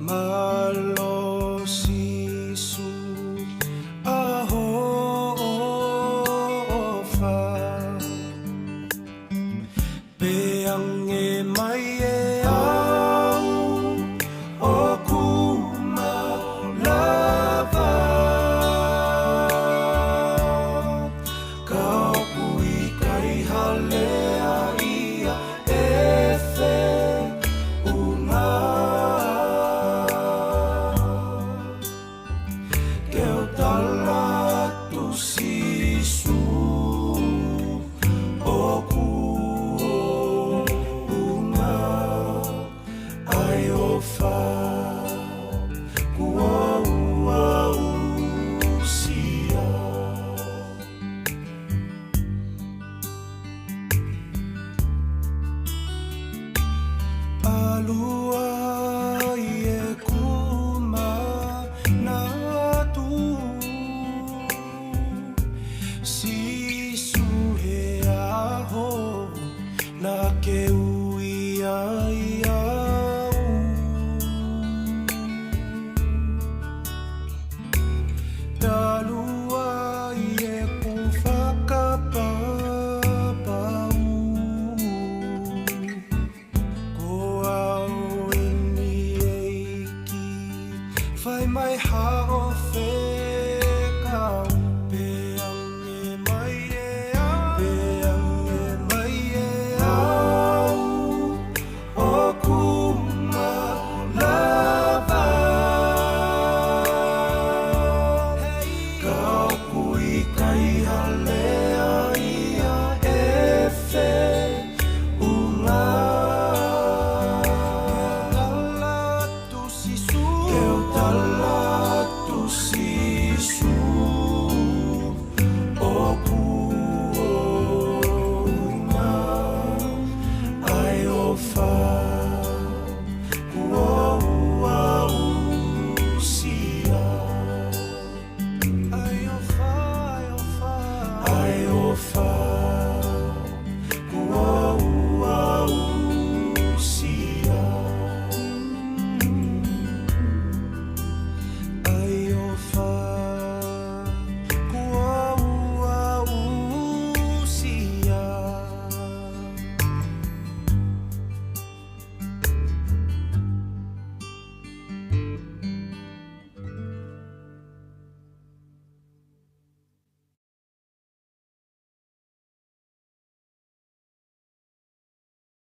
Malo si su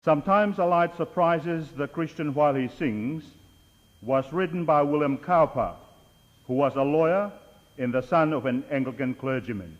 Sometimes a Light Surprises the Christian While He Sings was written by William Cowper, who was a lawyer and the son of an Anglican clergyman.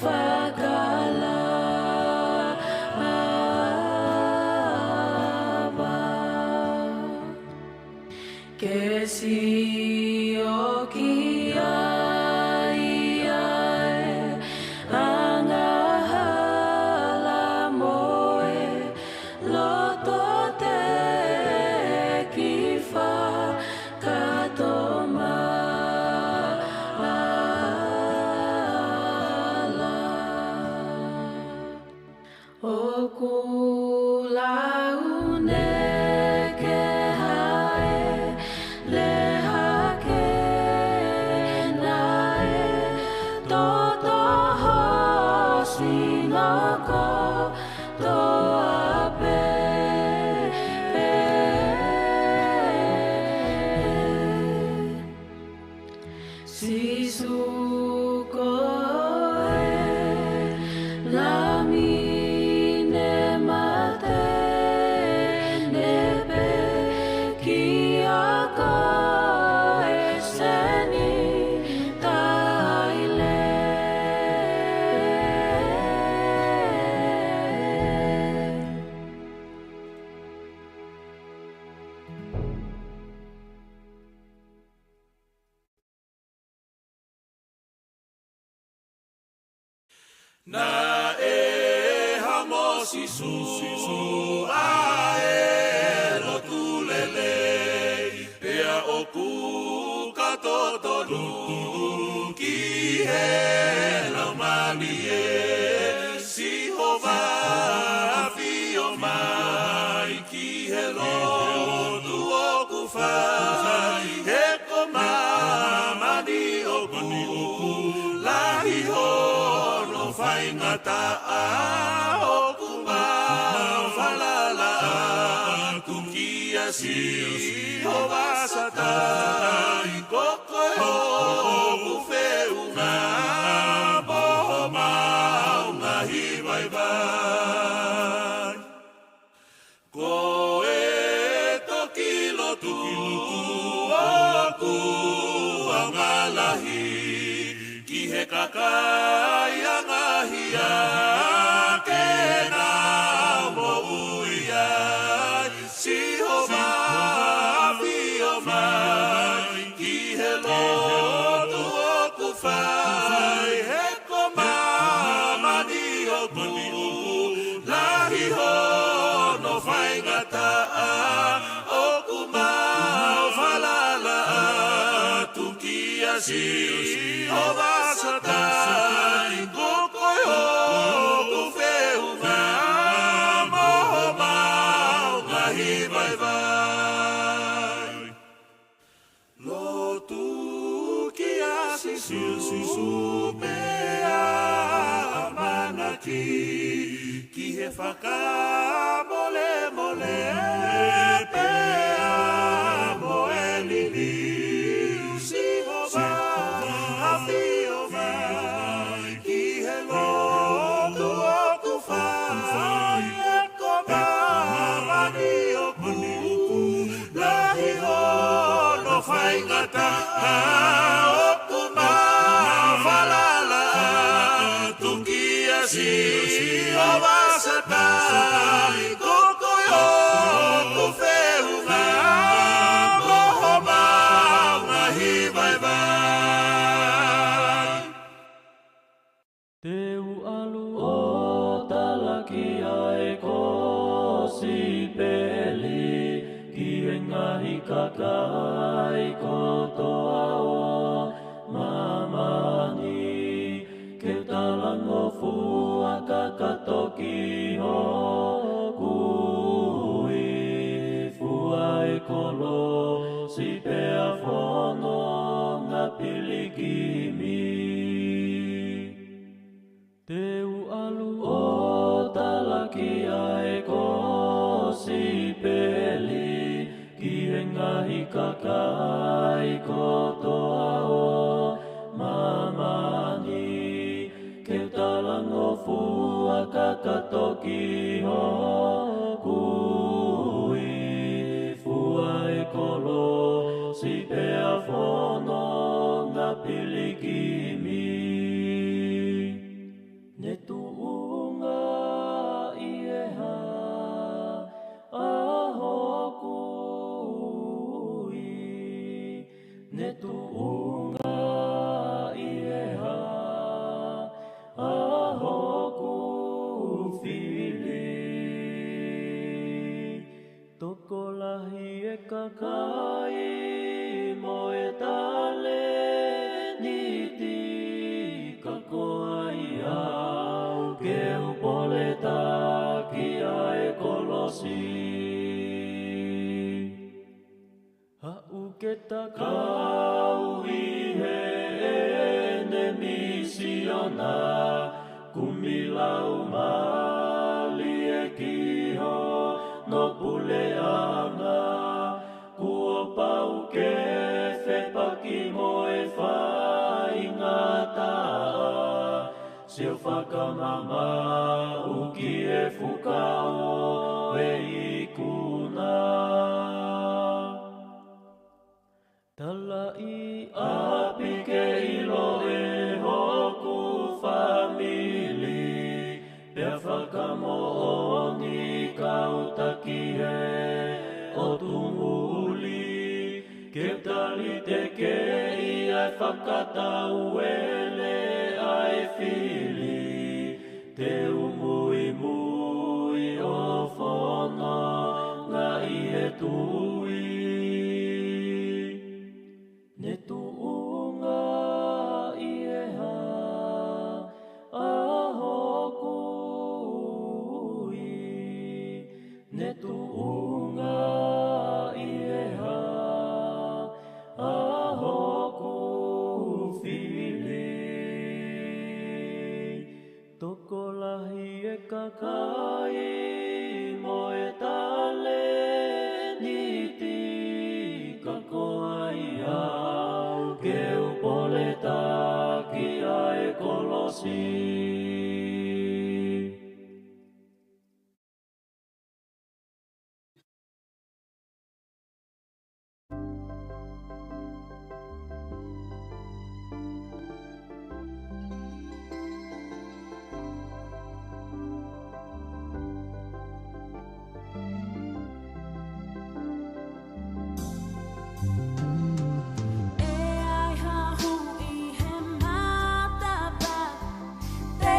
Fakala si o ki ai ai anga hala moe loto te ki fa katoma ala o kula uneke hae le hake nae toto hosi no ko to ape sisuko lamine mate nebe kiako eseni taile Na e hamosi su ae lo tulele pea oku katotonu ki he la manie si hova afio mai ki he lo tu oku fai he koma mani oku lahi ho fai ngata a okuma falala kukia si o vasata koko o kufe una bohoma una hibai vai ko e tokilo tu oku angalahi ki he kakai angahia kena mo uia si homa fio mai ki he lotu oku fai he koma mani oku lahi ho no fai ngata oku mau falala tukia si o vasata koko yo kufeu na mohoma ngahi vai vai lotu kia si supea manaki ki he whaka mole mole pea mo elili si hova hafio vai ki he lotu oku fai e koma mani oku lahi ho no fai ngata oku ma falala tukia si o vasata koko yo kufeu na mohoma ngahi vai vai Teu alu o talaki ai ko si peli ki ngahi kakai ko toa o mamani ke talango fua kakatoki ho kui fua e kolo si pea fono ngapiliki mi Teu alu o talaki ai ko si peli ki ngahi kakai ko toa o mamani ke talango fua kakatoki ho kui fua e kolo si pea fono ngapiliki mi Netuunga ieha ahokui kakai mo e tale niti kakoai au ke upole taki ai kolosi hau ke takau ihe ene misiona kumilau mali e kiho no puleanga kua pau ke whepaki mo e whaingata seo whakamama uki e whukao e ikuna tala i api ke ilo e hoku famili pea whakamooni kautaki he o tumuli ke tali te ke i ai whakatau ele ai whili te umui mui o whono ngā i e tui ne tuunga i e ha ahokui ne tuunga i e ha ahoku whili toko lahi e kakai mo e tale niti kakoai au ke upole taki ai kolosi E ai hahu i he matapa te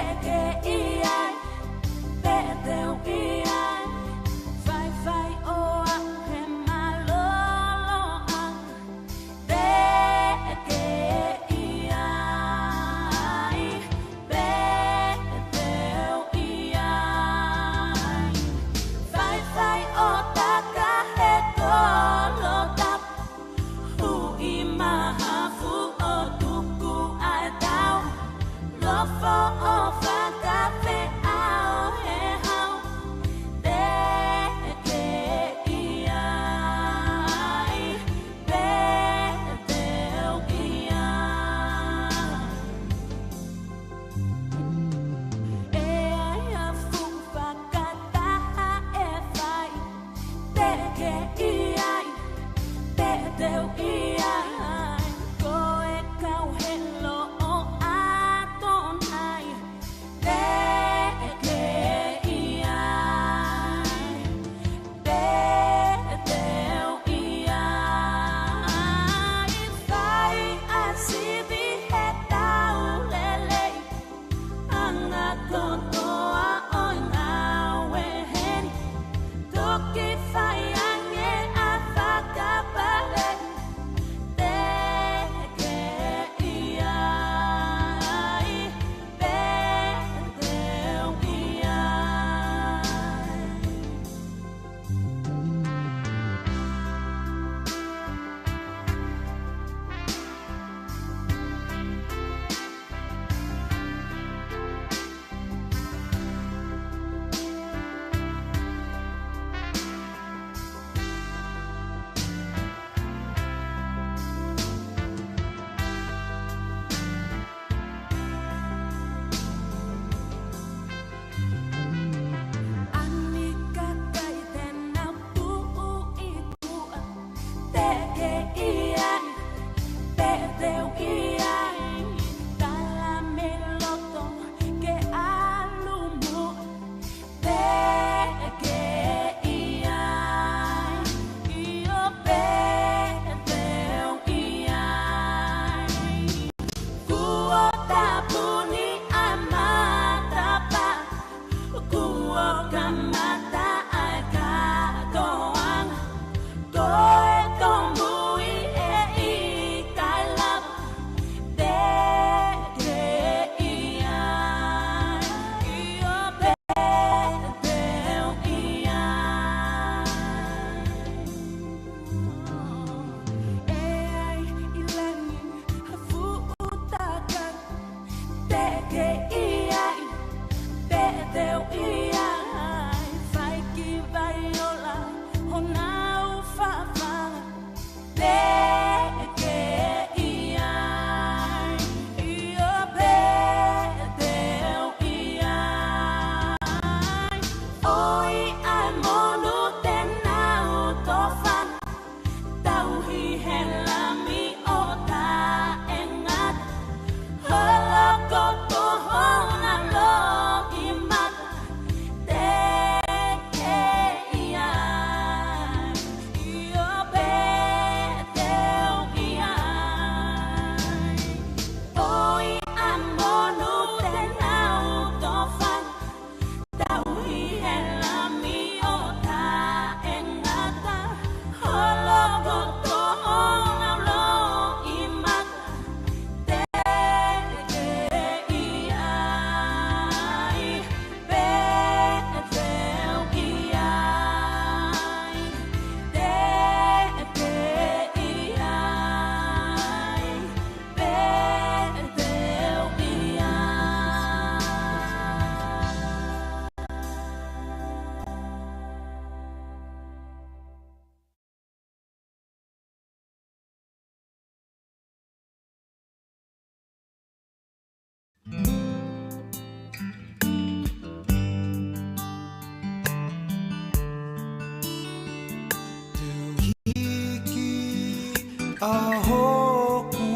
ahoku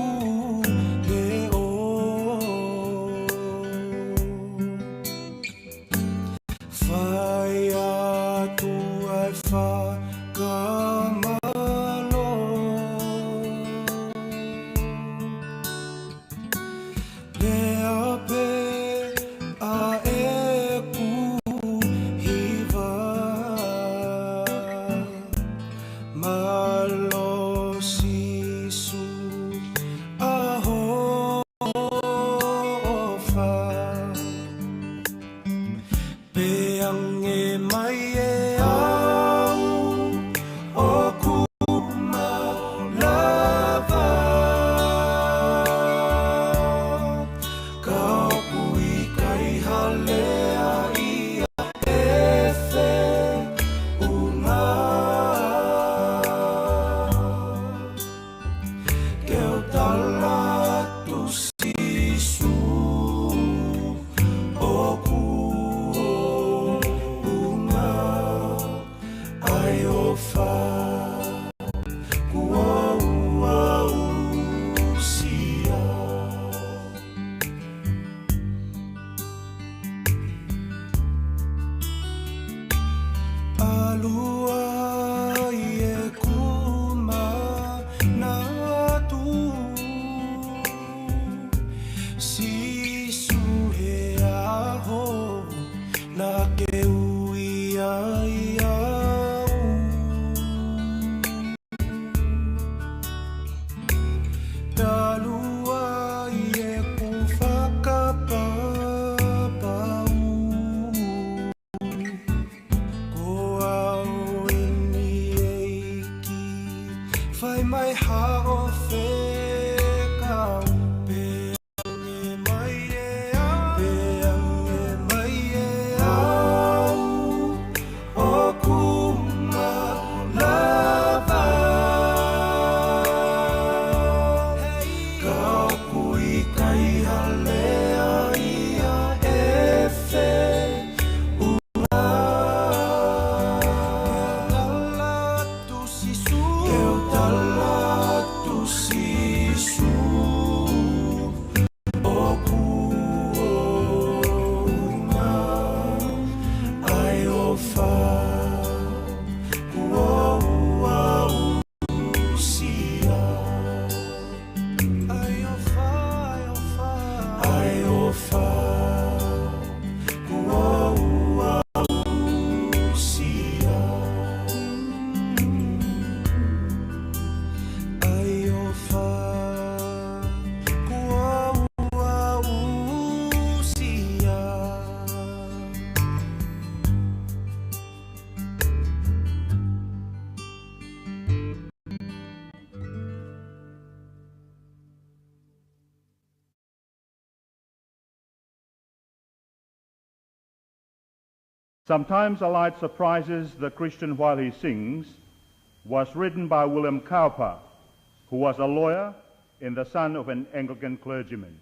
leo Fai atu ai whakamalo Pea pe a e kuhiva Malo sisu ahofa Peang e mai e au o kuma lava Kau pui kai halea ia e whe unga Keu tala tu sisu o kuunga ai o wha kua ua usia Alua i e kuma na tu Sisu he aho na ke ui ai au Talua i e ku whakapapau Ko au ini eiki Whai mai hao whekau Peang e mai e au Peang e mai e au O kuma lava Kau pui kai halea ia e whe Keu tala tu sisu o kuunga ai o wha kua ua usia Ai o wha, ai o wha kua ua usia Ai o wha kua ua usia Sometimes a light surprises the Christian while he sings was written by William Cowper, who was a lawyer and the son of an Anglican clergyman.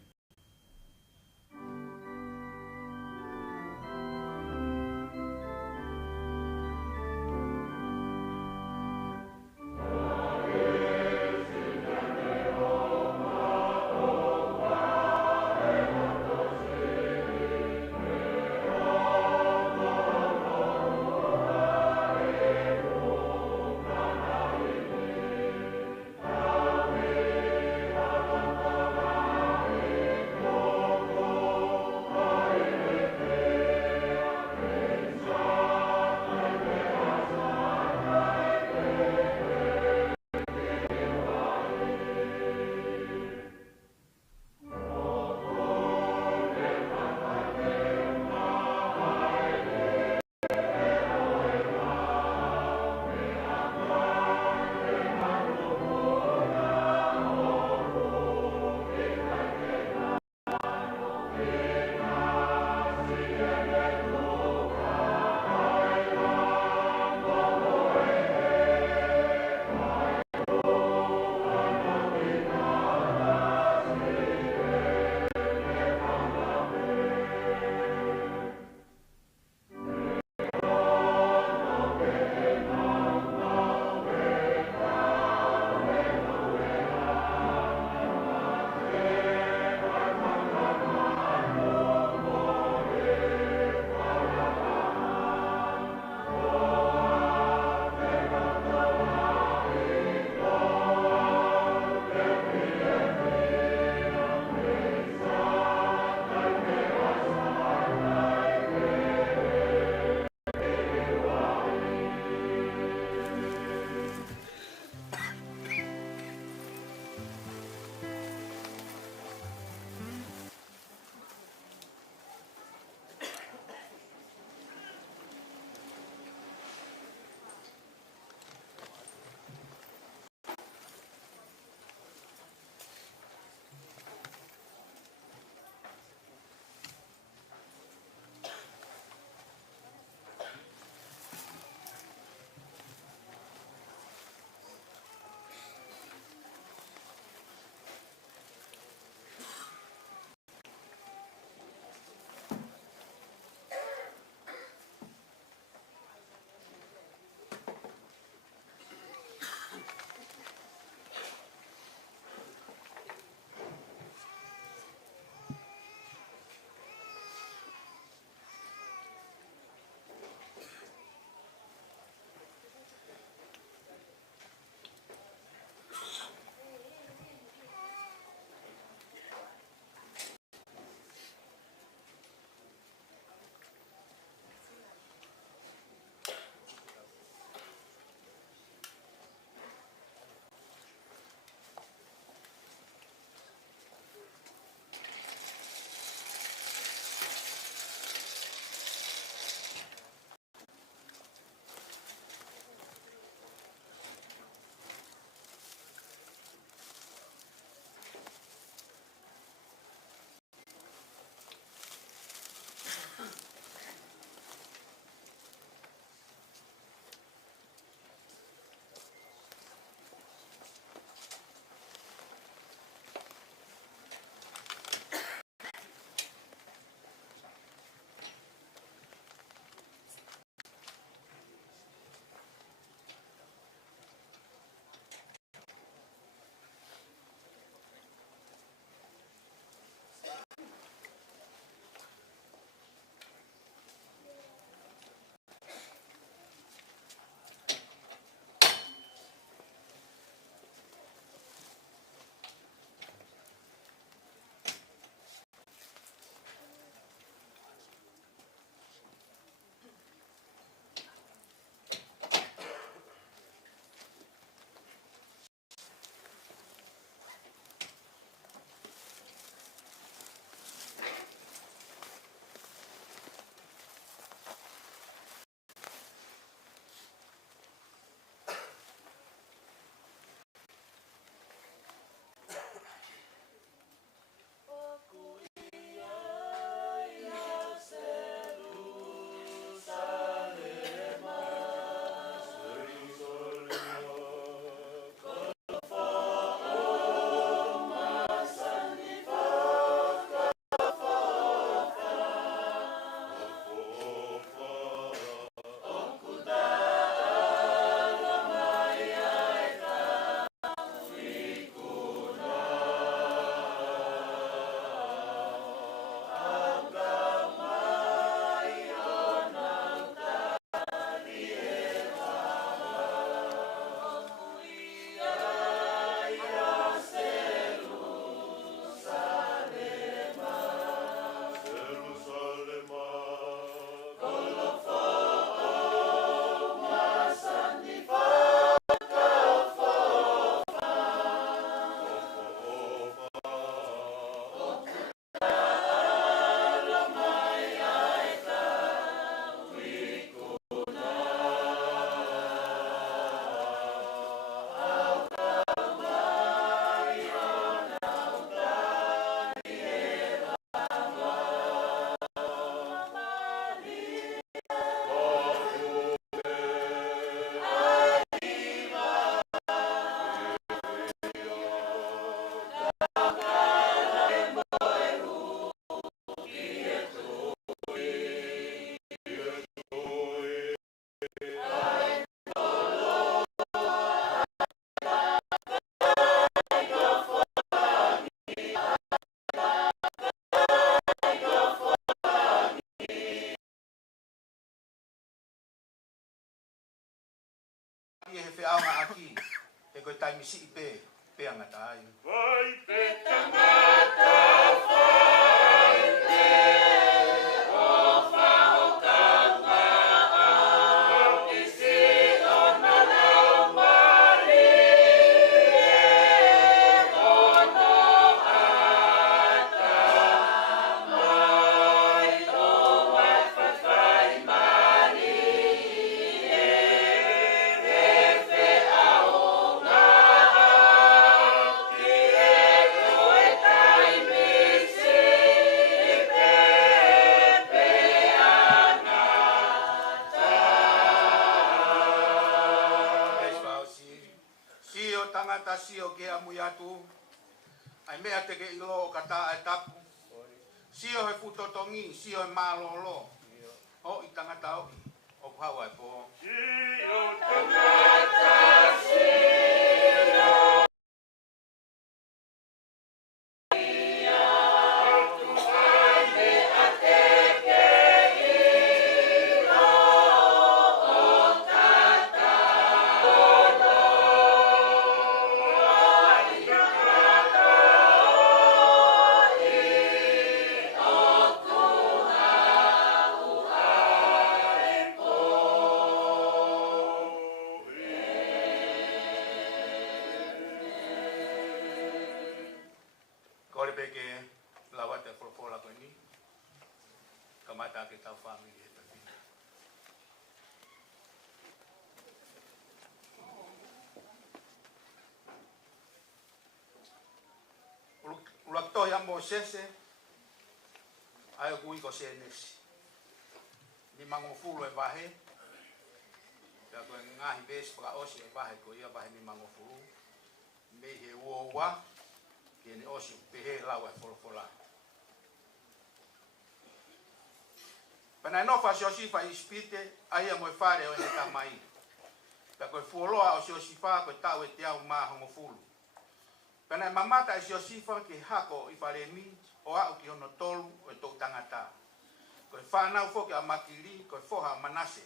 e whea nga aki. E koe taimisi i pe angata ai. Vai pe Tangata whai te o whahokanga au ki si ona lau mari e ono ata mai o wai whai mari e whe au ngā au ki e koe taimisi pepe angata. Sio tangata sio ke amu atu. Ai mea te ke ilo o kata e tapu. Sio he futotongi, sio he malolo. O i tangata o o hawa e po. Sio Tangata sio tu ane ateke ilo o tata ono ai tangata oi o tuha uai po. Kore peke lawa te folofola ko ni. Kamata ke tau family e pina. Ulak to ya Mosese. Ai kui ko senesi. Ni mango fulu e vahe. Ya ko ngahi bes pa osi e vahe ko ia vahe ni mango fulu. Me he wowa. Kene osi pehe lawa e folofola. Pana no fa Josifa ispite ai mo fare o ne tamai. Ta ko fuoloa o Josifa ko tawe te au ma hongo fulu. Pana mamata e Josifa ke hako i fare mi o au ki ono tolu o to tangata. Ko fa na fo ke amakili ko foha Manase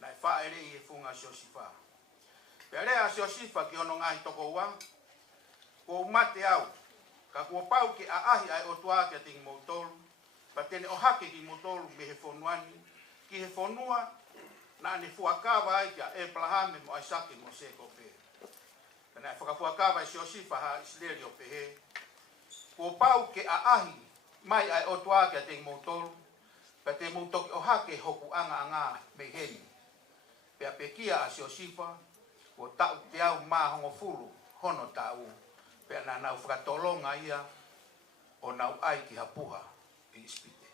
na fa ere i funga Josifa. Pere a Josifa ki ono ngai toko wa ko mate au ka ko pau ke a ahi ai o tua ke ting mo tolu. Patene o hake ki motolu me he fonuani, ki he fonua na ne fuakawa ai kia Abraham mo Isaac mo se kope. Kana e whakafuakawa i Josifa ha Israeli o pehe. Ko pau ke a ahi mai ai o tua kia ting motolu, pate motoki o hake hoku anga anga me heni. Pea pekia a Josifa, ko tau te au ma hongo fulu hono tau. Pea na nau whakatolonga ia o nau ai ki hapuha. Ispite.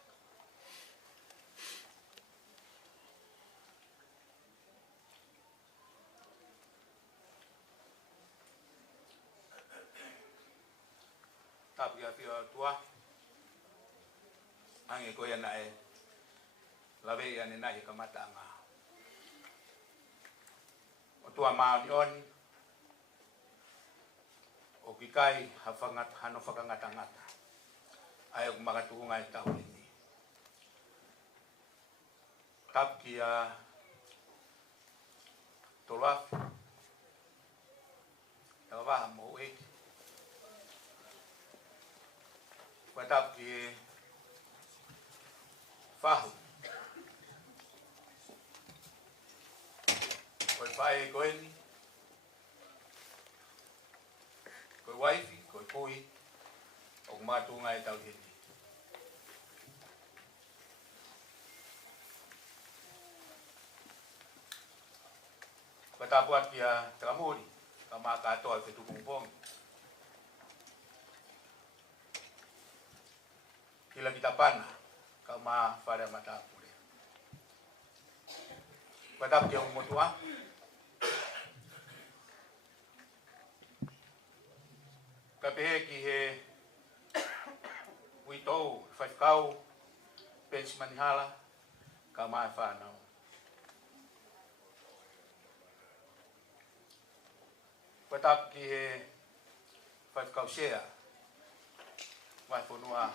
Tapi apia tua ange ko ya nae lave ya ne nae kamatanga. O tua ma on o kikai hafangat hano fakangata-ngata. Ayaw makatuhunga ay tao ini. Tap kia tolaf tawa mo ek. Patap ki fahu. Koi pai koeni. Koi wifi, koi pui. O matunga ay tao ini. Kata buat dia teramuri, kama kato al fetu kumpong. Kila kita pana, kama pada mata pure. Kata dia umutua. Kapehe ki he wito kau pens manihala kama fana. Patap ki he kau share mai fonua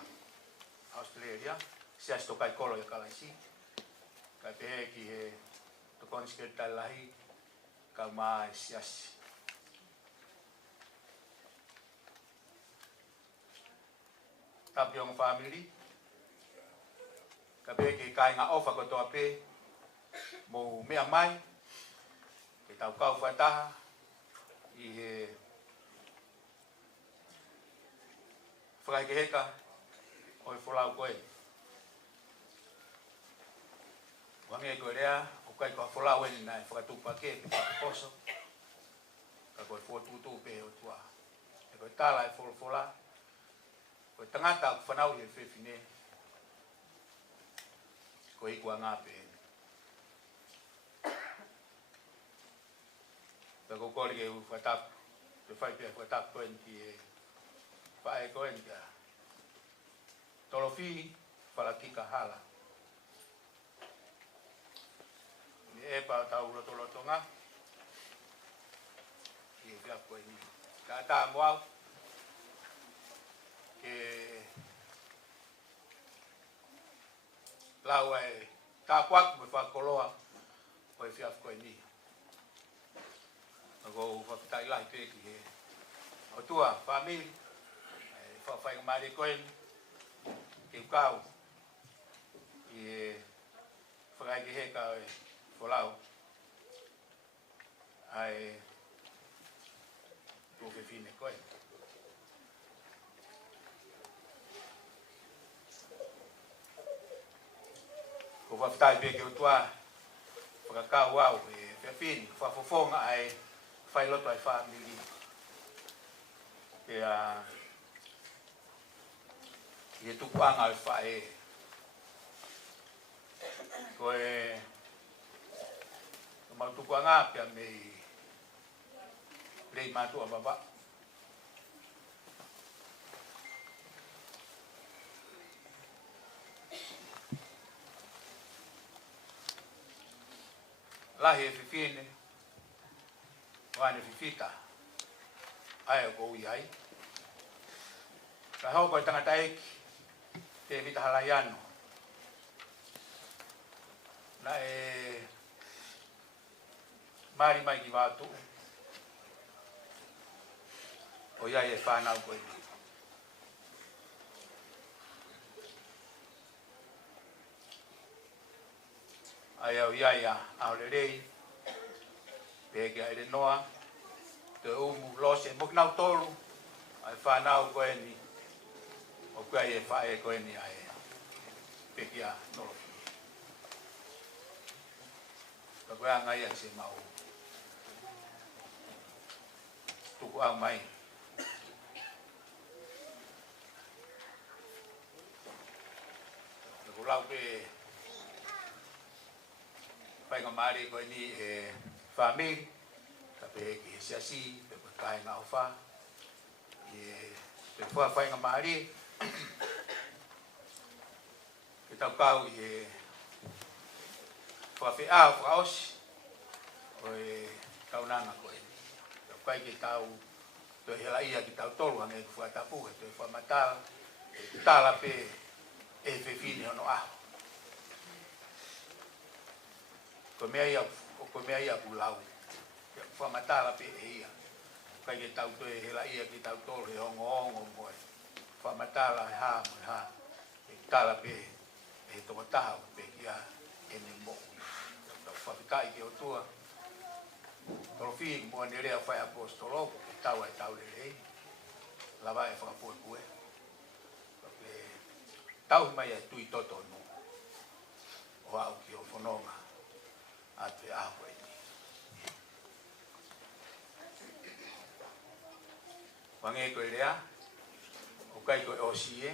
Australia sia sto kai kolo ya kalaisi. Kapehe ki he to konsketa lahi ka mai siasi tapiong family ka be ke kai nga ofa ko to ape mo mea mai ke tau kau fataha i he whakai ke heka o i wholau koe. Wange koe rea, o kai koe wholau eni nai whakatupa ke pe whakaposo ka koe whotutu pe o tua. E koe tala e whola koe tangata ku whanau i he whewhine koe ikua ngā pe ta ko kori e u whatap te whai pia whatap koe ni e whae koe ni ka tolofi whalakika hala ni e pa tau rotolotonga i e whiap koe ni ka tā moau ke lau e tā puak me whakoloa o e whiap koe ni go whapitai lai peki he o tua family whawhai ngā koen ke ukau i e whakai ke heka o e wholau ai tuke whine koen ko whapitai peki o tua whakakau au e whiapini whafofonga ai fai loto ai family e a e tukuanga ai fai koe mau tukuanga pia me lei matu ababa lahi e fifine wane fifita ai ko ui ai ka hau ko tanga tai te vita halaiano na e mari mai ki watu o ia e whanau koe ni ai au ia au le rei peke ai le noa te umu lose mok nau tolu ai whanau koe ni o koe e whae koe ni ai peke a nolo ka koe a ngai a se mau tuku au mai ka kulau pe whae ngā maari koe ni e family ka pe ki siasi pe kai ngā uwha e pe whai ngā maari ke tau kau i e whawhi au whaosi o e kaunanga koe tau kai ki tau to hela ia ki tau tolu hange ku whatapu e to e whamatala e tala pe e whewhine hono aho ko mea ia pulau whamatala pe e ia kai ke tau to e hela ia ki tau tolu he hongo moe whamatala e ha mo ha e tala pe e toka taha pe kia e ne mo tau whapitai ki o tua torofi mo ne rea whai apostolo e tau ai tau le rei lava e whakapoi kue tau mai e tui toto no o au ki o whanonga a te aho e ni wange koe rea o kai koe osi e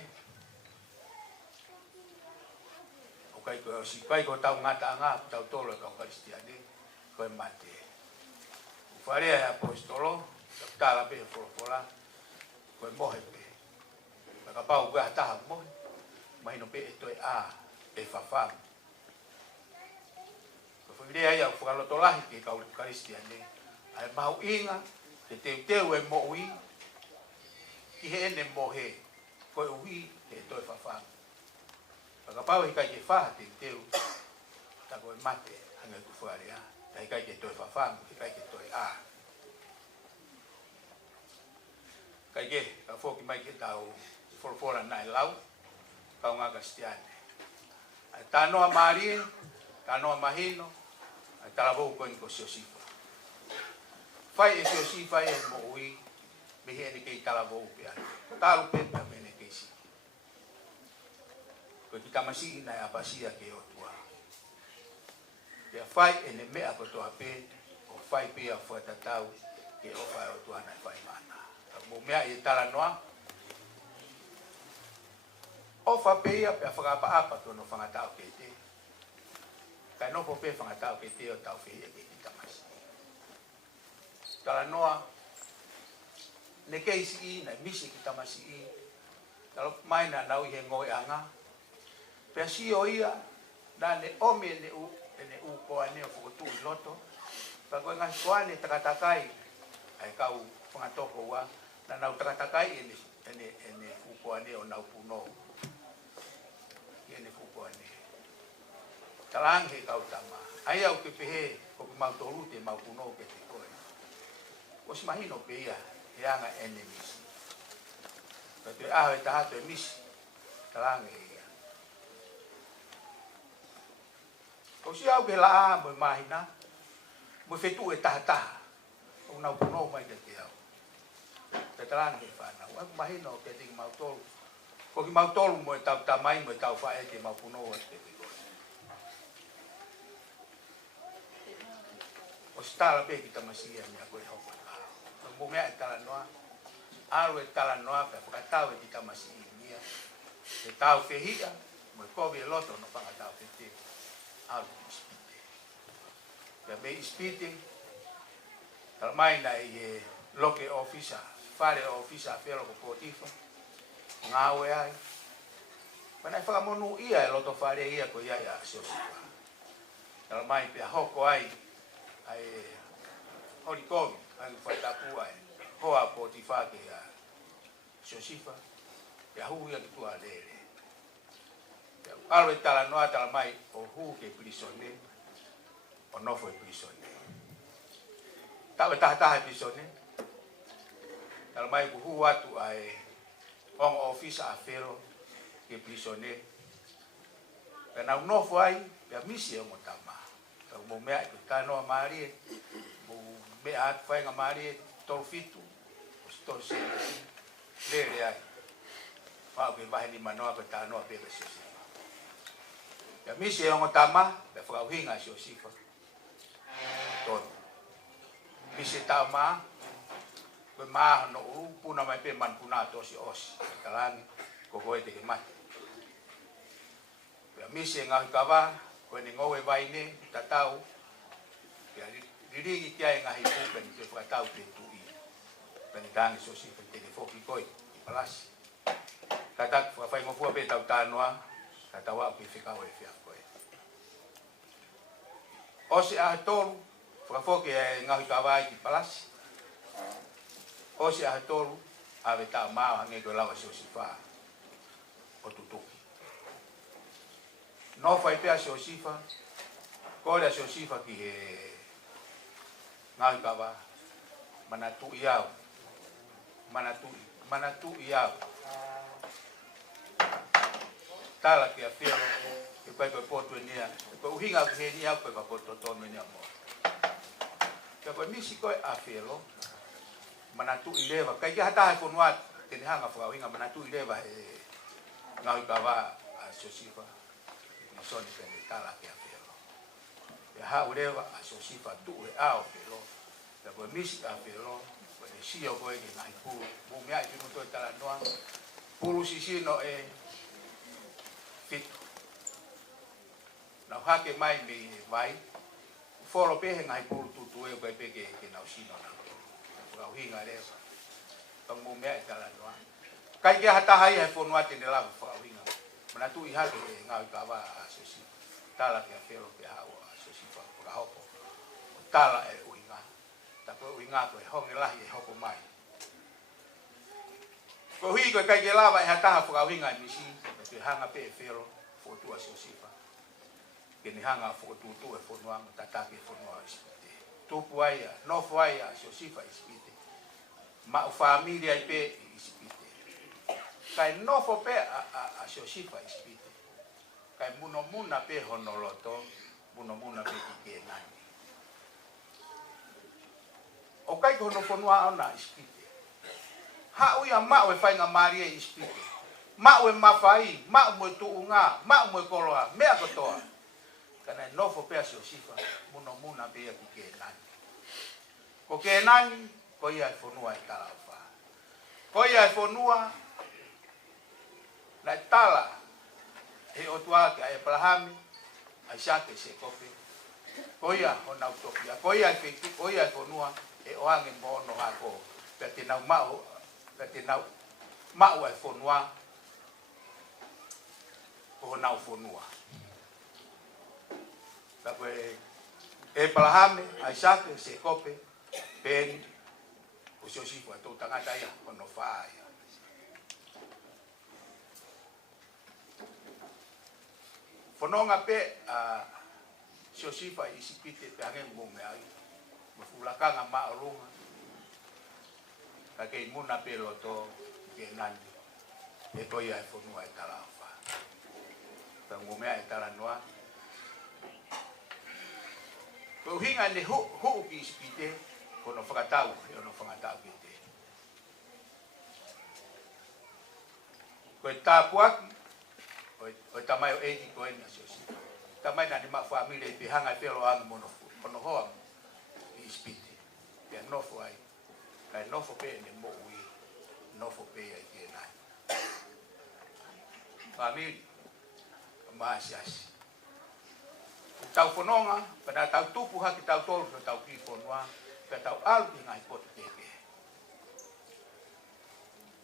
o kai koe osi kai koe tau ngata anga tau tolo e kau karistiane koe mate o wharea e apostolo tala pe e wholofola koe mohe pe ka pau koe hataha mohe mahino pe e toe a e whawhamu Rea ia whakalotolahi ki kau karistiane ai mau inga te teu e mo ui ki he ene mo he koe ui he toe whawhamu whakapau hi kai ke whaha te teu ta ko mate anga ku fare ya dai kai ke toi fa fa kai ke toi a kai ke ka fo ki mai ke tau for nai lau ka nga Kristiane ta no mari ta no mahino ta la vo ko ni ko Siosifa fai e Siosifa e mo ui me he ni ke ta la vo pe ta lu pe me ne ke si ko ki tamasi na ya pasia ke o tua ya fai e ne me a ko to ape o fai pe a fo ta tau ke o fai o tua na fai mana mo me e ta la noa o fa pe ia pe fa pa apa to no fa ta o ke te kai no po pe fa ta o ke te o ta o fe e ke tamasi tala noa ne keisi na misi ki tamasi kalau mai na nau he ngoi anga pe si o ia na ne ome ne u ko ane o tu loto pa ko nga soane takatakai ai kau pangatoko wa na nau takatakai ene u ko ane o nau puno ene u ko ane talang he kau tama ai au ke pehe ko mau tolu te mau puno ke te ko os mahino pe ia yang enemies tapi ta hato emis talang ia ko si au ke la mo mahina mo fetu e ta una puno mai te au te talang ke fa na wa mahino ke te mau tolu ko ki mau tolu mo ta mai mo ta fa e te mau puno te o stala pe ki tamasia mi ko e hopa mo me tala noa aro e tala noa pe ka tau e tamasi mia e tau fehia mo ko vi loto no pa tau te aro spite ya be spite tal mai na e loke officer fare officer pero ko tifo ngawe ai mana fa mo nu ia loto fare ia ko ia ya so tal mai pe hoko ai horikomi ang fatapuai hoa potifa ke ya Siosifa ya hu ya tu alele ya alwe tala no tala mai o hu ke prisone o no foi prisone tawe ta prisone tala mai ku hu atu ai on office afero ke prisone kana no foi ya misi o motama ka mo me ai ka no mari be at fai ngamari torfitu sto se le ai pa be vai ni manoa pe ta no pe Siosifa ya misi o tama be fa hinga Siosifa ton misi tama be ma no puna mai pe man puna to si os talang ko ko te ma ya misi nga kava ko ni ngowe vai ni tatau ya diri kia nga hipu pen te fa tau te tui pen dang Siosifa te fo ki koi palas kata fa fa mo fu pe tau tanoa kata wa pe fika we fia koi o se a tolu fa fo ke nga hi kawai ki palas o se a tolu a ve ta ma nge ko lava Siosifa o tutuki no fa pe a Siosifa ko la Siosifa ki he ngai kawa manatu iau tala ke afero ke pai ko poto nia ko hinga ke nia ko ko poto to nia mo ke ko misi ko afero manatu ileva kai ga hata ko nuat ke ni hanga fa hinga manatu ileva e ngai kawa Siosifa masoni ke tala ke afero ya ha uleva Siosifa tu e ao pero la ko misi afero ko e sio ko e ngai pu mo me ai mo to tala noa puru sisi no e fit na hake mai me vai foro pe ngai pu tu e ko pe ke na usino na ko hinga le pa mo me ai tala noa kai ke hata hai e fo noa te la fa hinga mana tu i ha ke ngai ka va Siosifa tala ke afero pe ha Siosifa ko hopo tala e uinga ta ko uinga ko hong la e hopo mai ko hui ko kai ke lava e hata fa uinga misi pe hanga pe fero fo tu Siosifa Kini hanga fotutu e fonua tataki fonua ispite. Tupu aia, nofo aia, Siosefa ispite. Ma familia ipe ispite. Kai nofo pe a Siosefa ispite. Kai muno pe honoloto, muno pe ikenani. O kai hono fonua ona ispite. Ha uia ma we fainga Maria ispite. Ma we mafai, ma mo tuunga, ma mo koloa, mea kotoa. Kana nofo pe a Siosefa, muno pe ikenani. Ko kenani, ko ia fonua i talafa. Ko ia fonua na tala e otua ke ai Abraham, Isaac se kope. Ko ia ona utopia, ko ia feki, ko ia fonua e oange mono hako. Petinau mau e fonua. Ko na fonua. Tapi Abraham, Isaac se kope. Ben o Siosefa to tangata ia ono faia. Fononga pe Siosefa isipite pe angen ngome ai. Mafulakanga maalunga. Kake muna pe loto ke nani. E ko ia fonua e talafa. Ta ngome ai talanoa. Ko hinga le hu ki isipite kono whakatau, e ono whakatau ki te. Koe tāpuaki, koe tamai o eiki koe ni a Siosefa. Tamai nani maa whamile i pihanga i whelo angi mono hoa i ispite. Pia nofo ai, kai nofo pe ne mo ui, nofo pe ai ke nai. Whamile, maa siasi. Tau whanonga, pada tau tupu haki tau tolu, tau ki whanua, tau alu ki ngai pote teke.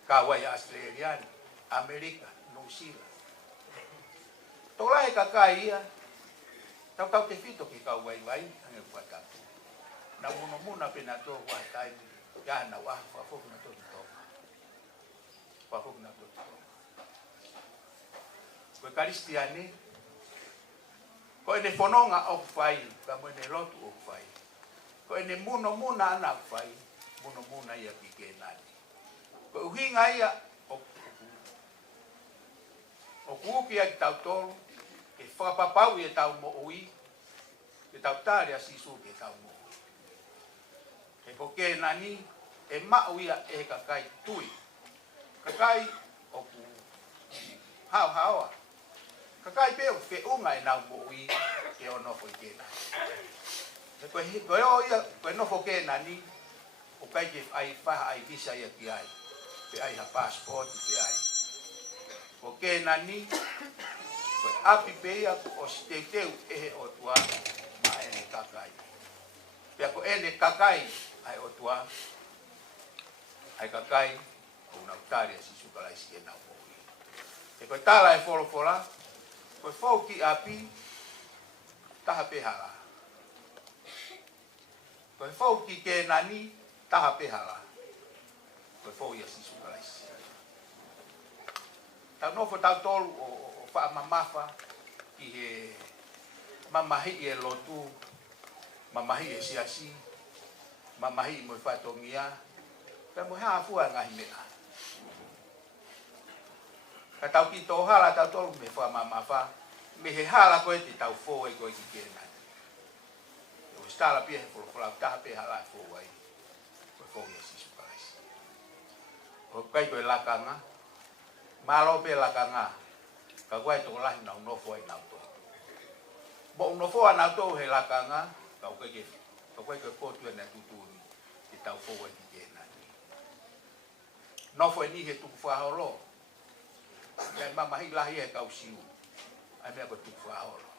Kawai Australia, Amerika, New Zealand. Tolai kakai ia, tau te fito ki kawai wai, hange kuatatu. Na muna pena to watai, gana wah, wafuk na to toka. Wafuk na to toka. Koe Kristiani, koe ne whanonga o whai, ka moe ne lotu o whai. Ko ene muna ana fai, muna ia pike nani. Ko uhinga ia o kuki ai tau tolu, e whakapapau e tau mo ui, e tau tare a sisu ke tau mo ui. E ko ke nani, e mau ia e kakai tui. Kakai o ku hao. Kakai pe o whiunga e nau mo ui, e ono ko i ke nani. Koe o ia, koe nofo ke nani, o kai ke ai paha ai visa ia ki ai. Pe ai ha passport pe ai. Ko ke nani, koe api pe ia o steteu ehe o tua ma ene kakai. Pe ako ene kakai ai o tua, ai kakai o unautari a sisukala isi e nau mohi. E koe tala e folofola, koe fau ki api, taha pe hala. Koe fau ki ke nani, taha pehala. Koe fau ia sisu kalaisi. Tau nofo tau tolu o wha mamafa, ki he mamahi e lotu, mamahi e siasi, mamahi mo whatongia, pe mo hea fua ngahi mea. Ka tau ki tō hala tau tolu me wha mamafa, me he hala koe te tau fō e koe ki ke nani. Stala pia for taha pe hala fo wai. Ko fo ia sisu kalaisi. O kai ko lakanga. Malo pe lakanga. Ka wai to lahi na no fo ai na to. Bo no fo ana to he lakanga, ka ko ke. Ka ko ko tu na tutu ni. Ki tau fo wai ki na. No fo ni he tu fa holo. Ya mama hi lahi e ka usiu. Ai me ko tu fa holo.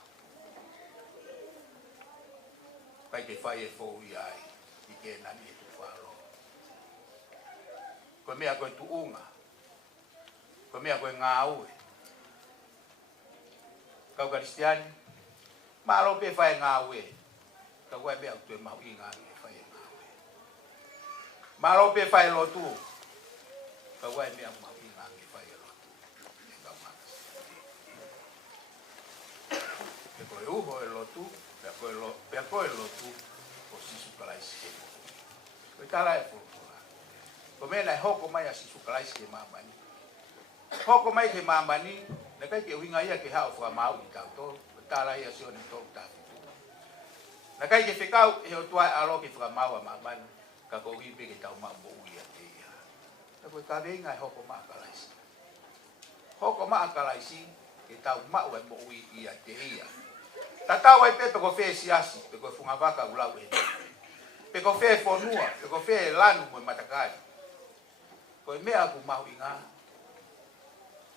Pai te whai e fōu i ai, i ke nani e tu whāro. Koe mea koe tu unga, koe mea koe ngā ue. Kau Kristiani, mālo pe whai ngā ue, kau wai mea tu e mau i ngā e whai ngā ue. Mālo pe whai lotu, kau wai mea mau i ngā e whai lotu. E kau makas. E koe Koe uho e lotu, pea koe lotu, o sisu kalaisi ke mo. Koe tala e pulpula. Ko mena e hoko mai a sisu kalaisi ke mamani. Hoko mai ke mamani, na kai ke uhinga ia ke hao fua mau i tau tolu. Koe tala ia sio ni tolu tafi. Na kai ke whekau e o tuai alo ke whaka mau a mamani, ka ko hipe ke tau mau mo ui a te ia. Na koe ka veinga e hoko maa kalaisi. Hoko maa kalaisi, ke tau mau e mo ui i a te ia. Ta tau ai pepe ko fe siasi, pe ko funga vaka ulau e. Pe ko fe fonua, pe ko fe lanu mo matakari. Ko mea ku mau inga,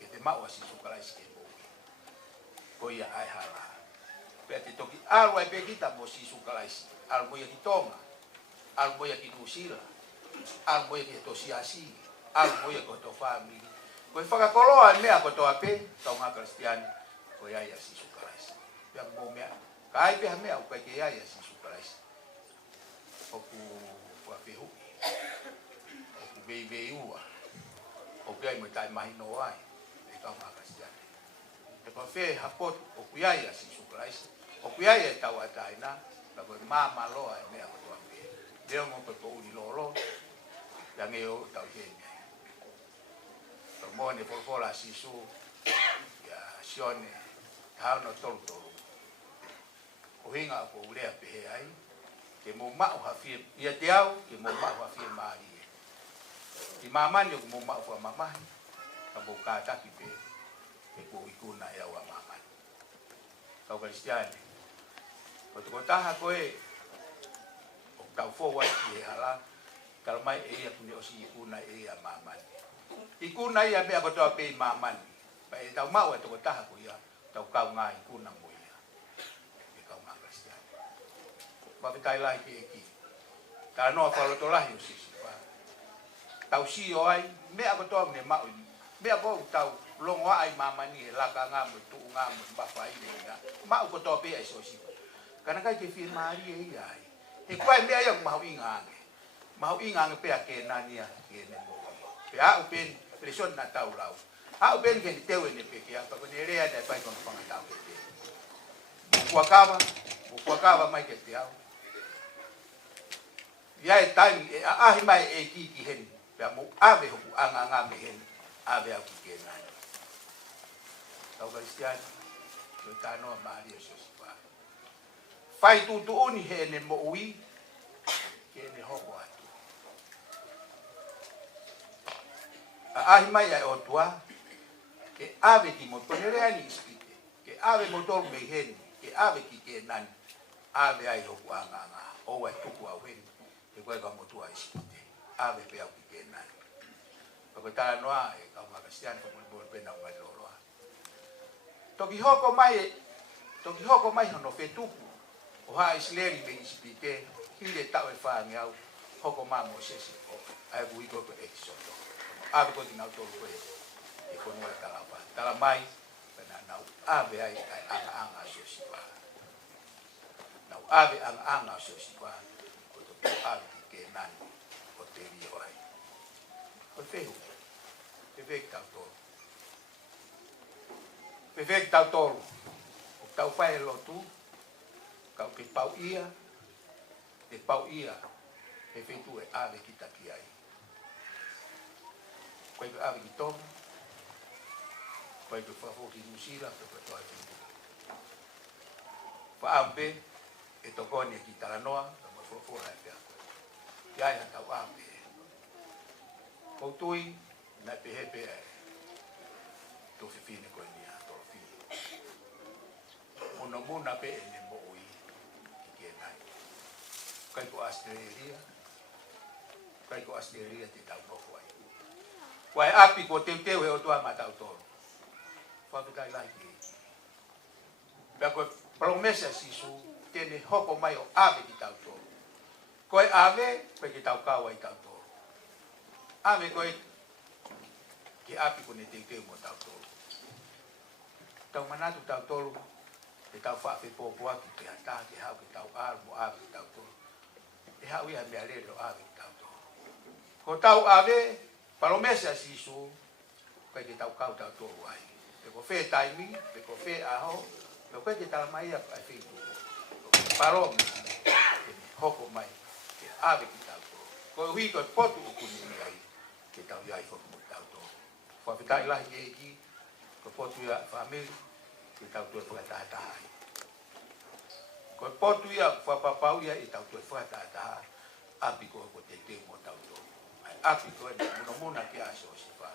ke te mau asi sukalaisi ke mo. Ko ia ai hala. Pe te toki alu ai pe kita mo si sukalaisi. Alu mo ia ki tonga, alu mo ia ki nusila, alu mo ia ki to siasi, alu mo ia ko to family. Ko whakakoloa mea ko to ape, tau ngā kristiani, ko ia ia si sukalaisi. Pea mo mea, ka ai peha mea ukai ke ia ia si sukalaisi. Oku whapehui, oku vei ua, oku ai mo tai mahino ai, e tau ngā kristiani. E pa whe hapot, oku ia ia si sukalaisi, oku ia ia tau ataina, la koe mama loa e mea ko to ape. Leo mo pe po uni lolo, ya ngeo tau hene. Mo ne fola sisu ya sione hau no tolu o hinga ko ulea pe ai ke mo ma o hafie ia te au ke mo ma o hafie mari i mama ni ko mo ma o mama ka bo ka ta ki pe e ko ikuna ya wa mama ka kristiani ko to ta ko e o ka fo wa ki hala kalmai e ya ku o si ikuna e ya mama ikuna ia mea kotoa pei mamani. Pa e tau mau e toko taha ko ia, tau kau ngā ikuna mo ia. E kau ngā kristiani. Wapitai lahi ke eki. Tala noa whaloto lahi o sisi. Tau si o ai, mea kotoa mne mau. Mea kou tau longo ai mamani e laka ngā mo, tuu ngā mo, mbawha i mea. Mau kotoa pei ai sosi. Kana kai ke whir maari e ia ai. He kuai mea ia mahu ingaange. Mahu ingaange pea ke nania ke ne mo. Pea au pen leson na tau lau. Au ben ke teu ne peke apa ko ne rea dai pai kon panga tau peke. Bukuakava mai ke te au. Ia e tai e ahi mai e ki hen. Pea mo ave hoku anga me hen. Ave au ki ke nai. Tau kristiani. Yo tanoa Maria Josipa. Fai tu uni he ne mo ui. Ke ne hoko atu. Ahi mai ai o tua, ke ave ki mo tonerea ni ispite, ke ave mo tolu me heni, ke ave ki ke nani, ave ai hoku anga, o ai tuku au heni, ke koe ka mo tua ispite, ave pe au ki ke nani. Pako tala noa e kau mga kristiani, pa muli bol pena unga loroa. Toki hoko mai hono fetuku, o haa isleri me ispite, hile tau e whaangi au, hoko maa mo sesi, o ai bui koko e kisoto. Ave ko dinau tolu ko e ko no talapa tala mai pena nau ave ai anga sosipa nau ave anga sosipa ko to ave ke nani ko te rio ai ko fehu perfect tau tolu o tau fai lotu kau ke pau ia e fetu e ave kita ki ai koe ke awe ki tonga, koe ke whafo ki Nusila, koe toa ki Nusila. Whaampe, e tokone ki Taranoa, ka mo whafora e pia koe. Iai ha tau ampe. Koutui, nai pehepe e, to whiwhine koe nia, toro whine. Muna pe e ne mo ui, ki ke nai. Koe ko Australia te tau nofo ai. Wai api ko teu he o tua matau toro. Whapitai lai ki. Pea koe promesa sisu, tene hoko mai o ave ki tau toro. Koe ave, koe ki tau kawa i tau toro. Ave koe ki api ko ne teu mo tau toro. Tau manatu tau toro, ke tau whaafe pōpua ki te hata, ke hau ki tau aru mo ave ki tau toro. E hau iha mea lero ave ki tau toro. Ko tau ave, promesa sisu, koe ke tau kau tau tōru ai. Pe ko whē taimi, pe ko whē aho, Ko koe te tala mai apa ai fitu. Palom hoko mai. Ke ave ki tau to. Ko hui ko potu ku ni ai. Ke tau ia i ko mo tau to. Fa fitai la ki ko potu ia family ki tau to fa ta ta. Ko potu ia fa papau ia i tau to fa ta ta. Api ko te mo tau to. Api ko no mona ki aso si fa.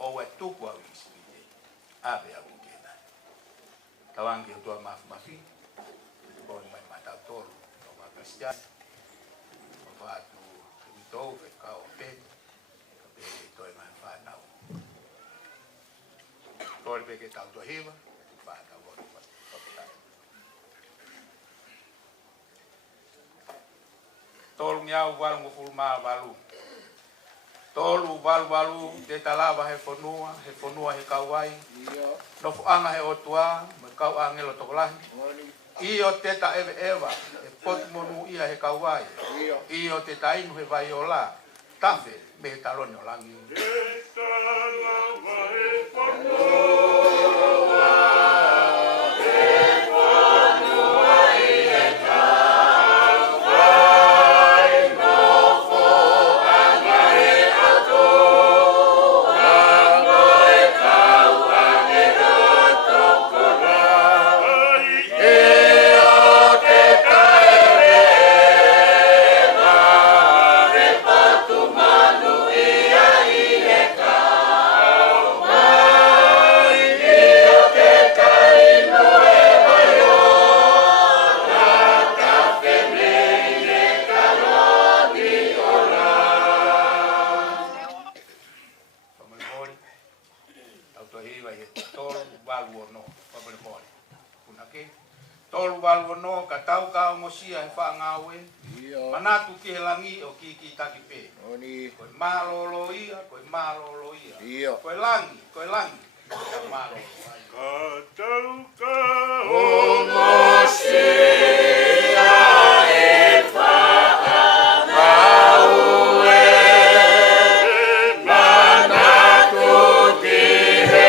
O e tu ko au isi. Ave au kena. Tawangi o tua mafi. Bon mai mata tolu. O ma Kristian. O fatu ito fe ka o pe. Ka pe ito e mai fa nau. Tole pe ke tau to hiva. Fa ta bo. Tolu miau wal mo fulma valu. Tolu valu te talava he fonua he kauai. No anga he otua, me kau angelo tokolahi. Io te ta eva, e pot monu ia he kauai. Io te ta inu he vaiola, tafe me he taloni o langi. Tolu waluono ka tau ka mosia he whaangawe. Manatu ki he langi o ki takipe. Koe malolo ia, koe malolo ia. Koe langi, koe langi. Koe malolo ia. Ka tau ka o mosia he whaangawe. Manatu ki he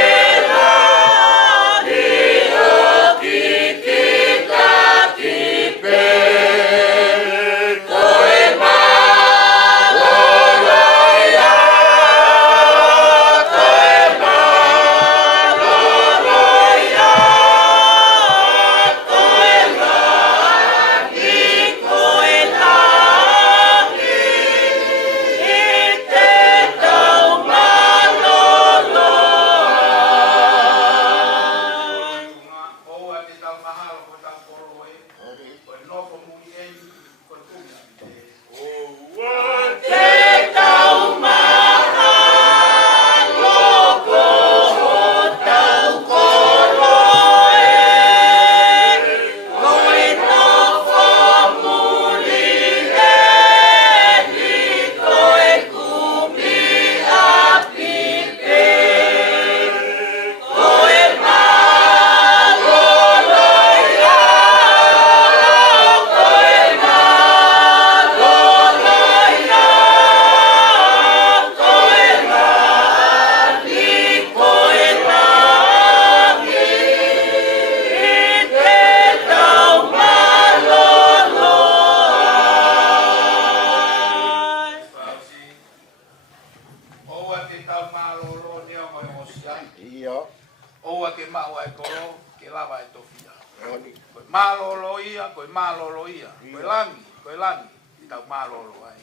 koe langi, tau malolo ai.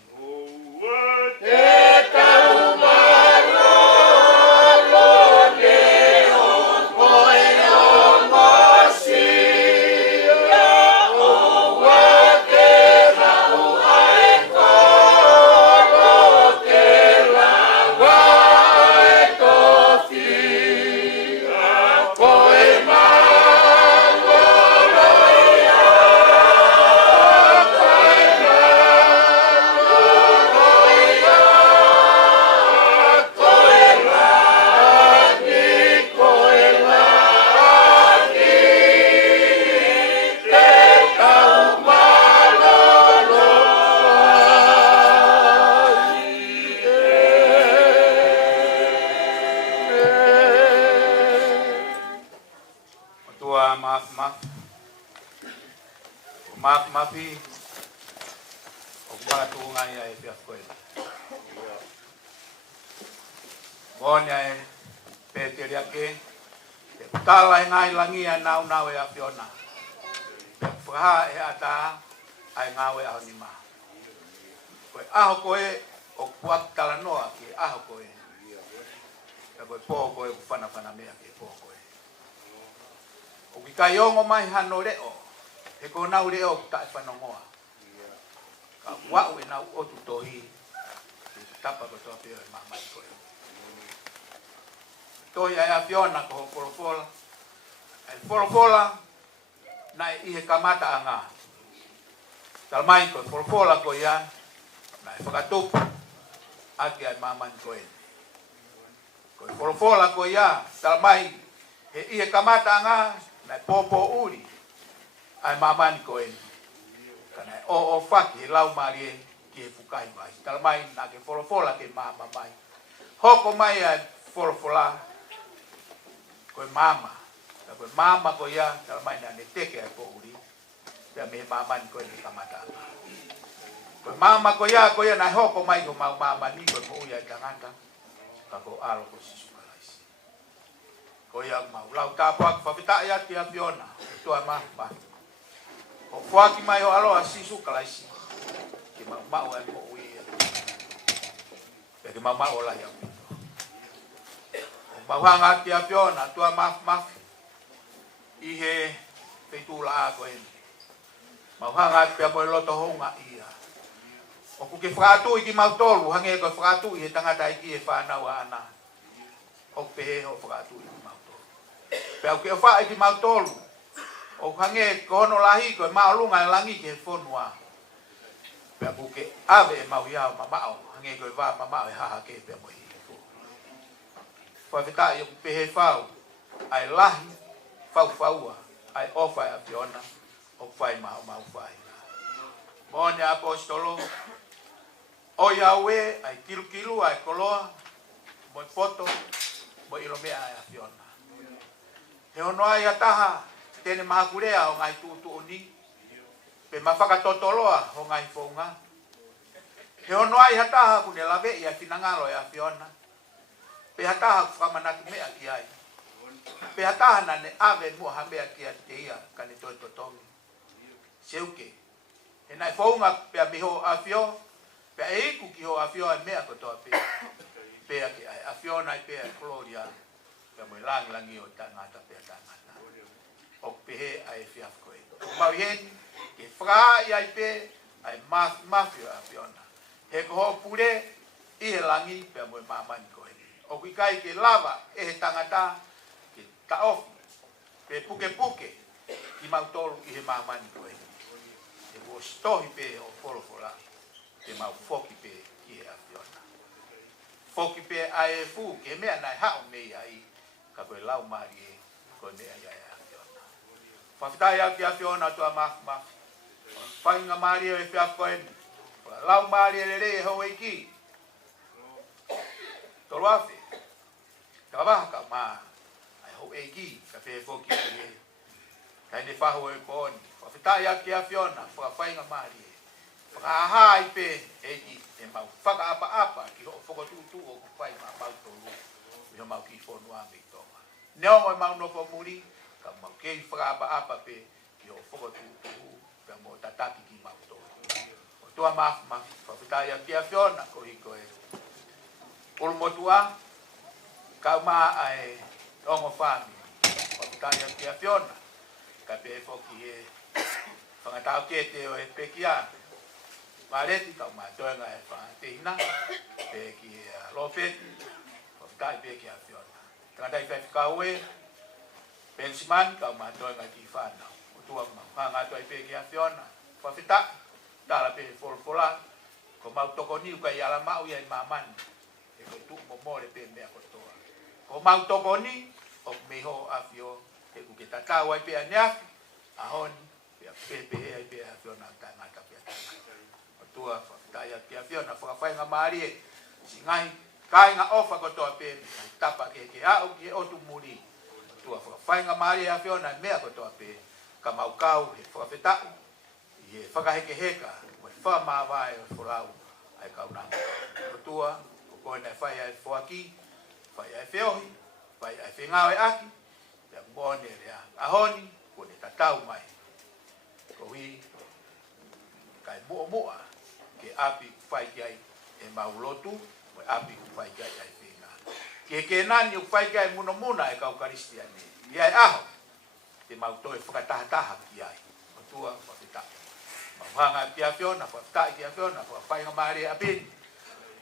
mafi o para tu ngai ai pia koe monia e peteria ke tala ngai langia nau e afiona fa e ata ai ngawe a ni ma koe aho koe o kuak tala noa ke aho koe e koe po koe fana mea ke po koe o ki kai ongo mai hano reo he ko nau reo ta e whanongoa ka wau e nau otu tohi tapa ko toa peo e mamai koe tohi ai apiona ko ho polofola ai polofola na i he kamata anga talmai ko polofola ko ia na e whakatupu ake ai mamai koe ko polofola ko ia talmai he i he kamata anga na popo uri ai mamani ko en kana o faki he lau marie ki e fukai mai talmai na ke folofola ke mama mai hoko mai ai folofola ko mama ko mama ko ya talmai na ne teke ai po uri ya me mamani ko en kamata ko mama ko ya na hoko mai ko mama ni ko mo ya tangata ka ko alo ko sisu ko yang mau lau tapak fafita ya ti apiona tu ama ba o fuaki mai o alo asisu kalaisi ki mau ai mo ui ya ki mama ola ya o bahanga ti apiona tu ama ihe petula ko en bahanga ti apo loto honga ia o ku ke fratu ki mau tolu hange ko fratu i tangata ki e fa na wa ana o pe o fratu pau ke fa i mau tolu o hange kono lahi ko maulunga langi ke fonua pau ke ave mau ia mamao hange ko va mamao ha ke pe mo i fa vita i pe he fau ai lahi fau ai ofa a piona o fai mau fai bone apostolo o yawe ai kilu ai koloa mo foto mo ilomea ai piona he ono ai ataha tene mahakurea o ngai tutu oni pe mafaka totoloa o ngai fonga he ono ai hataha kune lave ia finangalo ya fiona pe hataha kamanatu mea ki ai pe hataha nane ave mo hambea ki atia kane tototongi seuke he nai fonga pe miho afio pe eiku ki ho afio ai mea kotoa pe ki ai afiona ai pe Gloria ya mo langi o tangata pe tangata o pe ai fiaf koe mau hen ke fra ai pe ai mafia apiona he ko pure i langi pe mo mama ni koe o ki kai ke lava e tangata ke ta off pe puke ki mau tolu i mama ni koe e wo stohi pe o folofola ke mau foki pe ki apiona foki pe ai fu ke me na ha o me ai ka koe lau marie ko ne ai afiona fafita ya ki afiona tu ama fainga marie e fia koe lau marie le ho iki to lafi ka ba ka ma ai ho iki ka pe foki ke kai ne fa ho e kon fafita ya ki afiona fa fainga marie fa ha ipe eki e mau faka apa ki ho foko tu o ku fai ma mau to lu mau ki fo no ame neo mo mau no pomuri ka mau ke fra apa pe ki o foko tu pe mo tataki ki mau to o to ma fa ya ki afiona ko e por motua ka ma ai ongo fami fa ya ki afiona ka pe foki e fa ta ke te o e pekia mareti ka ma to nga e fa te ina pe ki lo pe fa pe ki afiona kada i ka we pensiman ka ma to nga ki fa na o tu ma nga to i pe ki afiona fa fita dala pe folfola ko ma to ko ni ka ya la ma u ya maman e ko tu mo mo le pe me ko to ko ma to ko ni o me ho afio e ku ke ta ka wa pe anya a hon pe ai pe afiona ta nga ta pe o tu fa ya ki afiona fa fa nga mari singai kai nga ofa ko to pe tapa ke a o ki o tu muri tu fa fa nga mari a fiona me ko to pe ka mau kau he fa feta e whakaheke heka, mai whamawai o whorau ai kaunanga. O tua, o koe nei whai ai whoaki, whai ai whiohi, whai ai whengawe aki, pia mbone rea ahoni, ko ne tatau mai. Ko hi, kai mua ke api whai ki ai e maulotu, mo api whai ki ai ai whenga. Ke nani whai ki ai muna e kau karistiane, i ai aho, te mautoe whakatahataha ki ai. O tua, whakita. Mauhanga ki a whiona, whakatai ki a whiona, whakapai ngā a pini.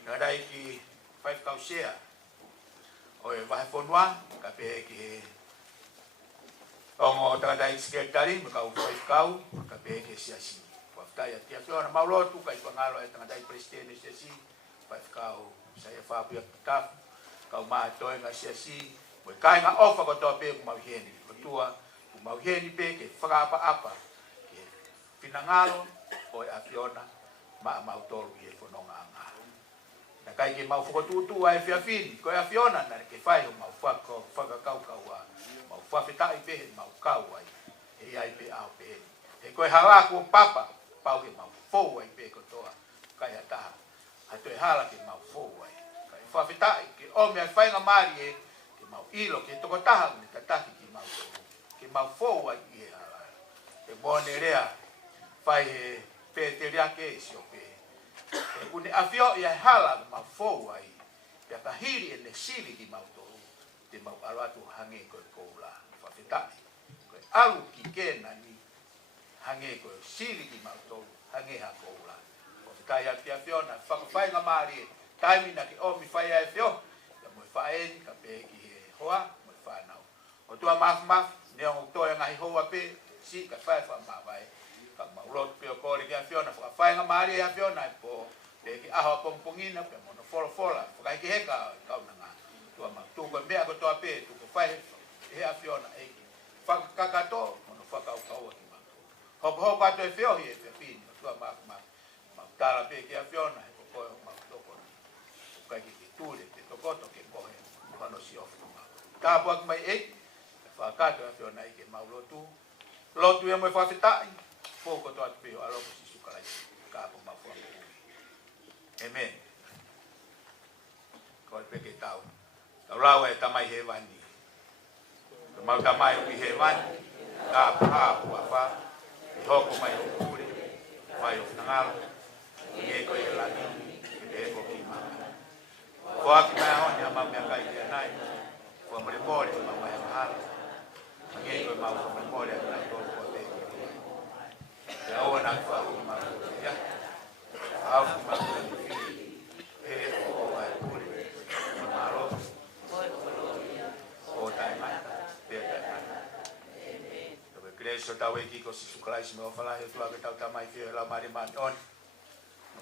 Ngā rai ki whai kau sea. O e wahe whonua, ka pehe ki he ongo takatai sekretari, me kau whai kau, ka pehe ki he siasi. Whakatai a ki a whiona, maulotu, ka i whangalo e takatai presidente siasi, whai kau, saia whapuia patafu, kau maa toe ngā siasi, mo e kai ngā ofa kotoa pehe kumauheni. O tua, kumauheni pehe ke whakaapa-apa, ke pinangalo, o e a whiona, maa mautolu i e whanonga anga. Na kai ke mau whakotutu ai whiawhini, ko e a whiona, na ke whai o mau whakakaukau a, mau whawhetai pehe, mau kau ai, e ai pe ao pehe. E koe halaku o papa, pau ke mau fou ai pehe kotoa, kai ataha. Hato e hala ke mau fou ai. Kai whawhetai, ke ome ai whainga mari e, ke mau ilo, ke toko taha, ne tataki ki mau fou. Ke mau fou ai i e hala. E mone rea, whai he pehe te reake e si o pehe. E kune awhio i ai hala mau fou ai, pia kahiri e ne sili ki mau tohu, te mau aluatu hange koe koula, whawhetai. Koe alu ki kena ni hange koe sili ki mau tohu, hange ha koula. Whawhetai a pia whiona, whakawhai ngā maari e, taimina ki omi whai ai whio, ia moe whaeni, ka pehe ki he hoa, moe whanau. O tua mafu, neongo toi ngahi hoa pe, si ka whai whamawai. Ka maulot pe o kore ki a whiona, whakawhai ngā maari e a whiona e po, pe ki aho a pongpongina, pe mono fola, whakai ki heka kau na ngā. Tua ma, tuko mea ko toa pe, tuko whai he a whiona e ki. Whakakato, mono whakaukau a ki matu. Hoko ato e whiohi e pe pini, tua ma tala pe ki a whiona, e koe o mau toko na. Whakai ki ture, te tokoto ke kohe, whano si ofu ma. Tāpu aki mai e, whakato a whiona e ke maulotu. Lotu e moe whawhetai, pōko toa te peo alopo si sukarai, kāpo mawhua mo ui. Amen. Koe peke tau. Tau lawa e tamai he wani. Mau tamai ui he wani, kāpo hāpu a wha, i hoko mai o kure, whai o whanangalo, i e koe e lani, i te eko ki manga. Ko aki mai honi a mau mea kai te anai, ko amore mōre, mau mai a mahara, i e koe mau amore mōre a kai tōru ko te ya ona kwa uma ya au kuma e o ai kuri maro o tai mai pe tai mai to be creso ta we ki ko si suklais me ofala e tu ave ta ta mai fe la mari man on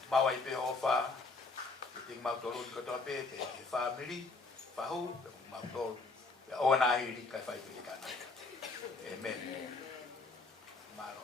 ma wai pe ofa ting ma to lu ko to pe te family fa hu ma to ya ona hi ka fa pe kana amen maro.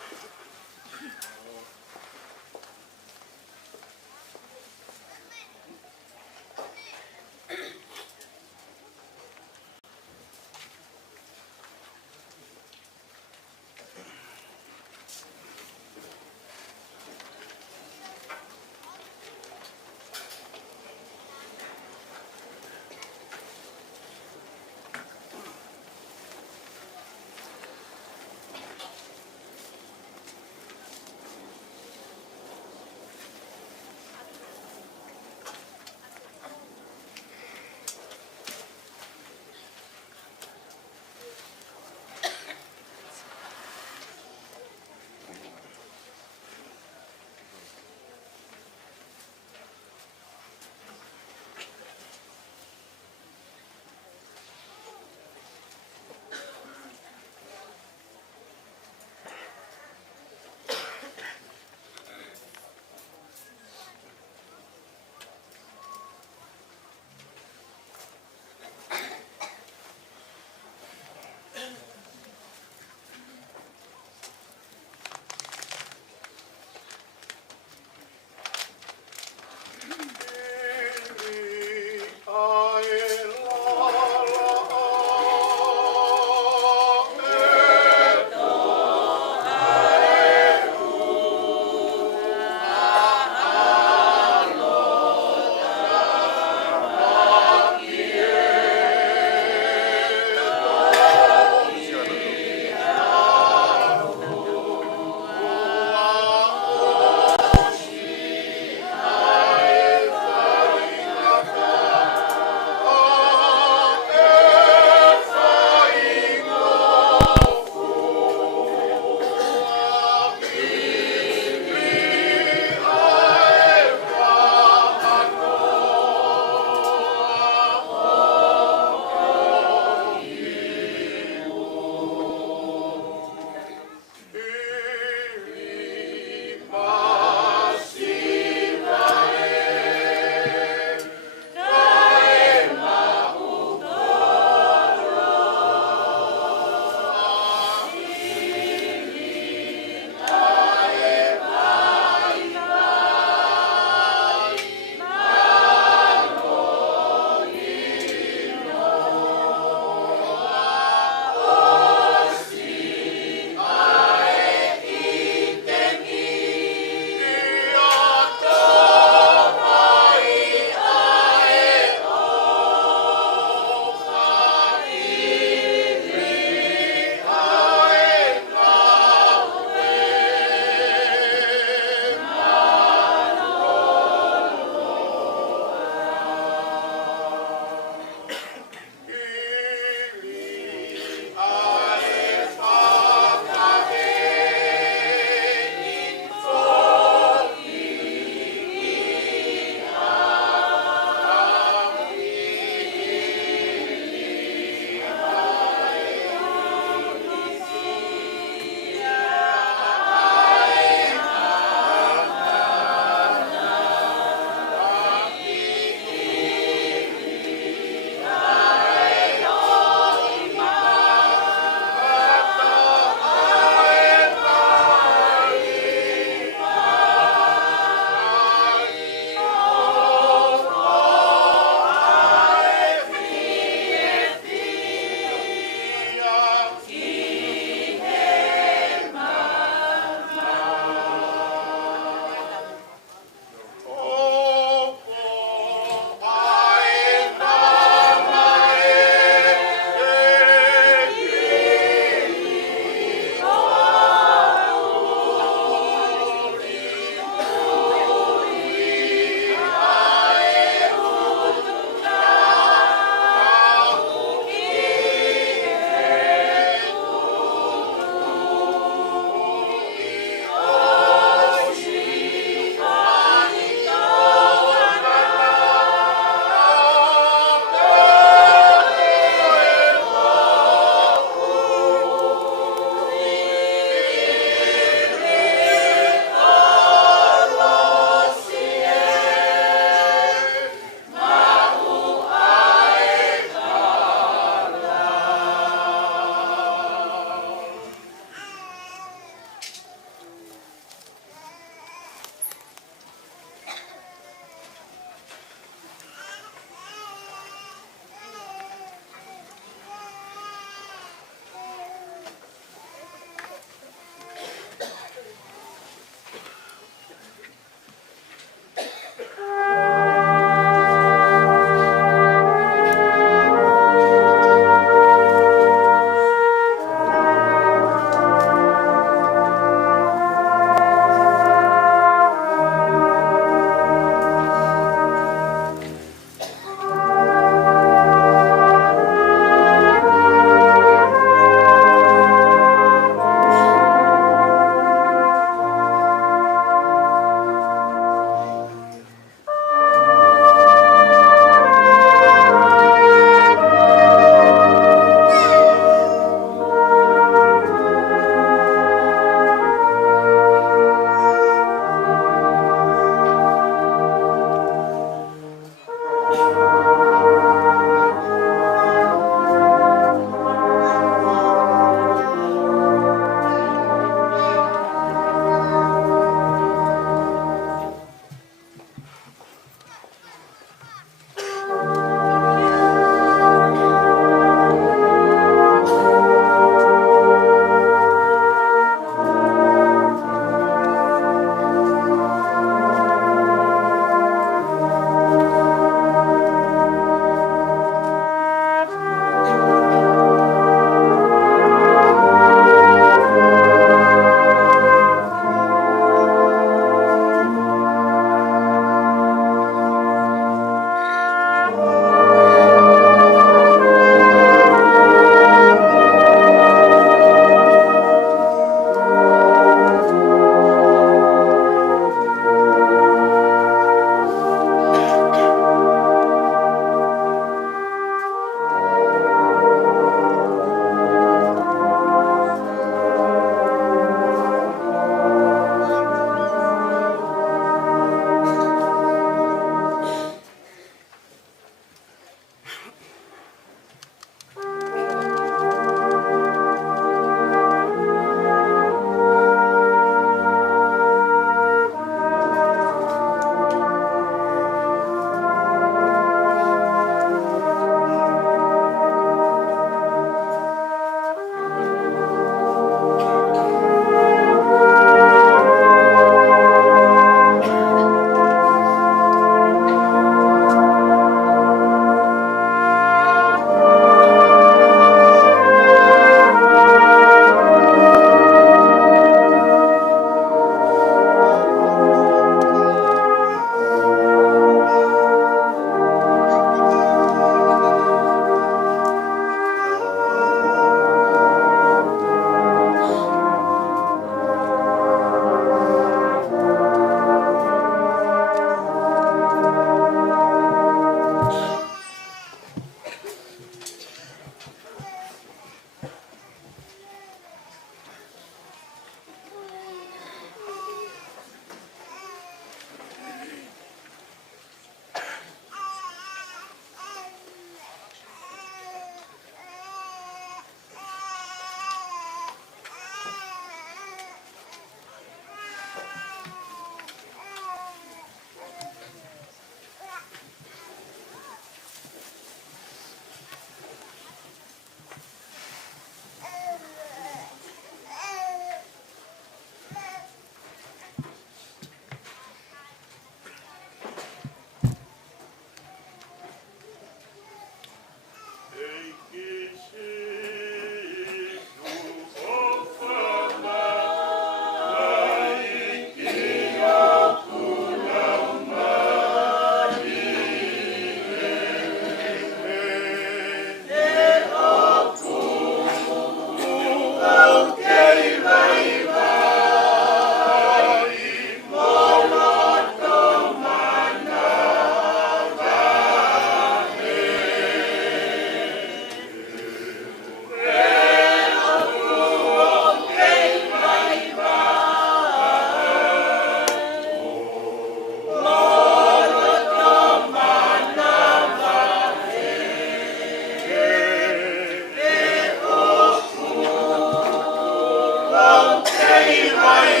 Father,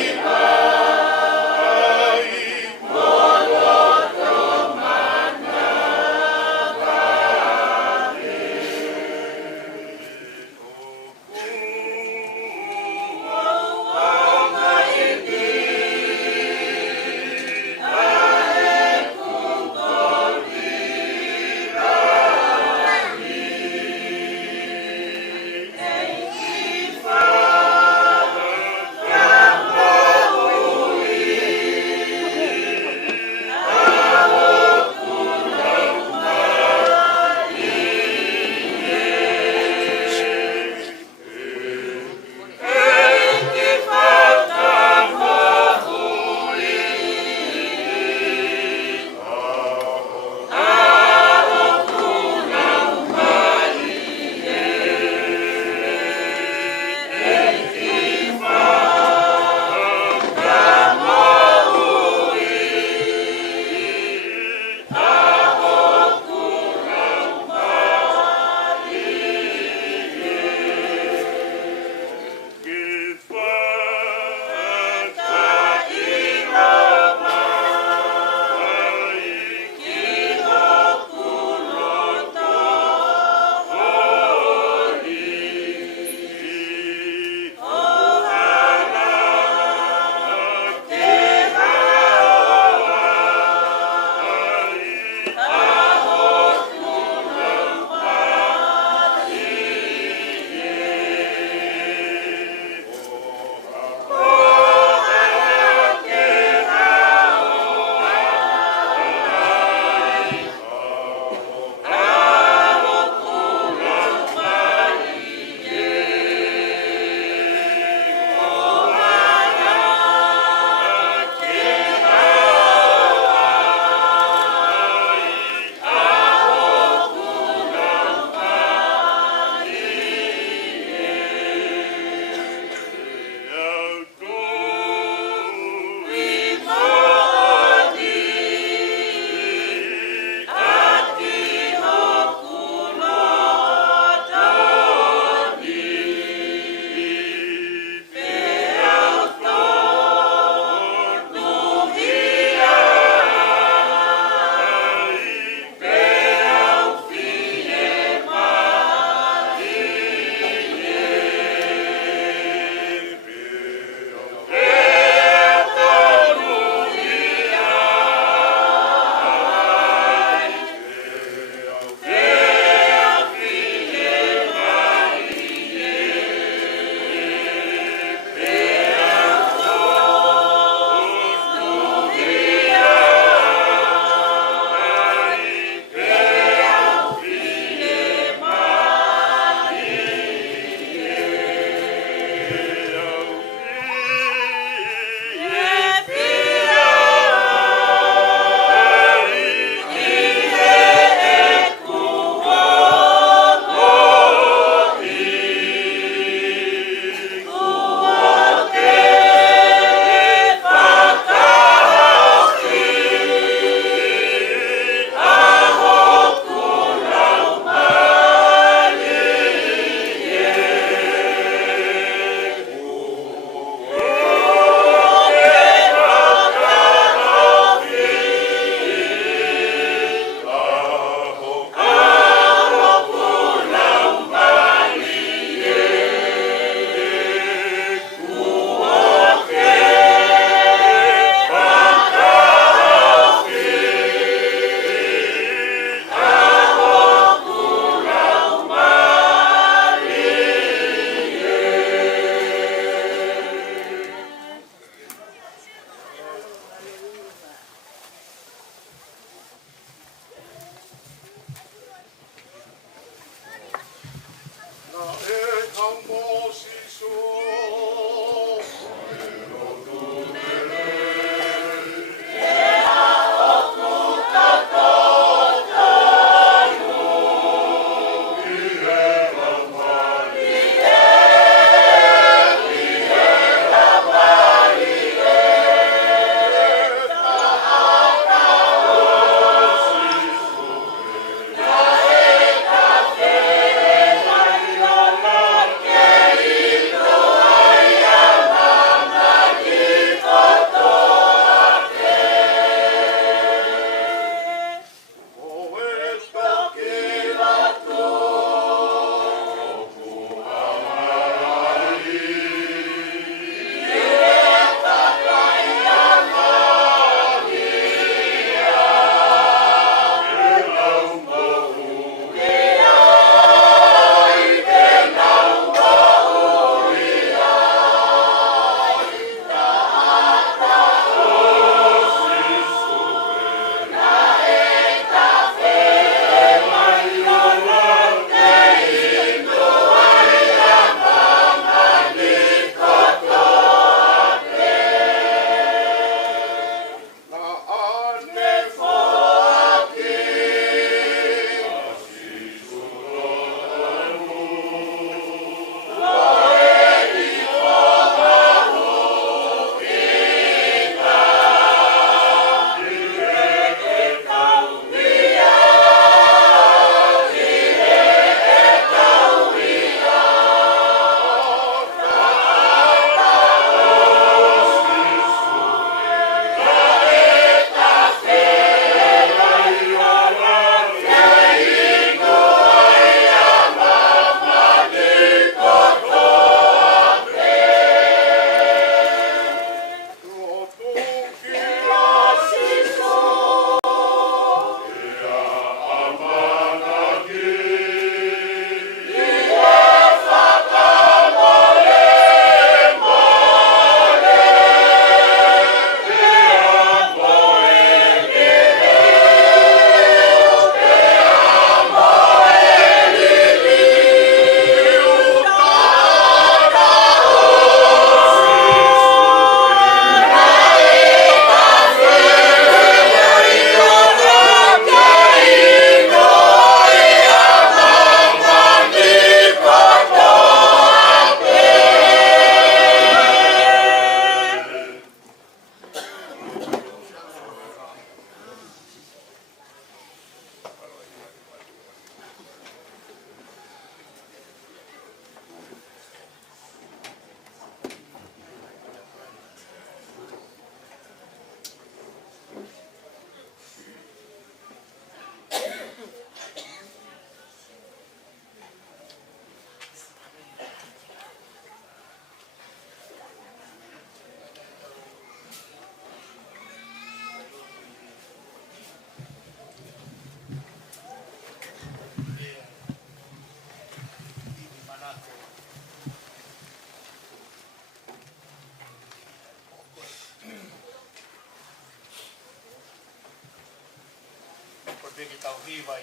hiva i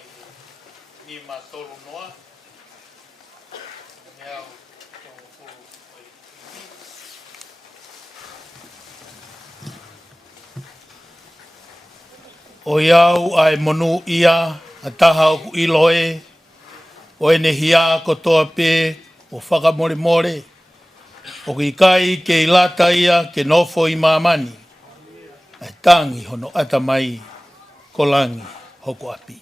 ni matolu noa. Ngeau tō furu o i o iau ai monu ia a taha o ku iloe o ene hia kotoa pē o whakamore more o ki kai ke ilata ia ke nofo i mamani ai tangi hono ata mai kolangi hoko api.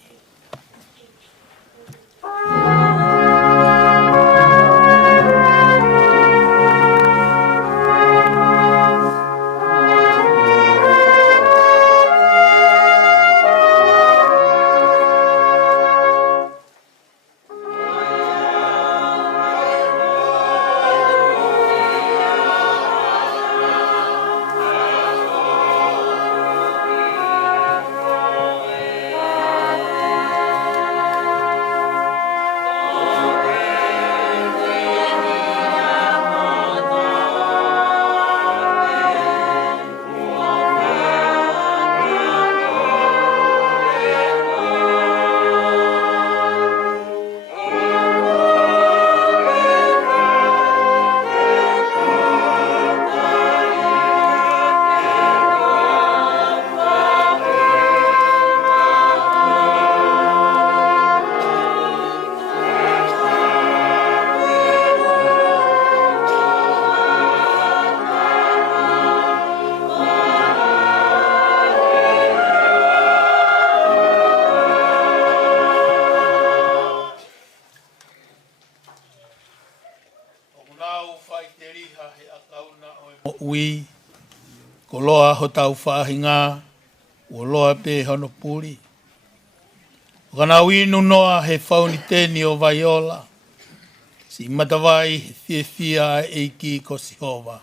Ui, ko loa ho tau whahinga, o loa pē hono puri. O kana winu noa he whauni tēni o Vaiola, si matawai he whia eiki ko Sihova.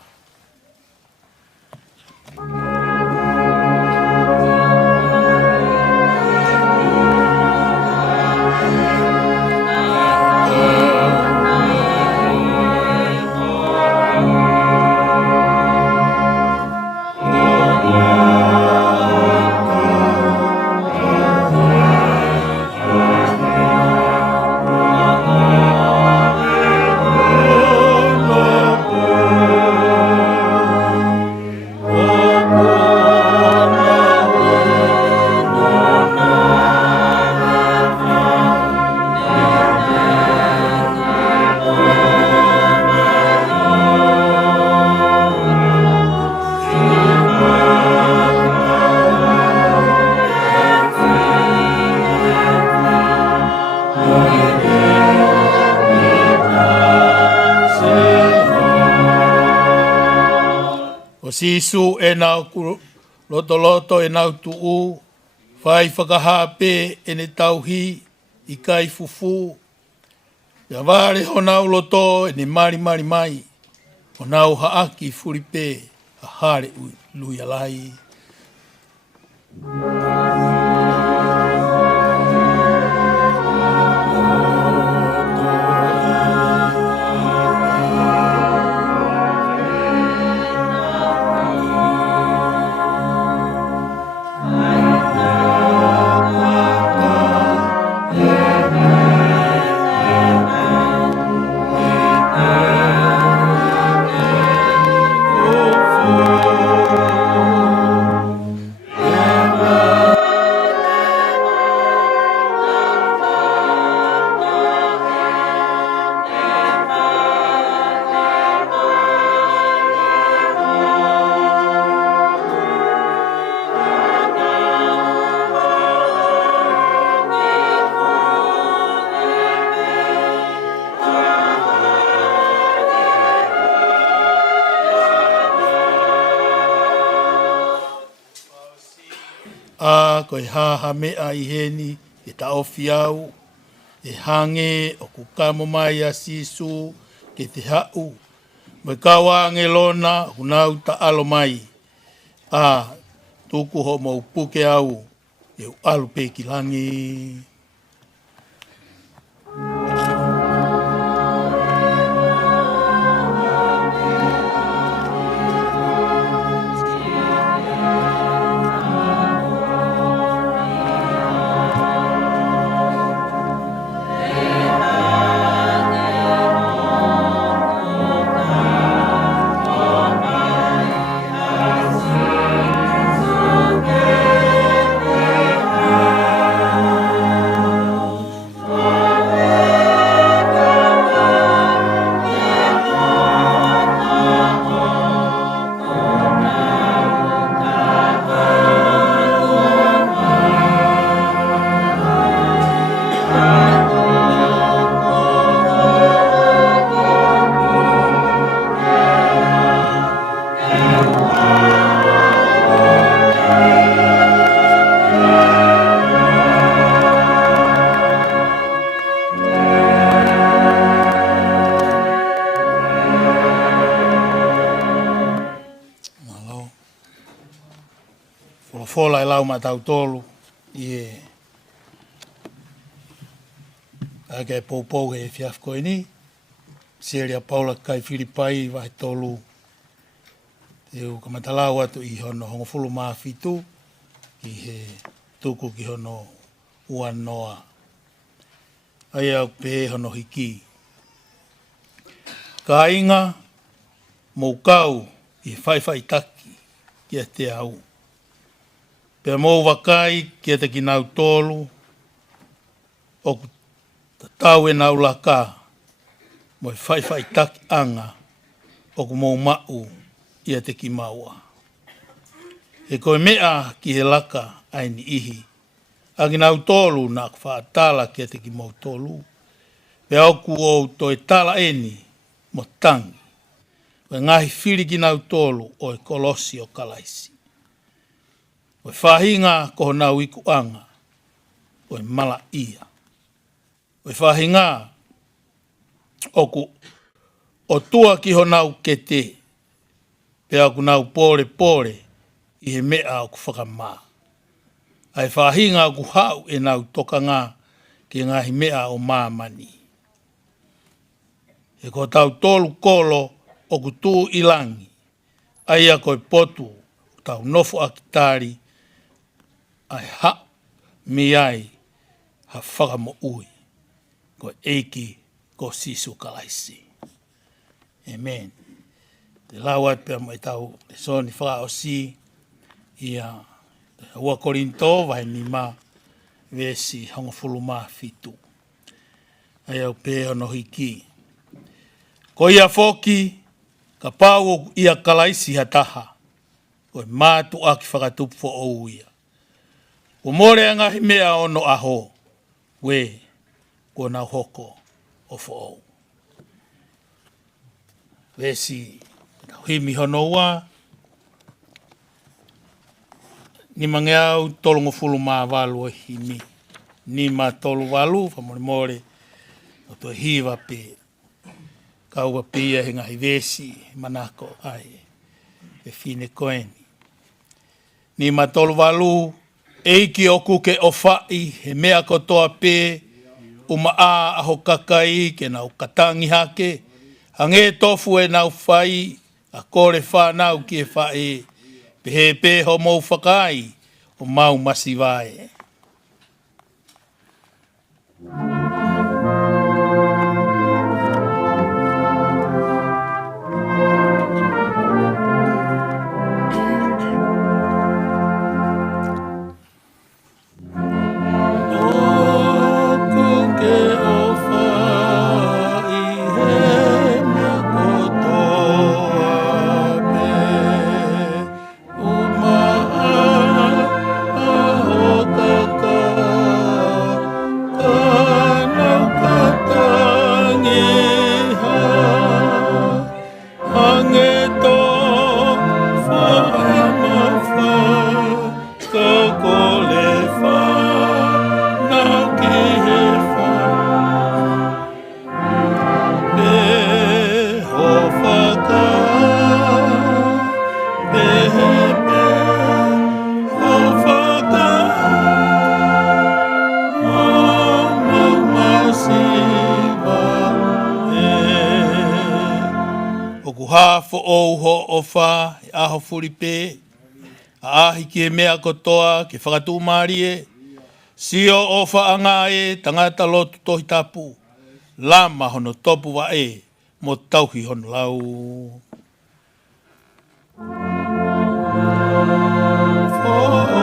O sisu e nau loto e nau tuu, whai whakahape e ne tauhi i kai fufu. Ia wāre ho nau loto e ne mari mai, o nau haaki furipe a hare lui alai. Koe haha mea i heni e ta ofi au, e hange o kukamo mai a sisu ke te hau. Mai kawa ange lona hunau ta alo mai, tuku ho mau puke au, e alu pe ki langi. fola e lau matau tolu. Ie. Ake poupou he fiaf koe ni. Seria Paula kai Filipai vai tolu. Eu kamatalau atu I hono hongo fulu maafitu. I he tuku ki hono ua noa. Ai au pe hono hiki. Ka inga moukau I whaiwhai taki kia te au. Pea mou wakai kia te ki nau tolu. Oku tatau e nau laka. Mo e whaiwhai taki anga. Oku mou mau ia te ki maua. E koe mea ki he laka aini ihi. Agi nau tolu na ku whaatala kia te ki mau tolu. Pea oku o toi tala eni mo tangi. Koe ngahi whiri ki nau tolu o e kolosi o kalaisi. Koe whahinga koho nau iku anga. Koe mala ia. Koe whahinga oku o tua ki ho nau kete. Pea oku nau pore pore I he mea oku whakamaa. Ai whahinga oku hau e nau toka ngā ki ngahi mea o māmani. E ko tau tolu kolo oku tū ilangi. Ai a koe potu tau nofo akitari. Ai ha mi ai ha whakamo ui. Ko eiki ko sisu kalaisi. Amen. Te lawat pia mo tau le soni whaka o si. Ia ua korinto vai ni ma vesi hongo fulu ma fitu. Ai au pe hono hiki. Ko ia foki ka pau ia kalaisi hataha. Ko mātu aki whakatupu fo ou ia. Ko more ngahi mea ono aho. We ko nau hoko o fo ou. Vesi himi hono ua. Ni mangeau tolongo fulu maa walu o himi. Ni ma tolu walu, whamore more. O to hiwa pe. Kaua pia he ngahi vesi, manako ai. E fine koeni. Ni ma tolu walu, eiki o kuke o whai, he mea kotoa pe. Uma a aho kakai, ke nau katangi hake. Hange tofu e nau whai, a kore whanau ki e whae. Pehe pe ho mou whakai, o mau masivae. Hafo o ho ofa aho furipe ahi ki mea kotoa ke whakatu marie sio ofa anga e tangata lotu tohi tapu lama hono topu wa e mo tauhi hono lau. Oh,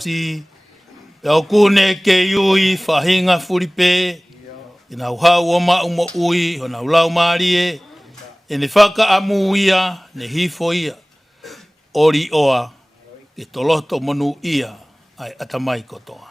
si Pea kune ke iui whahinga furipe ina uhau o mau ui o na ulau marie e ne whaka amu ia ne hifo ia ori oa ke toloto monu ia ai atamai kotoa.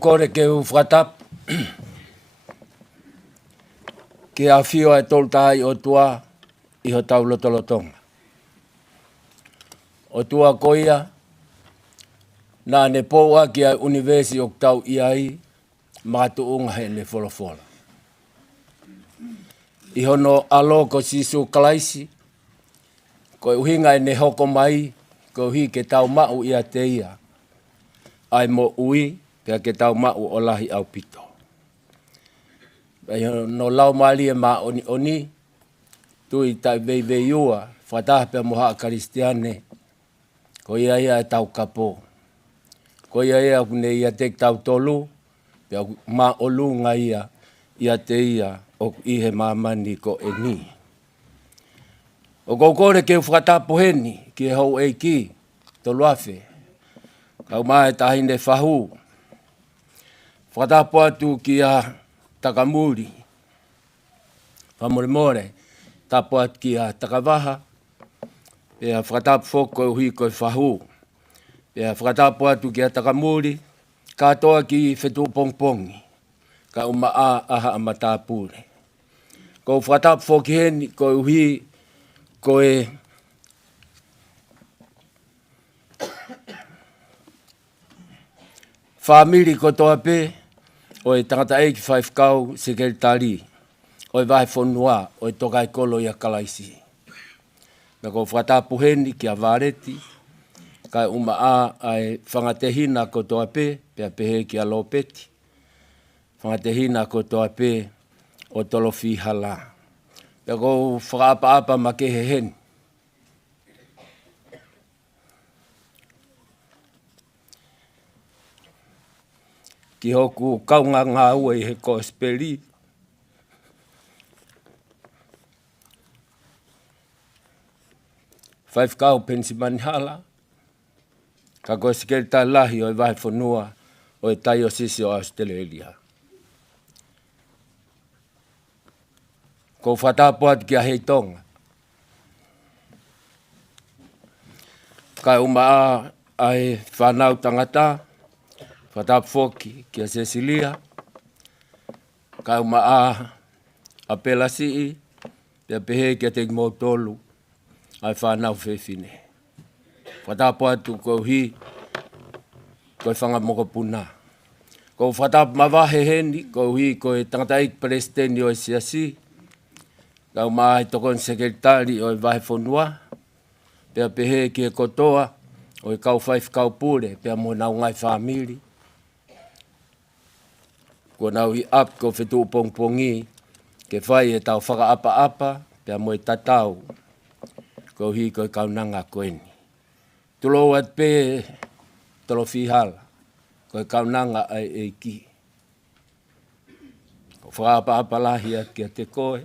Kore ke u whatap, ke a whio e toltai o tua i ho tau lotolotonga. O tua koia, nā ne pōua ki a universi o tau iai, mātu unga he ne wholofola. I hono alo ko sisu kalaisi, ko uhinga e ne hoko mai, ko uhi ke tau mau ia te ia, ai mo ui, pia ke tau mau o lahi au pito. No lau mali e maa oni, tui tai vei ua, whataha pia moha karistiane, ko ia e tau kapo. Ko ia kune ia te tau tolu, pia maa olunga ia te ia, o ihe mamani ko e ni. O kore ke whatapo heni, ki e hau e ki, tolu afe, kau maa e tahine whahu, whatapo atu ki a takamuri, whamoremore, tapo atu ki a takawaha, pia whatapo whoko hui koe whahu, pia whatapo atu ki a takamuri, katoa ki whetu pongpongi, ka uma a aha amatapure. Ko whatapo whoki heni koe hui koe whamiri ko toa pe, o e tangata eiki whaifkau sekretari, o e vahe whonua, o e tokai kolo ia kalaisi. Na ko whatapu heni ki a vareti, kai uma a e whangatehina ko toa pe, pia pehe ki a lopeti. Whangatehina ko toa pe, o tolofi hala. Pia ko whakaapa ma kehe heni. Ki hoku kaunga ngā ua i he kosperi. Whaifkau pensimani hala. Ka koe sekretari lahi o e vahe whanua o e taio sisi o Australia. Ko whatapo atu ki a heitonga. Kai uma a e whanau tangata. Whatapo foki ki a Cecilia. Kai uma a Pelasi, pia pehe ki a te motolu, ai whanau whewhine. Whatapo atu ko hi, ko whanga moko puna. Ko whatapo mawahe heni, ko hi ko e tangata ik presidenti o e siasi, kau maa e tokon sekretari o e vahe whonua, pia pehe ki e kotoa, o e kau whaifkau pure, pia mo nau ngai whamiri. Ko nau i ap ko whetu pongpongi, ke whai e tau whaka apa, pia mo e tatau, ko hi ko e kaunanga koeni. Tulo at pe tolo fihala, ko e kaunanga ai e ki. Ko whaka apa lahi at ki a te koe.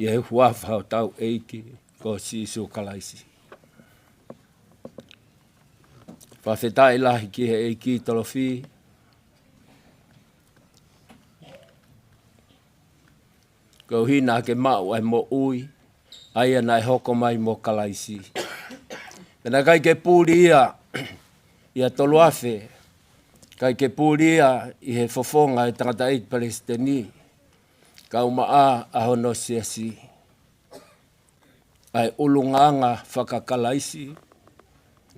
Ia e huafa o tau eiki, ko sisu kalaisi. Whawhetai lahi ki he eiki tolo fi. Ko hina ke mau ai mo ui. Aia nai hoko mai mo kalaisi. Pena kai ke pūri ia tolu awhe. Kai ke pūri i he fofonga e tangata i Palestini. Kau maa ahono siasi. Ai ulunganga whakakalaisi.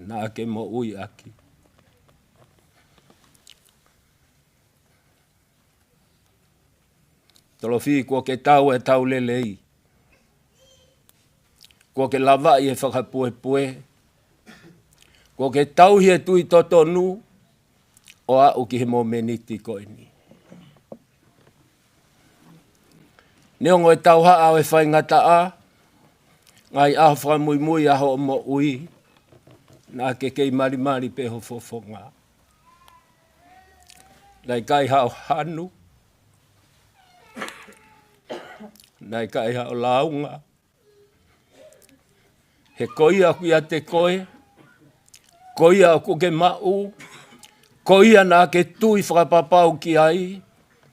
Nā ke mo ui aki. Tolofi kua ke tau e tau lelei. Kua ke lava i e whakapue. Kua ke tau hi e tui totonu. O a uki he mo meniti ko ini. Neongo e tau haa o e whai ngata a. Ngai aho whamui mui aho o mo ui. Nā ke kei mari pe ho fofonga. Nai kai hao hanu. Nai kai hao launga. He koia ku ia te koe. Koia ku ke mau. Koia nā ke tui whakapapau ki ai.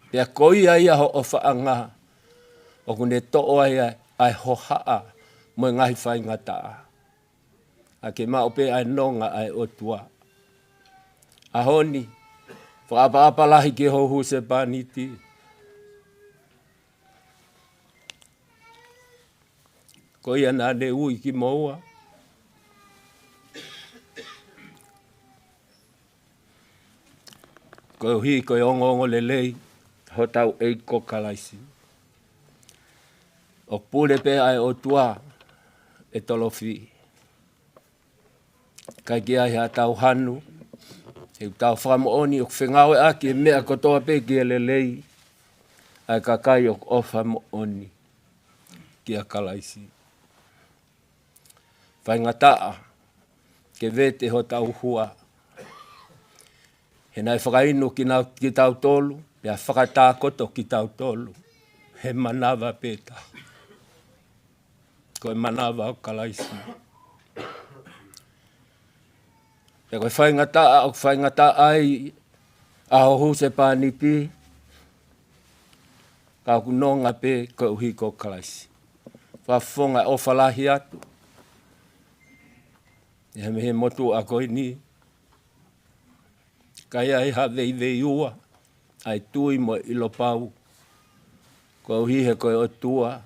Pea koia ia ho o whaanga. O kune to'o ai ho haa. Mo ngahi whai ngata a. A ke mao pe ai nonga ai otua. A honi. Whakapapa lahi ke hohu se paniti. Koia nā ne ui ki moua. Koe hi koe ongo lelei. Ho tau ei ko kalaisi. O pule pe ai otua. E tolofi. Kai ki ai ha tau hanu. He tau whakamooni o whengawe aki e mea kotoa pe ki e lelei. Ai kakai o whakamooni. Ki a kalaisi. Whaingataa. Ke vete ho tau hua. He nai whakainu ki tau tolu. Pea whakatākoto ki tau tolu. He manawa peta. Koe manawa o kalaisi. Pea koe whaingataa ai aho hu se pānipi. Ka kunonga pe koe uhi ko kalaisi. Whafonga o whalahi atu. E me he motu a koe ni. Kai ai ha vei ua. Ai tui mo ilo pau. Koe uhi he koe o tua.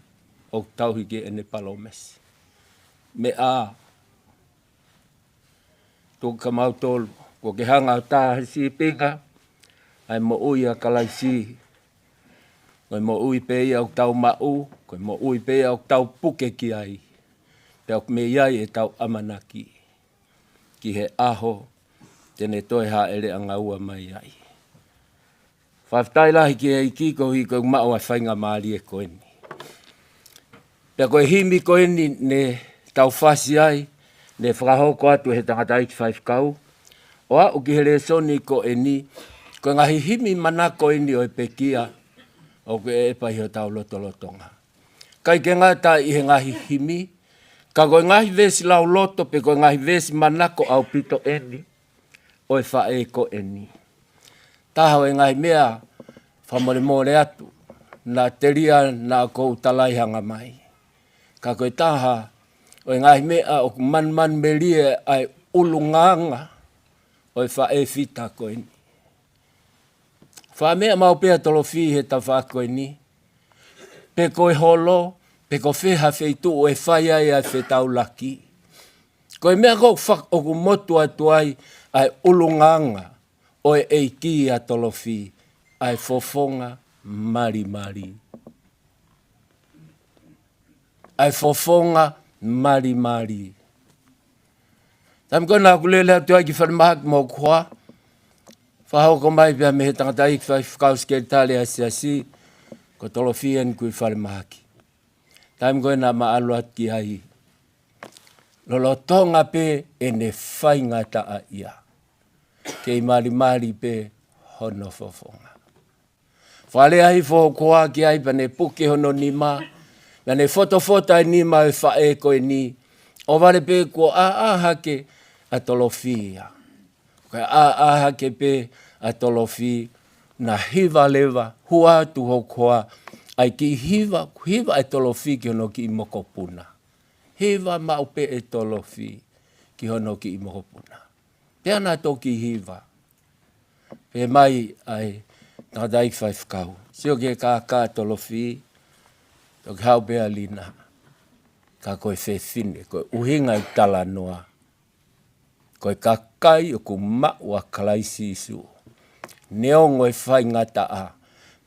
O tauhi ke ene palomesi. Me a. Tō kamau tolu. Ko ke hanga o tā si pinga. Ai mo ui a kalaisi. Koe mo ui pe ia o tau mau. Koe mo ui pe ia o tau puke ki ai. Pea me iai e tau amanaki. Ki he aho. Tene toi ha ere anga ua mai ai. Whaftai lahi ki hei ki kohi koe mao ai whainga maari e koe ni. Pea koe himi koe ni ne tau whasi ai. Ne whakahoko atu he tangata iki whaifkau. O a uki he soni koe ni. Koe ngahi himi mana koe ni o e pekia. O koe e pai ho tau lotolotonga. Kai ke ngata i he ngahi himi. Ka koe ngahi vesi lau loto pe koe ngahi vesi manako au pito eni. O e whae ko eni. Taha e ngahi mea whamore atu. Nā teria nā kou talaihanga mai. Ka koe taha o e ngahi mea o man melie ai ulunganga. O e whae fita ko eni. Wha mea mau pea tolofi he ta wha ko eni. Pe koe holo. Pe ko wheha wheitu o e whaia e ai whetau laki. Koe mea kou whak o ku motu atu ai ulunganga o e eiki a tolofi ai fofonga mari. Ai fofonga mari. Tam kona kulele atu ai ki whanmahak mo kua. Whahoko mai pia me he tangata ik whakauske tale a siasi. Ko tolofi en kui whanmahaki. Tam kona maalo at ki ai. Lolotonga pe ene whaingata a ia. Kei mari pe hono fofonga. Whale ai whokoa ki ai pa ne puke hono nima. Na ne fotofota e nima e whae koe ni. O wale pe ko a hake a tolofia. Koe a hake pe a tolofi. Na hiva lewa hua tu hokoa ai ki hiva e tolofi ki hono ki imokopuna. Hiva maupe e tolofi ki hono ki imokopuna. Pea nā toki hiva. Pe mai ai ngā dai whaifkau. Sio ke kā tolofi, toki hau bea lina. Ka koe whewhine, koe uhinga i tala noa. Koe kakai o ku maua kalaisi isu. Neongo e whai ngata a.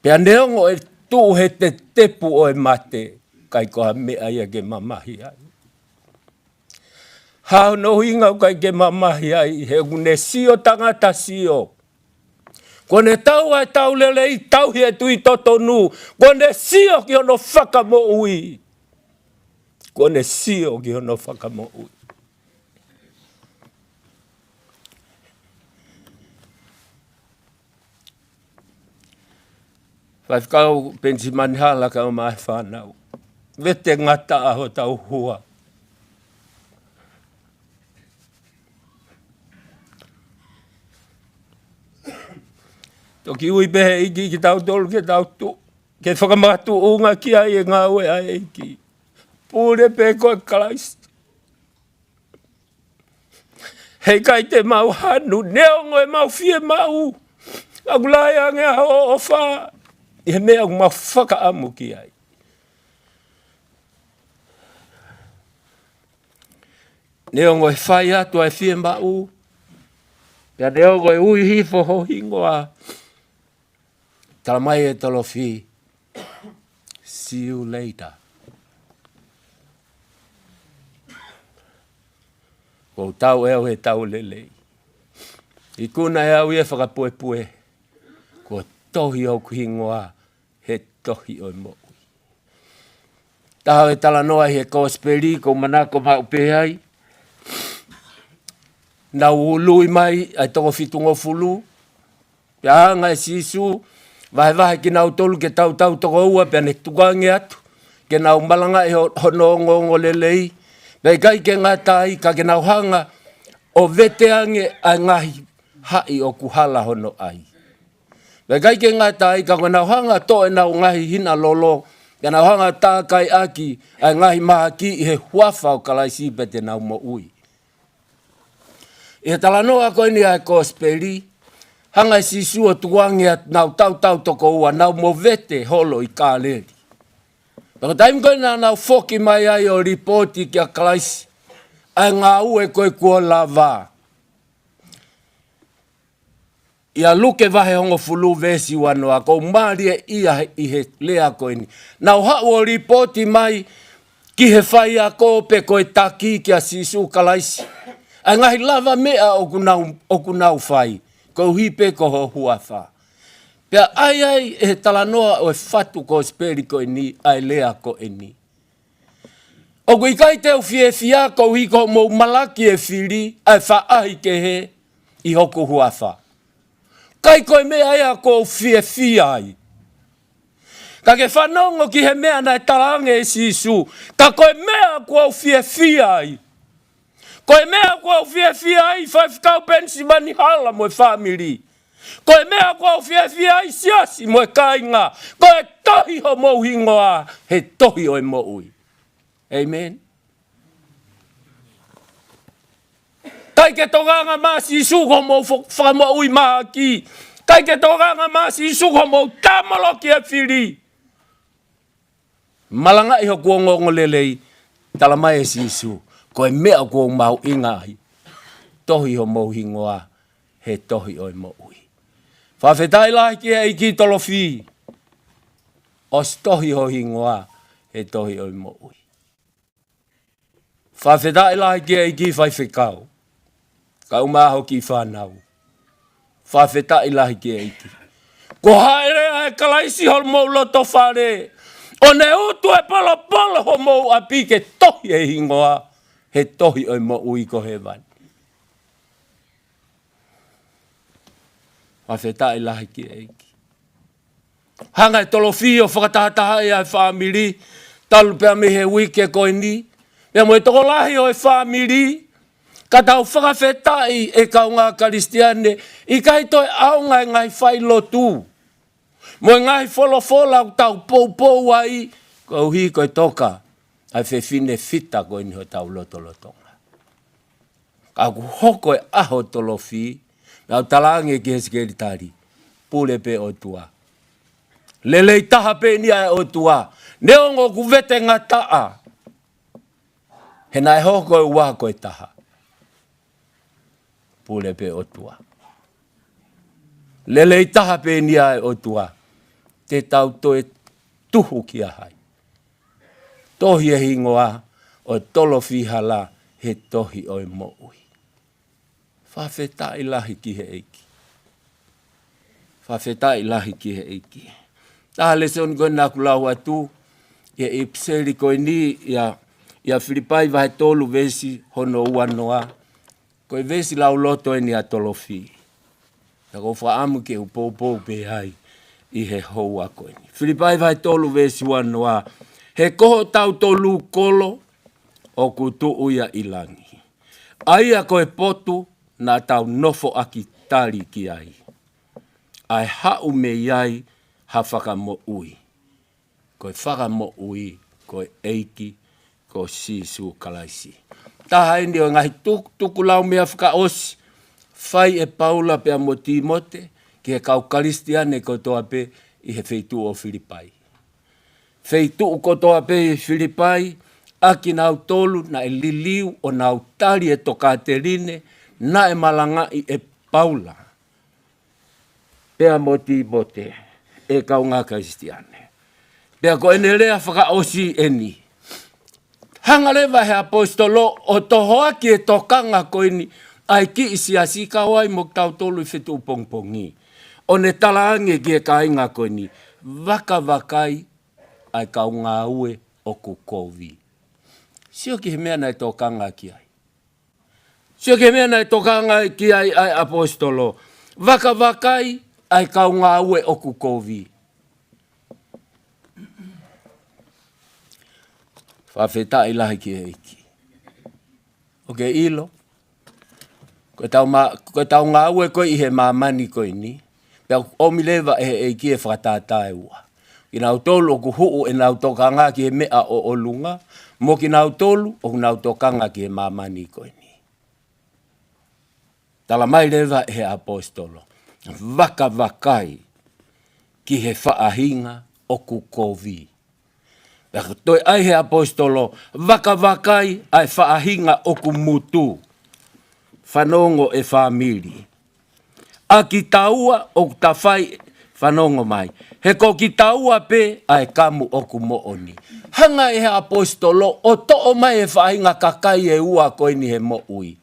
Pea neongo e tu he te tepu o e mate. Kai koha mea ia ke mamahi ai. Hau no hinga o kai ke mamahi ai. He une sio tangata sio. Kone tau ai tau lele i tau hi e tui totonu. Kone sio ki ono whakamo ui. Kone sio ki ono whakamo ui. Whaifkau pensi manihala ka o mai whanau. Vete ngata aho tau hua. Toki ui behe iki ki tau tolu ke tau tu. Ke whakamatu unga ki ai e ngā ue ai iki. Pūre pe koe kalaisi. Hei kai te mau hanu, neongo e mau fie mau. Agulai ange aho o wha. I mea mau whakaamu ki ai. Neongo e whai atu ai fie mau. Pea neongo e ui hifo ho hingoa. Tala mai e tolofi. See you later. Ko tau eo he tau lelei. I kuna e au e whakapue. Ko tohi au kuhingoa he tohi o mo. Taho e tala noa he kosperi ko manako maupe ai. Na ului mai ai toko fitungo fulu. Pea anga e sisu. Vahe ki nau tolu ke tau toko ua pea ne tukange atu. Ke nau malanga e hono ngongo lelei. Pea kai ke ngatai ka ke nau hanga o veteange ai ngahi hai o kuhala hono ai. Pea kai ke ngatai ka ke nau hanga to e nau ngahi hina lolo. Ke nau hanga tā kai aki ai ngahi maha ki i he huafa o kalaisi pete nau mo ui. E tala noa koe ni ai kosperi. Hanga si sua tuange at nau tau toko ua, nau mo vete holo i kāleri. Paka taim koe nau foki mai ai o ripoti ki a kalaisi. Ai ngā ue koe kua lava. Ia luke vahe hongo fulu vesi wanoa, kou marie ia i he lea koe ni. Nau hau o ripoti mai ki he whai a kope koe taki ki a sisu kalaisi. Ai ngahi lava mea o kunau whai. Ko hipe ko ho huafa. Pea ai e tala noa o e whatu ko speri ko ni ai lea ko ni. O kui kai teo fie fia ko hi ko mo malaki e whiri ai whaahi ke he i hoku huafa. Kai koe mea ea ko fie fia ai. Ka ke whanongo ki he mea nai talange e sisu. Ka koe mea ko fie fia ai. Koe mea kua uwhia ai whaifkau pensi mani hala mo e whamiri. Koe mea kua uwhia ai siasi mo e kainga. Koe tohi ho mo hingoa, he tohi o e mo ui. Amen. Tai ke toganga masi suko mo whamo ui maha ki. Tai ke toganga masi suko mo tamalo ki e whiri. Malanga iho kua ngongo lelei, talamai e sisu. Koe mea kua mau ingahi. Tohi ho mo hingoa, he tohi o mo ui. Whawhetai lai ki e ki tolofi. Os tohi ho hingoa, he tohi o mo ui. Whawhetai lai ki e ki whaiwhekau. Kau maho ki whanau. Whawhetai lai ki e ki. Ko haere e kalaisi ho mo loto whare. O ne utu e polo ho mo api ke tohi e hingoa. He tohi o mo ui ko he wani. Whawhetai lahi ki eiki. Hanga e tolofi o whakatahataha e ai whamiri. Talu pia me he wike koe ni. Pia mo e toko lahi o e whamiri. Ka tau whakawhetai e kaunga karistiane. I kai toi aunga e ngai whai lotu. Mo ngai fola tau pou ai, ko hi ko toka, ai fefine fita ko ni ho tau lotonga. Ka ku hoko e aho tolofi, na talange ki heskeri tari, pule pe o tua. Lele taha pe ni ai o tua, neongo ku vete ngataa, he nai hoko e ua ko e taha. Pule pe o tua. Lele taha pe ni ai o tua, te tau to e tuhu ki ahai. Tohi e hingoa o tolofi hala he tohi o e mo'ui. Whawheta ilahi ki he eiki. Whawheta ilahi ki he eiki. Tāle se oni koe nāku lau atu, ia e pseri koe ni, ia Filipai vahe tolu vesi hono uanoa, koe vesi lau loto e ni a tolofi. Na ko whaamu ke upopou pe hai i he houa koe ni. Filipai vahe tolu vesi uanoa, he koho tau tolu kolo o kutu uia ilangi. Aia koe potu na tau nofo aki tari ki ai. Ai hau me iai ha whaka mo ui. Koe whaka mo ui, koe eiki, ko sisu kalaisi. Taha indi o ngahi tuku lau mea whaka osi, whai e Paula pe a mo Timote, ki he kau Karistiane ko toa pe i he feitu o Filipai. Feitu ko toa pe i Filipai, aki nau tolu na e liliu o nau tari e toka terine, na e malangai e Paula. Pea mo Timote, e kau ngā Karistiane. Pea ko enelea whaka osi eni. Hangalewa he apostolo o tohoa ki e tokanga ko eni, ai ki isi asi kawai mo tau tolu i whetu pongpongi. O ne talaange ki e kainga ko eni, waka wakai ai kau ngā ue o kukovi. Sio ki he mea nei tokanga ki ai. Sio ki he mea nei tokanga ki ai apostolo. Waka wakai ai kau ngā ue o kukovi. Whawheta ilahi ki eiki. Oke ilo. Koe tau ngā ue koe i he mamani koe ni. Pea omilewa e eiki e whakatatai ua. Ki nau tolu o kuhuu e nau tokanga ki he mea o olunga. Mo ki nau tolu o nau tokanga ki he mamani koe ni. Tala mai lewa e he apostolo. Waka wakai ki he whaahinga o kukovi. Toi ai he apostolo, waka wakai ai whaahinga o kumutu. Whanongo e whamiri. A ki taua o tawhai whanongo mai. He ko ki taua pe ai kamu o kumooni. Hanga e he apostolo o to'o mai e whaahinga kakai e ua koe ni he mo ui.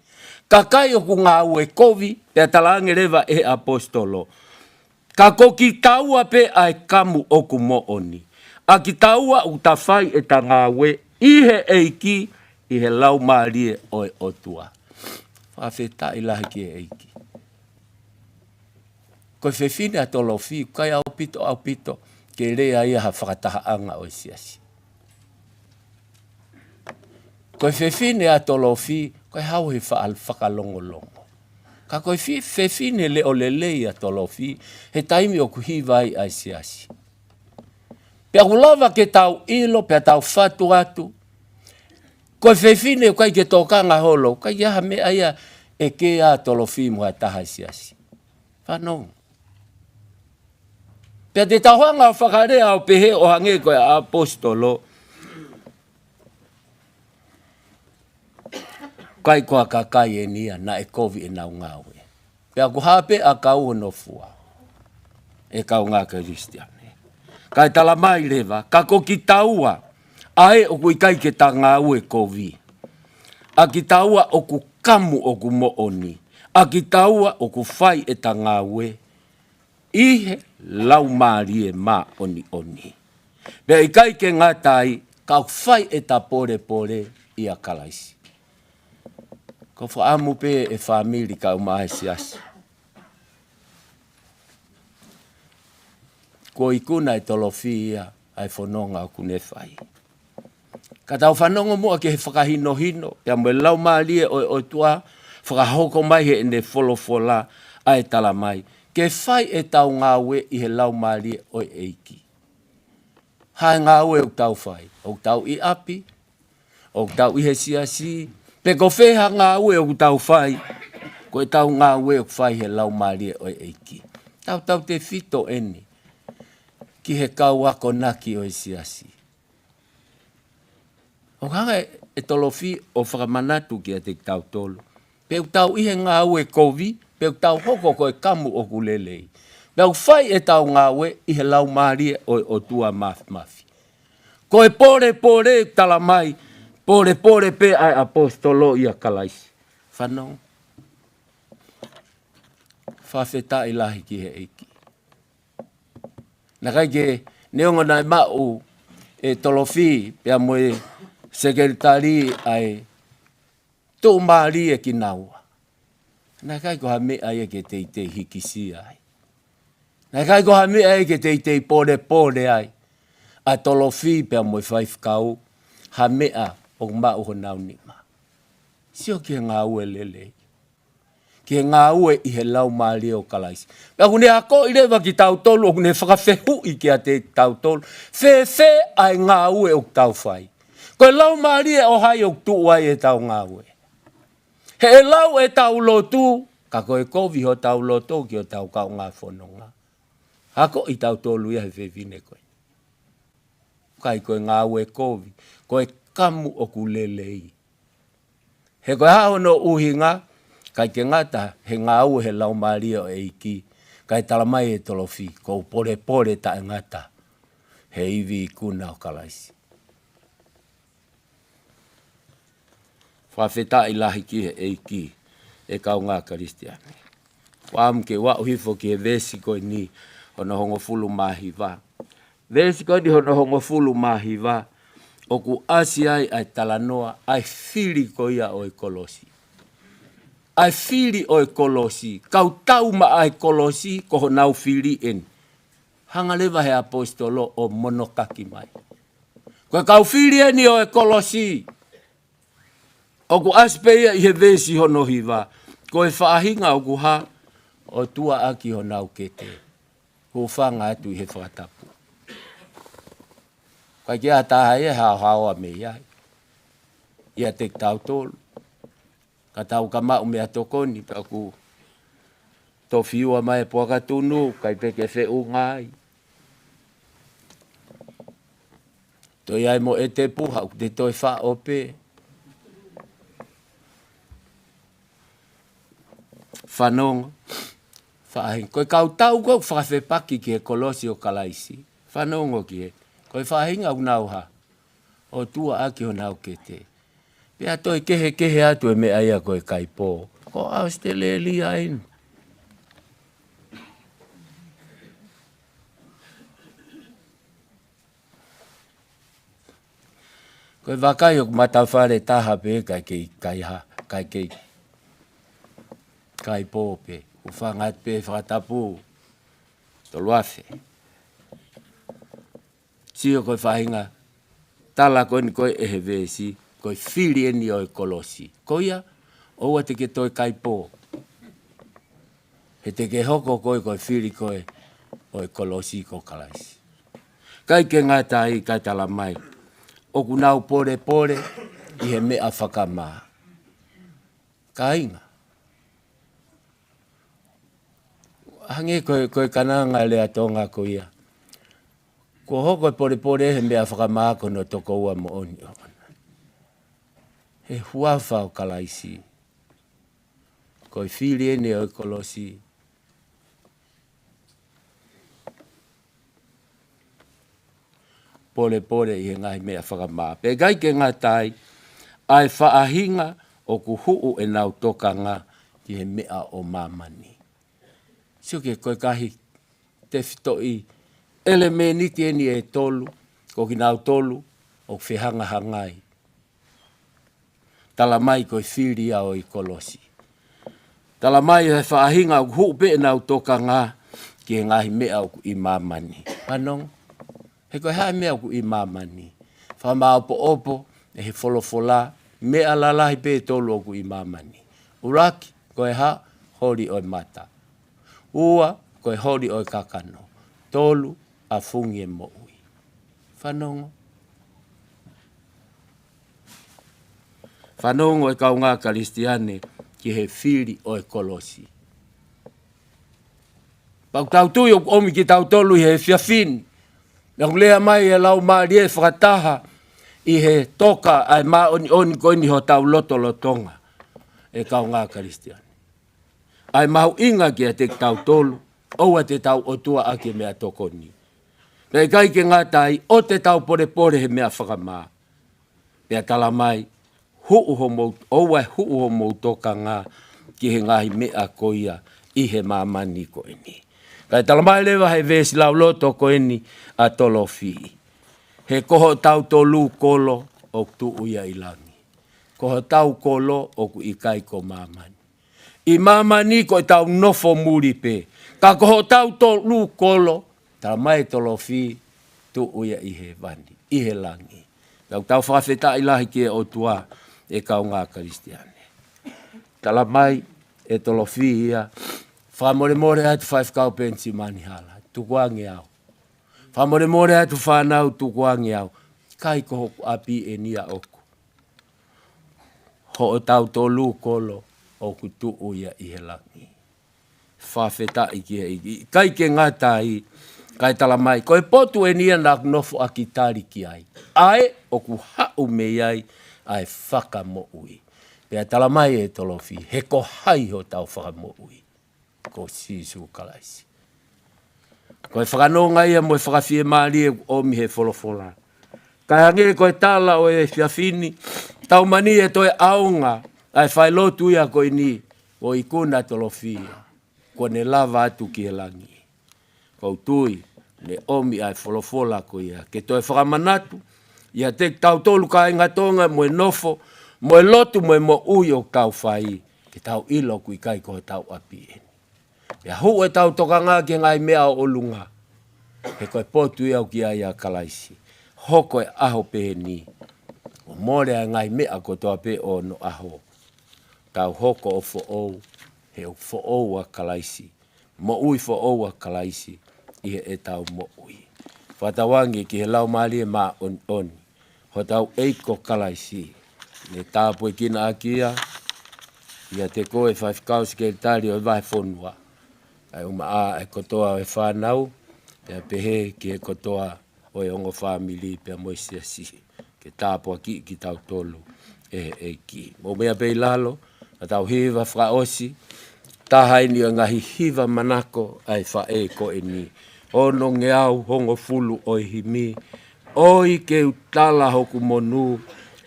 Kakai o ku ngā ue kovi, te talange rewa e apostolo. Ka ko ki taua pe ai kamu o kumooni. A ki taua u tawhai e ta ngā ue, i he eiki, i he lau maarie o e otua. Whawheta ilahi ki e eiki. Koe whewhine a tolofi, kai au pito, ke rea ia ha whakataha anga o siasi. Koe whewhine a tolofi, koe hau he whakalongolongo. Ka koe whewhine le o lelei a tolofi, he taimi o kuhiwai ai siasi. Pea kulawa ke tau ilo, pea tau whatu atu. Koe whewhine o kai ke tokanga holo, kai iaha me aia e ke a tolofi mua taha siasi. Whanong. Pea te tauhanga o whakarea o pehe o hange koe apostolo, kai koa kakai e nia na e kovi e nau ngawe. Pea ku hape a kau no fua. E kau ngā Kristiane. Kai tala mai lewa, ka ko ki taua, ae o kui kai ke ta ngā ue kovi. A ki taua o ku kamu o ku mooni. A ki taua o ku whai e ta ngā ue. Ihe lau maarie mā oni oni. Pea i kai ke ngā tai, ka whai e ta pore i a kalaisi. Ko whaamu pe e whamiri ka umahe siasi. Ko ikuna e tolofi ia ai whanonga o kune whai. Ka tau whanonga mua ke he whakahino hino, pia mwe lau maalie o tua, whakahoko mai he ene wholofola ai tala mai, ke whai e tau ngā ue i he lau maari o eiki. Hai ngā ue o tau whai, o tau i api, o tau i he siasi, pe ko wheha ngā ue o tau whai, ko e tau ngā ue o whai he lau maari o eiki. Tau te whito eni, ki he kau ako naki o e siasi. O hanga e tolofi o whakamanatu ki a te tau tolu. Peu tau ihe ngā ue kovi, peu tau hoko ko e kamu o kulelei. Peu whai e tau ngā ue i he lau maari o tua mafi. Ko e pore tala mai, pore pe ai apostolo i a kalaisi. Whanau. Whawheta i lahi ki he eiki. Nā kai ke neongo nai mau e tolofi pia moe sekretari ai tō maari e ki naua. Nā kai ko ha mea e ke te hikisi ai. Nā kai ko ha mea e ke te pore ai. A tolofi pia moe whaifkau ha mea o mau ho nau nima. Sio ki ngā ue lelei. Ki ngā ue i he lau maari o kalaisi. Pea kune ako i rewa ki tau tolu, o kune whakawhehu i ki a te tau tolu. Whe ai ngā ue o tau whai. Koe lau maari o hai o tu ai e tau ngā ue. He e lau e tau lotu, ka koe kovi ho tau lotu ki o tau kau ngā whanonga. Hako i tau tolu ia he whewine koe. Kai koe ngā ue kovi, koe kamu o kulelei. He koe hao no uhinga, kai ke ngata he ngā ue he lau maari o eiki, kai talamai e tolofi, ko pore ta e ngata, he iwi kuna o kalaisi. Whawheta i lahi ki he eiki, e kau ngā karistiani. Wām ke wa uhifo ki he vesi koe ni, hono hongo fulu mahi wā. Vesi koe ni hono hongo fulu mahi wā, oku asi ai talanoa, ai whiri ko ia o e kolosi. Ai whiri o e kolosi, kau tau ma ai kolosi, ko nau whiri en. Hanga lewa he apostolo o monokaki mai. Koe kau whiri eni o e kolosi, oku aspeia i he vesi hono hiwa, ko e whaahinga oku ha, o tua aki ho nau kete. Ko whanga atu i he whatapu. Kai kia taha e hao me iai. Ia te tau tolu. Ka tau ka mau mea tokoni, pa ku to fiua mai poaka tunu, kai peke wheu ngai. To iai mo e te puha, te toi wha ope. Whanonga. Whaahin. Koe kau tau kou whakawhepaki ki e kolosi o kalaisi. Whanonga ki e. Koe whahinga unauha. O tua aki o nau kete. Pea toi kehe atu e mea ia koe kaipo. Ko austele lia inu. Koe wakai o matawhare taha pe kai kei kaipo pe. Ufangat pe whakatapu. Toluafe. Sio koe whahinga. Tala koe ni koe ehe vesi. Koe whiri eni o e kolosi. Koia, oua te ke toi kaipo. He te ke hoko koe whiri koe o e kolosi ko kalaisi. Kai ke ngata i kai tala mai. Oku nau pore i he mea whakamaa. Ka inga. Hange koe kananga lea tonga koia. Ko hoko pore he mea whakamaa kono toko ua mo oni. He huafa o kalaisi. Koe whiri ene o kolosi. Pore i he ngai mea whakamaa. Pe gai ke ngatai, ai whaahinga o ku huu e nau tokanga i he mea o mamani. Sio ke koe kahi te whitoi elemeniti eni e tolu, ko ki nau tolu o whihanga hangai. Tala mai koe whiri au i kolosi. Tala mai he whaahinga o huu pe nau toka ngā ki he ngahi mea o i mamani. Anong, he koe hae mea o i mamani. Whamā opo e he wholofola mea lalahi pe tolu o i mamani. Uraki koe ha hori o mata. Ua, koe hori o kakano. Tolu, a fungi e mo ui. Whanongo. Whanongo e kaunga karistiane ki he whiri o e kolosi. Pau tau tui o omi ki tau tolu i he whiawhini. Na kulea mai e lau maari e whakataha i he toka ai maa oni koini ho tau loto lotonga e kaunga karistiane. Ai mahu inga ki a te tau tolu, oua te tau otua ake mea tokoni. Nei kai ke ngatai, o te tau pore pore he mea whakamaa. Mea tala mai, oua huu ho mou toka ngā ki he ngahi mea koia i he mamani ko eni. Kai tala mai lewa he vesi lau loto ko eni a tolo fii. He koho tau tolu kolo o tu uia ilangi. Koho tau kolo o ku ikai ko mamani. I mamani ko tau nofo muri pe. Ka koho tau tolu kolo, tala mai tolo fii tu uia i he vani, i he langi. Tau whawheta ilahi ki e o tua e kau ngā karistiane. Tala mai e tolo fii ia, whamore more atu whaifkau pensi mani hala, tukuangi au. Whamore more atu whanau tukuangi au, kai koho api e nia oku. Ho o tau tolu kolo o ku tu uia i he langi. Whawheta i ki he iki. Kai ke ngata i, kai tala mai, koe potu e nia nāk nofo a ki tari ki ai. Ai, o ku hau me ai, ai whaka mo ui. Pea tala mai e tolofi, he ko hai ho tau whaka mo ui. Ko sisu kalaisi. Koe whakanonga ia mo e whakawhie maari e omi he wholofola. Kai hange koe tala o e whiawhini, tau mani e toi aunga, ai whailotu ia koe ni, o ikuna tolofia. Ko ne lava atu ki he langi. Kau tui, ne omi ai wholofola ko ia. Ke toi whakamanatu, ia te tau tolu ka inga tonga mo e nofo, mo e lotu mo e mo ui o tau whai, ke tau ilo kui kai ko tau api eni. Ia hu e tau toka ngā ke ngai mea o olunga, he koe potu iau ki ai a kalaisi. Hoko e aho pehe ni, o more a ngai mea ko toa pe o no aho. Tau hoko o fo ou, he o fo ou a kalaisi. Mo ui fo ou a kalaisi, i he e tau mo ui. Whatawangi ki he lau maali e maa oni. Ho tau eiko kalaisi. Ne tāpu e kina akia, ia te koe whaifkau sikeritari o vai whonua. Ai uma a e kotoa o e whanau, pia pehe ki e kotoa o e ongo whamili pia moisia si. Ke tāpu a ki tau tolu e ki. Mo mea pei lalo, a tau hiva whaosi, tahaini o ngahi hiva manako ai whae ko e ni. Ono nge au hongo fulu o i himi, oi ke utala hoku monu,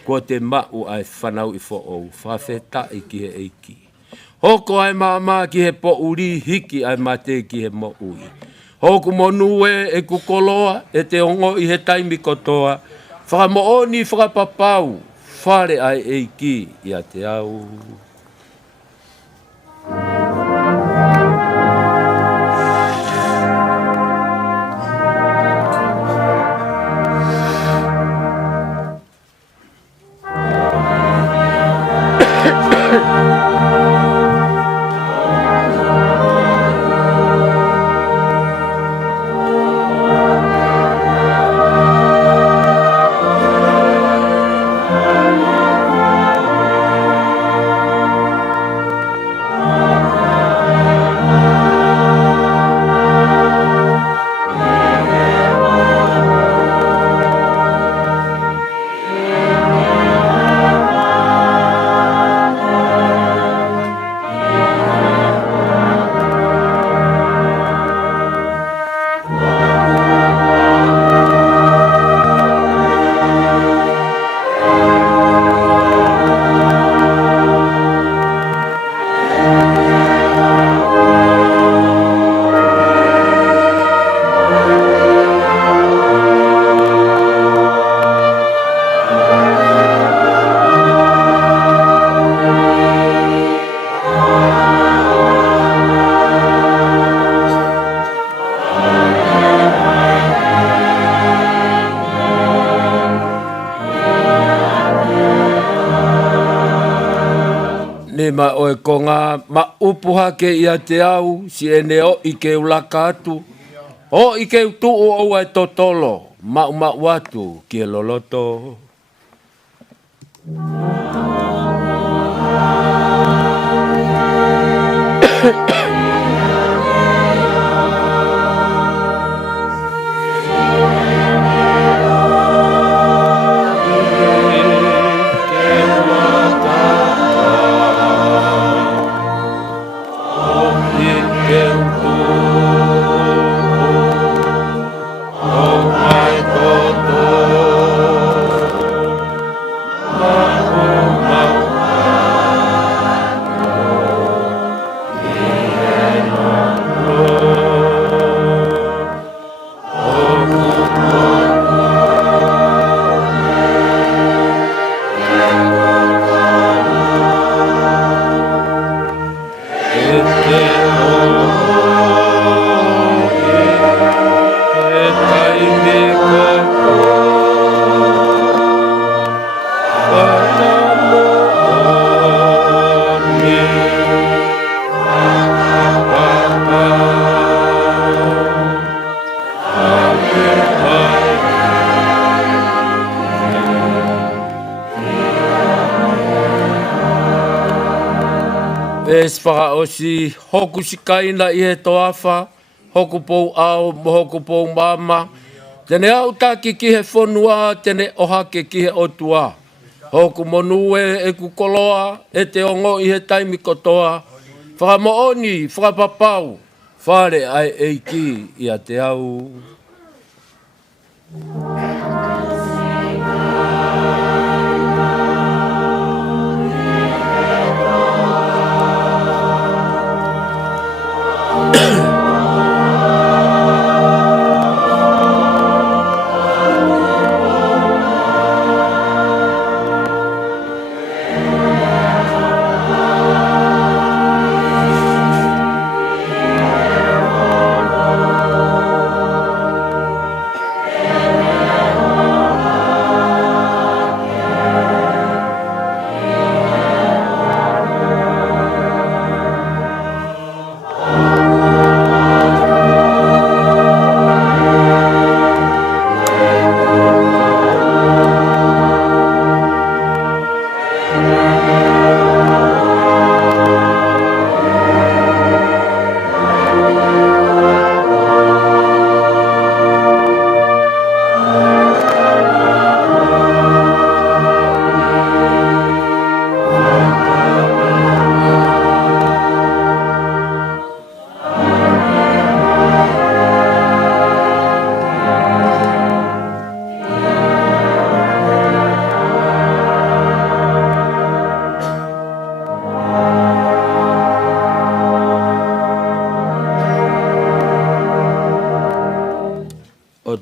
ko te mau ai whanau i fo ou, whawheta i ki he eiki. Hoko ai maa ki he po uri hiki ai mate ki he mo ui. Hoku monu e kukoloa, e te ongo i he taimi kotoa, whakamo oni whakapapau, whare ai eiki i a te au. Me ma oe ko ngā ma upuha ke ia te au, si ene o i ke ulaka atu. O i ke utu o au e totolo, ma watu ki e loloto. Whaka o si hoku si kaina i he toafa, hoku pou ao, hoku pou mama. Tene au taki ki he whonua, tene ohake ki he otua. Hoku monue e kukoloa, e te ongo i he taimi kotoa. Whaka mooni, whaka papau, whare ai eiki i a te au.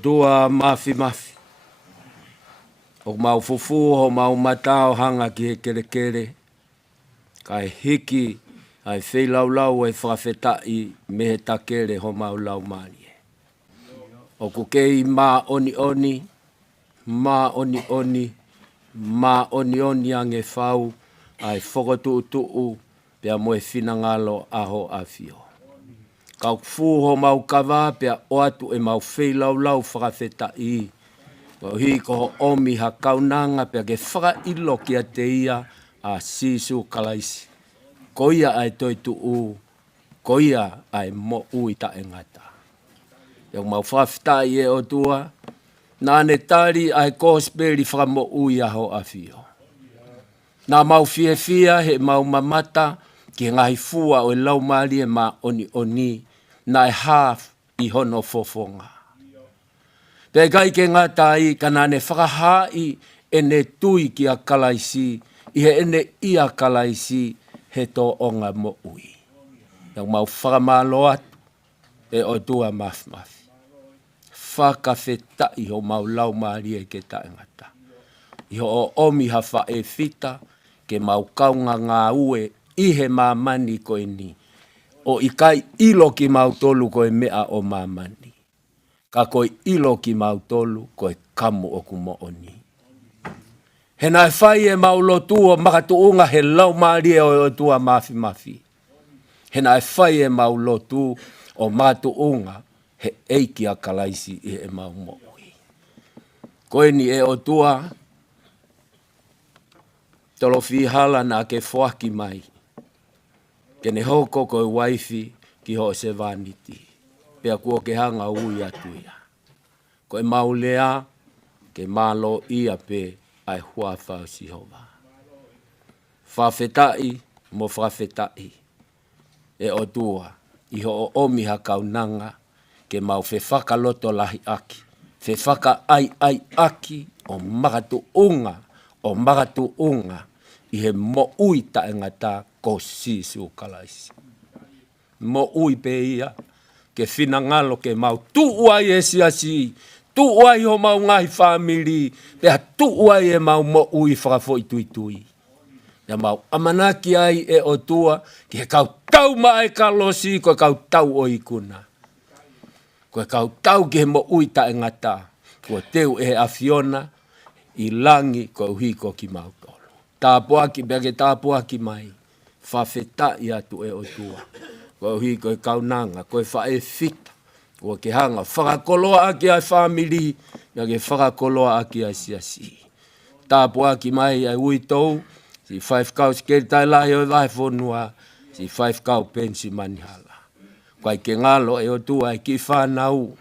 Dua mafi. O mau fufu ho mau matao hanga ki he kere. Kai hiki ai whei lau e whawhetai me he takere ho mau lau mani. O kukei ma oni, ange whau ai whakatu pia moe whinangalo aho awhio. Kau fuho mau kawa pia o atu e mau whei lau whakawhetai. O hi ko omi ha kaunanga pia ke whakailo ki a te ia a sisu kalaisi. Koia ai toi koia ai mo ui ta e ngata. Iau mau whawhetai e o tua, nāne tari ai kosperi whakamo ui aho awhio. Nā mau fia he mau mamata ki ngahi fua o lau mali e ma oni. Nai half i hono fofonga. Pei kai ke ngata i kanane whakahai e ne tui ki a kalaisi, i he ene i a kalaisi he tō onga mo ui. Iau mau whakamalo atu e o tua mafi. Whakawhetai ho mau lau maari e ke taengata. I ho o omi hawha e whita ke mau kaunga ngā ue i he mamani koe ni. O i kai ilo ki mautolu koe mea o mamani. Ka koe ilo ki mautolu koe kamu o kumo oni. He nai whai e maulo tua makatuunga he lau maari o tua mafi mafi. He nai whai e maulo tu o makatuunga he eiki a kalaisi e mau mo ui. Koe ni e o tua tolofi hala na ke whaki mai. Kene hoko koe waifi ki ho se vaniti. Pea kua ke hanga ui atuia. Koe maulea ke malo ia pe ai hua whau Sihova. Whawhetai mo whawhetai e o tua i ho o omi ha kaunanga ke mau whewhaka loto lahi aki. Whewhaka ai aki o magatu unga i he mo ui taengata ko sisu kalaisi. Mo ui pe ia ke whina ngalo ke mau tuuai e siasi, tuuai ho mau ngai family, pea tuuai e mau mo ui whakafo i tui. Ya mau amanaki ai e o tua ki he kau tau mai kalosi ko kau tau o ikuna. Ko kau tau ki he mo ui taengata, ko teu e afiona i langi ko hiko ki mau tolo. Tāpuaki bege tāpuaki mai, whawheta i atu e o tua. Ko hiko e kaunanga, ko e whae fita, ko ke hanga, whakakoloa aki ai family, ya ke whakakoloa aki ai siasi. Tāpuaki mai ai ui tau, si 5 kau skeri tai lahi o vai whonua, si 5 kau pensi manihala. Ko ke ngalo e o tua e ki whanau,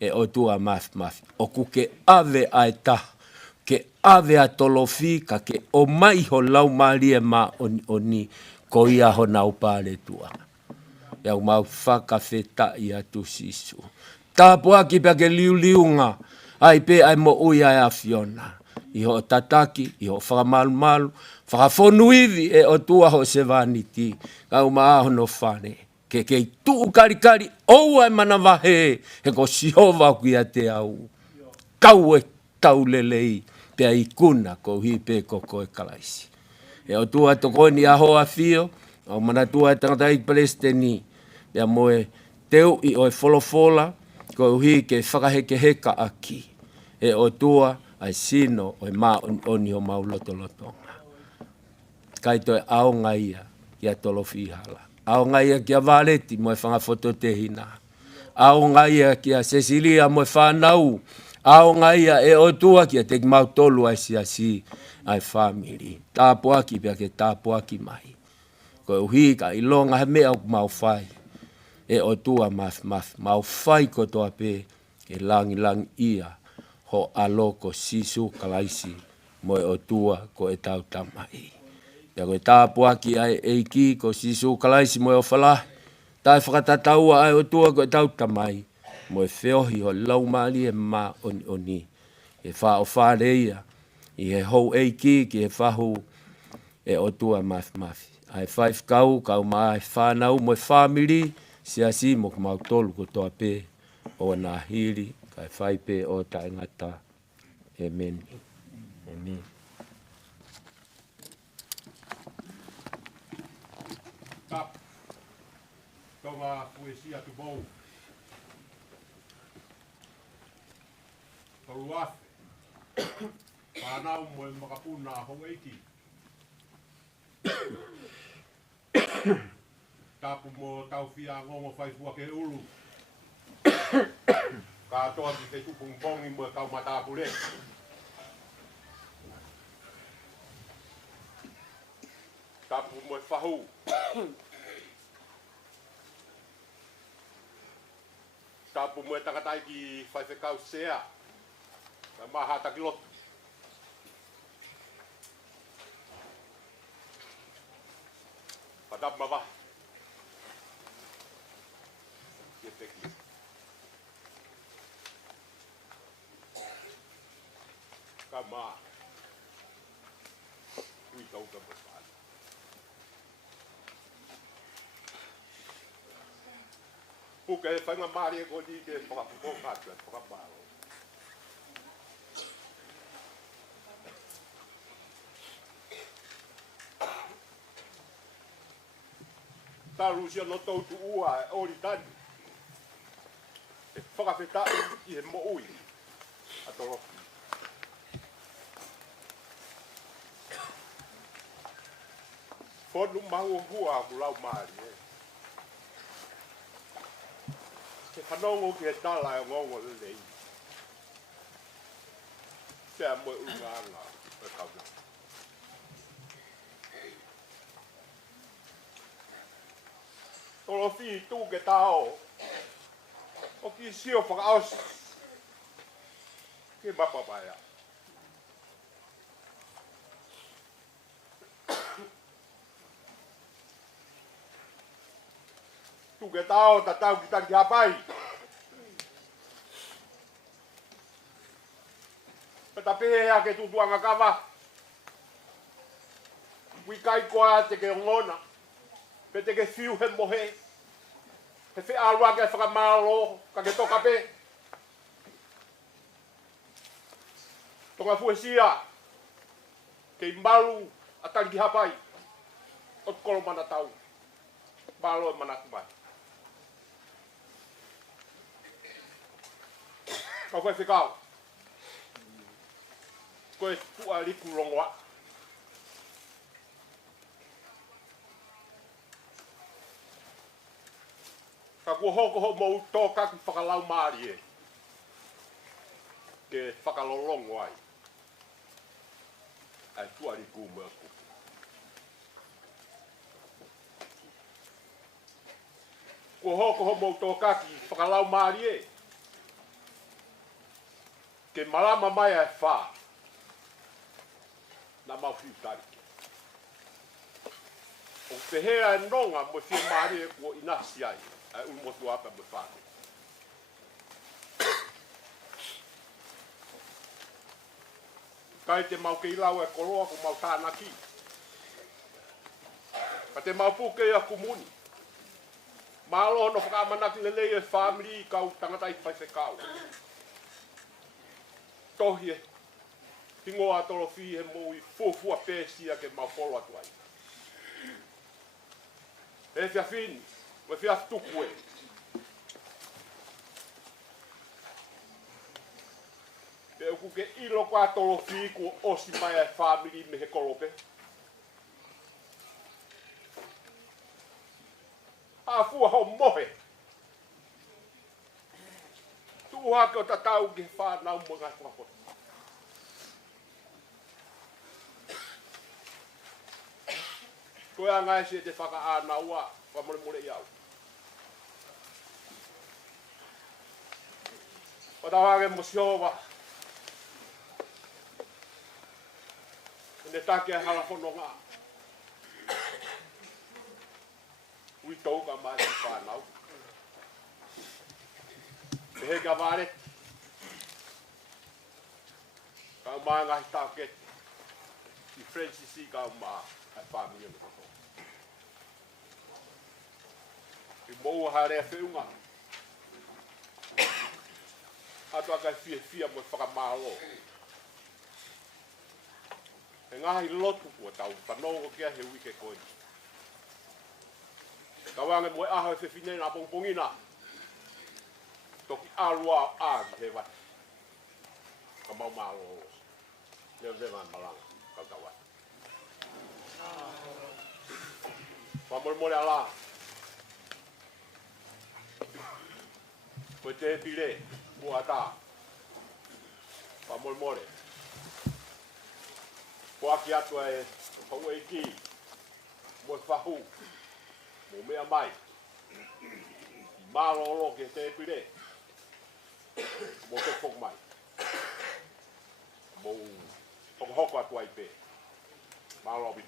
e o tua mafi. O kuke ave ai taha, ke ave a tolofi ka ke o mai ho lau maari e ma oni ko ia ho nau pāle tua. Iau mau whakawheta i atu sisu. Tāpuaki pia ke liuliunga, ai pe ai mo ui ai a Fiona. I ho tataki, i ho whakamalu, whakafonuivi e o tua ho se vaniti, kau maa hono whane. Ke kei tuu karikari, ou ai manawahe, he ko Sihova ki a te au. Kau e taulelei, pea ikuna ko hipe ko koe kalaisi. E o tua to koe ni aho a fio, o mana tua e tangatai Palestini, pea moe teu i oe folofola, ko hi ke whakaheke heka aki. E o tua ai sino oe maa oni o mau lotolotonga. Kai toi aonga ia ki a tolofi hala. Aonga ia ki a Valeti moe whangafoto te hina. Aonga ia ki a Cecilia moe whanau. Aonga ia e o tua ki a te mau tolu ai siasi ai family. Tāpuaki pia ke tāpuaki mai. Ko uhi ka ilonga he mea mau whai. E o tua mau whai ko toa pe e langi ia ho aloko sisu kalaisi moe o tua ko e tau tamai. Ia koe tāpuaki ai eiki ko sisu kalaisi moe o whalahi. Tai whakatataua ai o tua ko e tau tamai. Moe whiohi ho lau maali e ma oni. E wha o whareia. I he hou eiki ki he whahu e o tua mafi. Ai 5 kau maa e whanau moe family. Siasi mo kumau tolu ko toa pe o na hiri. Kai whai pe o taengata. Amen. Amen. Tap. Tonga poesia tu bou. Toruafe. Whanau mo e makapuna ho eiki. Tapu mo tau fia ngongo whai fua ke ulu. Ka toa ki te tupung bongi mo e kau matapu le. Tapu mo e whahu. Tapu mo e takatai ki whai whekau sea. Ka maha takilotu. Padap mawah. Yeteki. Kama. Ui kau ka berpan. Puke whainga maari e koni ke whakapukongatu e whakaparo. Taru sia no tau tu ua e ori tani. E whakawheta i he mo ui. Atoro. Fonu mahu hua ku lau mari e. Te whanongo ki he tala e ngongo le lei. Pea moe ungaanga e kauna. Tolo fi tu ke tao. O ki sio whakaos. Ke mapapaya. Tu ke tao ta tau ki tangi hapai. Peta pehea ke tutuanga kawa. Wikai koa te ke ngona. Pe te ke fiu he mohe. He whi arua ke whakamalo ka ke toka pe. Tonga fuesia. Ke malu a tangi hapai. O kolo mana tau. Malo e mana kumai. Kau koe whikau. Koe tua liku rongoa. Ka kua hoko ho mou tō kaki whakalau maari e. Ke whakalolongo ai. Ai tua liku mea kuku. Kua hoko ho mou tō kaki whakalau maari e. Ke malama mai ai whā. Na mau whiu tarike. O te hea e nonga mo whiu maari e kua inasi ai. Ai umotu apa me whāne. Kai te mau ke ilau e koroa ko mau tānaki. Ka te mau puke ia kumuni. Malo no whakamanaki lelei e whamiri kau tangatai whai whekau. Tohi e hingoa tolo fi he mou I fuafua pēsia ke mau polo atu ai. E whia whini, me whia tuku e. Pe uku ke ilo kwa tolo fi ku osi mai e whamiri me he korope. A fua ho mohe. Tuha ke o tatau ke whanau mga whakapota. Koe a ngai se te whaka ānaua, wa mole iau. O tawage mo siowa. Ne take hala whanonga. Ui tauka mai te whanau. Te he ka ware. Ka mai ngahi tāke. I Francis I ka maa. Ai whamia me kato. I mou hare a whiunga. Atua kai fia mo whakamalo. E ngahi lotu kua tau whanongo kia he wike koi. Ka wange moe aho e whiwhine na pongpongina. Toki arua āgi he wati. Ka mau malo olos. Leo vengan malanga. Kau tawai. Whamormore ala. Koe te pire, kua tā. Whamormore. Koa ki atua e hau e ki. Mo whahu. Mo mea mai. I mālo olo ke te pire. Mo te whok mai. Mo hoko atua I pe. Mālo awi.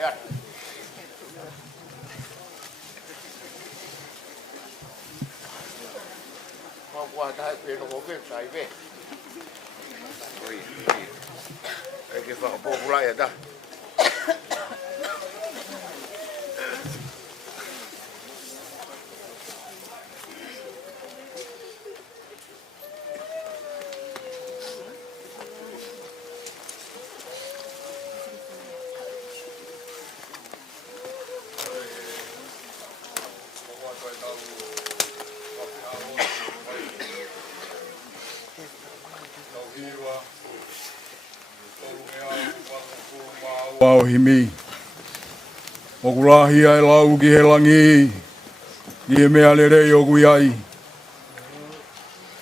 ya. Mau qua tai pe no go sai ve. Oi. Ai ke fa po pula ya ta. Wau himi. O kurahi ai lau ki he langi. Ni e mea le rei o kui ai.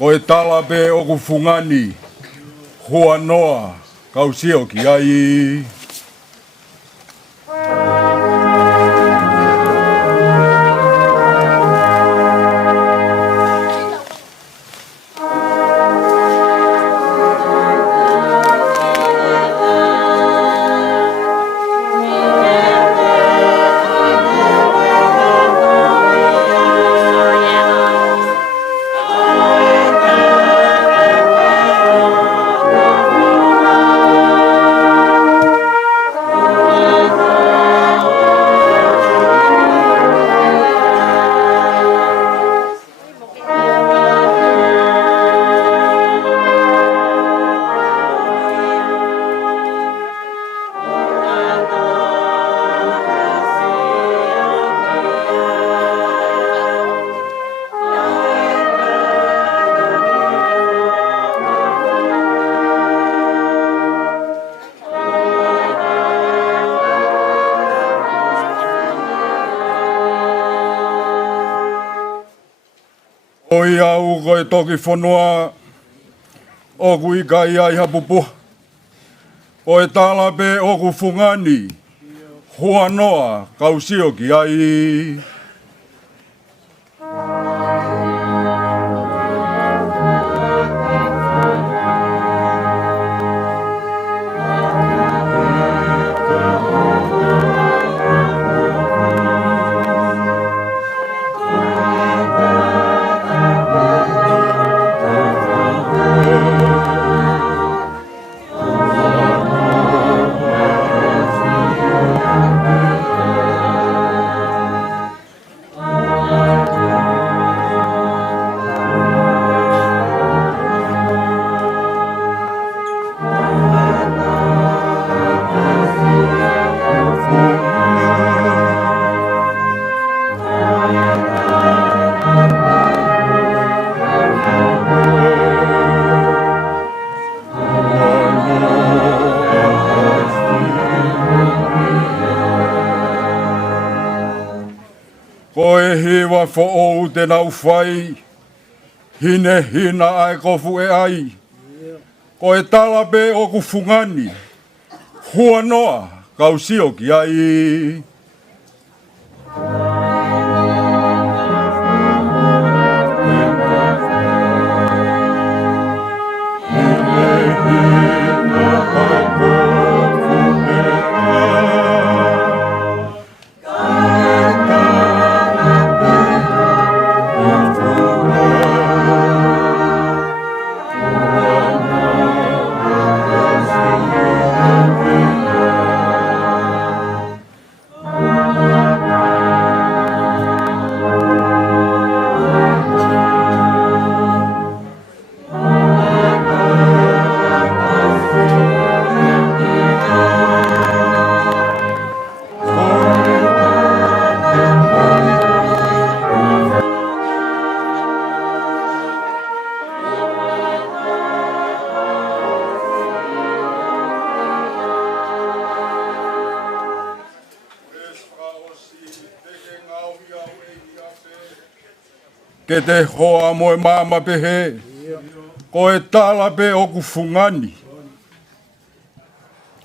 O e tala pe o ku fungani. Hoa noa. Kau sio ki ai. Oi au koe toki whanua o kui kai ai hapupu. O e tala pe o ku fungani. Hoa noa kau sio ki ai. Koe hiwa fo o te nau whai, hine hina ai kofu e ai. Koe tala pe o ku fungani, hua noa kau sio ki ai. Ke te hoa moe mama pehe, ko e tala pe o ku fungani.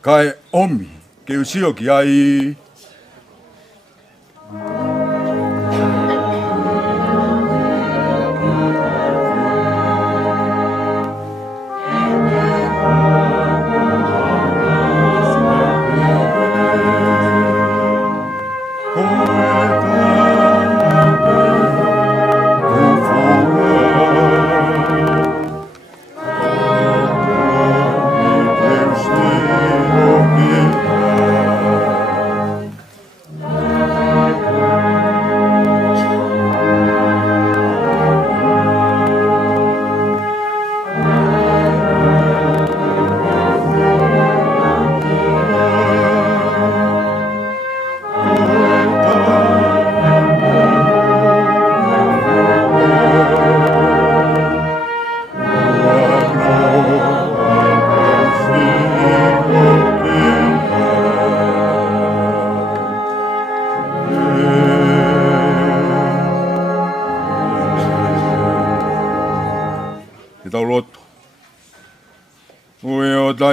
Kai omi, ke usio ki ai.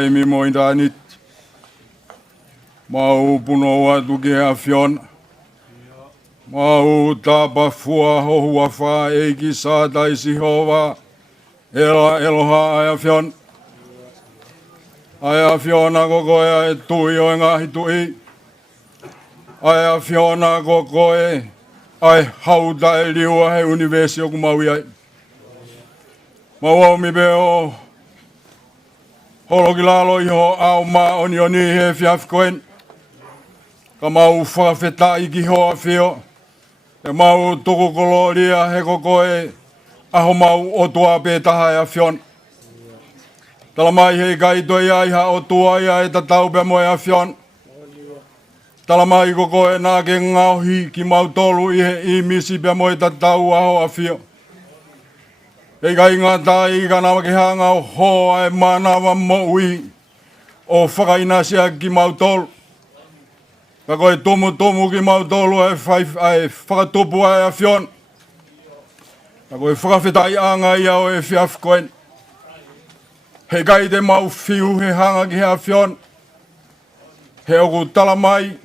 ai mi mo indanit. Mau puno atu ke a fiona. Mau tapa fua hohua wha e ki sāta i si hova. Ela eloha ai a fiona. Ai a fiona koko e tui o ngahi tui. Ai a fiona koko e ai hauta e liua he universi o kumaui ai. Mau au mi be o holo ki lalo i ho au ma oni he fiaf koen. Ka mau whakawheta i ki hoa whio. E mau toko koloria he koko e aho mau o tua pētaha e a whion. Tala mai hei kai toi ai ha o tua ia e tatau pe moe a whion. Tala mai koko e nā ke ngauhi ki mau tolu i he i misi pe moe tatau aho a whio. Hei kai ngā tai ka nama ke hanga o hoa e manawa mo ui o whakainasia ki mau tolu. Ka koe tomu ki mau tolu e whakatopu ai a whion. Ka koe whakawhetai anga ia o e whiaf koen. He kai te mau whiu he hanga ki hea whion. He oku tala mai.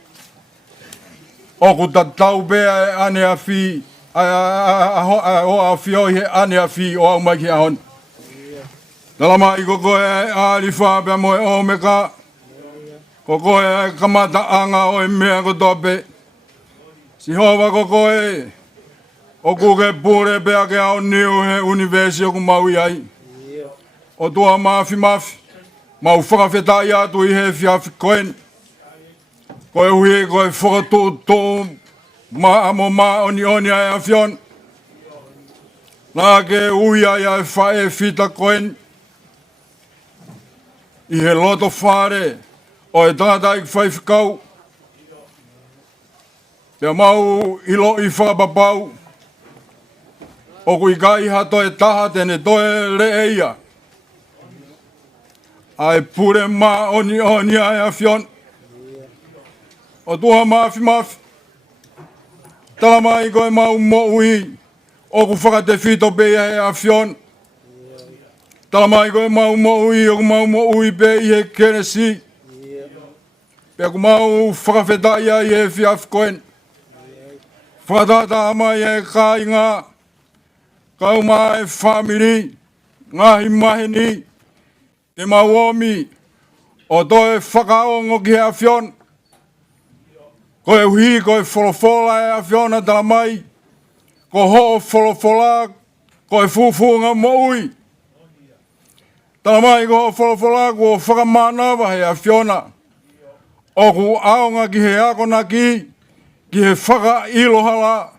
Oku tatau bea e ane a whi. O a whio he ane a whi o au mai ki ahon. Tala mai koko e aali whapea moe o meka. Koko e kamata anga o e mea kotope. Si hova koko e. Oku ke pure pea ke au niu he universi o kumaui ai. O tua mafi. Mau whakawhetai atu i he whiafi koen. Koe hui koe whakatūtō ma amo ma oni ai a whion. Nā ke ui ai ai whae whita koen. I he loto whare. O e tangata i whaifkau. Pea mau ilo i whakapapau. O kui kai hato e taha tene toe le eia. Ai pure ma oni ai a whion. O tua mafi. Tala mai koe mau mo ui. O ku whakate whito pea e a whion. Tala mai koe mau mo ui. O ku mau mo ui pe i he keresi. Pea ku mau whakawhetai ai e whiaf koen. Whakatata mai e kai ngā. Kau mai e whamiri. Ngahi mahini. Te mau omi. O toe whakaongo ki a whion. Koe hui koe wholofola e a whiona tala mai. Ko ho wholofola. Koe fufunga mo ui. Tala mai ko ho wholofola ko whakamanawa he a whiona. O ku aonga ki he akona ki he whaka ilohala,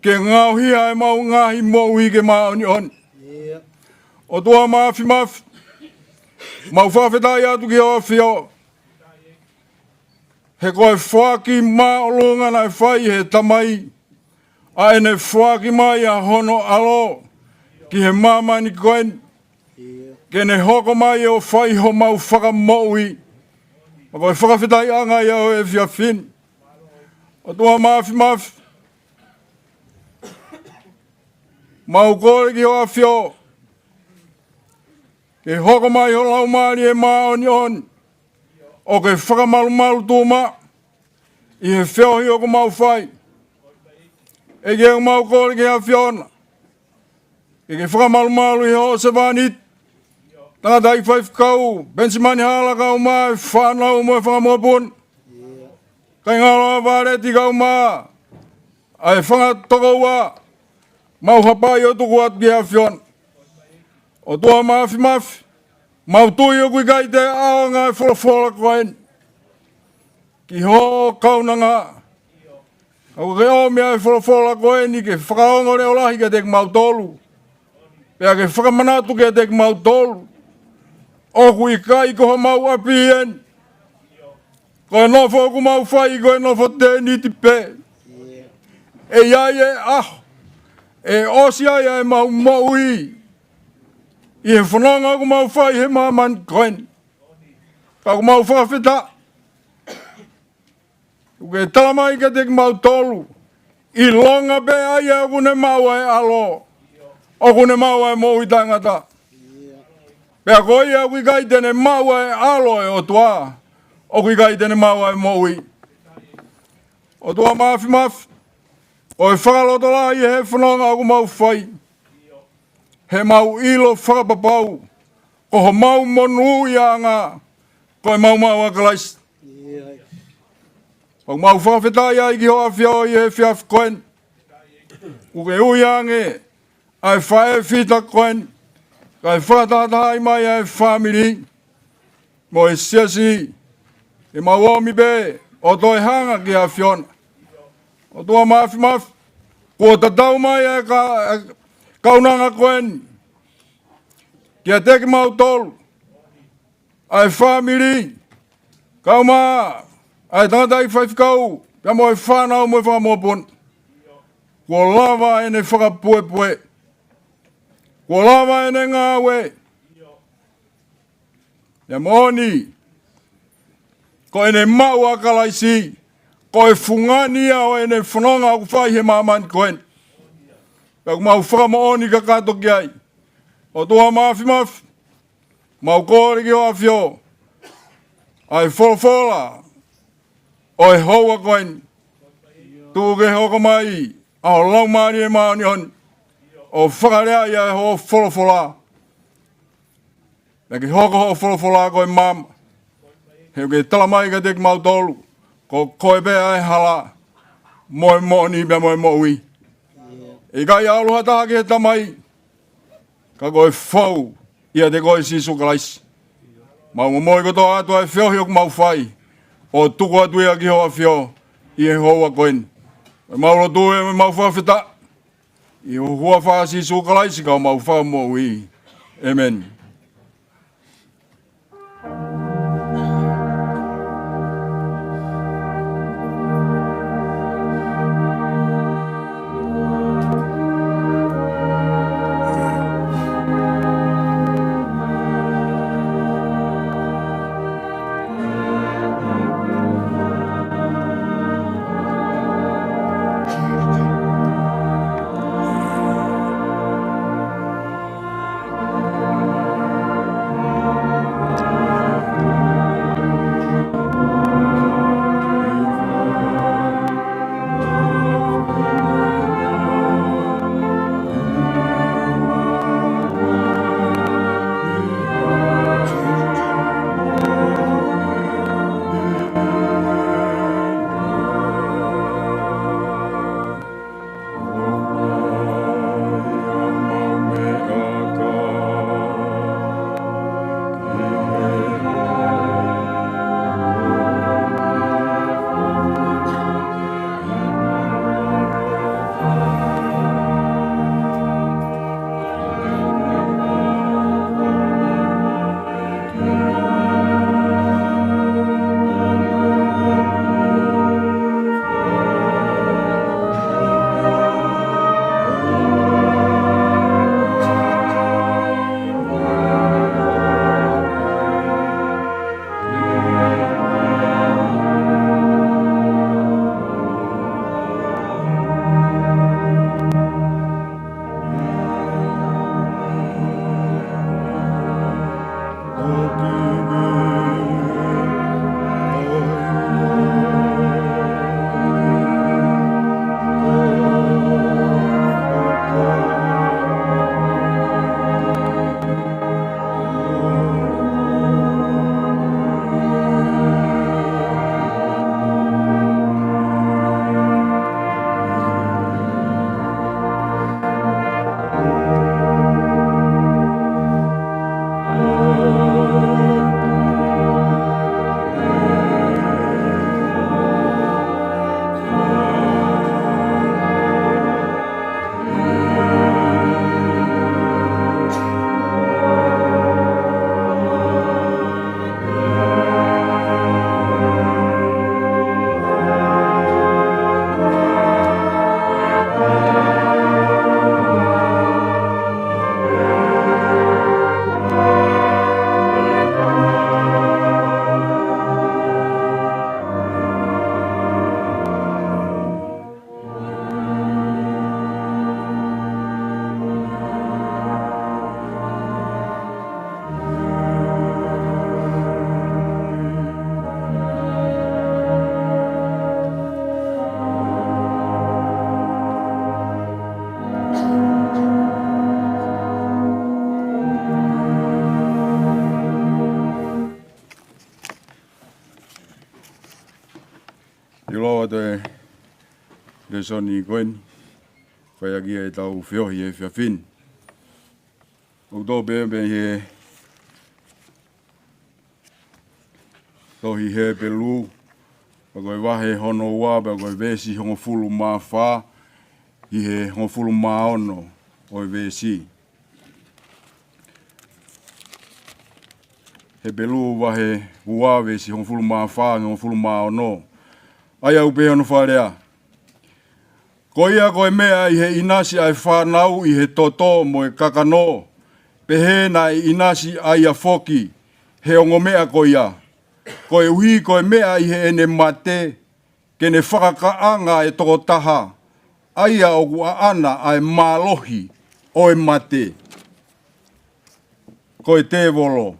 ke ngauhia e mau ngahi mo ui ke maoni on. O tua mafi, mau whawhetai atu ki o whio. He koe whaki ma olunga nai whai he tamai, a ene whaki mai a hono alo, ki he mamani koen, ke ne hoko mai o whai ho mau whaka mo ui. O koe whakawhetai anga ia o e whia fin. O tua mafi. Mau kore ki hoa whio. Ke hoko mai ho lau maari e maoni on. O ke whakamalu tūma. I he whiohi o ko mau whai. E ke mau kore ki hoa whiona. E ke whakamalu i ho se vanit. Tangata i whaifkau, bensimani hala kau mai, whanau mo e whakamopun. Kai ngalo vareti kau ma, ai whangatoko ua, mau hapai o tuku atu ki a whion. O tua mafi, mau tui o kui kai te aonga e wholofola koen. Ki ho kaunanga, au ke omia e wholofola koen i ke whakaongo reo lahi ke tek mau tolu. Pea ke whakamanatu ke tek mau tolu. O kui kai koha mau apien. Koe nofo ku mau whai, koe nofo te niti pe. E iai e aho. E osi ai e mau maui. I he whananga ku mau whai he maman koen. Ka ku mau whawheta. Uke talamai ka te mau tolu. I longa pe ai e oku ne mau e alo. Oku ne mau e mo i tangata. Pea koi a kui kai tene maua e aloe o tua. O kui kai tene maua e moui. O tua mafi mafi. O e whakaloto la i he whanonga aku mau whai. He mau ilo whakapapau. Ko ho mau monu i a ngā. Ko e mau mau akalais. O mau whakawhetai ai ki hoa whio i he whiaf koen. Uke ui ange. Ai whae whita koen. Kai whakatahai mai ai whamiri. Mo e siasi. E mau omi be. O toi hanga ki a whiona. O tua mafi mafi. Kua tatau mai ai kaunanga koen. Kia teke mau tolu. Ai whamiri. Kauma. Ai tangata i whaifikau. Pia mo e whanau mo e whakamopon. Kua lava ene whakapue. Kua lava ene ngāwe. Ia moni. Ko ene mau akalaisi. Ko e fungani o ene whanonga aku whai he mamani koen. Pia mau whakamooni ka katoki ai. O tua mafi mafi. Mau kore ki hoa whio. Ai wholofola. O e hoa koen. Tūke hoko mai. Aho lau maani e maani hon. O whakarea ia e ho wholofola. Naki hoko ho wholofola koe mama. Heu ke tala mai ka teki mau tolu. Ko koe bea e hala. Moe mooni bea moe moui. E kai auluha taha ki he tamai. Ka koe whau. Ia te koe sisu kalaisi. Mau moi koto atua e whiohi oku mau whai. O tuku atu ia ki hoa whio. I e hoa koen. E maulo tu e mau whawhita. I hua wha sisu kalaisi ka mau wha moui. Amen. I loa te le soni koeni. Whai agi e tau whiohi e whiawhin. O tō bēbe he tohi he pelu. Pa koe wahe hono ua, pa koe vesi hongo fulu maa wha. I he hongo fulu maa ono o vesi. He pelu wahe ua vesi hongo fulu maa wha, hongo fulu maa ono. Ai au pe hono wharea. Ko ia koe mea i he inasi ai whanau i he toto mo e kakano. Pehe na i inasi ai a foki. He ongo mea ko ia. Ko e uhi koe mea i he ene mate. Kene whakakaanga e toko taha. Ai a oku a ana ai malohi o e mate. Ko e te volo.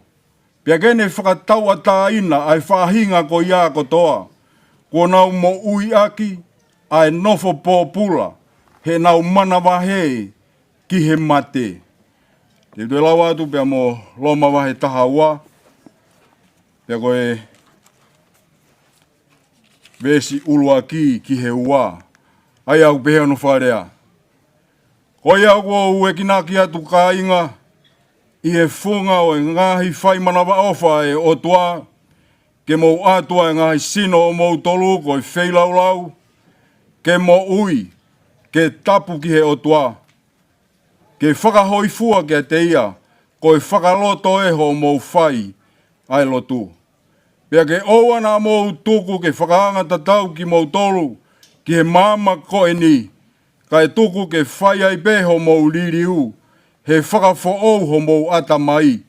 Pia kene whakatau a tā ina ai whahinga ko ia kotoa. Ko nau mo ui aki. Ai nofo pōpula, he nau mana wahe ki he mate. Te tue lawa atu pia mo loma wahe taha ua, pia koe vesi ulua ki he ua. Ai au pehe anu wharea. Hoi au kua ue kinaki atu ka inga, i he whunga o e ngahi whai manawa ofa e o tua, ke mou atua e ngahi sino o mou tolu koe wheilaulau, ke mo ui, ke tapu ki he otua. Ke whakahoifua ke te ia, koe whakaloto e ho mou whai ai lotu. Pea ke ouana mou tuku ke whakaanga tatau ki mou tolu, ki he mama koe ni, ka e tuku ke whai ai pe ho mou liriu, he whakafo ou ho mou ata mai.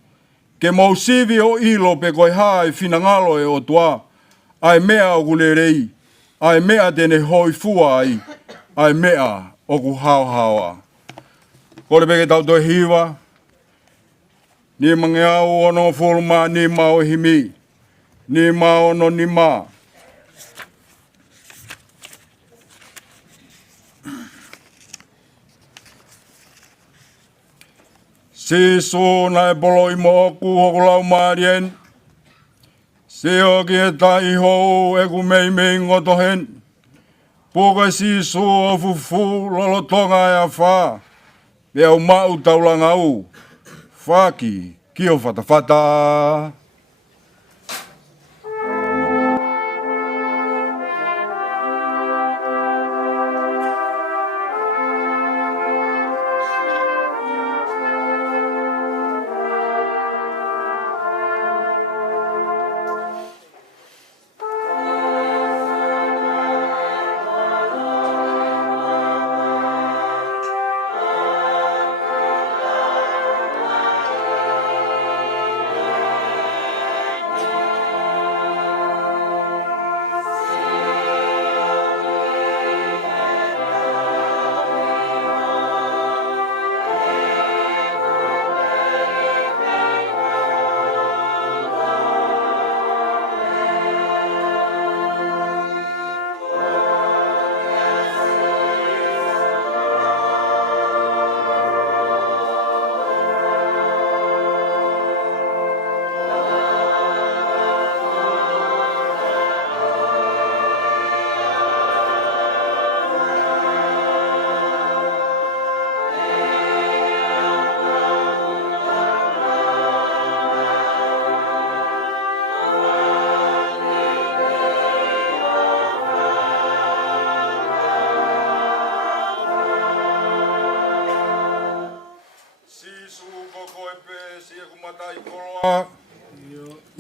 Ke mou sivi o ilo pe koe hae finangalo e otua, ai mea o kulerei. Ai mea tene hoi fua ai mea o ku hao hawa. Kore peke tau toi hiwa, ni mange au ono fulma ni mao himi, ni mao no ni ma. Sisu na e polo imo oku hoku lau marien, se o ki e tai hou e ku mei mei ngotohen. Puka sisu o fufu lolotonga e a wha. E au mau taulanga u. Whaki ki o whatawhata.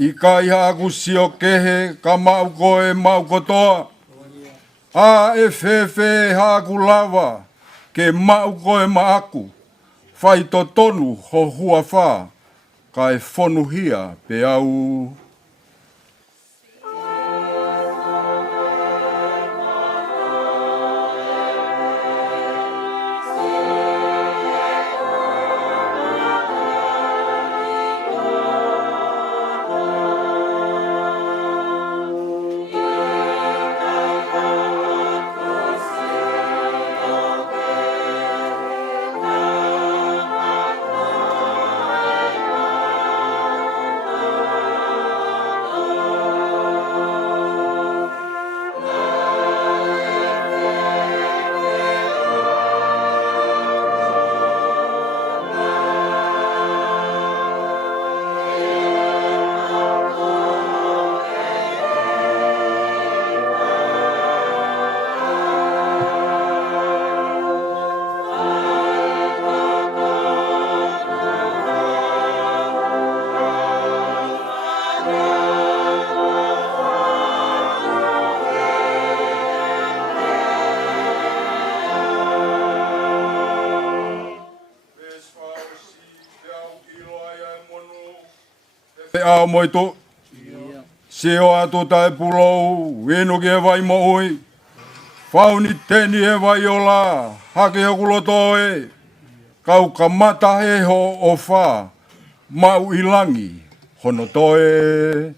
I kai haku sio kehe ka mau koe mau kotoa. A e fefe haku lava ke mau koe maaku. Whai to tonu ho hua wha ka e whonu hia pe au. te ao moito. Seo ato tae pulou, wino ke vai moui. Fauni teni e vai ola, hake hokuloto e. Kau kamata he ho o wha, mau ilangi, hono toe.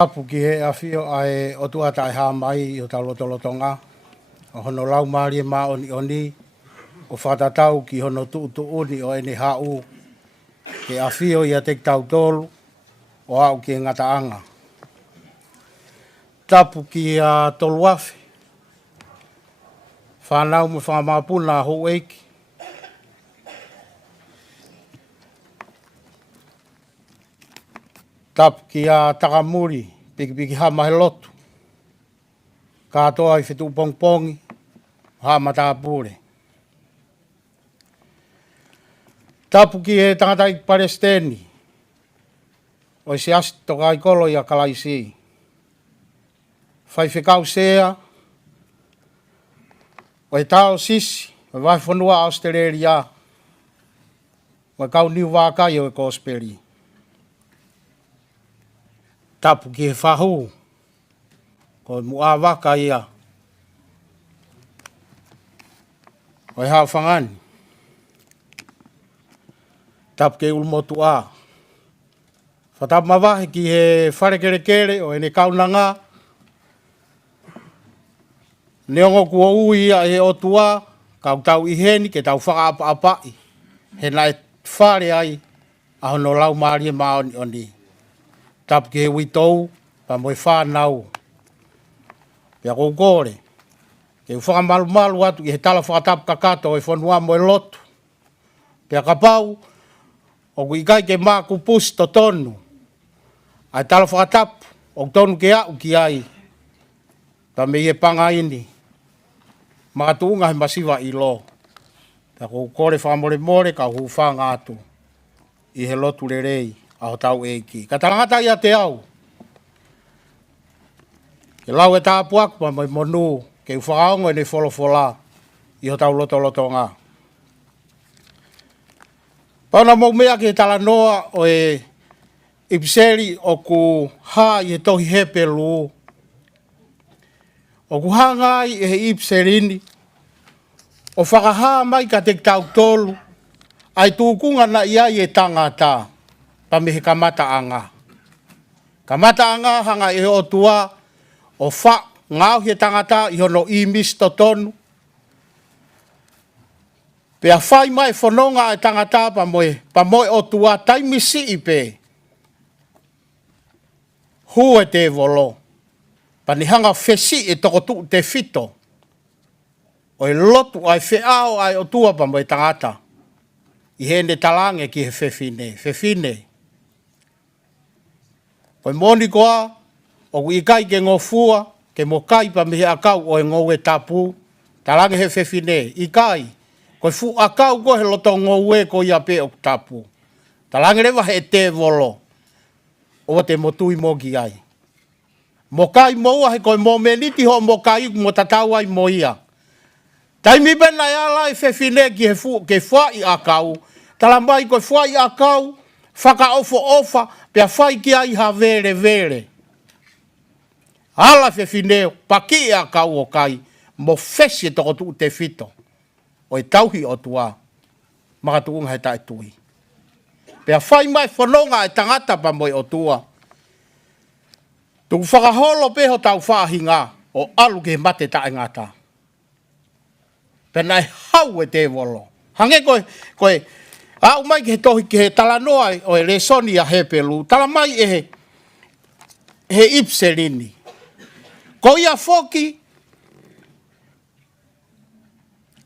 Apu ki he awhio ai o tuata e hā mai i o tau lotolotonga. O hono lau maari e mā oni oni. O whatatau ki hono tu uni o ene hau. Ke awhio i a tek tau tolu. O au ki e ngataanga. Tapu ki a tolu awhi. Whanau me whamapuna ho eiki. Tapu ki a takamuri, piki hama he lotu. Katoa i whetu pongpongi, hama tāpure. Tapu ki he tangata i Palestini, o isi asi toka i kolo i a kalaisi. Whai whekau sea, o e tau sisi, o vai whanua Australia, o e kau niu wākai o e kosperi. Tapu ki he whahu, ko mua waka ia. O e hao whangani. Tapu ki ulmotu a. Whatapu mawahe ki he wharekere o ene kaunanga. Neongo kua ui ia e otua, kau tau iheni ke tau whakaapa-apai. He nai whare ai, a hono lau maari e maoni oni. Tapu ki he witou, pa moe whanau. Pea koukore, ke whakamalu atu i he tala whakatapu kakato e whanua moe lotu. Pea kapau, o kui kai ke maa kupusi to tonu. Ai tala whakatapu, o tonu ke au ki ai. Pa me i e panga ini. Makatunga he masiwa i lo. Pea koukore whamore ka hu whanga atu. I he lotu le rei. Aho tau eiki. Ka tarangata ia te au. Ke lau e tāpuaku pa mai monu. Ke uwhakaongo e ne wholofola. I ho tau loto ngā. Pauna mou mea ke tala noa o e ipiseri o ku hā i he tohi hepe lu. O ku hā ngai e he ipiserini. O whakahā mai ka te tau tolu. Ai tūkunga na ia i e tangata. Pa me he kamata anga. Kamata anga hanga e o tua o wha ngau he tangata i hono i misto tonu. Pea whai mai whanonga e tangata pa moe o tua taimisi i pe. Hu e te volo. Pa ni hanga whesi e toko tu te fito. O e lotu ai wheao ai o tua pa moe tangata. I hene talange ki he whewhine. Koe moni koa, o kui kai ke ngofua, ke mo kai pa mihe akau o e ngou e tapu, talange he whewhine, i kai, koe fu akau ko he loto ngou e ko ia pe o tapu. Talange rewa he te volo, o te motui mogi ai. Mo kai moa he koe mo meniti ho mo kai mo tatau ai mo ia. Taimi bena ya lai fefine ki ke fai a kau. Tala mai ko fai a kau. Whaka ofa pia fai ki ai ha vere. Ala fefine paki a kau o kai. Mo fesi toko tu te fito. O e tauhi o tua. Maka tuunga he tae tui. Pia fai mai whanonga e tangata pa moi o tua. Tuku whakaholo peho tau whahinga. O alu ke mate tae ngata. Pena e hau e te wolo. Hange koe au mai ke tohi ke he talanoa o e resoni a he pelu. Tala mai e he ipselini. Ko ia foki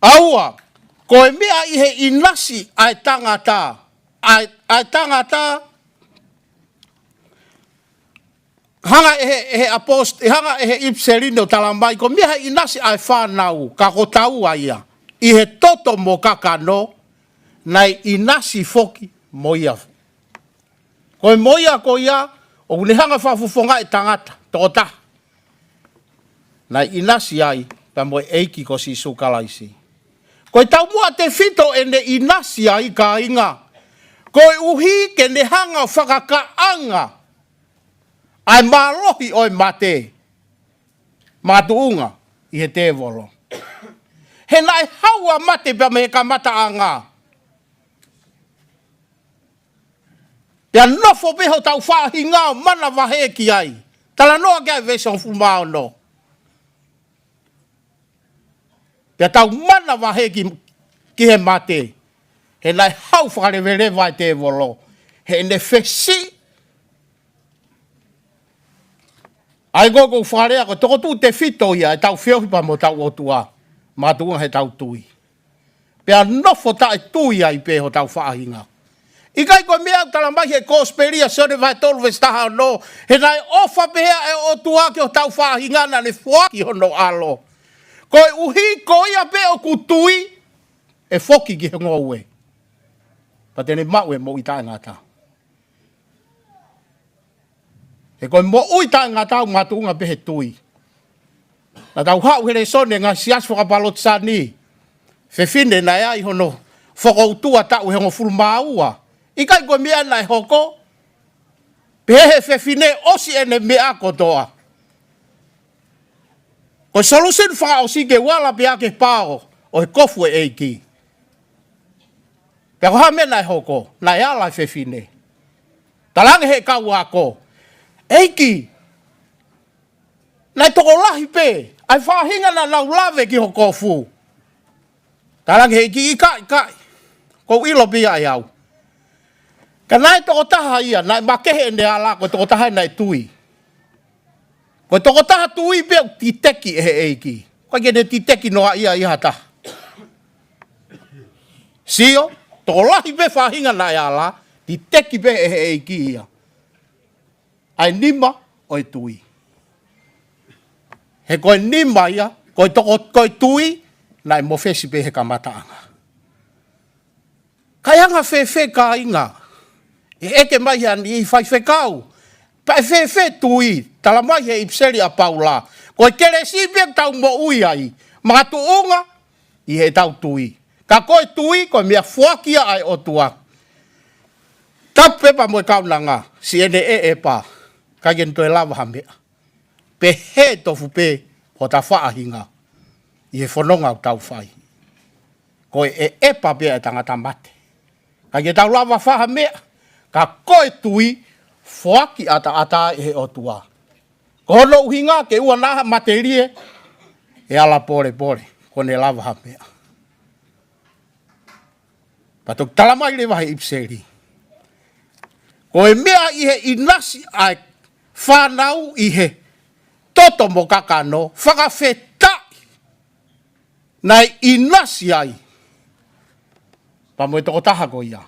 aua ko e mea i he inasi ai tangata. Ai tangata hanga he apost hanga he ipselino tala mai ko mea he inasi ai whanau ka ko tau aia. I he toto mo kakano nai inasi foki moia. Koe moia ko ia o unehanga whafufonga e tangata tota. Nai inasi ai pa moe eiki ko si sukalaisi. Koe tau mua te fito ene inasi ai ka inga. Koe uhi ke nehanga whakakaanga. Ai marohi oi mate. Matuunga i he te volo. He nai haua mate pa me ka mata anga. Pia nofo beho tau whahinga mana wahe ki ai. Tala noa kia vesong fumao no. Pia tau mana wahe ki he mate. He nai hau whakarevere vai te volo. He ne whesi. Ai gogo wharea ko toko tu te fito ia e tau whiohipa mo tau otua. Matunga he tau tui. Pea nofo tae tui ai peho tau whahinga. Ikai ko mea tala mai he kosperia sone vai tolu vestaha no. He nai ofa pea e otua ki o tau whahinga na ne fuaki hono alo. Koe uhi koia pe o kutui e foki ki he ngoue. Pa tene mau e mo i tae ngata. E koe mo ui tae ngata au matunga pe he tui. Na tau hau here sone ngā sias whakapalot sa ni. Fefine na ia i hono whakautua tau he ngofuru maua. Ikai koe mea nai hoko. Pehe fefine osi ene mea kotoa. Koe solusin whaka osi ke wala pia ke pao. O he kofu e eiki. Pea koha mea nai hoko. Nai ala fefine. Talange he kau ako. Eiki. Nai toko lahi pe. Ai whahinga na lau lave ki ho kofu. Talange he ki ikai. Kou ilo pia ai au. Ka nai toko taha ia. Nai makehe ne ala ko toko taha nai tui. Ko toko taha tui pia titeki e he eiki. Koe kene titeki noa ia iha taha. Sio. Toko lahi pe whahinga nai ala. Titeki pe e he eiki ia. Ai nima oi tui. He koe nima ia, koe toko koe tui, nai mo fesi pe he kamataanga. Kai anga fe ka inga. E eke mai ani i fai kau. Pa fe tui, tala mai he ipseri a paula. Koe kere sibia tau mo ui ai. Mga tuunga, i he tau tui. Ka koe tui, koe mea fuakia ai o tua. Tape pa mo kaunanga, si ene e pa. Kagen toi lava hamea. Pe he tofu pe ho ta whaahinga. I he whanonga o tau whai. Koe e epa pia e tangata mate. Ka ke tau lava whaha mea. Ka koe tui whaki ata e he o tua. Ko hono uhinga ke ua naha materie. E ala pore. Kone lava ha mea. Patok talamai le wahe ipseri. Koe mea i he inasi ai whanau i he toto mo kakano, whakawhetai, nai inasi ai. Pa moe toko taha ko ia.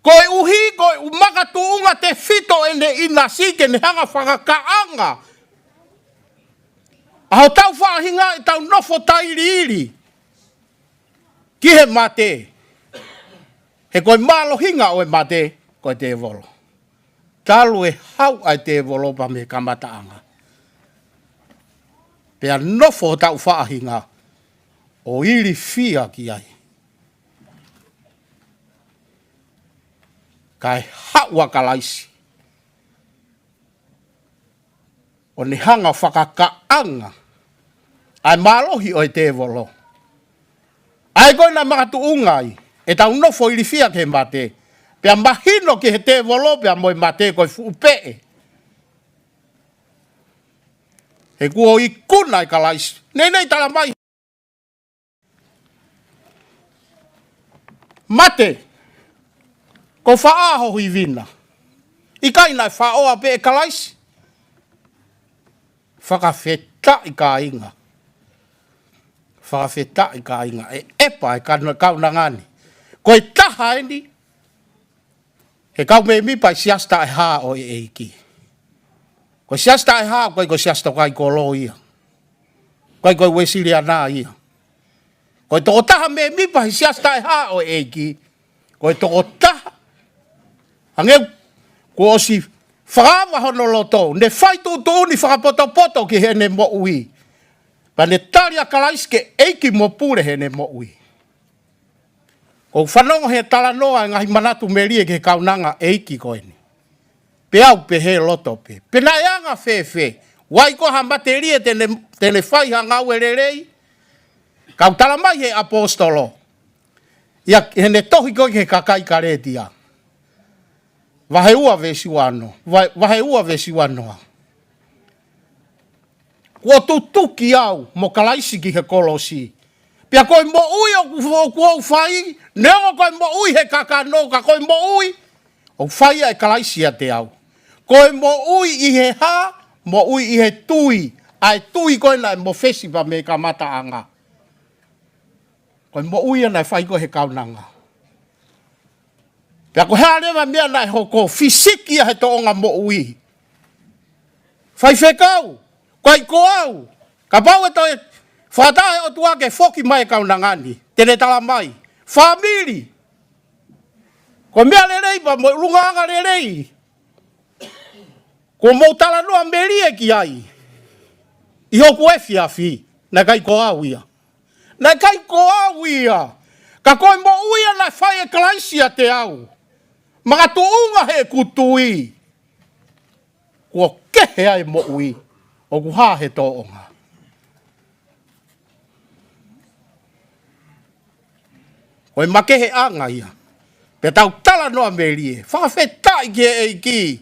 Koe uhi, koe umaka tuunga te fito ene inasi ke ne hanga whakakaanga. Aho tau whahinga i tau nofo tairi. Ki he mate. He koe malo hinga o e mate, koe te volo. Talu e hau ai te volo pa me kamataanga. Pea nofo tau whaahinga o ili fia ki ai. Kai hawa kalaisi. O ni hanga whakakaanga. Ai malohi o te volo. Ai koe na makatu ungai. E tau nofo ili fia ke mate. Pea mahino ki he te volo pea moi mate koe fuupee. He kuo i kuna i kalaisi. Nei tala mai. Mate. Ko whaaho hui vina. I kaina i whaoa pe e kalaisi. Whakawheta i ka inga. Whakawheta i ka inga. E epa e kauna ngani. Ko e taha eni. He kau me mipa i siasta e haa o e eiki. Ko siasta e haa ko siasta kai ko lo ia. Ko wesiri ana ia. Ko toko taha me mipa i siasta e haa o e eiki. Ko toko taha. Angeu ko osi whakawa hono loto. Ne whaitu tu ni whakapoto ki hene mo ui. Pa ne taria kalaiske eiki mo pure hene mo ui. Ko whanongo he tala noa ngahi manatu merie ke kaunanga eiki koeni. Pe au pe he loto pe. Pe na eanga fe. Wai ko ha materie tene whai ha ngau ererei. Kau tala mai he apostolo. Ia hene tohi koe ke kakai karetia. Vahe ua vesi wanoa. Kua tutuki au mo kalaisi ki he kolosi. Pia koe mo ui o kua ufai. Neongo koe mo ui he kakano ka koe mo ui. O ufai e kalaisi a te au. Koe mo ui i he ha, mo ui i he tui. Ai tui koe nai mo fesipa me ka mata anga. Koe mo ui anai whai koe he kaunanga. Pea ko hea rewa mea nai hoko fisiki a he toonga mo ui. Whai whekau, kai ko au. Ka pau e toi whatahe o tuake foki mai kaunangani. Tene tala mai. Famili. Ko mea lerei pa mo rungaanga lerei. Ko mo tala noa merie ki ai. I hoku e fiafi. Na kai ko au ia. Na kai ko au ia. Ka koe mo uia na whai e kalaisia te au. Mga tuunga he kutui. Kua kehe ai mo ui. O kuha he toonga. Koe makehe anga ia. Pe tau tala noa merie. Whakawhetai ki e eiki.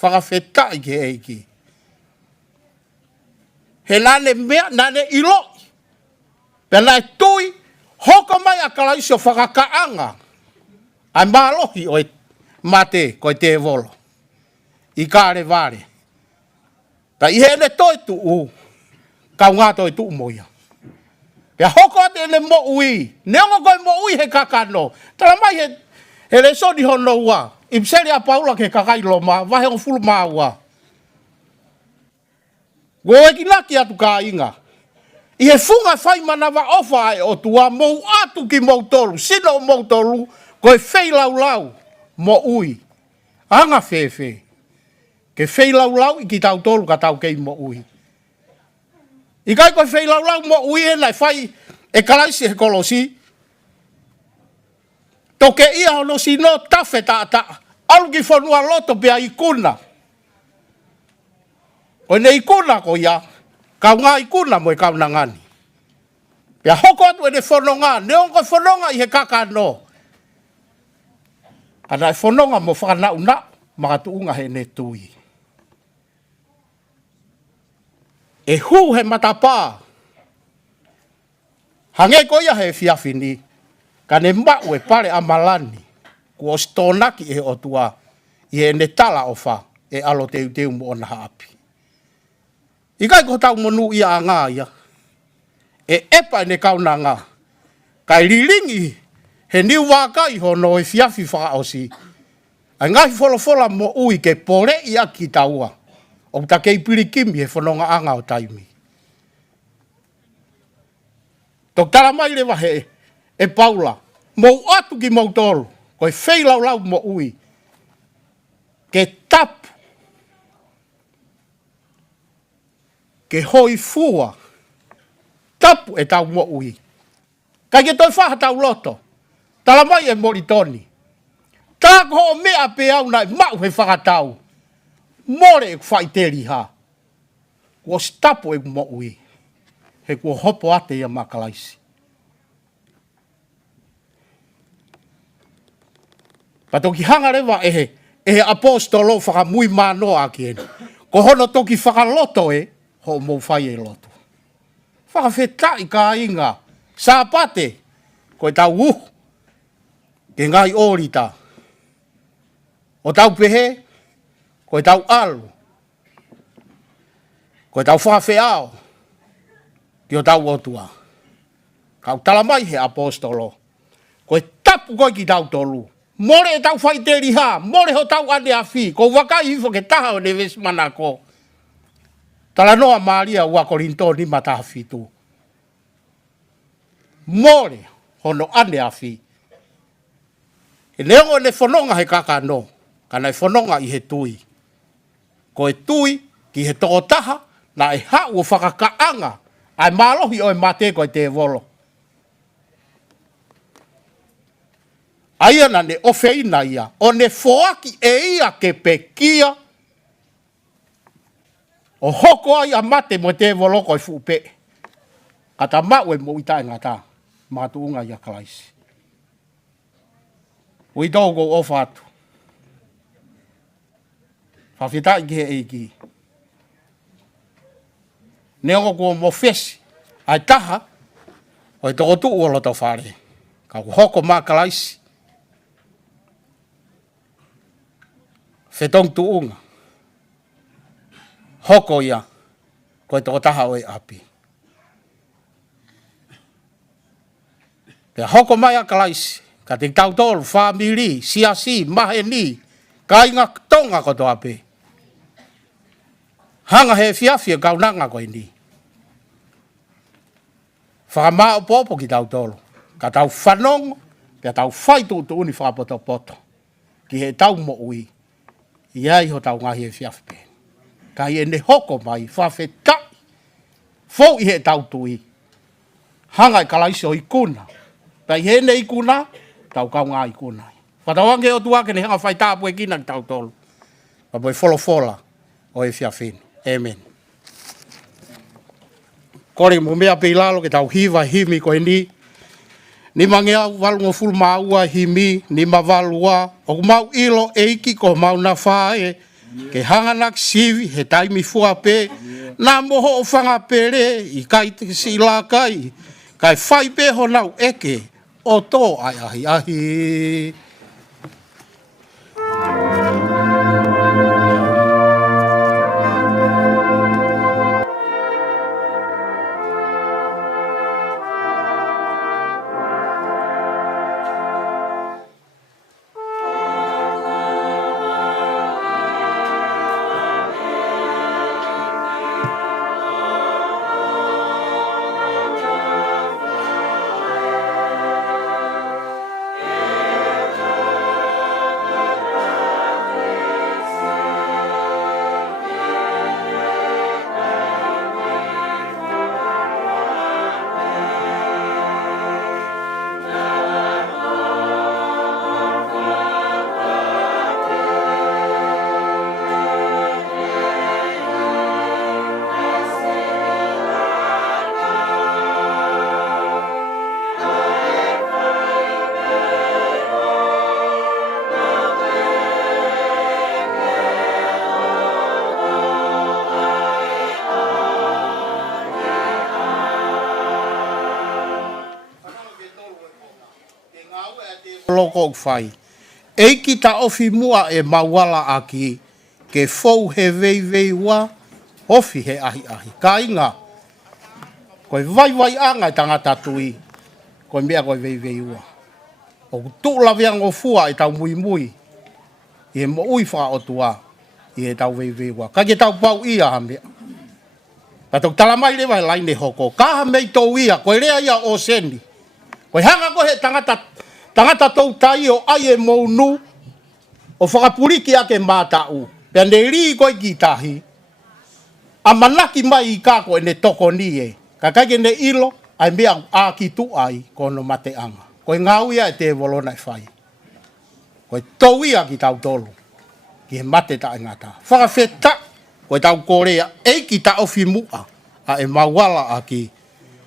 Whakawhetai ki e eiki. He nane mea, nane ilo. Pe nai tui. Hoko mai a kalaisio whakakaanga. Ai malohi o mate koe te volo. I kāre vare. Ta i hene toi tu u. Kau ngā toi tu moia. Pea hoko ate ne mo ui. Neongo koe mo ui he kakano. Tala mai he resoni hono ua. Ipseri a paula ke kakailo ma. Vahe o fulu maa ua. Goe ki naki atu ka inga. I he funga whai manawa ofa ai o tua. Mou atu ki mou tolu. Sino mou tolu. Koe whei lau mo ui. Anga whewhe. Ke whei lau i ki tau tolu ka tau kei mo ui. I kai koe whei lau mo ui e nai whai e kalaisi he kolosi. Toke ia hono si no tawhe ta. Alu ki whanua loto pia ikuna. Koe ne ikuna ko ia. Kau ngā ikuna mo e kau nangani. Pia hoko atu e ne whanonga. Neongo whanonga i he kakano. Ana e whanonga mo whakanau na. Maka tuunga he ne tui. E hu he matapā. Hange ko ia he fiafini. Ka ne mau e pare amalani. Ku o stonaki e otua. I he ne tala ofa. E alo teu mo ona haapi. I kai ko tau monu ia a ngā ia. E epa ne kauna ngā. Kai lilingi. He niu wakai hono e fiafi whakaosi. Ai ngahi wholofola mo ui ke pore i aki taua. O ta kei pirikimi he whanonga anga o taimi. Tok tala mai lewa he e paula. Mou atu ki mou tolu. Koe whei lau mo ui. Ke tapu. Ke hoi fua. tapu e tau mo ui. Kai ke toi whaha tau loto. Tala mai e moritoni. Tā ko mea pe au nai mau he whakatau. More e whaiteri ha. Kua stapu e mo ui. He kua hopo ate ia makalaisi. Pato ki hanga rewa ehe apostolo whakamui mano a kien. Ko hono toki whakaloto ho mo whai e loto. Whakawhetai ka inga. Sāpate. Koe tau ke ngai orita. O tau pehe. Koe tau alu. Koe tau whakawheao. Ki o tau otua. Kau talamai he apostolo. Koe tapu koe ki tau tolu. More e tau whaiteri ha. More ho tau ane a whi. Ko wakai hifo ke taha o neves manako. Tala noa Maria ua korinto ni mataha fitu. More hono ane a whi. E leongo ne whanonga he kaka no. Kana e whanonga i he tui. Ko e tui ki he toko taha na e hau o whakakaanga. Ai malohi o e mate ko e te volo. Aia na ne ofeina ia. O ne foaki e ia ke pekia. O hoko ai a mate mo te volo ko e fupe. Kata mau e mo ita e ngata. Matuunga ia kalaisi. Ui togo o fatu. Whawhita i ke eiki. Neongo kua mo fesi. Ai taha. O e toko tu uolo tau whare. Ka hoko mā kalaisi. Whetong tuunga. Hoko ia. Ko e toko taha o e api. Pea hoko mai a kalaisi. Ka te tautolu, whamiri, siasi, maheni. Ka inga tonga ko to ape. Hanga he fiafia kaunanga ko ini. Whakamā o popo ki tautolu. Ka tau whanongo. Pea tau whaitu tu uni whakapoto poto. Ki he tau mo ui. Iai ho tau ngahi e fiafpe. Ka i ene hoko mai, whawhetai. Fou i he tau tui. Hanga i kalaisi o ikuna. Pai he ne ikuna, tau kau ngā ikuna. Whatawange o tuake ne hanga whai tāpu e kina ki tau tolu. Pa boi wholofola o e fiafini. Amen. Kore mo mea pe lalo ke tau hiva himi ko e ni. Ni mangea walungo ful maua himi, ni mavalua, o mau ilo eiki ko mau na whae, ke hanganak sivi, he taimi fuape, na moho o whanga pere, i kai te sila kai whai pe ho nau eke, o tō ai ahi ahi. Loko whai. Eiki ta ofi mua e mawala aki ke fou he vei wa ofi he ahi ahi. Ka inga. Koe vai anga i tangata tui. Koe mea koe vei wa. O tūla viango fua i tau mui. I he mo ui wha o tua. I he tau vei wa. Ka ke tau pau ia hamea. Patok talamai lewa he laine hoko. Kaha mei tau ia. Koe rea ia o seni. Koe hanga ko he tangata tau tai o ai e mounu o whakapuriki ake mātau. Pea ne rii koe ki tahi. A manaki mai i kako e ne toko ni e. Ka kai ke ne ilo, ai mea a ki tu ai kono mate anga. Koe ngau ia e te volona e whai. Koe tau ia ki tau tolu. Ki he mate ta ngata. Whakawheta, koe tau korea, ei ki ta ofi mua. A e mauala a ki.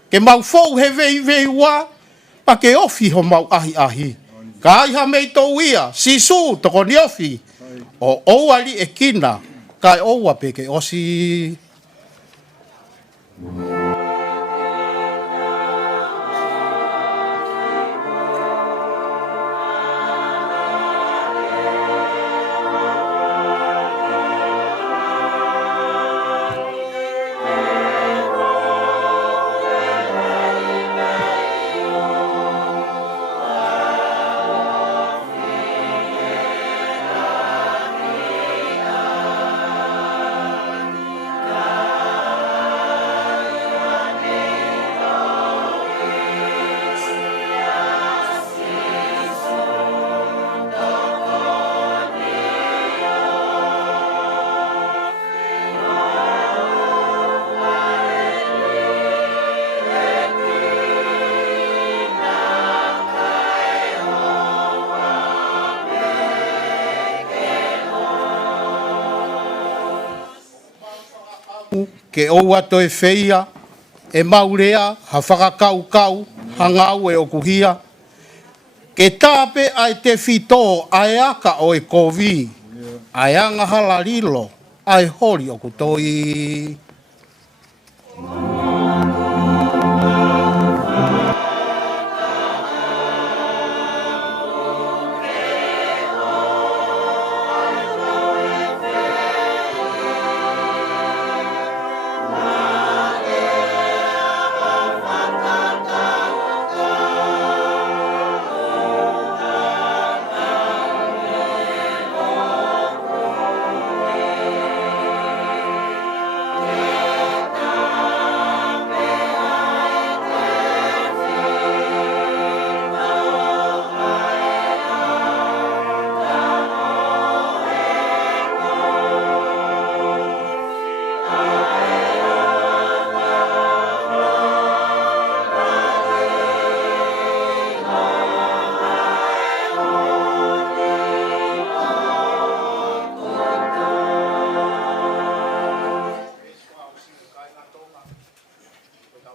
Ke mau fou he vei wā, pa ke ofi ho mau ahi. Ka ai ha mei tau ia, sisu toko ni ofi. O ouali e kina, kai oua peke osi. Ke oua toe feia, e maurea, ha whakakau, ha ngau e okuhia. Ke tāpe ai te whitō ai aka o e kovi, ai anga halarilo, ai hori o kutoi.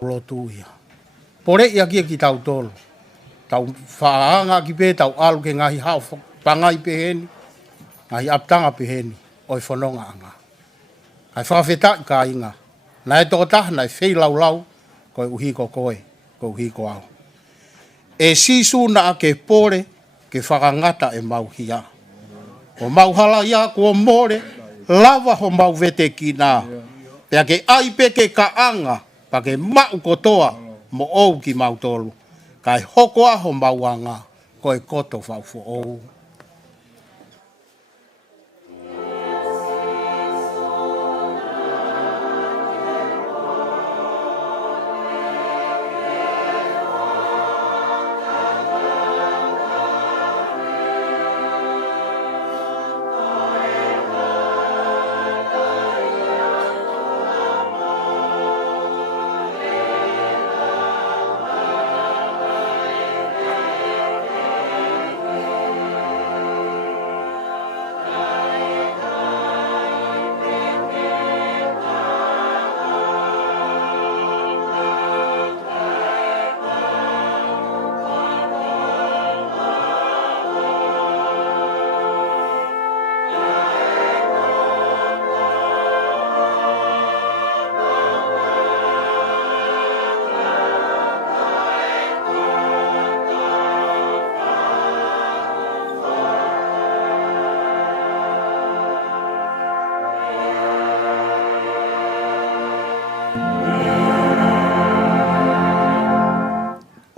Lotuia. Pore ia kia ki tau tolu. Tau whaanga ki pe tau alu ke ngahi hao pangai peheni, ngahi aptanga peheni, oi whanonga anga. Ai whawheta ka inga. Nai tō tahna e whei lau, koe uhi ko koe, koe uhi ko au. E sisu na a ke pore, ke whakangata e mau hia. O mau hala ia kua more, lava ho mau vete ki nā. Pea ke aipe ke ka anga, pa ke mau kotoa mo ou ki mau tolu. Kai hoko aho mauanga, koe koto whau fo ou.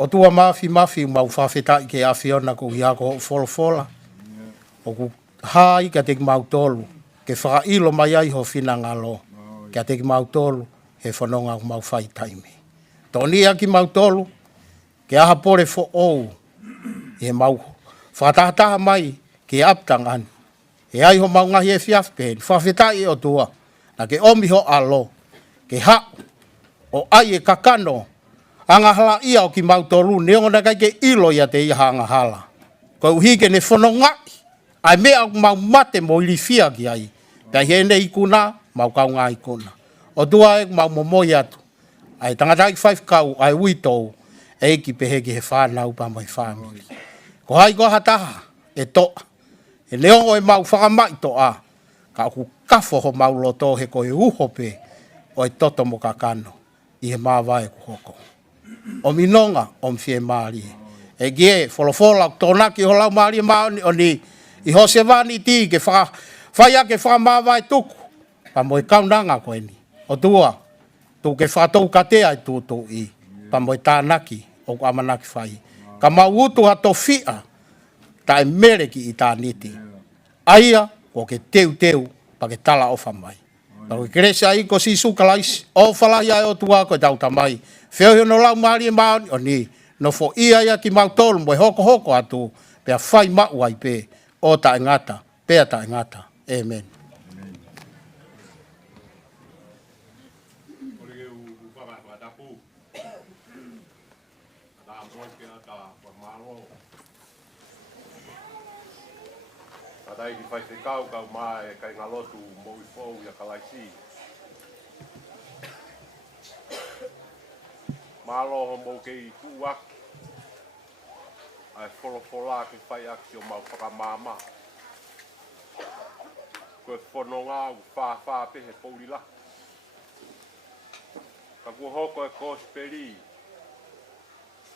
O tua mafi mau whawhetai ke awhiona ko hiako wholofola. O ku hai ka te mau tolu, ke whakailo mai ai ho whina ngalo. Ka te mau tolu, he whanonga mau whai taime. Toni aki mau tolu, ke aha pore fo ou, he mau whatataha mai ke aptang ani. He ai ho mau ngahi e whiawhpehen, whawhetai o tua, na ke omi ho alo, ke hau, o ai e kakano, anga hala ia o ki mautoru, neongo na kai ke ilo ia te iha anga hala. Ko uhike ne whono ngai, ai mea mau mate mo ili fia ki ai, pia hene ikuna, mau kau ngā ikuna. O tua e mau momoi atu, ai tangata i 5 kau, ai uitou, e ki pehe ki he whanau pa mai whamili. Ko hai ko hataha, e toa, e neongo e mau whakamai toa, ka ku kafo ho mau loto he ko e uhope, o e toto mo kakano, i he mawai ku hoko. O minonga, o mwhie maari. E gie, wholofola, tōnaki ho lau maari maoni, o ni, i ho se wani ti, ke whaia ke whamawai tuku, pa mo e kaunanga koe ni. O tua, tu ke whatou katea i tūtou i, pa mo e tānaki, o ku amanaki whai. Ka mau utu hato fia, ta e mere ki i tā niti. Aia, ko ke teu, pa ke tala ofa mai. Pa ke keresa i ko si sukalais, o whalahi ai o tua ko tauta mai. Whio no lau maari e maoni, o ni, no fo ia ki mau tolu, mo e hoko atu, pea whai mau ai pe, o ta ingata, pea ta ingata. Amen. Dai di fai se kau mai kai ngalotu mo i fo ya kalaisi. Malo mo ke tuak. Ai fola ke fai aksio mau whakamama. Ko whanonga u wha pe he pourila. Ka kua hoko e kosperi.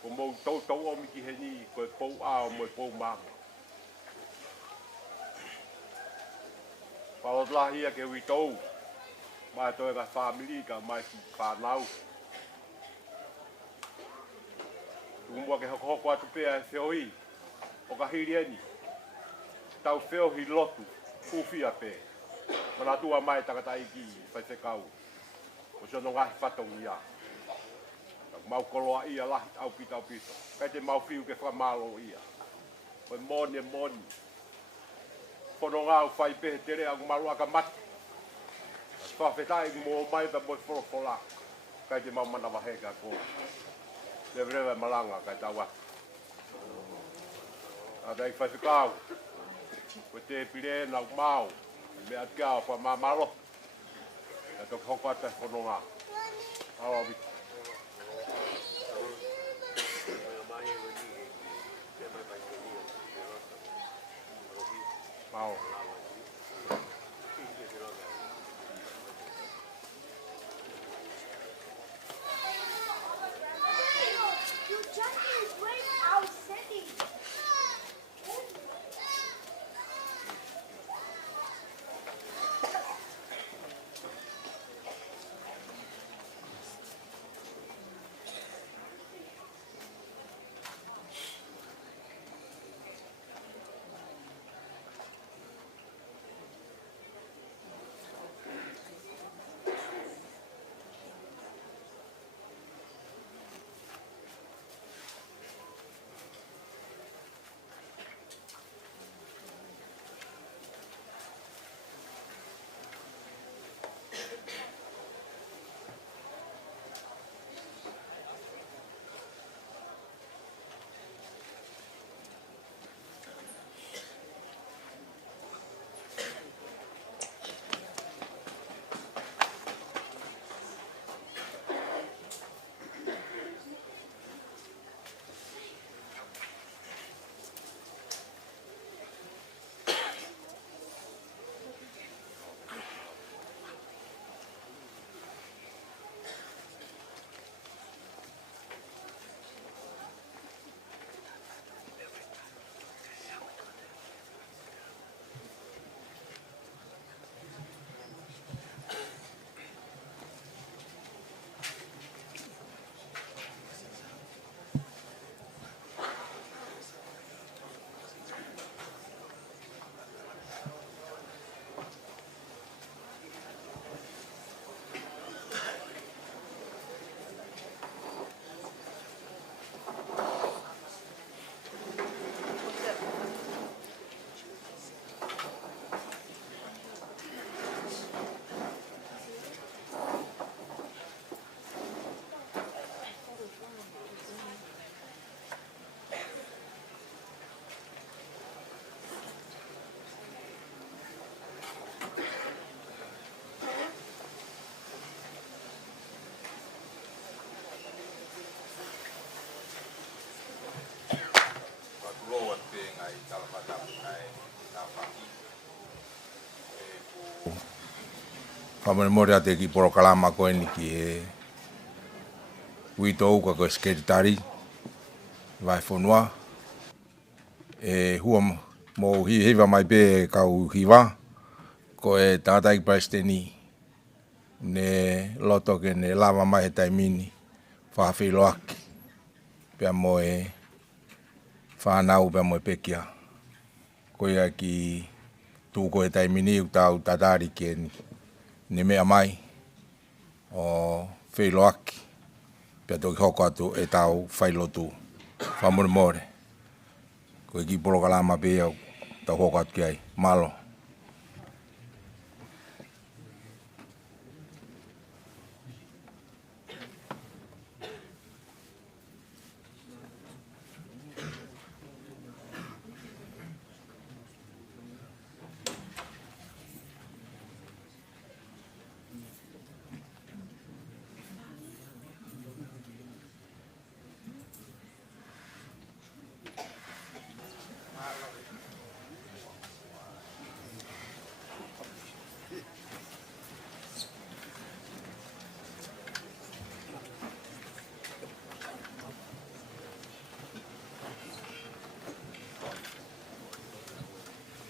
Ko mo tau o miki he ni ko e pou ao mo e pou mama. Paot lahia ke witou, mai toi ka family ka mai ki whanau. Tumua ke hoko atu pea e whioi, o ka hirieni. Tau whio hi lotu, uwhia pe. Mana tua mai takata iki, whai se kau. O sono ngahi whatong ia. Mau koloa ia lahi au pita. Kai te mau whiu ke whamalo ia. Oi moni. Pono ngau fai pe tere ang malu aka mati. Whawhetai mo mai pa boi wholofola. Kai te mau mana wahega ko. Te vrewe malanga kai tawa. A dai whai whikau. Ko te pire na mau. Me atkau wha mamalo. E tok hoko ata pono ngau. Awa wiki. Wow. Whamone more ate ki poro kalama koe ni ki e uito uka koe sekretari vai whanua. E hua mo hiwa mai pe kau hiwa ko e tātai presidenti ne loto ke ne lava mai he taimini whawhilo aki pia mo e whanau pia mo e pekia ko ia ki tūko he taimini u tau tatari ke ne mea mai o whilo aki pia toki hoko atu e tau whailotu whamore more ko ki polo kalama pe au tau hoko atu ki ai malo.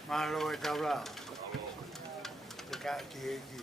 Malo e taula. Ka ki ki.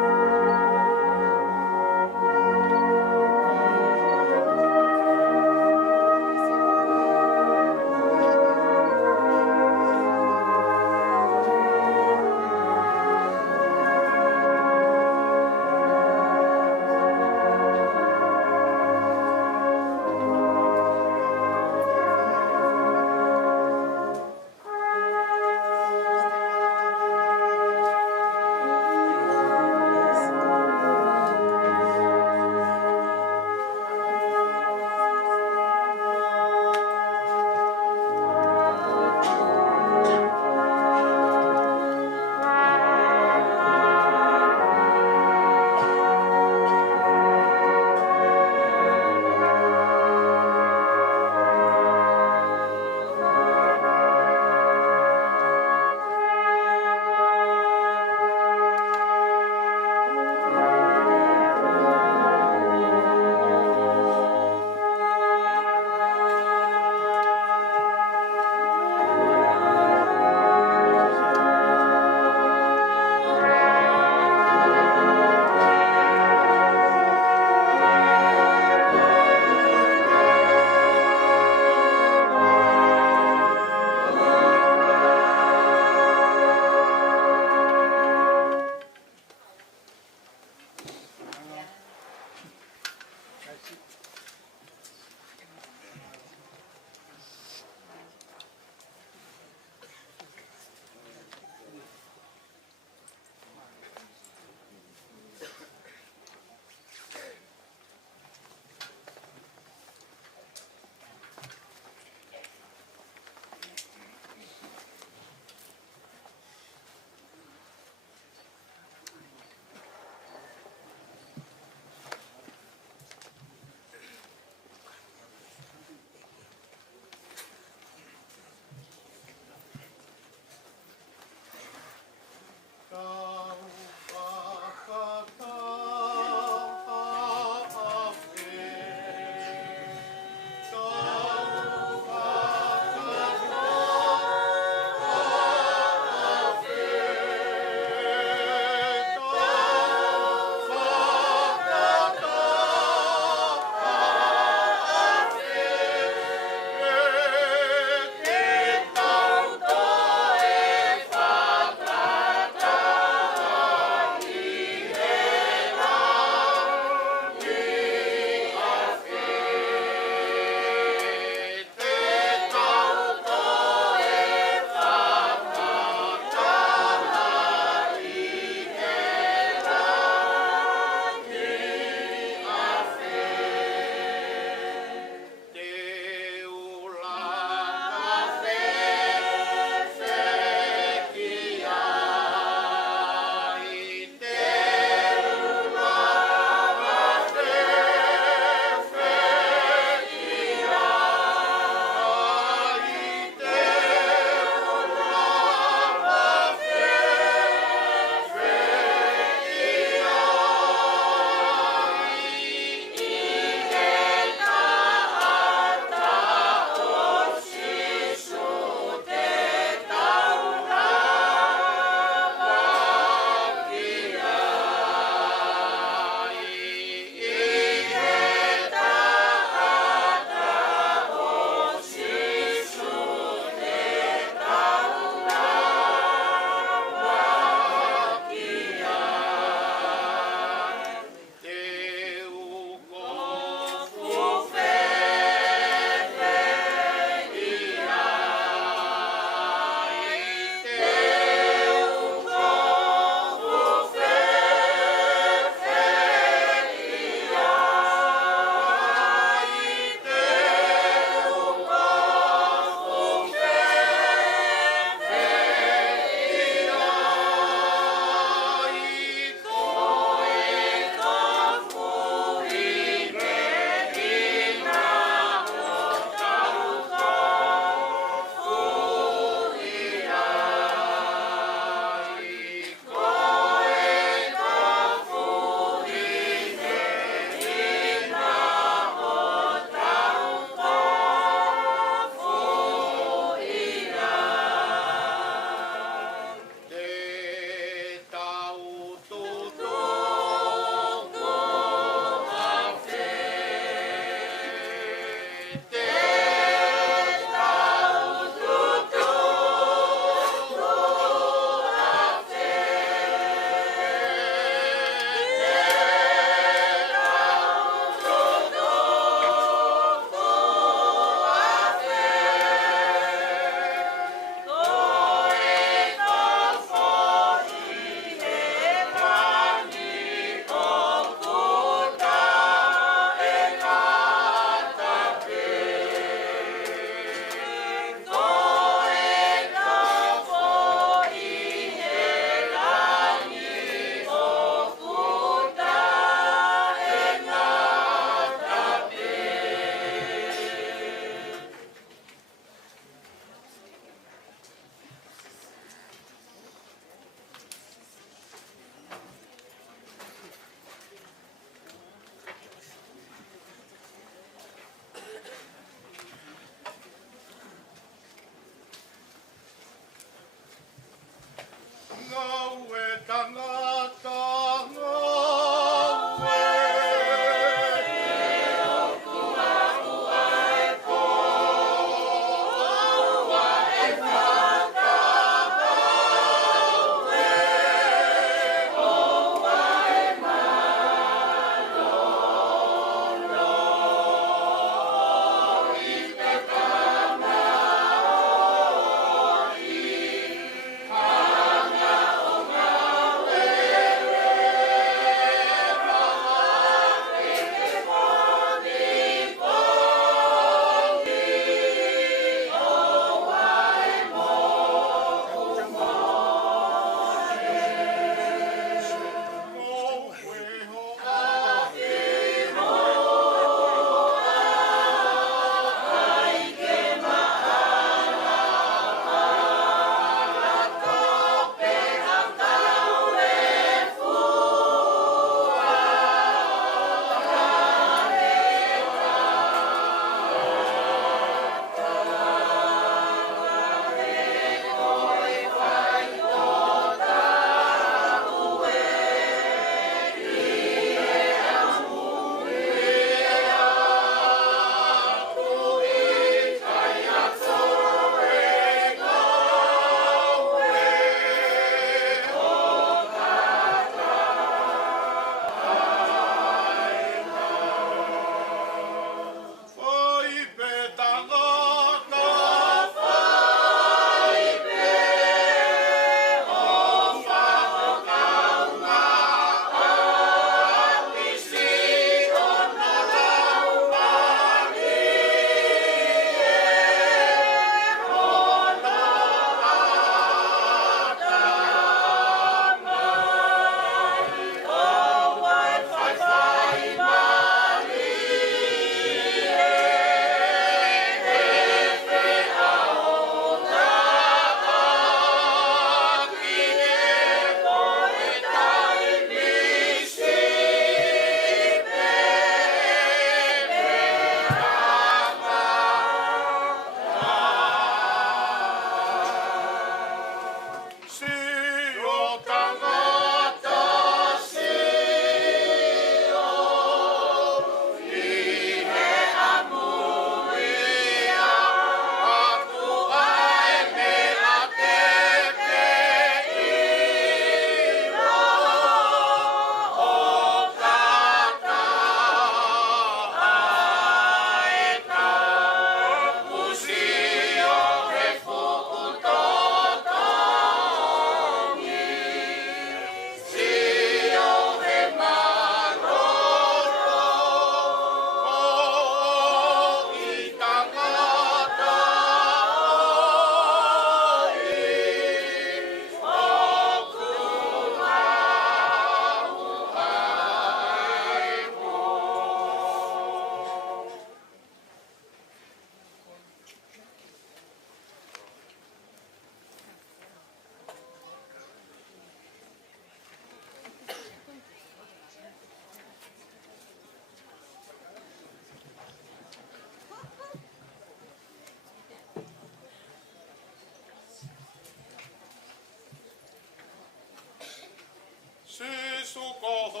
Amen.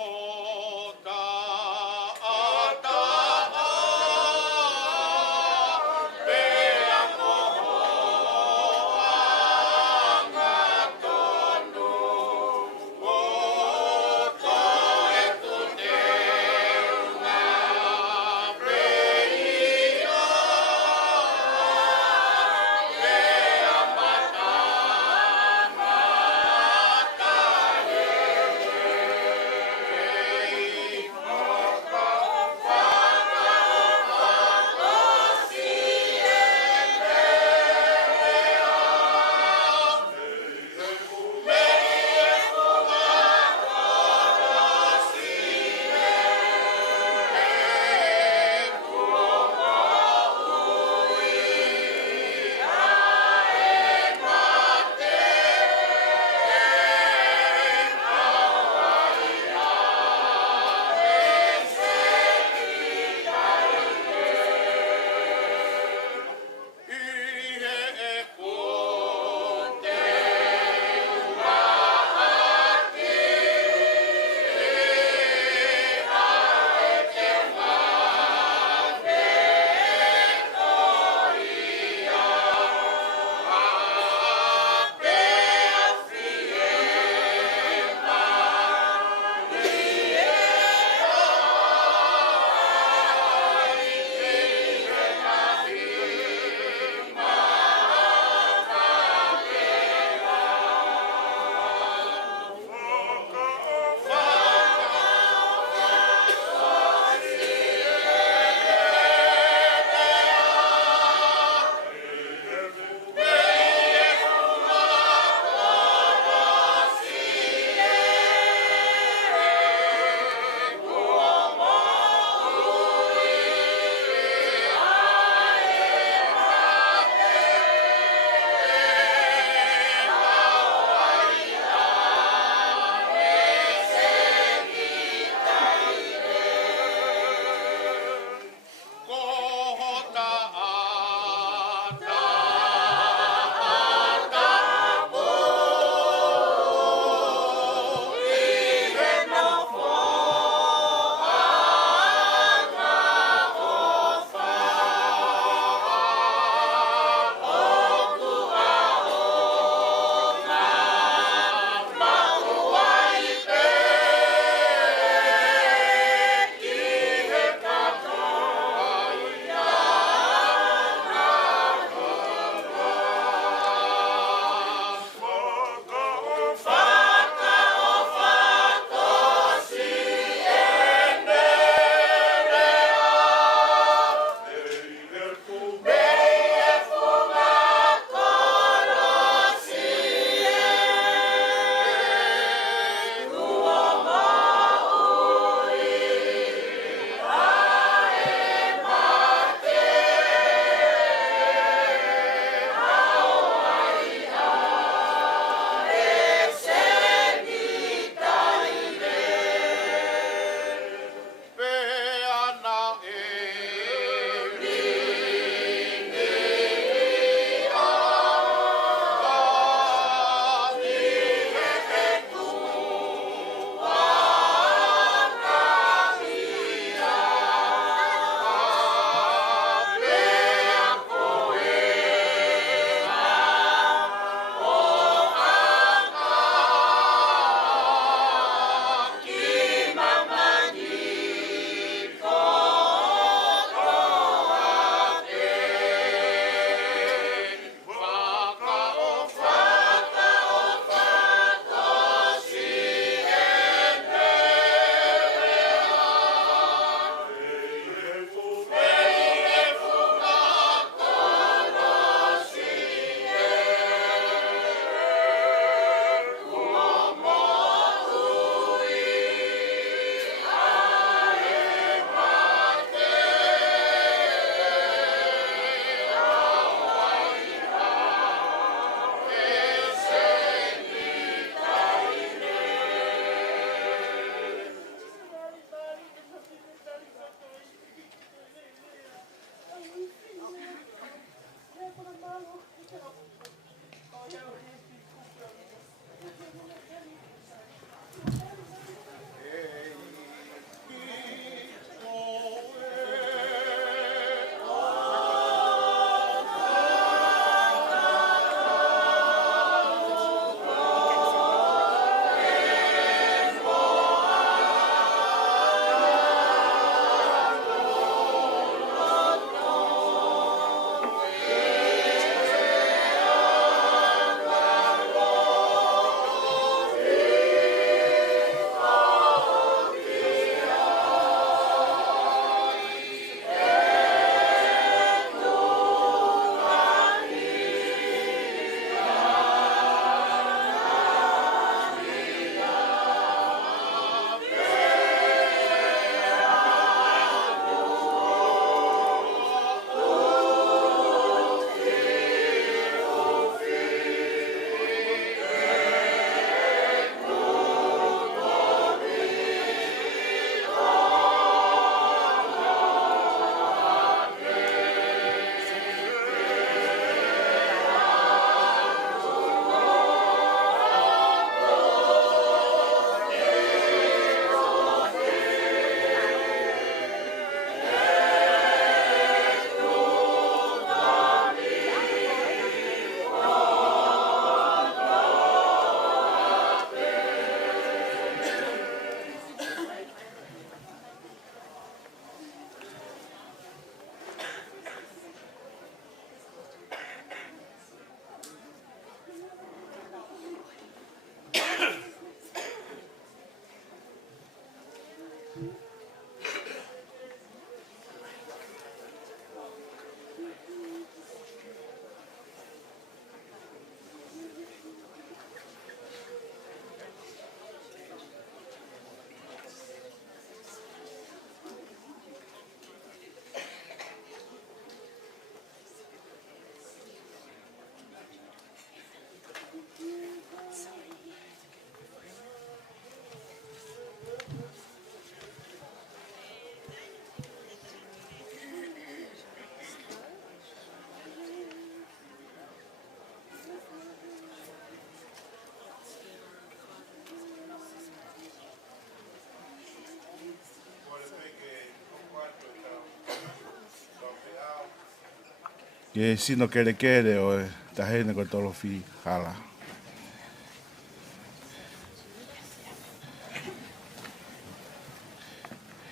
Ke sino kere kere o e tahene ko tolo fi hala.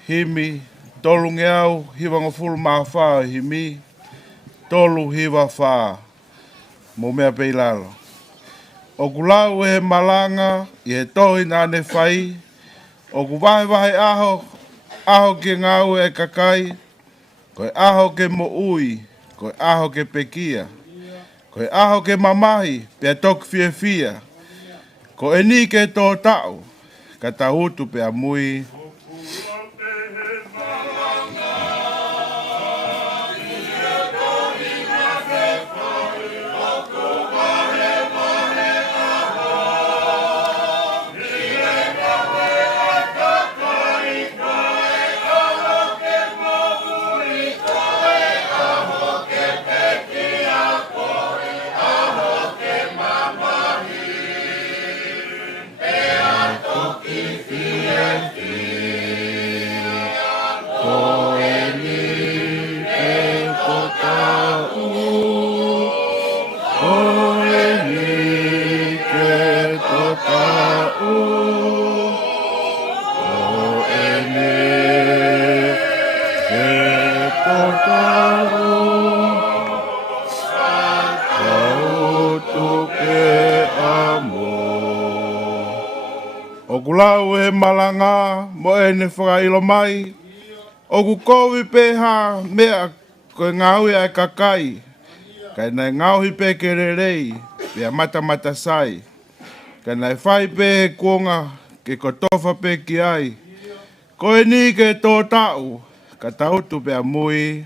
Himi, tolu ngeau, hiwa ngofulu maa whaa himi, tolu hiwa whaa, mo mea peilalo. O kulau e he malanga, i he tohi nane whai, o ku wahe aho ke ngau e kakai, koe aho ke mo ui, koe aho ke pekia, koe aho ke mamahi, pia tok fia fia, koe ni ke tō tau, ka tautu pia mui. O kulau e malanga mo e ne whakailo mai. O ku kowi peha mea koe ngauhi ai kakai. Kai nai ngauhi pe kererei pia mata mata sai. Kai nai whai pe he kuonga ke kotofa pe ki ai. Koe ni ke tō tau ka tautu pia mui.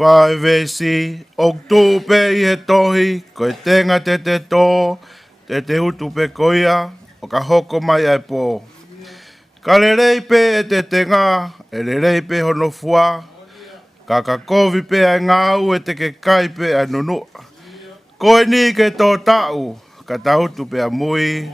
Whai vesi, o tū pe i he tohi, koe tenga te tō, te hutu pe koia, o ka hoko mai ai pō. Ka lerei pe e te tenga, e lerei pe hono fua, ka kovi pe ai ngāu e te ke kai pe ai nunua. Koe ni ke tō tau, ka tautu pe a mui.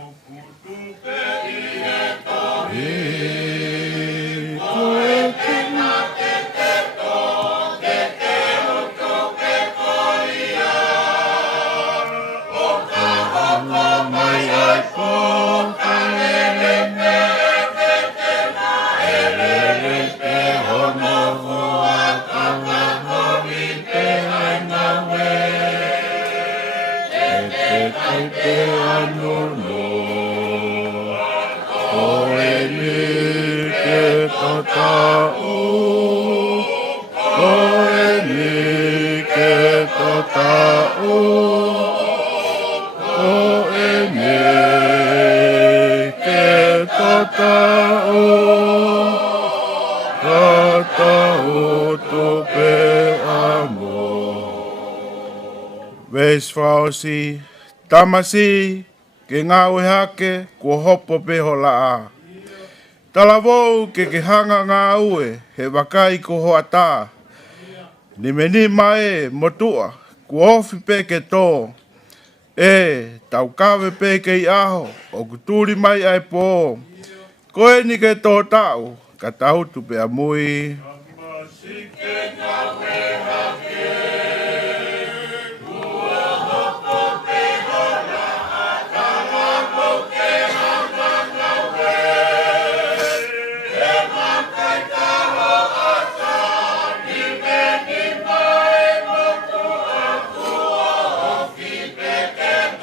Ves fausi, tamasi, ke ngau e hake, kua hopo pe hola a. Talavou ke hanga ngau e, he wakai ko hoa tā. Ni meni mai motua, kua ofi pe ke tō. E, tau kawe pe ke i aho, o kuturi mai ai pō. Koe ni ke tō tau, ka tautu pe a mui.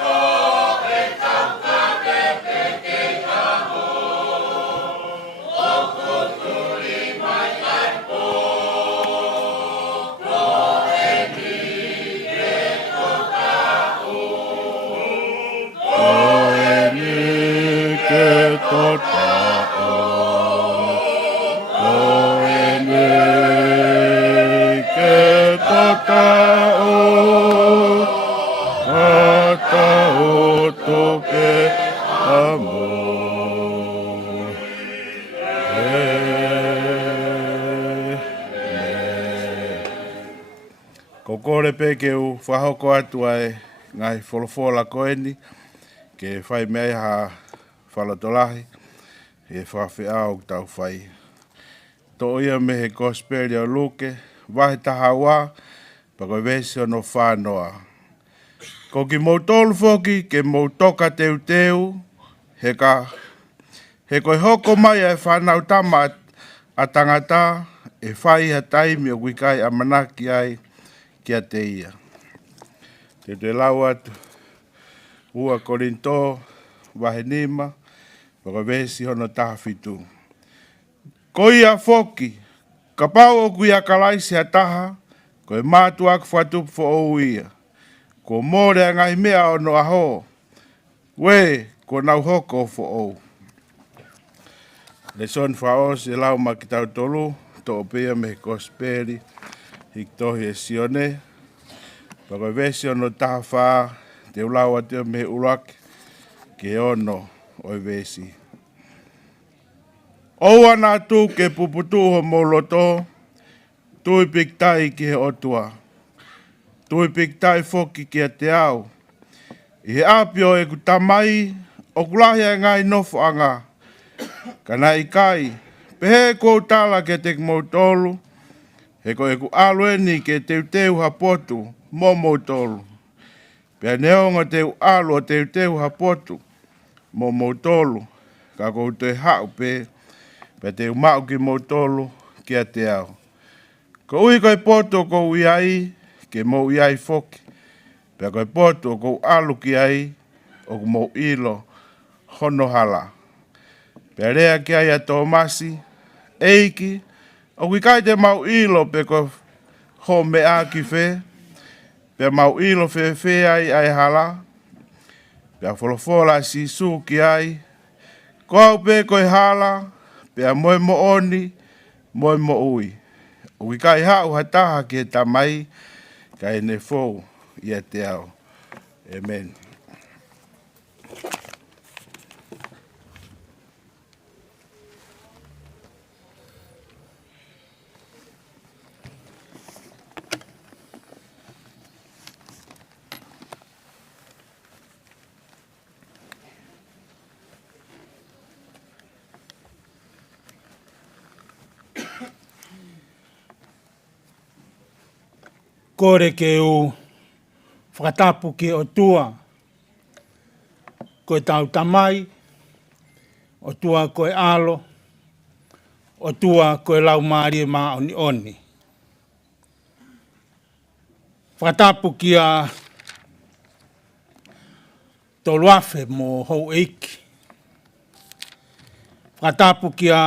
Oh tota o. Koene ke tota o. Ata o toke amo. Ko kore pe ke u whahoko atu ai ngai wholofola koeni ke whai mei ha whalotolahi e whawhi au tau whai. To ia me he gospel o luke, wahe taha wā, pako vesi ono whānoa. Ko ki mautolu whoki ke mautoka teu teu, he koe hoko mai e whanau tama a tangata e whai ha taimi o wikai a manaki ai kia te ia. Te lau atu, ua Korinto, wahe nima, pako vesi hono taha fitu. Ko ia whoki, ka pau o kui a kalaisi a taha, ko e mātu aku whatupu fo o ia. Ko mōre a ngai mea o no aho, we, ko nau hoko fo o. Le son whaos e lau ma ki tau tolu, to o pia me gospeli, hiktohi e sione, pako vesi ono taha whaa, te ulau atua me ulaki, ke ono o vesi. Oua nā tū ke puputu ho moloto, tui piktai ki he otua. Tui piktai foki ki a te au. I he apio e ku tamai, o kulahia ngai nofo anga. Kana i kai, pehe kou tala ke te mautolu, he ko e ku alueni ke teu hapotu, mo mautolu. Pea neonga teu alu o teu hapotu, mo mautolu, ka kou te hau pe, pe te umau ki mautolu ki a te au. Ko ui koe poto ko uiai, ke mo uiai foki. Pe koe poto ko alu ki ai, o ku mo ilo, hono hala. Pe rea ki ai a Tomasi, eiki, o kui te mau ilo pe ko ho me a ki fe, pe mau ilo fe ai hala, pe a wholofola si su ki ai, ko au pe koe hala, pe a moe mo oni, moe mo ui. O ki kai hau hataha ki he tamai, kai ne fōu i a te au. Amen. Kore ke u whakatapu ki o tua, koe tau tamai, o tua koe alo, o tua koe lau maari e maa oni oni. Whakatapu ki a toluafe mo hou eiki. Whakatapu ki a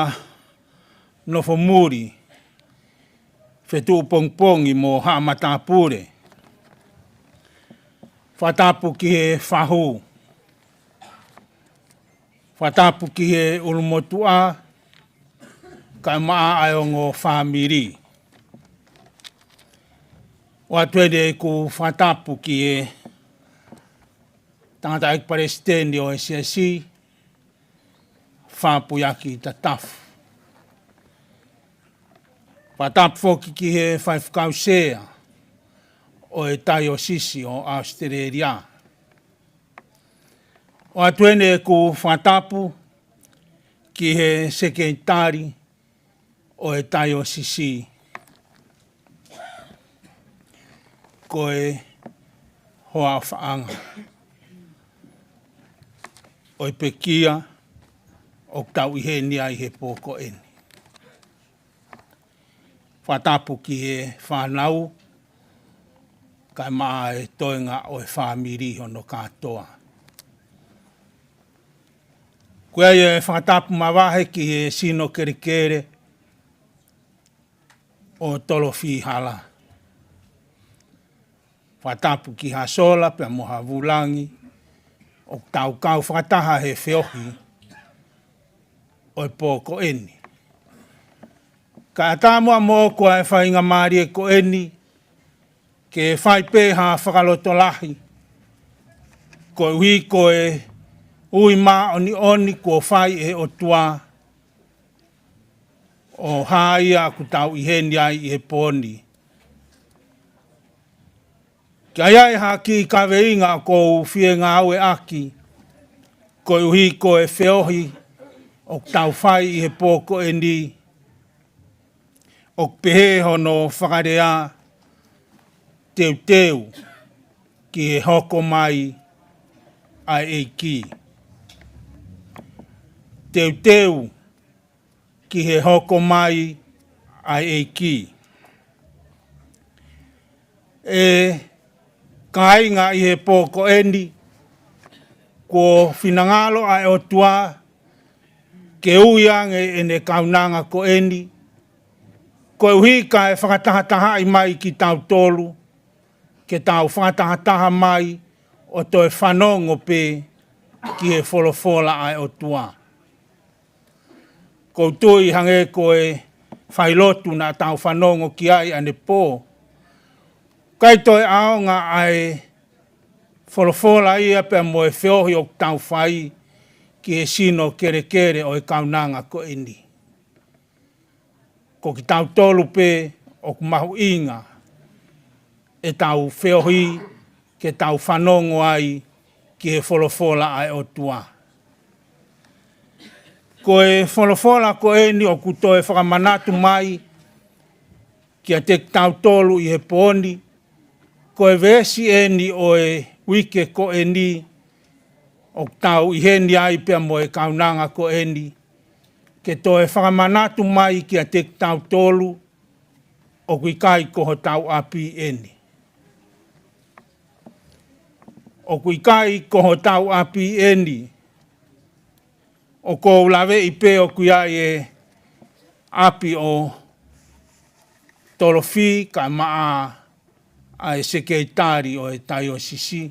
nofomuri, whetu pongpongi mo haamatapure. Whatapu ki he whahu. Whatapu ki he ulumotua, kai maa aiongo whamiri. Watuede ku whatapu ki he tangata ekparesteni o SSC, whapuyaki tatafu. Whatapu foki ki he whaifkausea o e tai o sisi o Australia. O atuene ku whatapu ki he sekretari o e tai o sisi. Ko e hoa whaanga. O e pekia o tau i he nia i he pōko eni. Whatapu ki he whanau, kai maa e toenga o e whamiri hono katoa. Koe e whatapu mawahe ki he sino kerekere o tolo whihala. Whatapu ki ha sola pe moha vulangi, o tau kau whataha he whiohi, o e pō ko eni. Ka atamua mo ko e whainga maari e ko eni, ke e whai pēha whakaloto lahi, ko e hui ko e ui mā oni ko whai e o tua, o haia ku tau i heni ai i he pōni. Kia iai haki ka veinga ko whie ngā au e aki, ko e uhi ko e whiohi o tau whai i he pōko e ni, o pehe hono whakarea teu ki he hoko mai ai e ki. Teu ki he hoko mai ai e ki. E kainga i he pōko eni, ko whinangalo ai o tua, ke uiange e ne kaunanga ko eni, ko uhi ka e whakatahataha i mai ki tau tolu, ke tau whakatahataha mai o toi whanongo pe ki he wholofola ai o tua. Ko tui hange ko e whailotu na tau whanongo ki ai ane pō. Kai toi aonga ai wholofola ia pe mo e whiohi o tau whai ki e sino kere o e kaunanga ko eni. Ko ki tau tolu pe o ku mahu inga e tau whiohi ke tau whanongo ai ki he wholofola ai o tua. Ko e wholofola ko eni o ku toi whakamanatu mai ki a te tau tolu i he pōni, ko e vesi eni o e wike ko eni o tau i heni ai pia mo e kaunanga ko eni, ke to e whakamanatu mai ki a te tau tolu o kui kai ko ho tau api eni. O kui kai ko ho tau api eni, o ko lawe i pe o kui ai e api o tolofi ka maa ai sekeitari o e tai o sisi,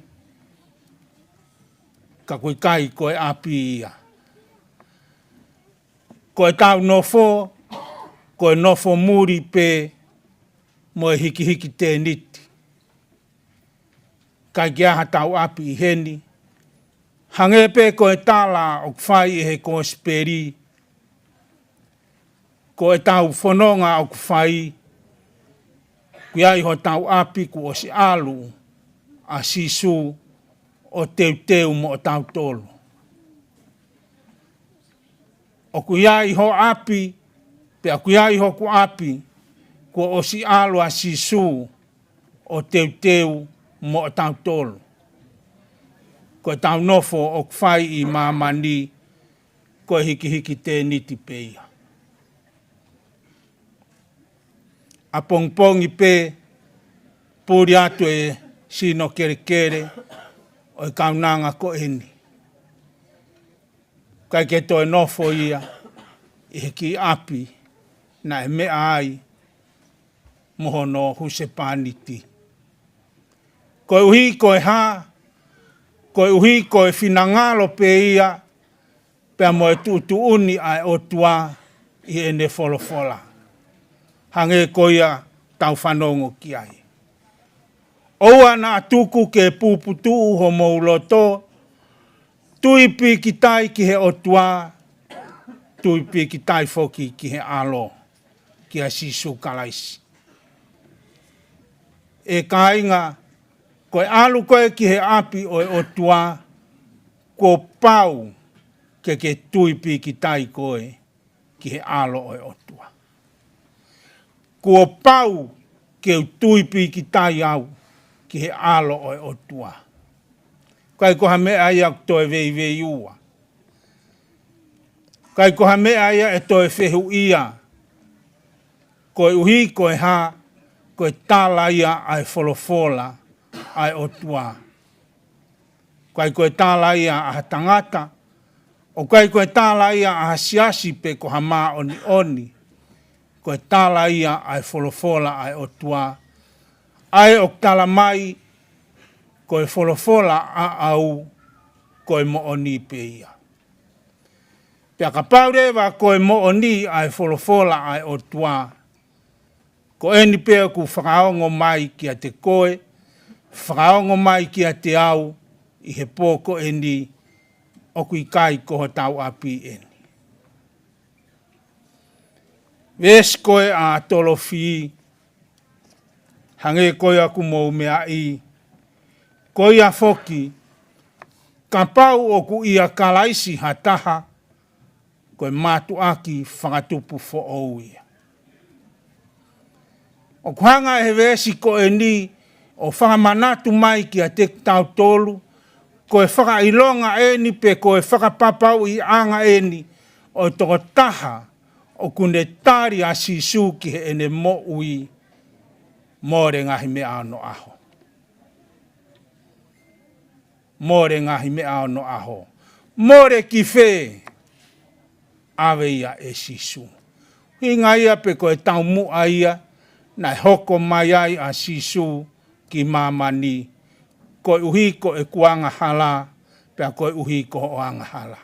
ka kui kai ko e api ia. Ko e tau nofo, ko e nofo muri pe mo e hiki te niti. Kai ki aha tau api i heni, hange pe ko e tala o kwhai e he ko speri, ko e tau whanonga o kwhai, kui ai ho tau api ku o si alu a sisu o teu mo o tau tolu. O kui ai ho api, pe a kui ai ho ku api ku o si alu a sisu o teu mo o tau tolu. Ko e tau nofo o kwhai i mamani ko e hiki te niti peia. A pongpongi pe puri atu e sino kere o e kaunanga ko eni. Kai ke to e nofo ia i hiki api na e mea ai mohono huse paniti. Ko e uhi ko e ha, ko e uhi ko e finangalo pe ia pe mo e tutu uni ai o tua i ene wholofola. Hange ko ia tau whanongo ki ai. Oua na atuku ke puputu ho mauloto, tuipi ki tai ki he otua, tuipi ki tai foki ki he alo, ki a sisu kalaisi. E kainga, ko e alu koe ki he api o e otua, ko pau ke tuipi ki tai koe ki he alo o e otua. Ko pau ke tuipi ki tai au ki he alo o e otua. Kai koha mea ia toe vei ua. Kai koha mea ia e toe whehu ia. Ko e uhi, ko e ha, ko e tala ia ai wholofola ai otua. Kai ko e tala ia aha tangata, o kai ko e tala ia aha siasi pe koha maa oni. Ko e tala ia ai wholofola ai otua. Ai o tala mai, ko e wholofola a au, ko e mooni pe ia. Pea ka paure wa koe mo o ni ai wholofola ai o tua. Ko eni pea ku whakaongo mai kia te koe, whakaongo mai kia te au, i he pōko eni o kui kai koho tau api eni. Ves koe a tolo fi, hange koe aku mou mea i, koe a foki, ka pau o ku ia kalaisi hataha, koe mātu aki whakatupu fo ouia. O kuhanga he vesi ko e ni o whakamanatu mai ki a te tau tolu, koe whakailonga e ni pe koe whakapapau i anga e ni o toko taha o kune tari a sisu ki he ene mo ui mōre ngahi me ano aho. Mōre ngahi me ano aho. Mōre ki whē awe ia e sisu. Hinga ia pe koe tau mua ia, nai hoko mai ai a sisu ki mamani, koe uhi ko e kuanga hala, pea koe uhi ko o anga hala.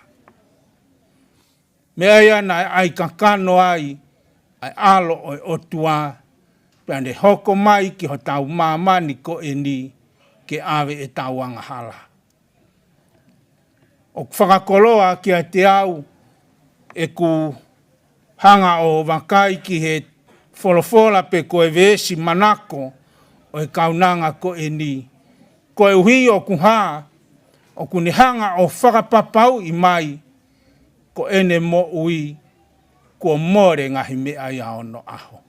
Mea ia nai ai kakano ai alo o otua, pea ne hoko mai ki ho tau mamani ko e ni, ke awe e tau anga hala. O whakakoloa ki a te au, e ku hanga o wakai ki he wholofola pe koe vesi manako o e kaunanga ko e ni. Koe uhi o kuha, o kuni hanga o whakapapau i mai, ko ene mo ui, ko mōre ngahi mea ia ono aho.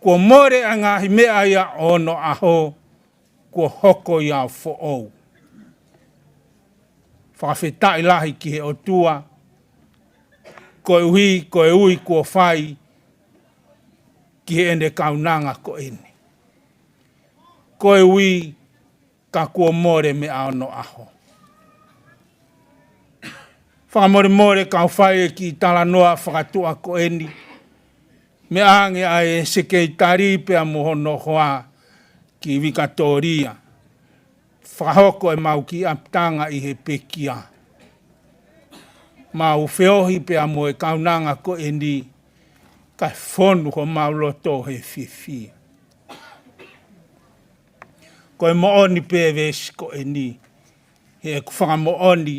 Ko mōre ngahi mea ia ono aho, ko hoko ia fo ou. Whakawhetai lahi ki he o tua, koe uhi, koe ui, ko whai, ki he ene kaunanga ko ene. Koe ui, ka kua mōre me ano aho. Whakamore mōre ka whai ki tala noa whakatua ko eni. Me ange ai sekei tari pea mohono hoa ki Vikatoria. Whakahoko e mau ki aptanga i he pekia. Mau whiohi pea mo e kaunanga ko eni, kai whonu ho mau loto he whiwhi. Ko e mooni pē vesi ko eni, he ku whakamooni,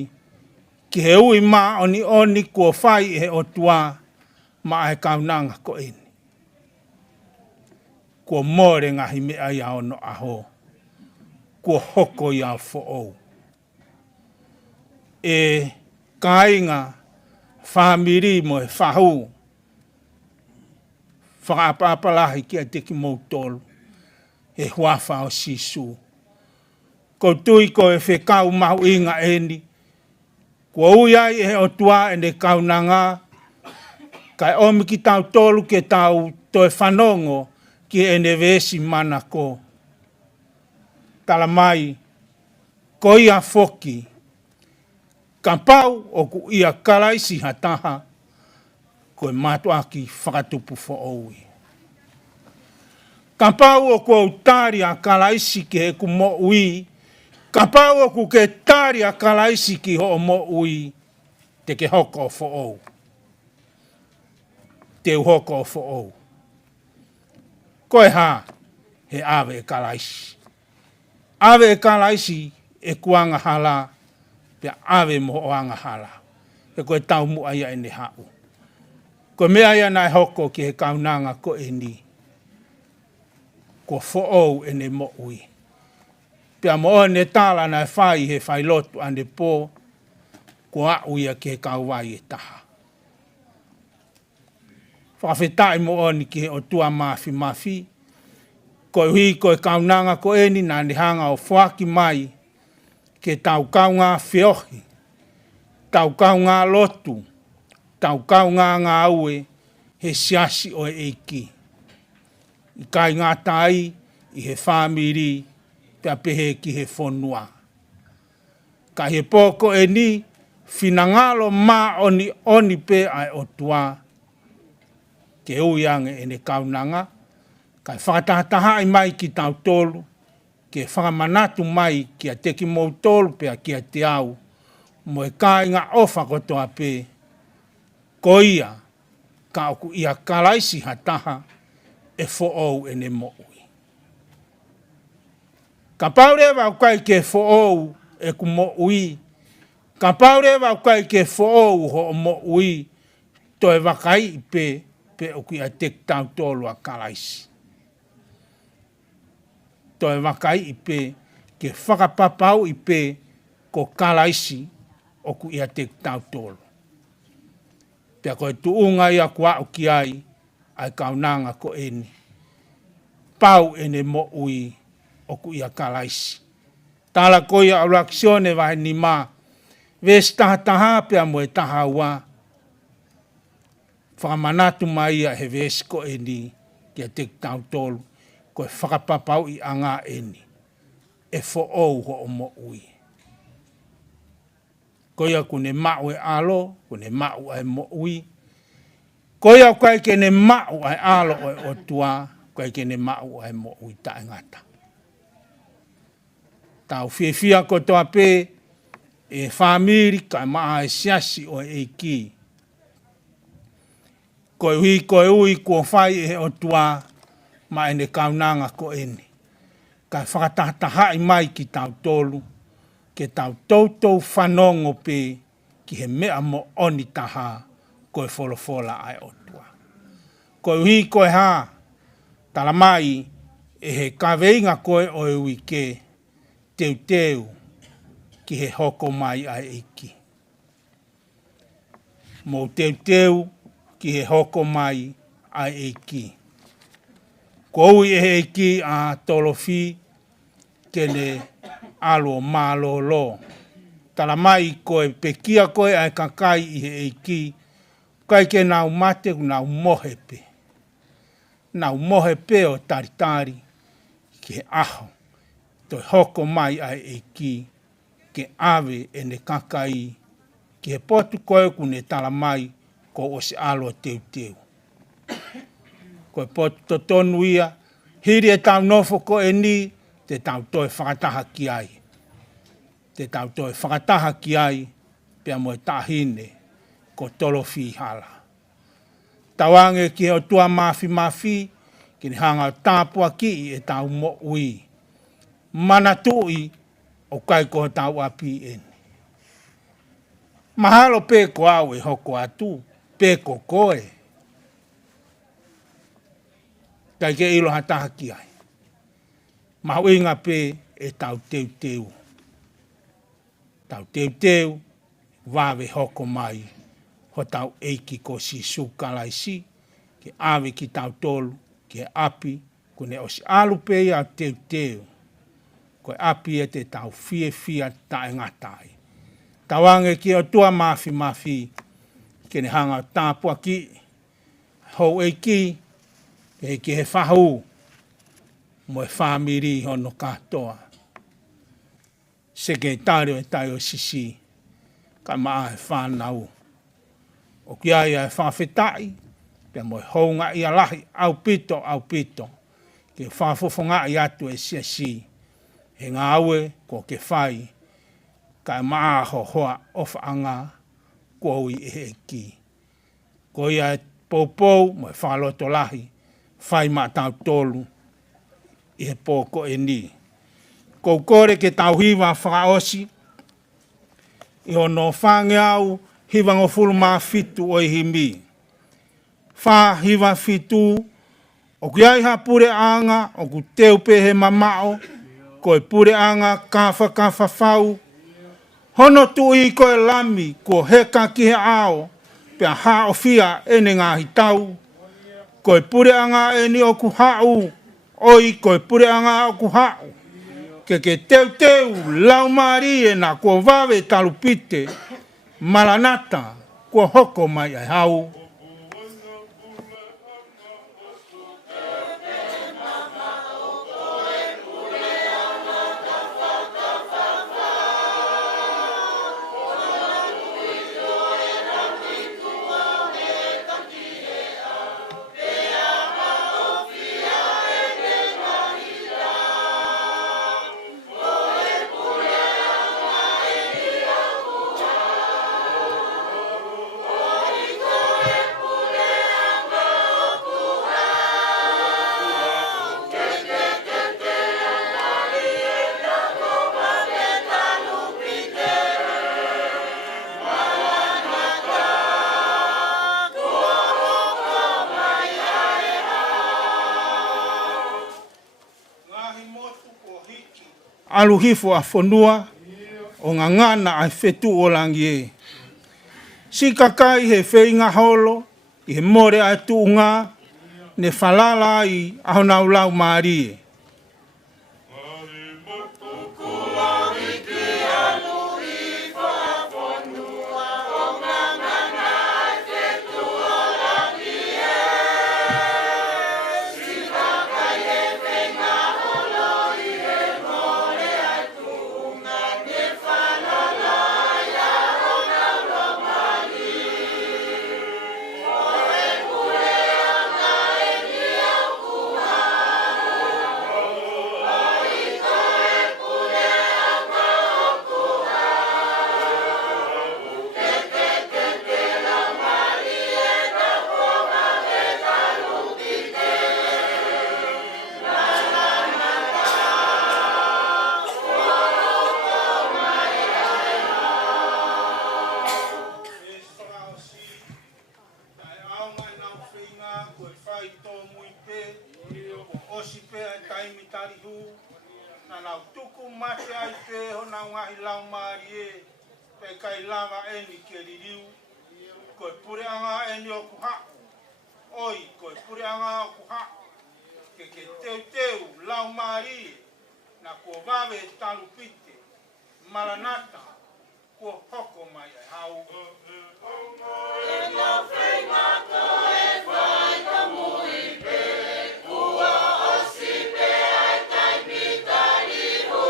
ki he ui mā oni kua whai he o tua, ma e kaunanga ko eni. Kua mōre ngahi mea ia ono aho, kua hoko ia fo ou. E kāinga whamiri mo e whahu, whakapapalahi ki a teki mautolu, e huafa o sisu. Ko tui ko e whekau mahu inga eni, kua ui ai e o tua e ne kaunanga, kai omi ki tau tolu ke tau toe whanongo ki e ne vesi mana ko. Tala mai, ko ia foki, ka pau o ku ia kalaisi hataha, ko e matuaki whakatupu fo oui. Ka pau o ku autari a kalaisi ki he ku mo ui, ka pau o ku ke tari a kalaisi ki ho o mo ui, te ke hoko fo ou. Te uhoko fo ou. Koe ha, he awe e kalaisi. Awe e kalaisi e kuanga hala, pe awe mo o anga hala. E koe tau mua ia ene hau. Koe mea ia nai hoko ki he kaunanga ko e ni. Ko fo ou ene mo ui. Pea mo o ne tala nai whai he whai lotu ane po, ko a uia ki he kauwai e taha. Whakawhetai mo o ni ki he o tua mafi. Koe hui koe kaunanga ko eni nā ni hanga o whaki mai ke tau kaunga whiohi, tau kaunga lotu, tau kaunga ngā aue he siasi o e eiki. I kai ngā tai i he whamiri te apehe ki he whonua. Ka he pōko e ni whinangalo mā oni pe ai o tua ke uiange e ne kaunanga. Kai whakatahataha i mai ki tau tolu, ke whakamanatu mai ki a teki mou tolu pea ki a te au, mo e ka inga ofa ko toa pe, ko ia, ka oku ia kalaisi hataha, e fo ou ene mo ui. Ka paure wau kai ke fo ou e ku mo ui, ka paure wau kai ke fo ou ho mo ui, to e wakai i pe oku ia tek tau tolu a kalaisi. To e wakai i pe, ke whakapapau i pe, ko kalaisi, oku ia tek tau tolu. Pea koe tuunga ia kua o ki ai kaunanga ko eni. Pau ene mo ui oku ia kalaisi. Tala koe au laksione vahe ni ma. Ves taha pea mo e taha ua. Whakamanatu mai ia he ves ko eni kia tek tau tolu. Koe whakapapau i anga eni. E fo ou ho o mo ui. Koia kune mau e alo, kune mau e mo ui. Koia kai kene mau e alo o tua, kai kene mau e mo ui ta ngata. Tau fia ko toa pe, e whamiri kai maa e siasi o e ki. Koe ui kua whai e o tua, ma ene kaunanga ko ene. Kai whakatahataha mai ki tau tolu, ke tau tautou whanongo pe ki he mea mo oni taha koe wholofola ai otua. Koe hui koe ha, tala mai e he kaweinga koe o e wike teu ki he hoko mai ai eiki. Mo teu ki he hoko mai ai eiki. Ko ui e eiki a tolofi kene alo malo lo. Tala mai koe pekia koe ai kakai i he eiki. Kai ke nau mate ku nau mohepe. Nau mohepe o taritari ki he aho. Toi hoko mai ai eiki ke ave e ne kakai. Ki he potu koe ku ne tala mai ko o se alo teu. Koe potu to tonu ia. Hiri e tau nofo ko e ni. Te tau toi whakataha ki ai. Te tau toi whakataha ki ai, pia mo e tahine, ko tolo fi hala. Tawange ki o tua mafi, ki ni hanga o tāpua ki e tau mo ui. Mana tui, o kai ko tau api ene. Mahalo pe ko au e hoko atu, pe ko koe. Kai ke ilo hataha ki ai. Mahuinga pe e tau teu. Tau teu, wawe hoko mai, ho tau eiki ko si sukalaisi, ke awe ki tau tolu, ke api, kune o si alu pe ia teu. Koe api e te tau fia tae ngatai. Tawange ki o tua mafi, ke ne hanga tāpua ki, hou eiki, ke he whahu, mo e whamiri hono katoa. Sekretari e tai o sisi, ka maa e whanau. O ki ai e whawhetai, pia mo e hounga i alahi, au pito, ke whafofonga i atu e siasi, he ngā aue ko ke whai, ka maa hoa ofa anga, ko ui e ki. Ko ia e poupou, mo e whaloto lahi, whai maa tau tolu, i he pōko e ni. Kou kore ke tau hiwa whakaosi, i ono whange au, hiwa ngofulu maa fitu o i himi. Wha hiwa fitu, o ki ai ha pure anga, o ku teu pehe mamao, koe pure anga, kafa whau. Hono tu i koe lami, ko heka ki he ao, pia ha o fia ene ngā hitau. Koe pure anga eni o ku hau, oi koe pure anga o ku hau. Ke teu, lau maari e na kua wawe talupite, maranata, kua hoko mai ai hau. aluhifo a whanua o ngā ngana ai whetu o langi e. Si kakai he wheinga holo, i he more ai tuunga, ne whalala i ahonau lau maari e. Maranata, ko hoko mai e hau. E no whainga ko e whai ka mui pe, kua osi pe ai tai mitari hu.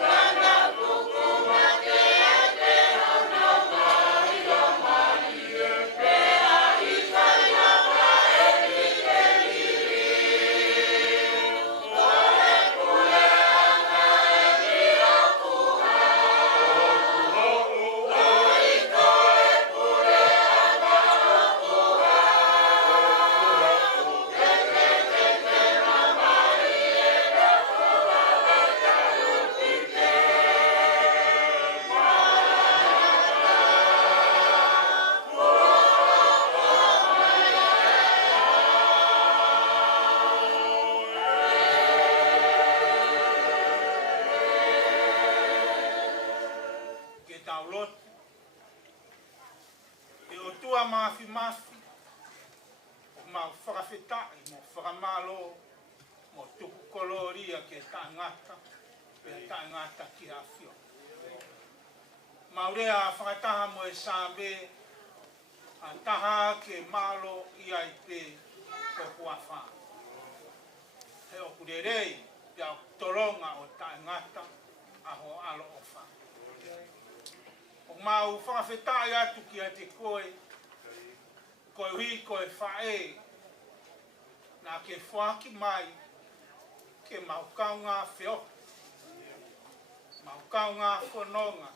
Ngana puku ma te ai te hana mai o mai, pe ai kai haka e mi te liri. Kore kule anga e mi o kuha. Mafi, o mau whakawhetai, mo whakamalo, mo tuku koloria ke taangata, pe taangata ki hawhio. Maurea whakataha mo e sābe, a taha ke malo i ai pe o kuawha. He o kurerei, pia toronga o taangata, aho alo o wha. O mau whakawhetai atu ki a te koe, koe hui koe whae, nā ke whaki mai, ke maukau ngā whio, maukau ngā whanonga,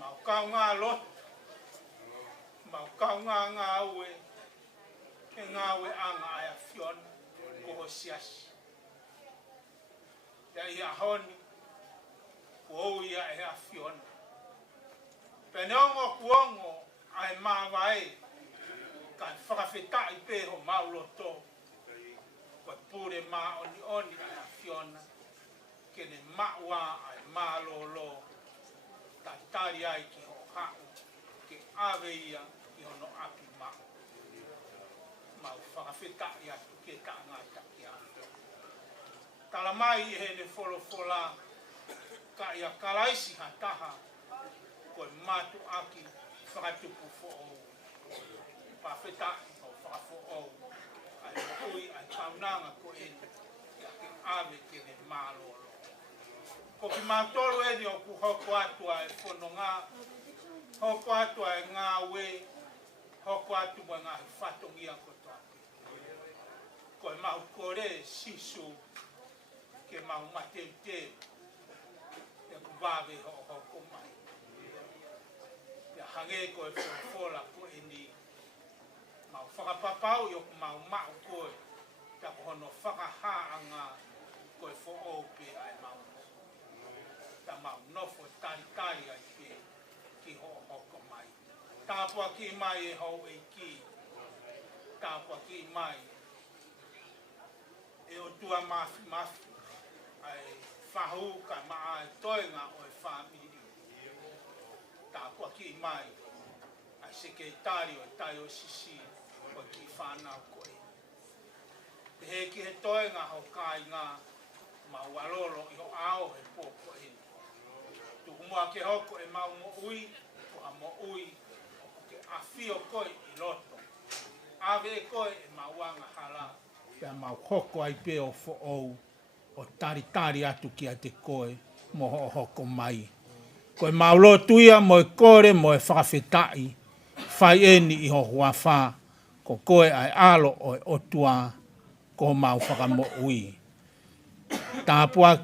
maukau ngā lot, maukau ngā ue, ke ngā ue anga ai a whiona, koho siasi. Ia i a honi, ko ia e a whiona. Pene ongo kuongo, ai māwae, kai whakawhetai pe ho mauloto, koe pure mā oni oni ai a whiona, kene maua ai mālolo, tai tari ai ki ho hau, ke awe ia ki hono api mau. Mau whakawhetai atu ke taangata ki atu. Tala mai he ne wholofola, ka ia kalaisi ha taha, koe matu aki whakatupu fo'o. Pawhetai o whakafo'o, ai hui ai kaunanga ko e, ia ke awe ke ne mālolo. Ko ki mātoro e ni o ku hoko atu ai whanonga, hoko atu ai ngā we, hoko atu mai ngā whatongia koto atu. Ko e mahu kore sisu, ke mahu mateuteu, e ku wawe ho hoko mai. Ia hange ko e wholofola ko e ni, mau whakapapau i o mau mau koe, tako hono whakahaanga koe who'ope ai mau. Ta mau nofo tari ai pe, ki ho hoko mai. Tāpua ki mai e hou e ki, tāpua ki mai e o tua mafi, ai whahu ka maa toenga o e whami ta kua ki mai ai sekretari o tai o sisi o ki whanau koe he ki he toenga ho kai ngā ma walolo i ho ao he pōko he tuku mua ke hoko e mau mo ui ko a mo ui ke awhio koe i loto ave koe e mauanga hala pia mau hoko ai pe o fo ou o tari atu ki a te koe mo ho hoko mai. Koe maulotu ia mo e kore mo e whakawhetai, whai eni i ho huawha, ko koe ai alo o e otua, ko mau whakamo ui. Tāpua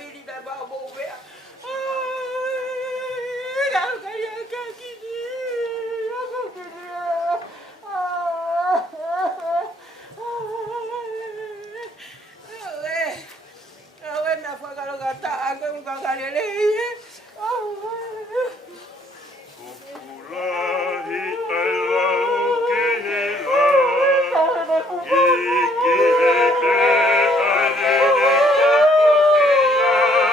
bili da ba bo be. Ga ga ya ga kini. Ya ga kini. Awe na fa ga ga ta anga ga ga le. Kukulahi alau kehela, gigi he adele kakukia.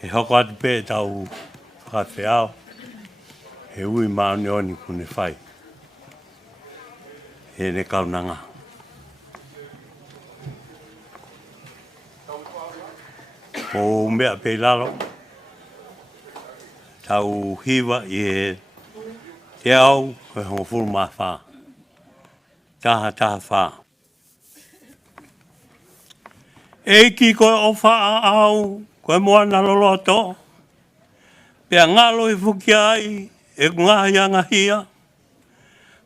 He hoko atu pe tau whakawhiao. He ui maoni oni kune whai. He ne kaunanga. O mea pe lalo. Tau hiwa i he te au he hongo furu maa whaa. Taha whaa. Eiki koe o whaa au, koe mua na loloto. Pea ngalo i fuki ai, e ngahi anga hia.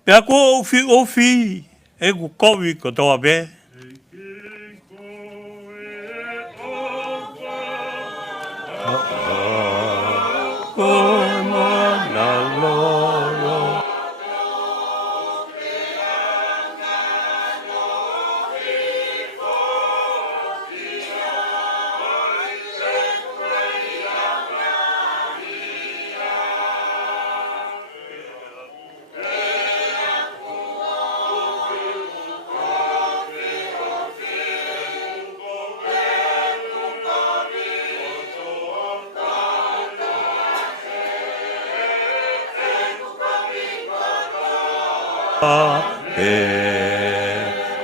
Pea ko ofi, e ku kowi ko toa be. Koe mua na lolo.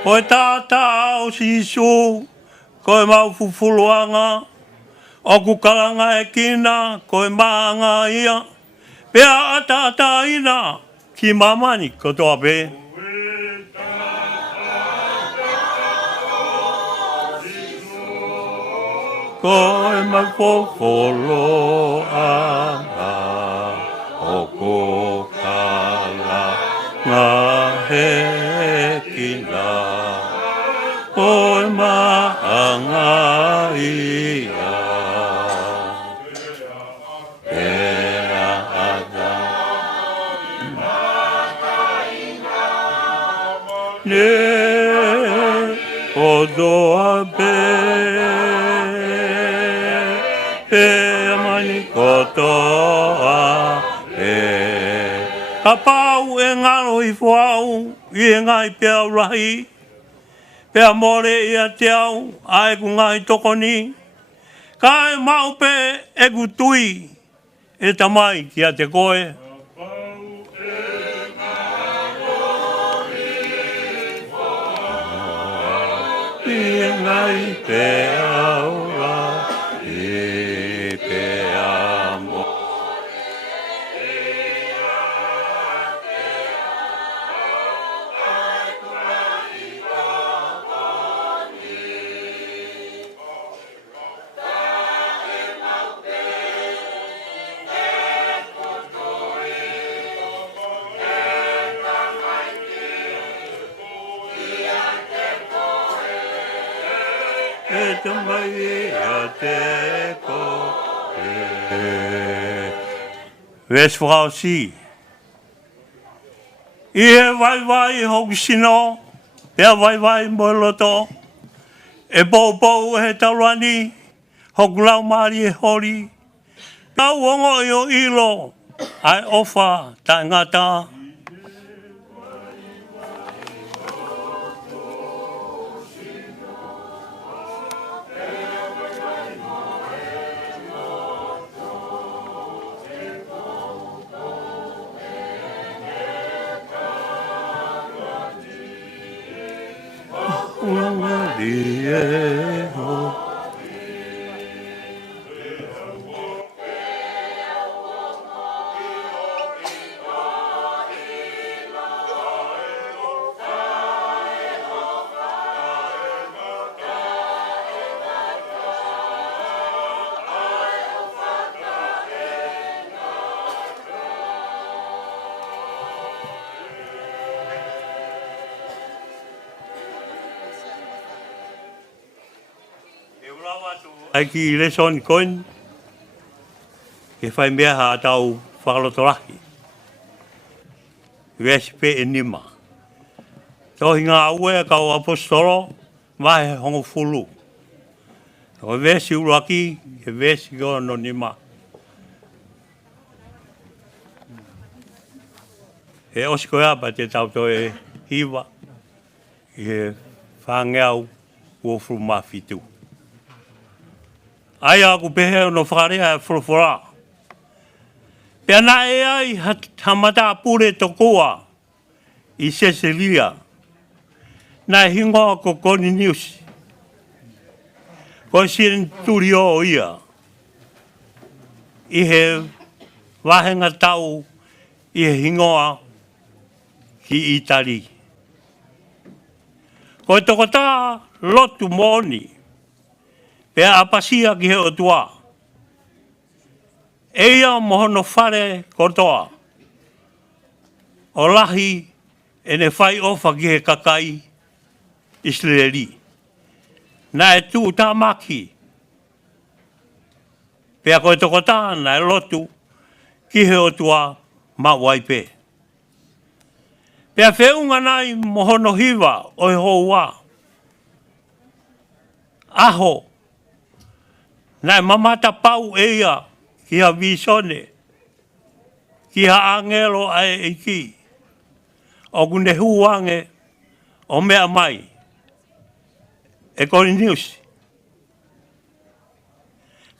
Koe tata o sisu, koe mau fufuluanga, o kukalanga e kina, koe maanga ia, pea atata ina, ki mamani ko toa pe. Koe mau fofolo anga, o kukalanga. He kina koe maanga ia pera ada ne o doa be pe mani kotoa ka pau e ngaro i whau, i e ngai pia urahi. Pea more i a te au, a e ku ngai tokoni. Ka e mau pe e ku tui, e tamai ki a te koe. I e ngai pia urahi, pea mo. Wes vrouw si. Ie vai hoki sino. Pea vai moloto. E pou he taurani. Hoku lau maari e hori. Tau ongo i o ilo. Ai ofa ta ngata. Ai ki leson koin, ke whai mea ha tau whakalotorahi. Wespe e nima. Tohi ngā ue kau apostolo, mahe hongo fulu. Ko wesi uraki, ke wesi ko no nima. E osiko apa te tau to e hiwa, e whangeau uofuru mawhitu. Ai aku pehe no whakarea e whorowhora. Pea na e ai hamata pure tokoa I Cecilia. Na hingoa ko Koni News. Ko siren turi o ia. I he wahenga tau I he hingoa ki Itali. Ko toko tā lotu moni. Pea apasia ki he o tua. Eia mohono whare kotoa. O lahi ene whai ofa ki he kakai Israeli. Na e tū tā maki. Pea koe toko tā na e lotu ki he o tua ma waipe. Pea whiunga nai mohono hiwa o he hoa. Aho. Na e mamata pau eia ki ha visone. Ki ha angelo ai eiki. O kune huange o mea mai. E Koni News.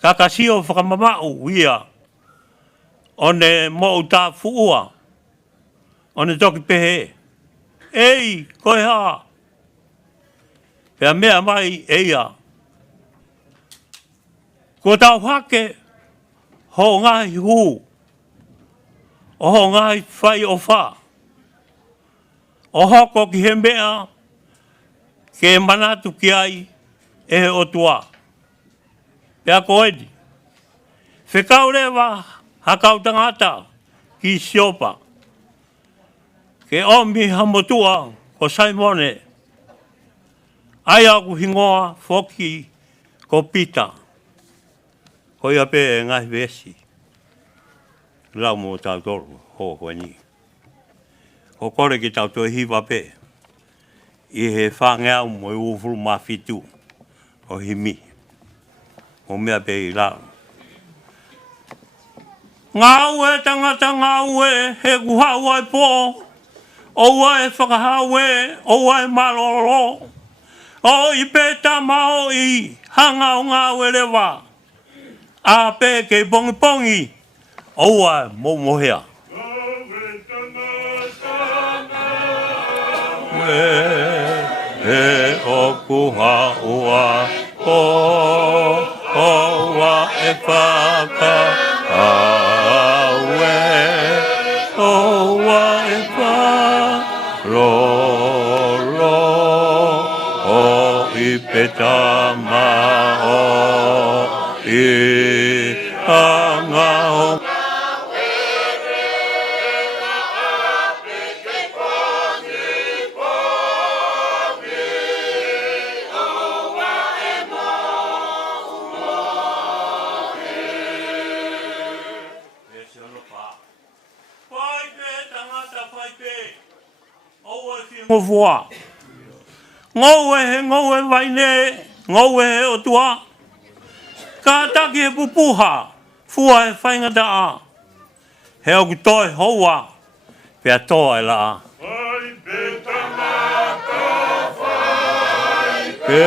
Kakasio whakamamau ia. O ne mo uta fuua. O ne toki pehe. Ei, koe haa. Pea mea mai eia. Ko tau hake ho ngai hu. O ho ngai whai o wha. O hoko ki he mea ke manatu ki ai e he otua. Pea koedi. Whekau rewa hakau tangata ki siopa. Ke omi hamotua ko Saimone. Ai aku hingoa foki ko Pita. Ko ia pe e ngai vesi. Lau mo tau toru ho koe ni. Ko kore ki tau toi hiwa pe. I he whangeau mo I ufuru mawhitu o himi. O mea pe I lau. Ngāue tangata ngāue he kuhau ai po. Oua e whakahaue, oua e malolo. O I peta mao I hanga o ngāue rewa. A pe ke pongi pongi. Oua mo mohea. E o kuha ua o oua e whaka aue oua e wha lo o I peta mao I hanga o ngovoa. Ngowe vaine, ngowe he otua. Ka taki he pupuha, fua he whaingata a. He oku toi hoa, pia toa e la a. Ke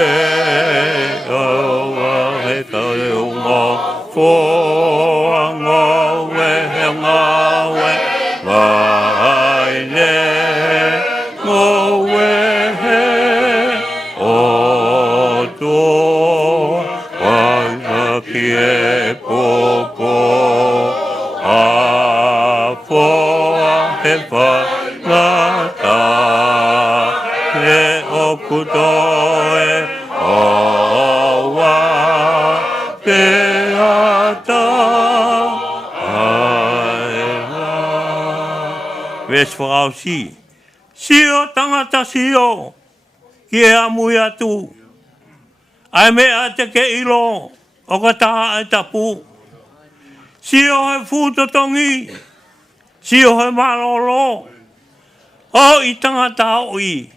oa he kaue ungo, fua ngowe he ngawe, vaine. Ngowe he o to wanga ki e popo a foa he whangata he o kutoe o wa te ata ai wa Ves whakausi Sio tangata sio, ki e amui atu. Ai mea te ke ilo, o ka taha e tapu. Sio he futotongi, sio he malolo. O I tangata oi,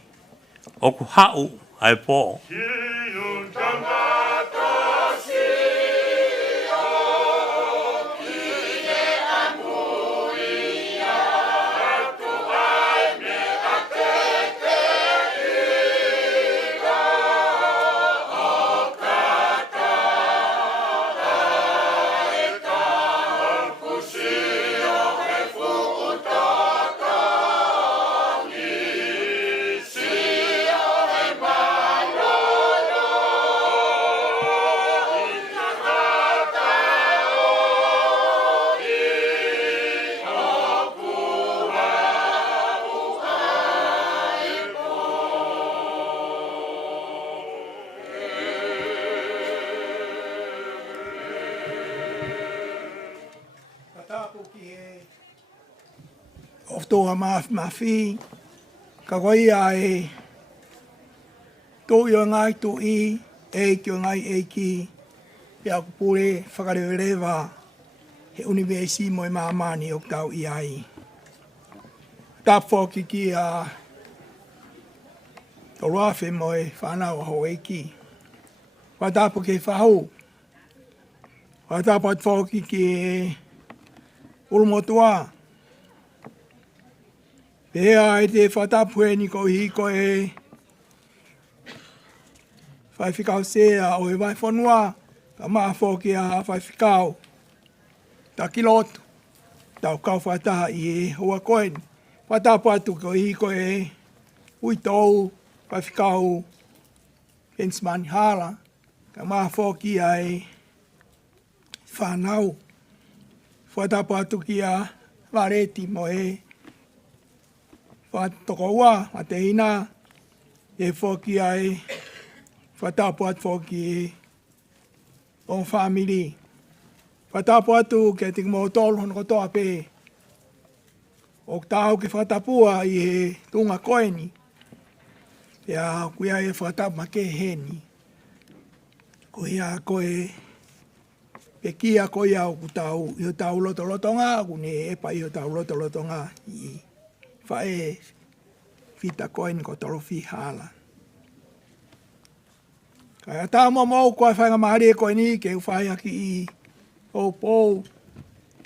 o ku hau ai po. Sio tangata sio, ki e amui atu ai mea te ke ilo, o ka taha toa mafi. Ka koia e tō i o ngai tō i e ki o ngai e ki pia kupure whakarewerewa he universi mo e maamani o tau i ai. Tāpōki ki a tō roawhi mo e whanau ho e ki. Whatapu ke whahau. Whatapu at whoki ki e urumotua. Pea e te whatapu e ni ko hi ko e whaiwhikau sea o e vai whanua. Ka maa whoki a whaiwhikau. Ta kilotu. Tau kau whataha i e hoa koeni. Whatapu atu ko hi ko e uitou whaiwhikau Hensman Hala. Ka maa whoki a e whanau. Whatapu atu ki a wareti mo e whatoko ua, te ina, e whoki a e whatapu atu whoki e o whamiri. Whatapu atu ke te mo tolu hono kotoa pe. O tāu ke whatapua i he tunga koeni. Pea kuia e whatapu ma ke heni. Ko ia koe pe kia ko ia o kutau i o tau loto ngā, kune e pa i o tau loto ngā i whae whita koeni ko toro whi hala. Kai a tā mau koe whainga mahari e koeni ke whae aki i o pou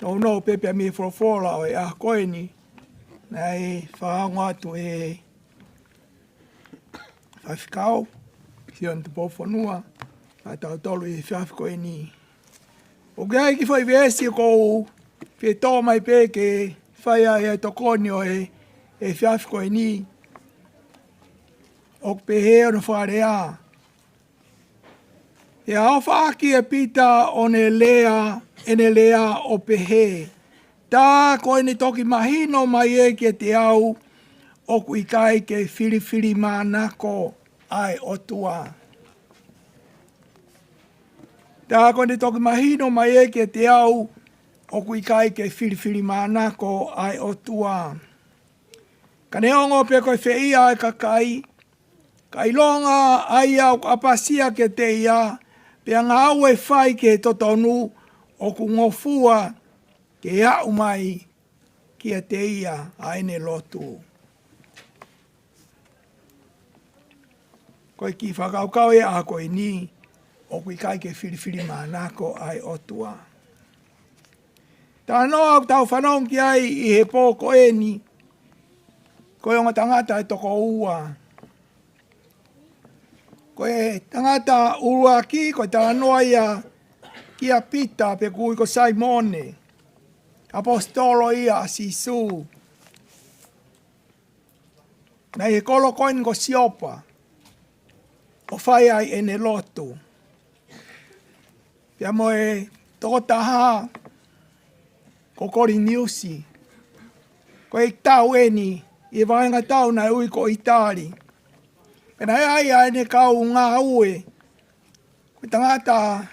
no pepe a mi whorofora o e a koeni na e whaangwa atu e whaiwhikau si on te pou whanua a tau tolu i whiawhi koeni. O kia ki whai vesi kou whi tō mai pē ke whai a e tokoni o e whiawhi koeni. O pehe o na wharea. E hao whaaki e pita o ne lea o pehe. Tā koe ni toki mahino mai e ke te au o kui kai ke whiriwhiri mānako ai o tua. Tā koe ni toki mahino mai e ke te au o kui kai ke whiriwhiri mānako ai o tua. Ka ne ongo pe koe whia e kakai. Ka ilonga ai au apasia ke te ia. Pea ngā au e whai ke totonu o ku ngofua ke au mai ki a te ia a ene lotu. Koe ki whakaukau e a koe ni o kui kai ke whiriwhiri mānako ai o tua. Tā noa au tau whanong ki ai i he pō koe ni. Koe o ngā tangata e toko ua. Koe tangata urua ki, koe tā noa ia ki a pita pe kui ko Saimone. Apostolo ia Sisu. Nei he kolo koin ko siopa. O whai ai ene lotu. Pia moe toko taha ko kori niusi. Ko e tau eni, i vaenga tau na ui ko itari. Pena e ai ene kau ngā ue. Ko tangata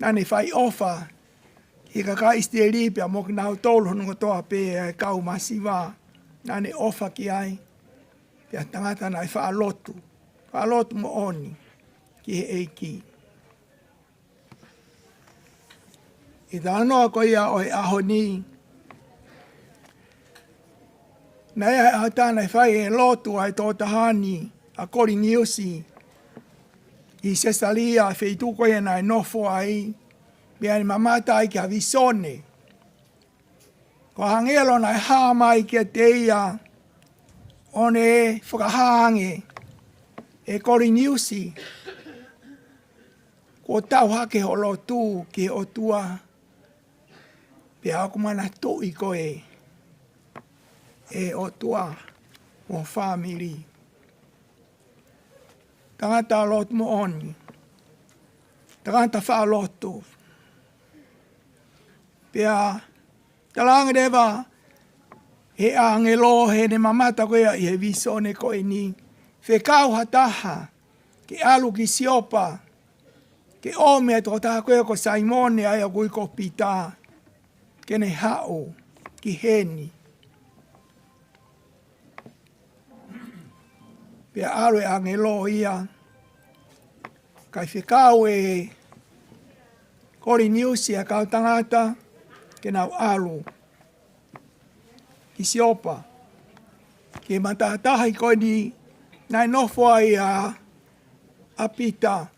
nane whai ofa. I ka ka isteri pia mo ki nau tolu hono toa pe e kau masiwa. Nane ofa ki ai. Pia tangata nai wha alotu. Wha alotu mo oni. Ki he eiki. I tā anoa ko ia o e aho ni. Nei a tāna e whai e lotu ai tō tahani a kori niusi. I Cesalia wheitu koe e nai nofo ai. Mea ni mamata ai ki a visone. Ko hangelo nai hāmai ki a te ia. One e whakahange. E kori niusi. Ko tau hake ho lotu ki o tua. Pea aku mana tui koe. E o tua. Mo whamiri. Tangata lotu mo oni. Tangata wha lotu. Pea talanga dewa. He angelo he ne mamata koe i he visone koe ni. Whekau hataha. Ke alu ki siopa. Ke ome tō taha koe ko Saimone ai a kui ko pita. Kene hao ki heni. Pea aro e angelo ia. Kai whikau e Kori News ia kau tangata ke nau alu. Ki siopa. Ke matatahi koe ni nai nofua i a pita.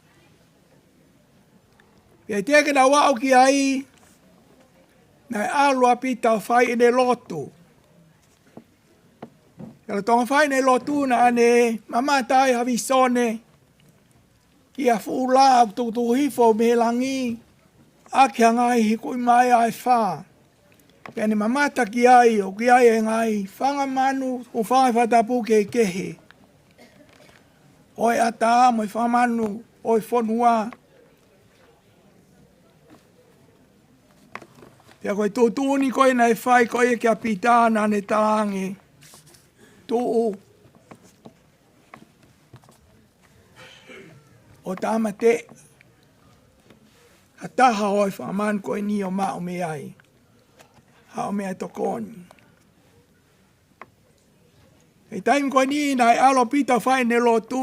Pea tia ke nau au ki ai nai alu a pita o whai ene lotu. Kala tonga whai ene lotu na ane mamatai hawi sone ki a fuula au tukutuku hifo me langi a ki ngai hiku i mai ai wha. Pea ne mamata ki ai o ki ai e ngai whanga manu o whanga whatapu ke kehe. Oi ata mo i whanga manu oi whonua. Pea koe tūtūni koe nei whai koe kia pitana ne tarangi. Tuu. O tama te. A taha oi whaman koe ni o mao me ai. Hao mea tokoni. E taim koe ni nai alo pita whai ne lo tu.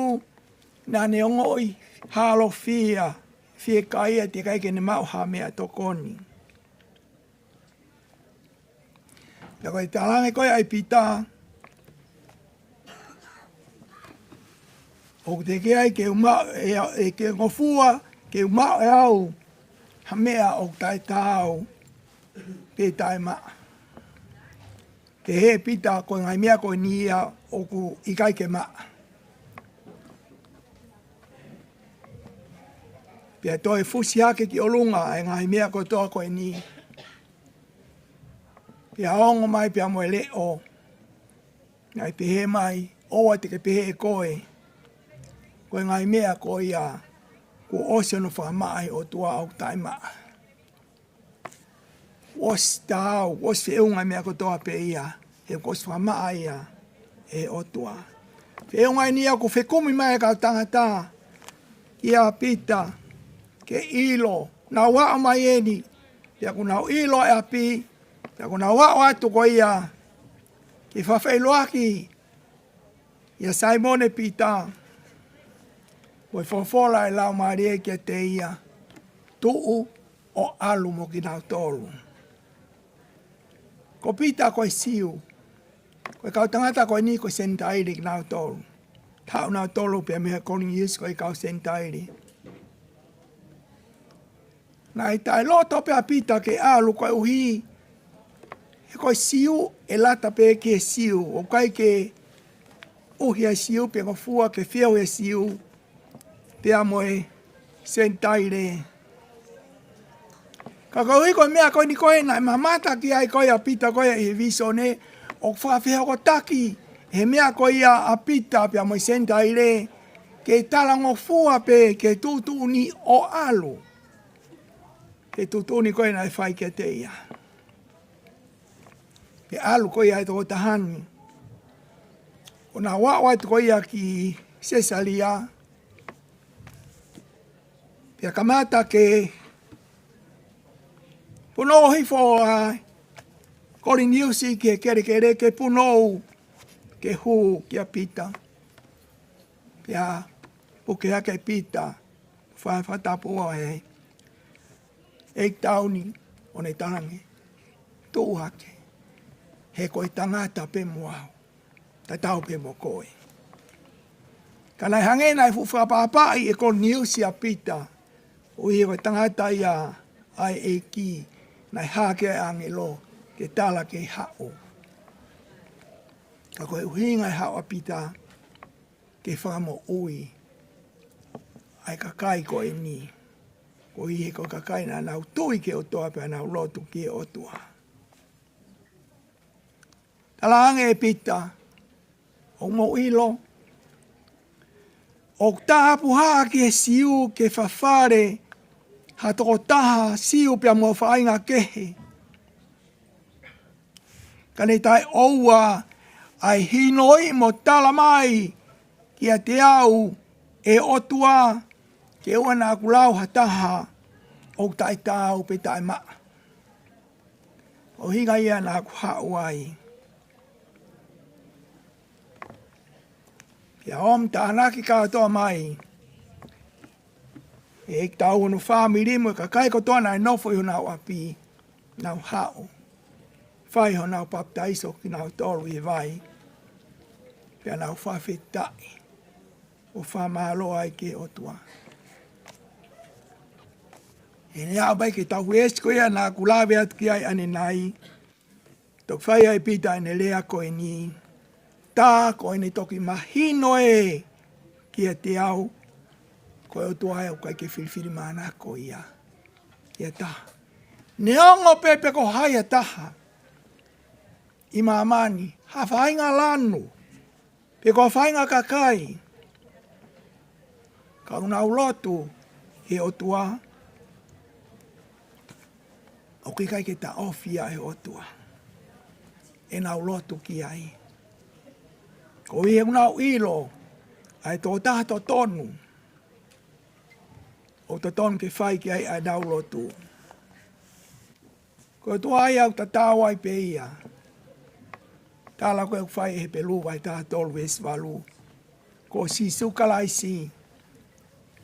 Na ne ongoi halo fia. Fia kaia te kai ke ne mao ha mea tokoni. Ja koe talange koe ai pita. O te ke ai ke umao e ke ngofua ke umao e au. Ha mea o tai tau. Pe tai maa. Ke he pita koe ngai mea koe ni ia o ku ikai ke maa. Pea toi fusi hake ki olunga e ngai mea koe toa koe ni. Pea ongo mai pea moe leo. Ngai pehe mai. Oa te ke pehe e koe. Koe ngai mea koe ia. Ko ose no whamai o tua au tai maa. Was tau, was whiunga mea ko toa pe ia. He kos whamaa ia. E otua. Whiunga ni ako whekumi mai ka tangata. Ia pita. Ke ilo. Na waa mai eni. Ia ko nau ilo e api. Ia ko na waa atu ko ia. Ke whawhailoaki. Ia Simone pita. Koe whawhola e lau marie kia te ia. Tuu o alu mo ki nau tolu. Ko pita koe siu. Koe kau tangata koe ni koe sentairi ki nau tolu. Tau nau tolu pia meha calling years koe kau sentairi. Nai tai loto pia pita ke alu koe uhi. He koe siu e lata pe ke siu. O kai ke uhi a siu pia ngofua ke whiau e siu. Pia moe sentairi. Ka koe koe mea koe ni koe nai mamata ki ai koe a pita koe e viso ne o whawhea ko taki. He mea koe ia a pita pia moi sentaire ke talango fua pe ke tutuni o alu. Ke tutuni koe nai whai ke te ia. Ke alu koe ai toko tahani. O na wawai koe ia ki Cesalia. Pia kamata ke puno hifo Calling News ke kere ke puno ke hu kia pita. Pia puke hake pita. Whatapu e. E tauni o ne tangi. Tū hake. He koe tangata pe muau. Ta tau pe mo koe. Kanai hange nai whawhapapai e Calling News ia pita. O i koe tangata ia ai e ki. Nai hake angelo. Ke tala ke hao. Ka koe uhinga hao apita. Ke whamo ui. Ai kakai koe ni. Ko i ko kakai na nau tui ke o toa pe nau lotu ki o tua. Tala ange e pita. O mo ilo. O tahapu haa ki e siu ke whawhare. Ha toko taha siu pia mo whainga kehe. Kane tai oua ai hinoi mo tala mai ki a te au e otua ke ua nā kulau hataha o tai tau pe tai maa. O hinga ia nā kuhau ai. Ia om ta anaki katoa mai. E tau no family mo ka kai ko tona no fo na api. Na hao. Fai ho na baptizo ki na tolu e vai. Pea na fa fetai. O fa malo ai ke o tua. E ne au bai ke tau esko ia na kulawe at ki ai ane nai. Tok fai ai pita ene lea ko e ni. Tā ko ene toki mahino e kia te au. Ko e o tua e au kai ke whiriwhiri mana ko ia. Ia tā. Neongo pepe ko haia taha. I mamani. Ha whainga lanu. Pe ko whainga kakai. Ka una ulotu. He o tua. O ki kai ke ta ofia he o tua. E na ulotu ki ai. Ko i una ilo. Ai tō taha tō tonu. O tō tonu ke whai ki ai na ulotu. Ko tua ai au ta tāwai pe ia. Tāla koe whai he pelu vai tā tolu e swalu. Ko si sukalai si.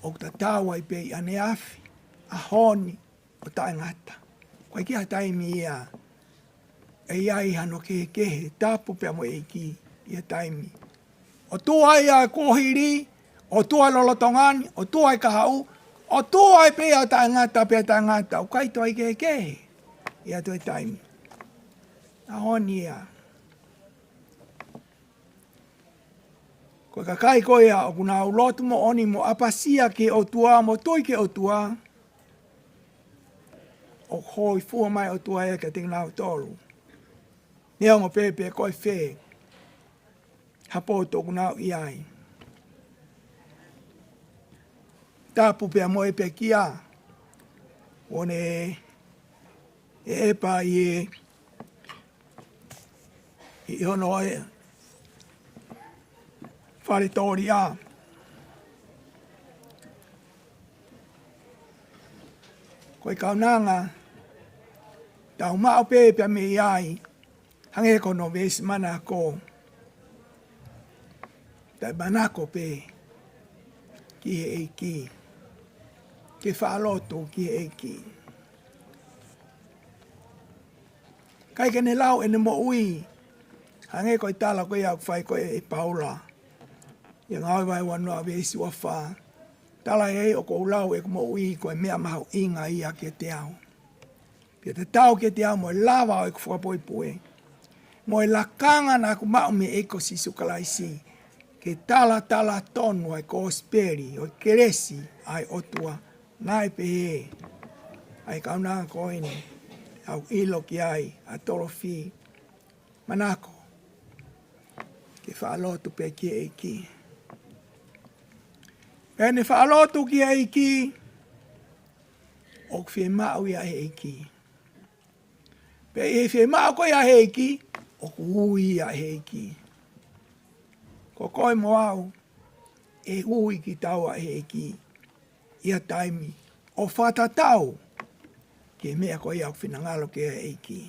O ta tāwai pe ia ne afi. A honi. O ta ngata. Koe ki hatai mi ia. E iai hano kehe. Tāpu pia mo eiki. Ia taimi. O tua ia kohiri. O tua lolotongani. O tua i kahau. O tua i pia ta ngata. Pia ta ngata. O kaito ai kehe. Ia toi taimi. A honi ia. Ko ka kai ko ia o kuna ulotu mo oni mo apasia ke o tua mo toi ke o tua. O hoi fua mai o tua ia ka tingna o tolu. Nea ngo pepe koi fe. Hapo to kuna iai. Tapu pe mo e pe kia. One e pa i ono e fare toria. Koe kaunanga, tau mao pepe me iai, hange ko no ves mana ko. Tai manako pe, ki he eiki, ke whaaloto ki he eiki. Kai kene lau ene mo ui, hange koe tala koe au whai koe e paula. Ia ngāi vai wanua vesi wa wha. Tala e o kou lau e mo ui koe mea mahu inga ia ke te au. Pia te tau ke te au mo e lawa o e kuwhakapoi pue. Mo e lakanga na ku mau me eko si sukalaisi. Ke tala tonu ai ko speri o keresi ai otua. Nai pehe. Ai kaunanga koini. Au ilo ki ai a torofi. Manako. Ke whaalotu pe ki eiki. Ene whaalotu ki eiki. O kwhi mau ia eiki. Pe e whi mau ko ia eiki. O kui ia eiki. Ko koe mo au. E ui ki tau a eiki. Ia taimi. O whatatau. Ke mea ko ia whinangalo ke eiki.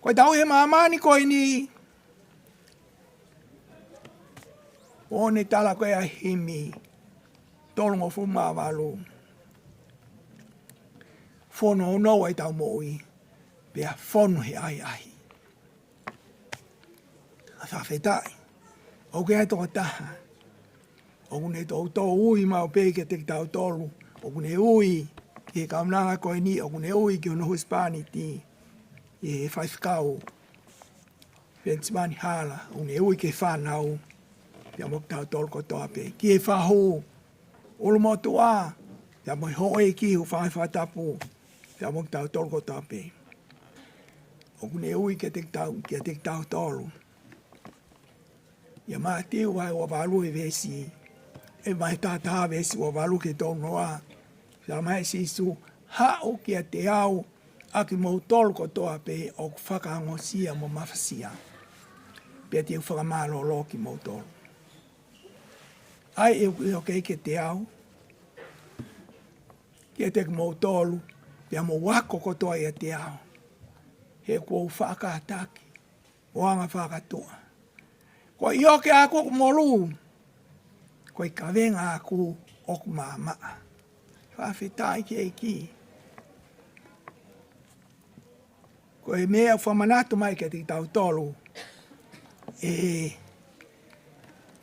Koe tau he maamani koe ni. One tala koe a himi. Tolongo fuma walu. Fono ono ai tau moi. Pea fono he ai ai. A whawhetai. O ke ato taha. O kune tō ui mau peke te tau tolu. O kune ui. Ke kaunanga koe ni. O kune ui ki ono Hispani ti. E whaifkau. Pensimani hala. O kune ui ke whanau. Pia mok tau tolu ko toa pe. Ki e whahu. Ulu motu a. Pia moi hoe ki hu whaifatapu. Pia mok tau tolu ko toa pe. O kune ui ke te tau tolu. Ia maa tiu vai o walu e vesi. E mai tata vesi o walu ke tau noa. Pia mai sisu. Hao ki a te au. Aki mou tolu ko toa pe. O whakaangosia mo mafasia. Pia tiu whakamalo lo ki mou tolu. Ai e o kei ke te au. Kia te mou tolu. Pia mo wako ko toa i a te au. He kua whakaataki. O anga whakatua. Ko io ke ako molu. Ko I kawenga aku oku mama. Whawhetai ki ki. Ko e mea whamanatu mai ke te tau tolu.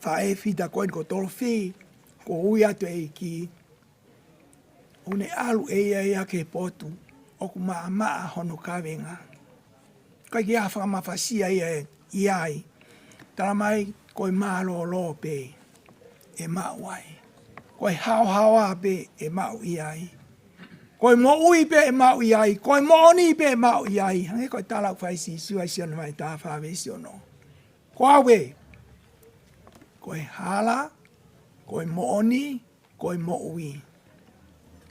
Whae whita koe ko tolo whi. Ko ui atu e ki. Une alu ia ke potu. Oku maa hono kawenga. Kai ki a whamawhasia iai. Tara mai koe maa lo pe. E mau ai. Koe hao pe e mau iai. Koe mo ui pe e mau iai. Koe mo oni pe e mau iai. Hange koe talau whaisi sua siono mai tā whawesi ono. Ko awe. Koe hala. Koe mo oni. Koe mo ui.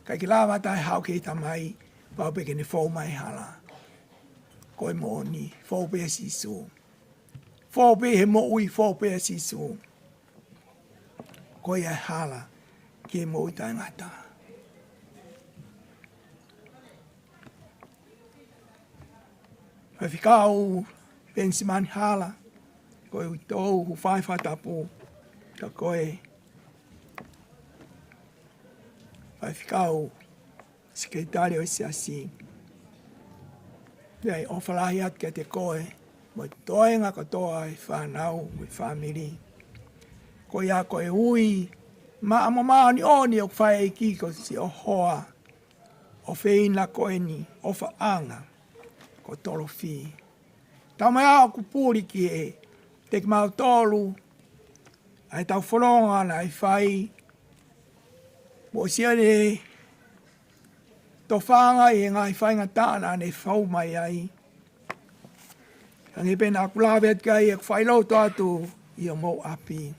Kai ki lawa tai hao ke tamai. Pau pe ke ne fau mai hala. Koe mo oni. Fau pe sisu. Fau pe he mo ui. Fau pe sisu. Koe ai hala. Ke mo i tai ngata. Whikau pensimani hala. Koe ui tau hu whaiwhatapu. Ka koe. Whikau sekretari o siasi. Pei o whalahi at ke te koe. Moi toenga katoa e whanau mui whamiri. Koe a koe ui. Ma ni oni o whae ki ko si o hoa. O whina koe ni. O whaanga. Ko tolo whi. Tau mai au kupuri ki e. Te mau tolu. Ai tau whanonga na i whai. Mo sia ne. To whanga i ngai whainga tāna ne whau mai ai. Hangi pena kulawe at kai e whailau to atu. I o mo api.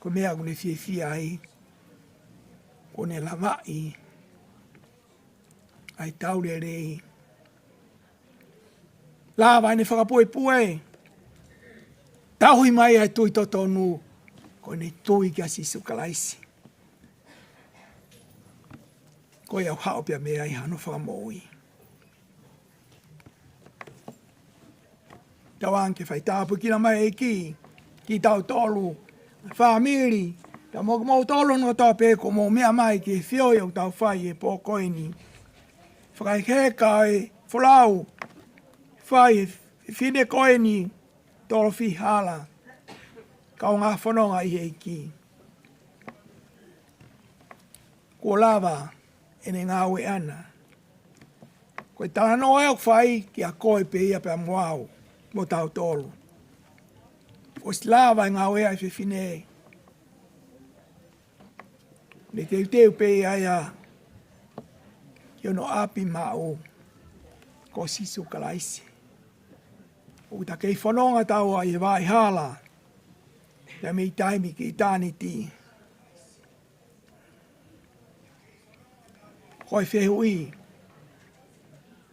Ko mea kune fie ai. Ko ne lamai. Ai tau le rei. Lava ne whakapue. Tauhi mai ai tui totonu. Ko ne tui kia si sukalaisi. Ko iau hao pia mea i hano whakamoi. Tau anke whai tāpu kina mai e ki. Ki tau tolu. Whamiri. Tau mo tolu no tau pe ko mo mea mai ki whio iau tau whai e pō koini. Whakai heka e wholau. Whai e whine koini. Tolo whi hala. Kau ngā whanonga i e ki. Ko lava. Ene ngā ue ana. Koe tala no eo whai ki a koe pe ia pe a mwau. Mo tau tolu. O slava ngā ue ai whiwhine. Ne teu pe ia ia. Ki ono api mao. Ko sisu kalaisi. O ta kei whanonga tau ai e vai hala. Te mei taimi ki tāni ti. Koe whehui.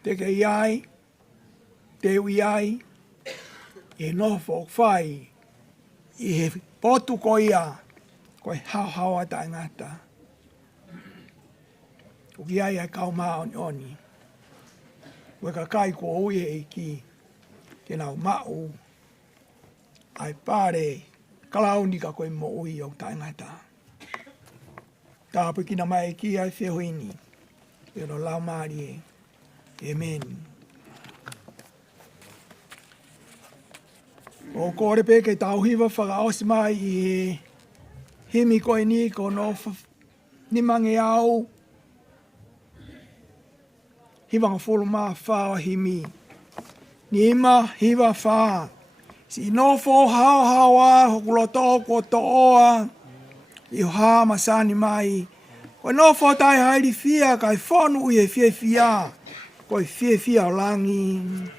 Te kei ai. Te ui ai. E nofo whai. I he potu ko ia. Koe hau ata ngata. Uki ai ai kau maa oni. Koe ka kai ko ui e ki. Ke nau mau. Ai pare. Kalauni ka koe mo ui au ta ngata. Tāpu kina mai ki ai whehui ni. Pero lau maari e. Amen. O kore pe ke tau hiwa whakaosi mai i he himi koe ni ko no nimange au. Hiwa ngā wholo maa whawa himi. Ni ima hiwa whaa. Si nofo hao a hokuloto ko toa. I ha masani mai. Koe nofo tai hairi fia kai whonu i he fia. Koe fia o langi.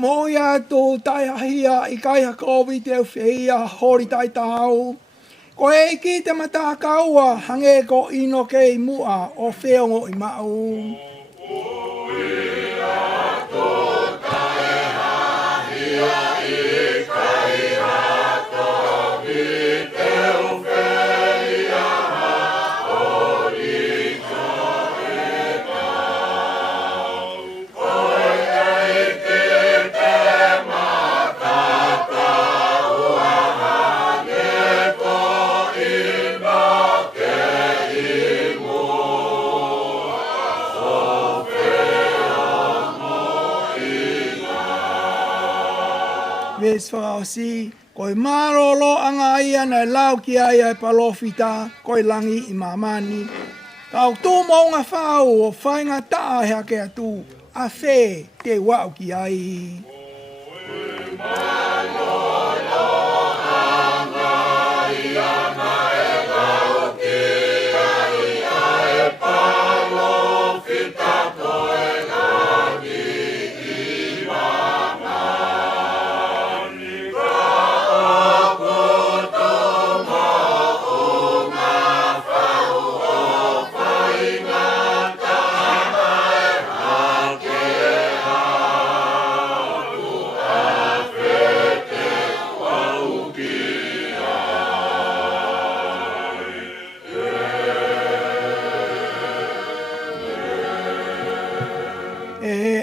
Mo ia tō tai hahia I kai hakovi te au whia hori tai tau. Ko e ki te mata kaua hange ko ino ke I mua o whiongo I mau. Ves whakaosi, koe marolo anga ia na lau ki aia e palofita, koe langi I mamani. Kau tū maunga whau o whainga taa hea ke atu, a whē te wau ki ai.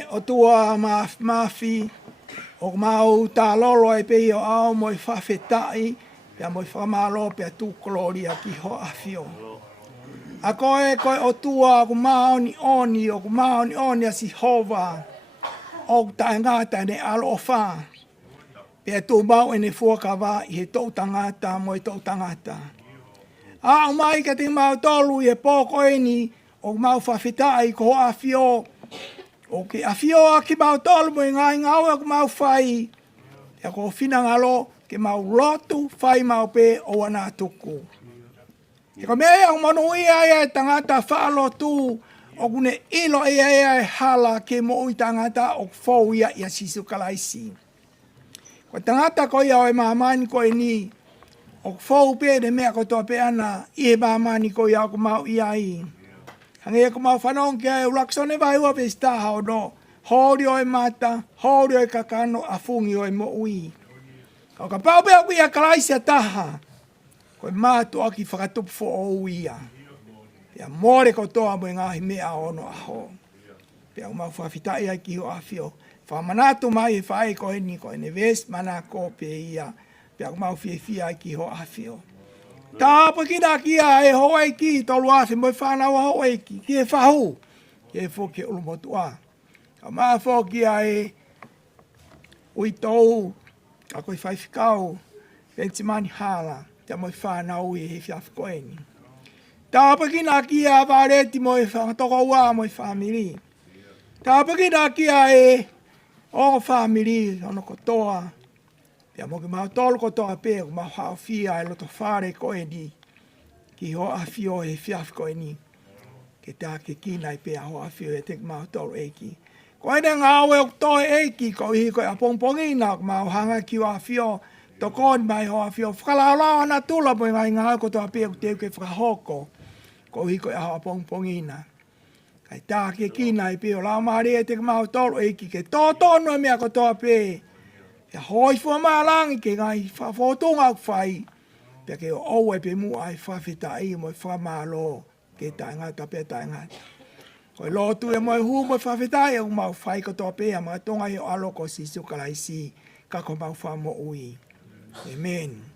O tua mafi, o mau tā lolo e pei o ao mo I whawhetai, pia mo I whamalo pia tū koloria ki ho awhio. A koe o tua o maoni oni, o maoni oni a si hova, o tae ngata ne alo o wha. Pia tū mau e ne fuakawa I he tau tangata mo I tau tangata. A o mai ka te mau tolu I e pōko eni, o mau whawhetai ko ho awhio, o ke awhio a ki mau tolu mo I ngai ngau e ko mau whai. E ko whina ngalo ke mau lotu whai mau pe o ana tuku. E ko mea o manu ia e tangata whaalotu o kune ilo ia e hala ke mo ui tangata o fau ia I a sisu kalaisi. Ko tangata ko ia o e mamani ko e ni o fau pe de mea ko toa pe ana I e mamani ko ia o ko mau ia I. Hange ko mau whanong kia e ulaksone vai ua pesta hao no. Hori o e mata, hori o e kakano, a fungi o e mo ui. Kau ka pau pea kuia kalaisi a taha. Ko e mātu aki whakatupu fo o uia. Pea more ko toa mo e ngahi mea ono aho. Pea umau whawhitai ai ki ho awhio. Whamanatu mai e whae ko e ni ko e ne ves mana ko pe ia. Pea umau whia ai ki ho awhio. Tāpa ki nā kia e hoa ki tolu awhi mo I whanau a hoa ki. Ki e whahu. Ki e whoki ulu motua. Ka maa whoki e ui tau. Ka koe whaifikau. Pentimani hala. Tia mo I whanau I he whiawhikoeni. Tāpa ki nā kia wāreti mo I whangatoko ua mo I whamiri. Tāpa ki nā kia e o whamiri ono kotoa. Pea mo ki mau tolu ko toa pe, ko mau hao fia e loto whare ko e ni. Ki ho awhio e whiawhi ko e ni. Ke tā ke kina I pea ho awhio e te mau tolu eiki. Ko ene ngā aue o toi eiki, ko I ko e apongpongina, ko mau hanga ki o awhio, to koni mai ho awhio. Whakalaulau ana tula po ngai ngā ko toa pe, ko te uke whakahoko, ko I ko e apongpongina. Kai tā ke kina I pea o lau maari e te mau tolu eiki, ke tō tonu e mea ko toa pe. Pea hoi fua maalangi ke ngai whafotonga au whai. Pea ke o au e pe mua ai whawhetai mo I whamalo ke tae ngata pea tae ngata. Ko I lotu e mo I hu mo I whawhetai e umau whai ko toa pea ma tonga I o alo ko sisu kalaisi ka ko mau whamo ui. Amen.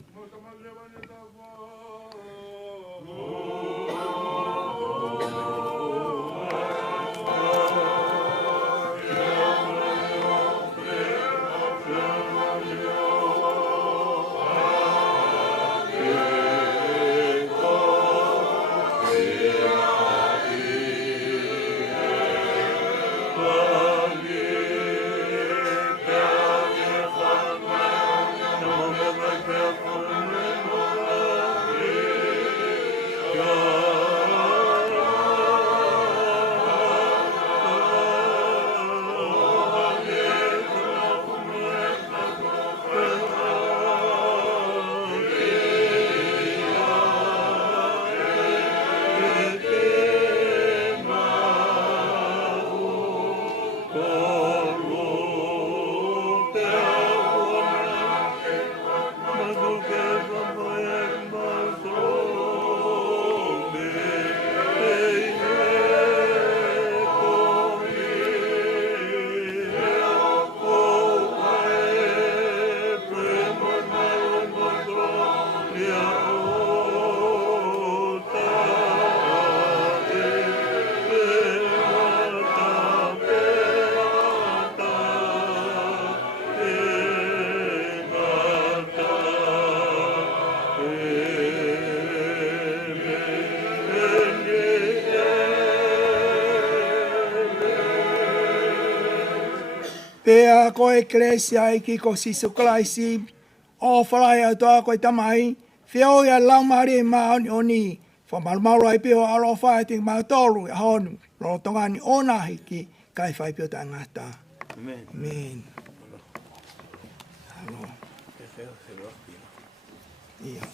Pea ko eklesia iki ko sisu klaisi o whalai to ko tamai feo ya lau mari ma oni fa malmalo ai peo alo fighting ma tolu honu lo tongani ona hiki kai fai peo tangata. Amen. Amen. Hello. Iya.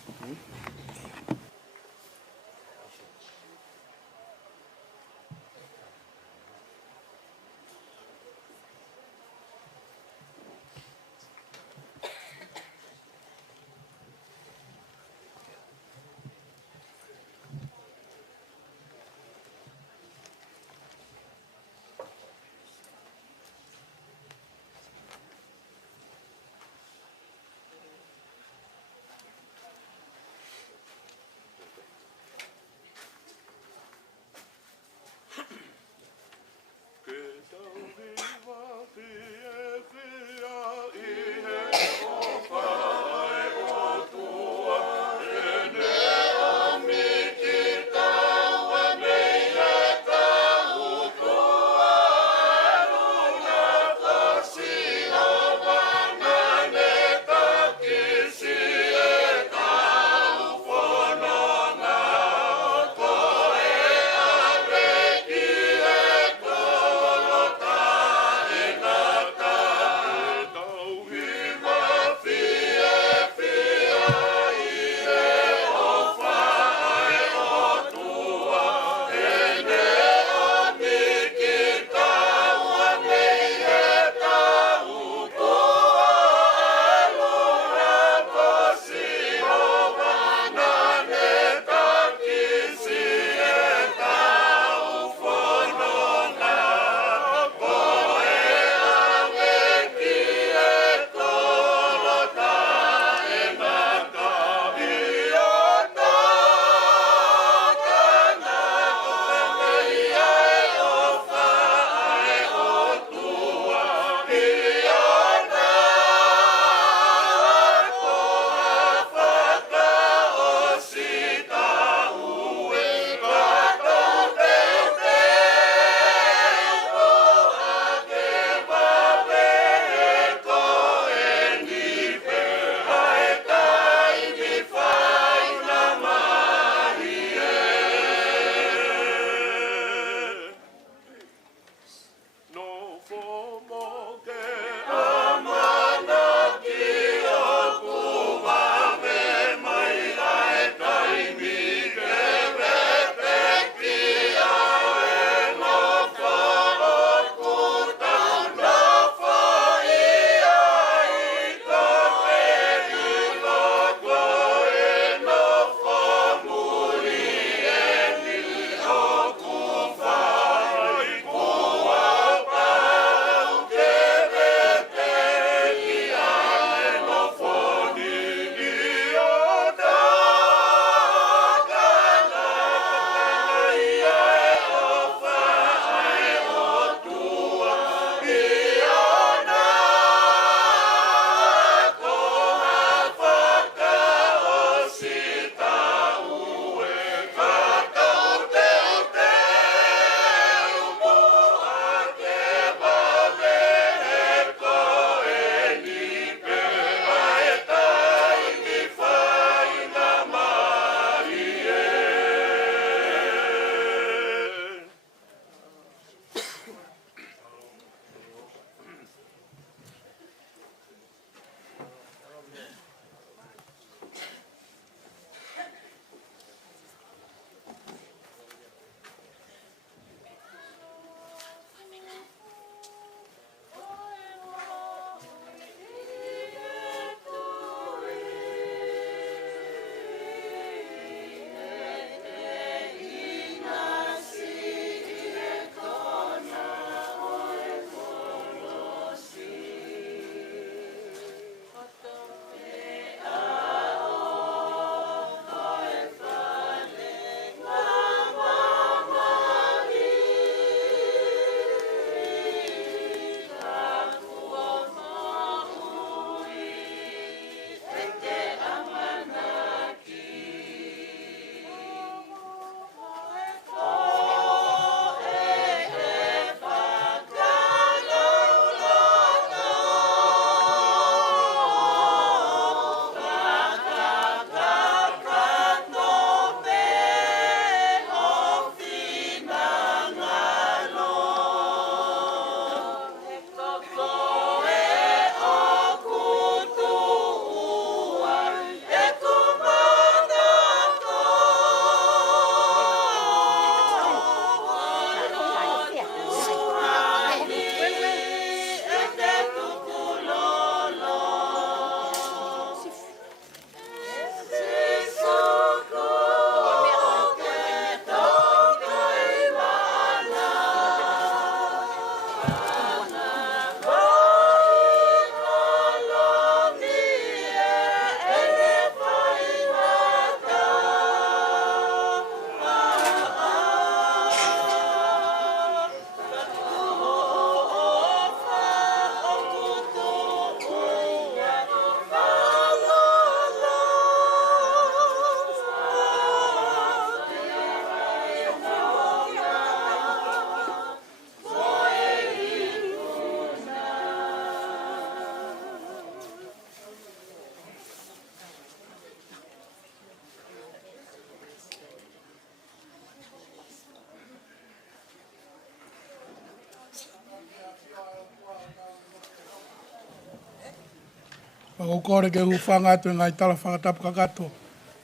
Pako kore ke hufanga atu ngai tala whakatapu kakato.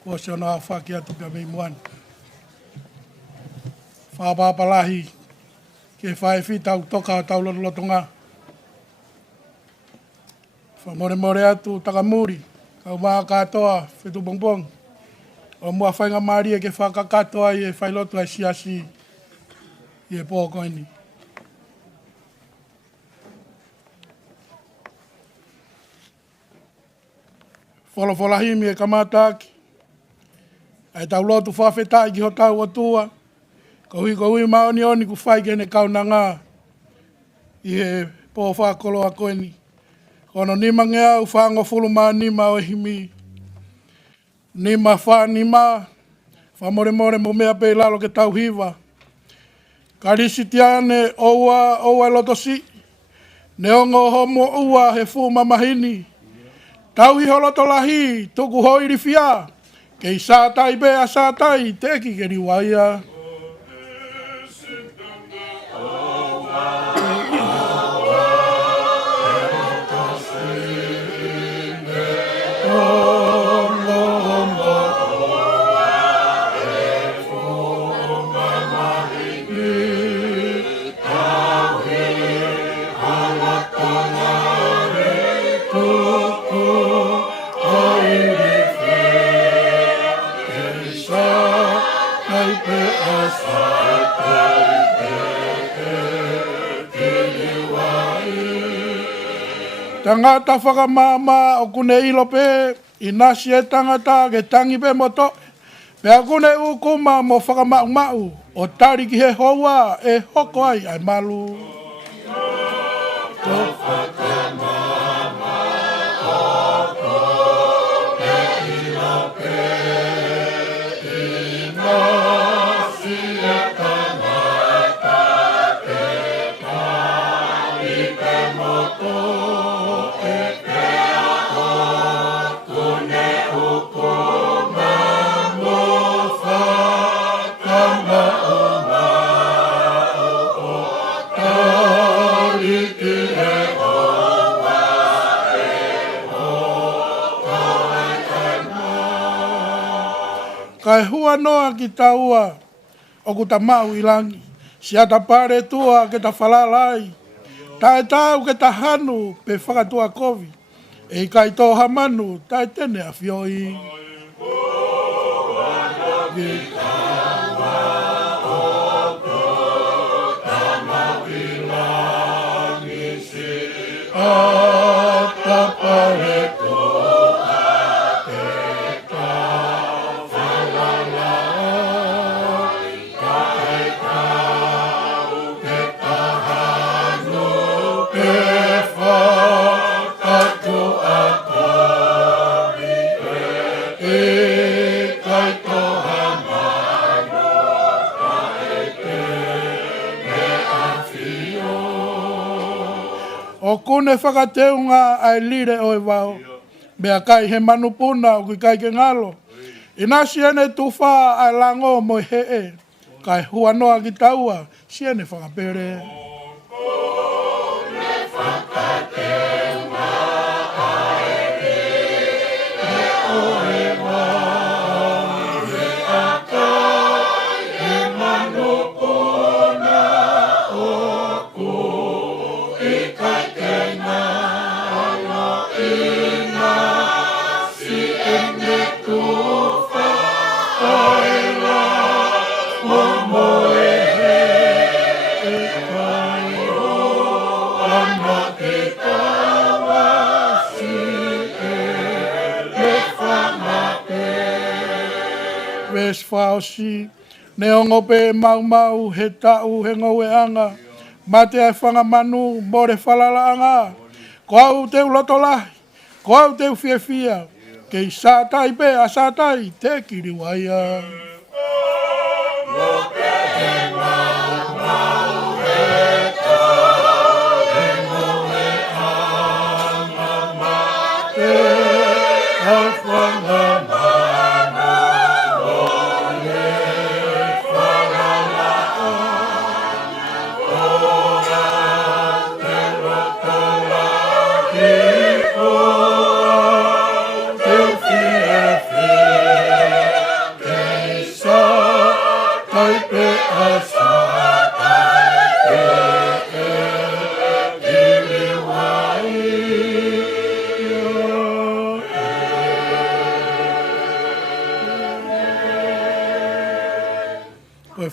Kua se ona whaki atu ka mei muani. Whapapalahi ke whae whitau toka o tau loto ngā. Whamore more atu takamuri. Kau maa katoa whetu bongbong. O mua whainga maria ke whakakatoa i e whailotu ai siasi i e pōkoini. Wholawholahimi e kamataki. Ai tau lotu whawhetai ki ho tau o tua. Kohui maoni oni ku whai kene kau na ngā. I he pō whakolo a koeni. Kono nima ngea u whango fulu maa nima o himi. Nima wha nima. Whamore mo mea pe lalo ke tau hiva. Karisi tiane oua lotosi. Ne ongo homo ua he fu mamahini. Tau hi holoto lahi, tuku hoi rifia. Kei sātai be a sātai, teki ke riwaia. Tangata whakamama o kune ilo pe, inasi e tangata ke tangi pe moto. Pea kune ukuma mo whakamau, o tari ki he hoa e hoko ai ai malu. Kai hua noa ki taua o ku ta mau ilangi. Sia ta pare tua ke ta whalalai. Tai tau ke ta hanu pe whakatua kovi. E kai tō hamanu tai tene a whioi. O kune whakateunga ai lire o e wao. Mea kai he manupuna o ki kai ke ngalo. Ina siene tuwha ai lango mo he e. Kai hua noa ki taua, siene whakapere. Whaosi, ne ongo pe mau he tau he ngowe anga, mate ai whangamanu more whalala anga, ko au teu loto lahi, ko au teu fia, kei sātai pe a sātai te kiriwaia. Oh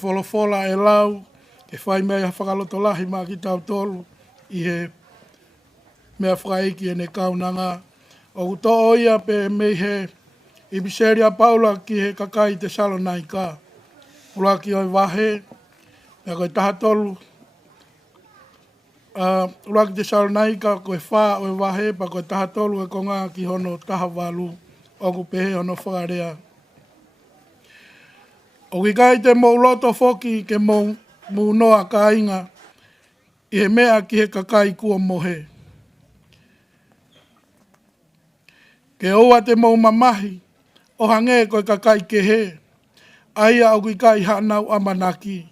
wholofola e lau, ke whai mea whakalotolahi mā ki tau tolu, i he mea whaiki e ne kaunanga. O kuto oia pe mei he i Biseria Paula ki he kakai te Salonaika. Ula ki oi wahe, mea koe taha tolu. Ula ki te Salonaika koe wha oi wahe, pa koe taha tolu e konga ki hono taha walu, o ku pehe hono whakarea. O ki kai te mou loto foki ke mou noa ka inga, i he mea ki he kakai kua mohe. Ke oua te mou mamahi, o hange koe kakai ke he, aia o ki kai hanau amanaki.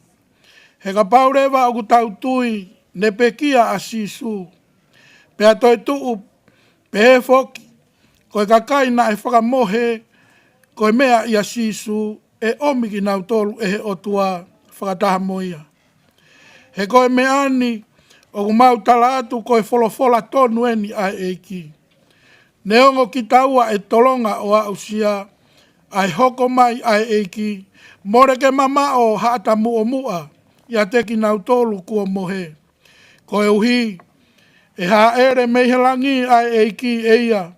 He ka paurewa o ku tau tui, ne pekia a sisu. Pea toi tuu, pehe foki, koe kakai na e whakamohe, koe mea ia sisu, e omi ki nau tolu e he otua whakataha moia. He koe meani, o ku mau tala atu koe wholofola tonu eni ai eiki. Neongo ki taua e tolonga o a usia, ai hoko mai ai eiki, moreke mama o haata mua mua, ia teki nau tolu kua mohe. Koe uhi, e ha ere meihelangi ai eiki eia,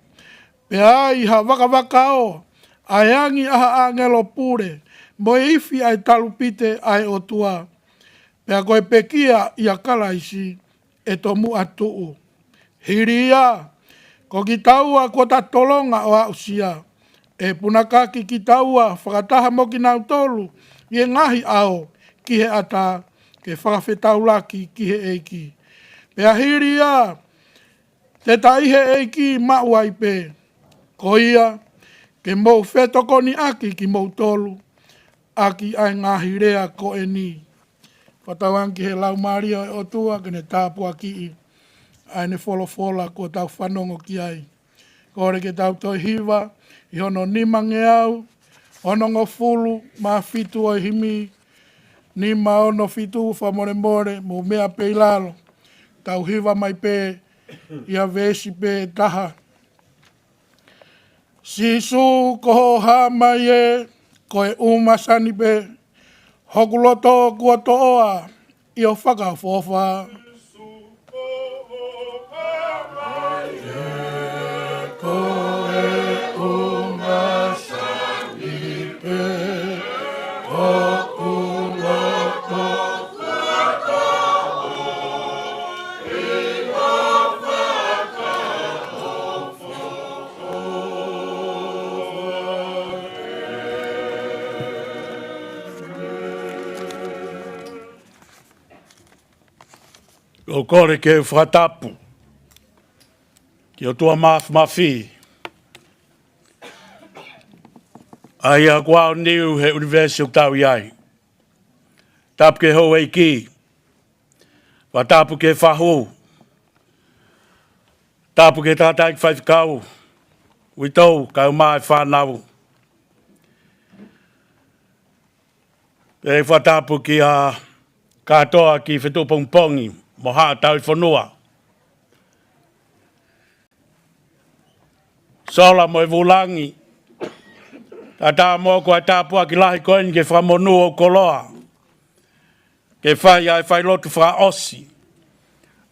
pe ai ha waka waka o, ai angi aha angelo pure, mo ifi ai talupite ai otua, pe koe pekia ia kalaisi, e tomu atuu. Hiria, ko ki taua ko ta tolonga o a usia, e punakaki ki taua whakataha mo ki nau tolu, i ngahi ao ki he ata, ke whakawhetaulaki ki he eiki. Pea hiria, te taihe eiki mauai pe, ko ia, ke mou whetokoni aki ki mou tolu, aki ai ngahi rea ko e ni. Whatauan ki he lau maria o tua, ke ne tāpua ki i, ai ne wholofola ko tau whanongo ki ai. Kore ke tau toi hiwa, i hono nimange au, honongo fulu, ma fitu o himi, nima ono fitu whamore more, mo mea peilalo, tau hiwa mai pe, ia vesi pe taha. Sisu koho ha mai e, koe umasani pe, hokuloto kua toa, i o whakafofa. O kore ke whatapu, ki o tua mafi. Ai a kua o niu he University of Tau Iai. Tapu ke ho eiki, whatapu ke whahu, tapu ke tātai ki whaifkau, witou kau mai whanau. E whatapu ki a katoa ki whetupongpongi, mo haa tau i whanua. Sola mo e vulangi. Tā mō kua tāpua ki lahi koeni ke whamonu o koloa. Ke whai ai whai lotu wha osi.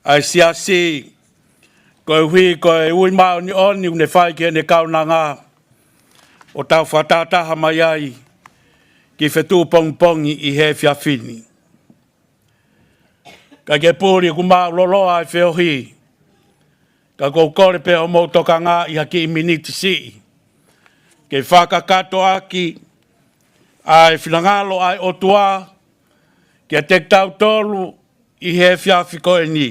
Ai siasi. Koe hui koe ui mao ni oni une whai ke ne kaunanga. O tau whatataha mai ai. Ki whetu pongpongi i he whiawhini. Ka ke pūri ku mao loloa ai whiohi. Ka kou kore pe o mou toka ngā i haki i miniti si. Ke whakakato aki ai whinangalo ai otua. Ke tek tau tolu i he whiawhi koe ni.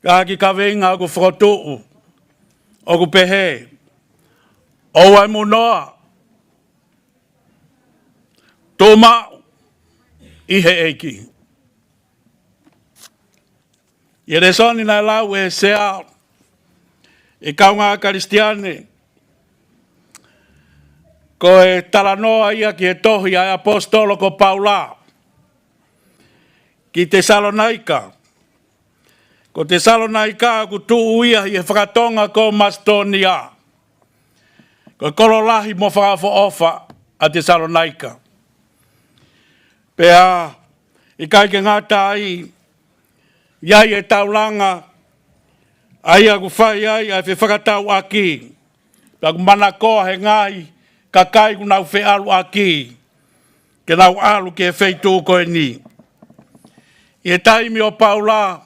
Ka ki ka wenga o ku whakotuu. O ku pehe. O ai munoa. Tō mau i he eiki. I re soni nai lau e se au. E kaunga karistiane. Ko e talanoa ia ki e tohi ai apostolo ko Paula. Ki te Salonaika. Ko te Salonaika ku tuu ia i e whakatonga ko Mastonia. Ko kololahi mo whakafo ofa a te Salonaika. Pea, i kai ke ngata ai, iai e taulanga, ai aku whai ai fe whakatau aki. Pea ku mana koa he ngai, ka kai ku nau whi alu aki. Ke nau alu ke wheitu koe ni. I e taimi o Paula,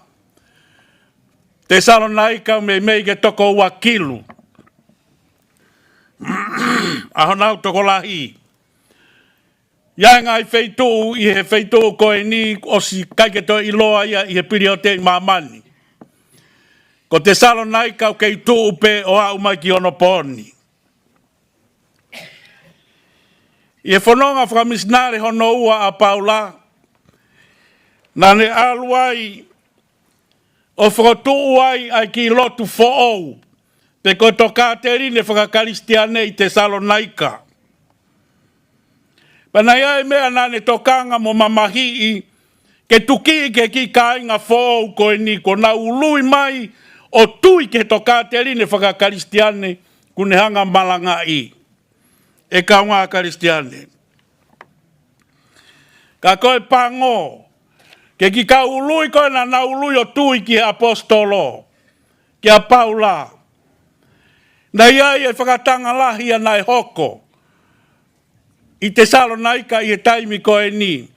te Salonaika me mei ke toko ua kilu. Aho nau toko lahi. Ia ngai wheitu i he wheitu koe ni o si kai ke toi iloa ia i he piri o te mamani. Ko te Salonaika o kei tu upe o au mai ki ono poni. I e whanonga whakamisnare hono ua a Paula. Na ne aluai o whakotu ai ai ki lotu fo'ou. Pe ko toka te rine whakakaristiane i te Salonaika. Pana ia e mea nane tokanga mo mamahii ke tuki ke ki kainga fo'ou koe ni ko na ului mai o tui ke toka te rine whakakaristiane kune hanga malanga i. E kaunga karistiane. Ka koe pango. Ke ki ka ului koe na ului o tui ki apostolo. Ki a Paula. Na iai e whakatanga lahi ana e hoko. I te Salonaika i e taimi koe ni.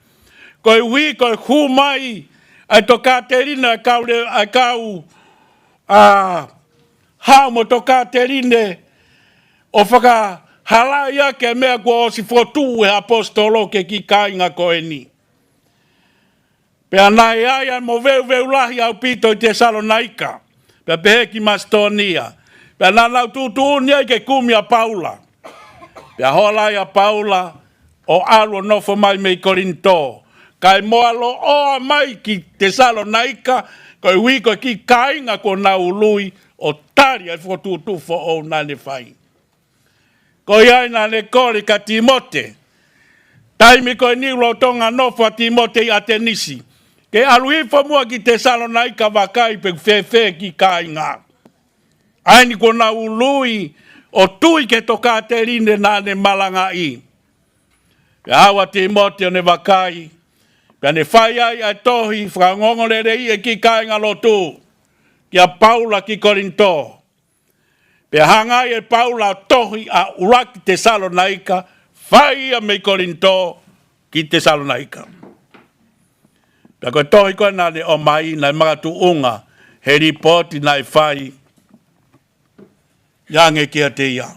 Koe hui koe humai. Ai toka te rine ai kau. Hau mo toka te rine. O whaka halai ake mea kua o si fotu e apostolo ke ki kainga koe ni. Pea nai ai mo veu lahi au pito i te Salonaika. Pea pehe ki Mastonia. Pea nanau tutuuni ai ke kumi a Paula. Pea holai a Paula o alo nofo mai mei Korinto. Kai moalo oa mai ki te Salonaika. Koi wiko ki kainga ko na ului o tari ai fotutu fo o nane fai. Ko iai nane kore ka Timote. Taimi koe ni lo tonga nofo a Timote i Atenisi. Ke aluifo mua ki te Salonaika wakai pe fefe ki kainga. Aini ko na ului o tui ke toka te rine nane malanga i. Ke hawa Timote o ne wakai. Pe ne whai ai ai tohi whakangongolere i e ki kainga lotu. Ki a Paula ki Korinto. Pe hangai e Paula tohi a uraki te Salonaika. Whai a mei Korinto ki te Salonaika. Pe koe tohi koe nane o mai nai magatu unga. He ripoti nai whai. Yange kia te ia.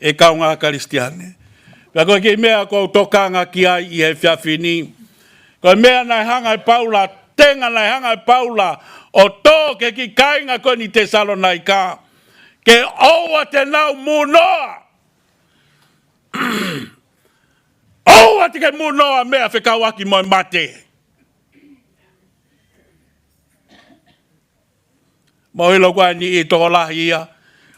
E kaunga karistiane. Pe koe ki mea kou tokanga ki ai i he whiawhini. Koe mea nai hangai Paula, tenga nai hangai Paula, o tō ke ki kainga koe ni te Salonaika, ke oua te nau munoa. Oua te ke munoa mea whekawaki moi mate. Mohilo koe ni i toko lahi ia,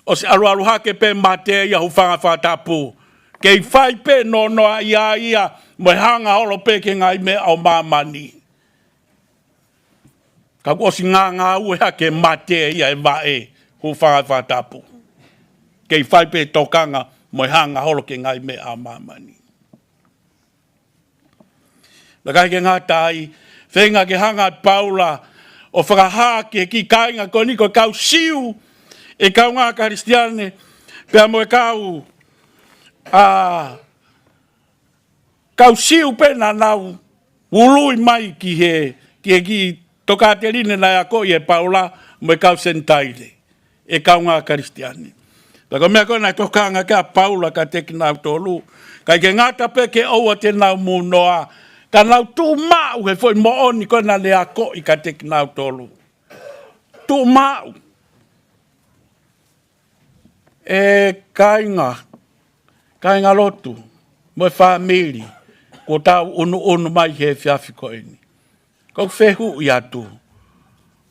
o se alu hake pe mate ia hufanga whatapu. Kei whai pe no noa ia, moi hanga holo pe ke ngai me au mamani. Ka kosi nganga ue hake mate ia e vae hufanga whatapu. Kei whai pe tokanga moi hanga holo ke ngai me au mamani. Nakai ke ngata ai, whenga ke hanga Paula, o whakahake ki kainga ko niko kau siu, e kau ngā karistiane, pia mo e kau, kau siu pena nau, ului mai ki toka te rine nai ako i e Paula, mo e kau sentaile, e kau ngā karistiane. Tako mea koe nai tokanga ka Paula ka teki nau tolu, kai ke ngata pe ke oua te nau munoa, ka nau tu mau he foi mooni koe na le ako i ka teki nau tolu. Tu mau. E kainga lotu, mo e whamiri, ko tau unu mai he whiawhi koe ni. Ko whehu i atu,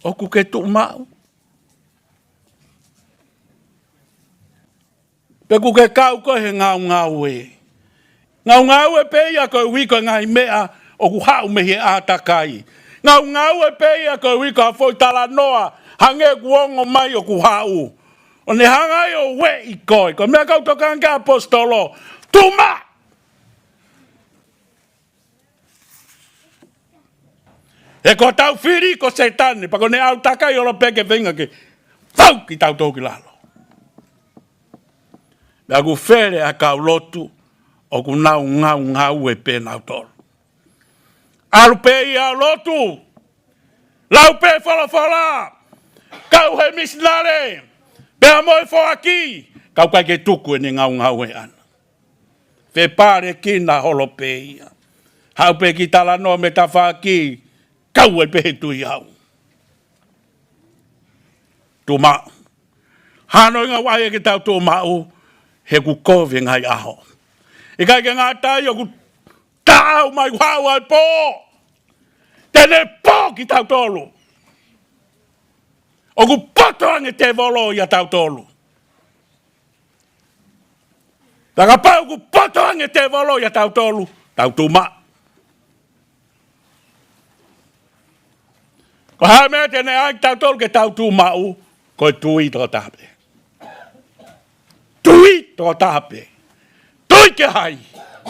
o ku ke tu mau. Pe ku ke kau koe he ngau e. Ngau e pe ia koe wiko ngai mea o ku hau me he atakai. Ngau e pe ia koe wiko a foi tala noa hange kuongo mai o ku hau. O ne hangai o we i koe. Ko mea kau tokan ke apostolo. Tuma! E ko tau whiri ko setane, pa ko ne au takai o lo peke whinga ke, tau ki tau tōki lalo. Mea ku where a kau lotu, o ku nau ngau e pēnau tolu. Aru pe i au lotu, lau pe whala, kau he misinare, pea moe whoaki, kau kai ke tuku e ni ngau e ana. Fe pare ki na holo pe ia. Hau pe ki tala no me ta whaki, kau e pehe tui au. Tu ma. Hano inga wai e ke tau tu mau, he ku kovi ngai aho. E kai ke ngā tai o ku tau mai whau ai pō. Tene pō ki tau tolu. O ku poto ange te volo ia tau tolu. Taka pau ku poto ange te volo ia tau tolu, tau tu ma. Ko hae mea tene ai tau tolu ke tau tu mau, ko tui tō tape. Tui tō tape. Tui ke hai,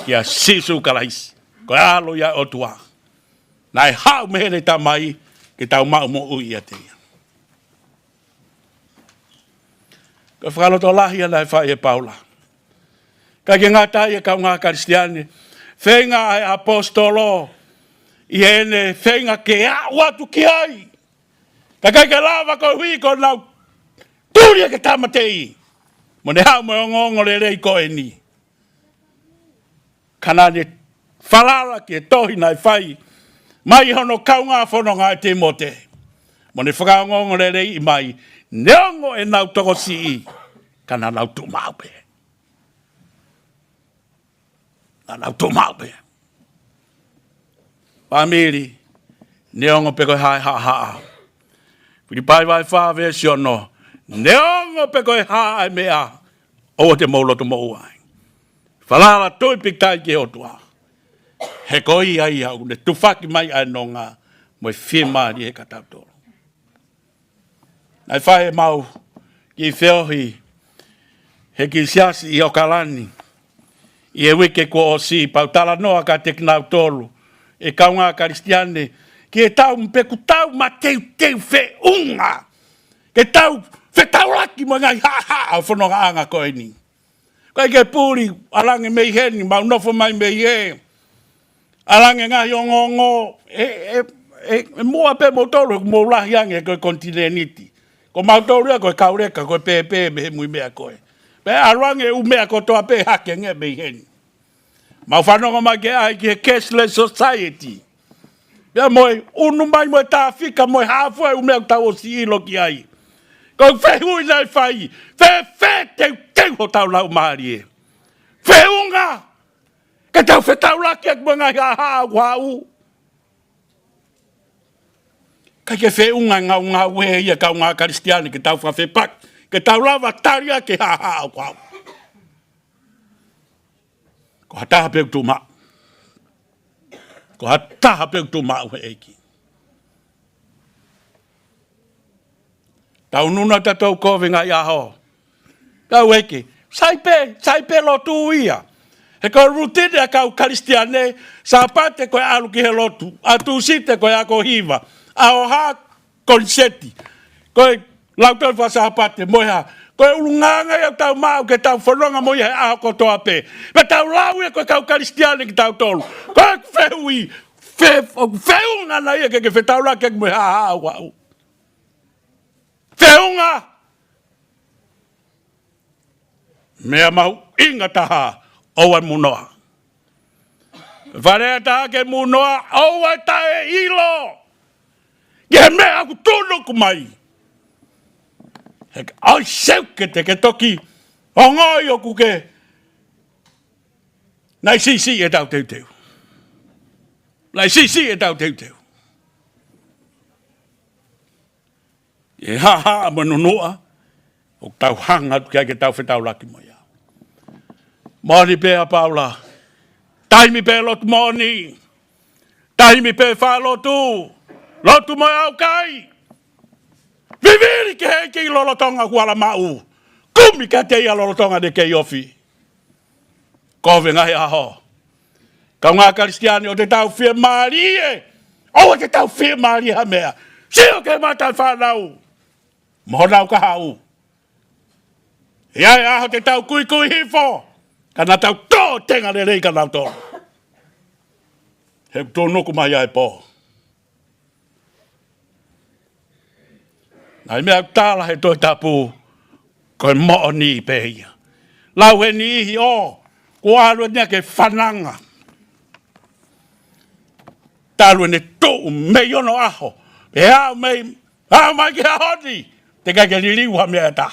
kia sisu kalaisi. Ko alo ia o tua. Nai hau mehere ta mai, ke tau mau mo ui a te ia. Ko whakalo tō lahi anai whai e paula. Ka ke ngā tai e kau ngā karistiane, whenga ai apostolo, i ene whenga ke a watu ki ai. Ka kai ke lava ko hui ko nau tūria ke tamatei. Mo ne hau mo ngongo le rei ko e ni. Kana ne whalala ki e tohi nai whai, mai hono kau ngā whono ngā te mote. Mo ne whakaongongo le rei i mai, neongo e nau toko si i, kana nau tu maupe. Nau tu maupe. Pamiri, neongo pe koe hai haa. Piri pai vai wha versio no, neongo pe koe hai mea, o te mauloto mo uai. Whalala tui piktai ki otua. He koi ai au, ne tufaki mai ai no ngā, mo e whimari e katautoro. Nai whae mau, ki whiohi, he ki siasi i okalani, i e wike ko o si, pau tala noa ka te kinau tolu, e kau ngā karistiane, ki e tau mpeku tau ma teu whe unga, ke tau whe tau laki mo ngai ha au whanonga anga koe ni. Koe ke pūri, alange mei heni, mau nofo mai mei he, alange ngai o ngongo, e mua pe mo tolu, mo lahi ange koe kontineniti. Ko mau tolu koe kaureka, koe pepe me he mui mea koe. Pe arange u mea ko toa pe hake nge mei heni. Mau whanonga mai ke ai ki he cashless society. Pea moe, unu mai moe tā whika, moe hāfua u mea tau o si ilo ki ai. Ko whehui nai whai, teu ho tau lau maari e. Wheunga! Ke tau whetau laki ak mga hau. Kai ke wheunga ngā wehe ia kau ngā karistiani, ke tau whawhepak, ke tau lawa taria ke hau. Ko hataha peu tu ma. Ko hataha peu tu ma uhe eiki. Tau nuna tatou kovinga i aho. Tau eke, saipe lo tu ia. He ko rutine a kau karistiane, sa pate koe alu ki he lotu, a tu site koe ako hiva, a o ha konseti, koe lautou fa sa pate, moha, koe ulunganga ia tau mau ke tau whanonga mo ia aho kotoa pe. Me tau lau ia koe kau karistiane ki tau tolu. Koe whehui, wheunga na ia ke whetau la ke mo ha wau. Wheunga! Mea mau inga taha oa munoa. Wharea taha ke munoa oa tae ilo. Ke mea ku tūnu ku mai. Hek ai seuke te ke toki o ngoi o kuke. Nai sisi e tau teu. Nai sisi e tau teu. E ha manunua. O tau hanga kia ke tau whetau laki mo ia. Moni pēa Paula. Taimi pēa lotu moni. Taimi pēa wha lotu. Lotu mo au kai. Viviri ke hei ki lolotonga kuala mau. Kumi ka te ia lolotonga de kei ofi. Kowe ngahi aho. Kau ngā karistiani o te tau whia marie. O te tau whia maari ha mea. Sio ke matai whanau. Mohonau ka hau. Iai aho te tau kui hifo. Kana tau tō tenga le rei ka nau tō. He tō nuku mai ai pō. Nai mea tāla he toi tapu. Koe mo'o ni pēhia. Lau he ni ihi o. Kua alua nia ke whananga. Tālua ne tōu mei ono aho. E hao mei. Hao mai ki hahoni. Te kai ke liriu ha mea ta.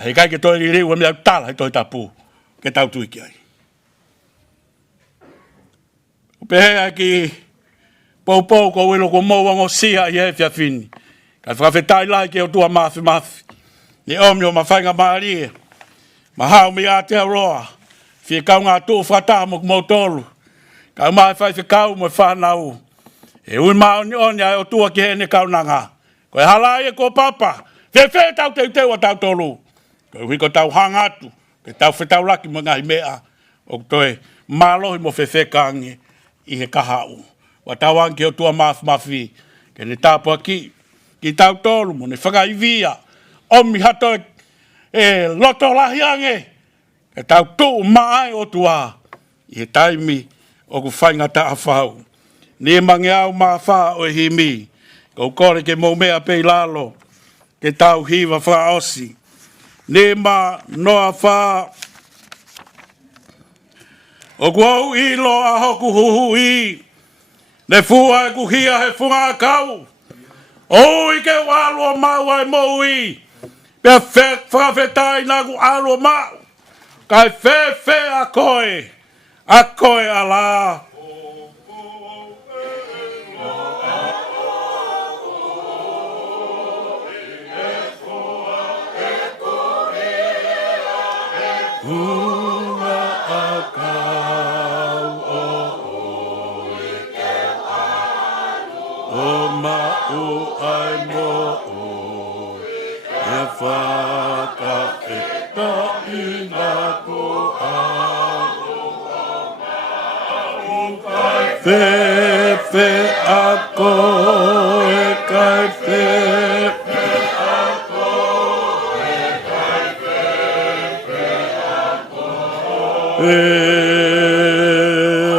He kai ke toi liriu ha mea tāla he toi tapu. Ke tau tui ki ai. Pehea ki pou ko wilo ko mouango sia i hefia fini. Kai whakawhetai lai ke o tua mafi. Ni omi o mawhainga maarie. Mahau mi a te aroa. Fie kau ngā tū whata mo kumau tolu. Kau mai whai whikau mo whanau. E ui mao ni oni ai o tua ki hene kau nanga. Koe halai e ko papa. Whe tau teu a tau tolu. Koe hui ko tau hangatu. Ke tau whetau laki mo ngai mea. O toi malohi mo whe kange. I he kahau. Wa tawang ki o tua mafi. Ke ne tāpua ki. Ki tau tolu mo ne whakaivia. Omi hato e loto lahiange. E tau tū mai o tua. I he taimi o ku whainga ta awhau. Ni mangi au maa wha o himi. Kau kore ke mou mea pei lalo. Ke tau hiwa wha osi. Ni ma noa wha. O ku au ilo a hoku huhui. Ne fua e ku hia he funga kau. Oi ke walo mau ai moui. Pea whawhetai nā ku alo mau. Kai whe a koe. A koe ala. Fe a koe kai fe a koe kai fe a koe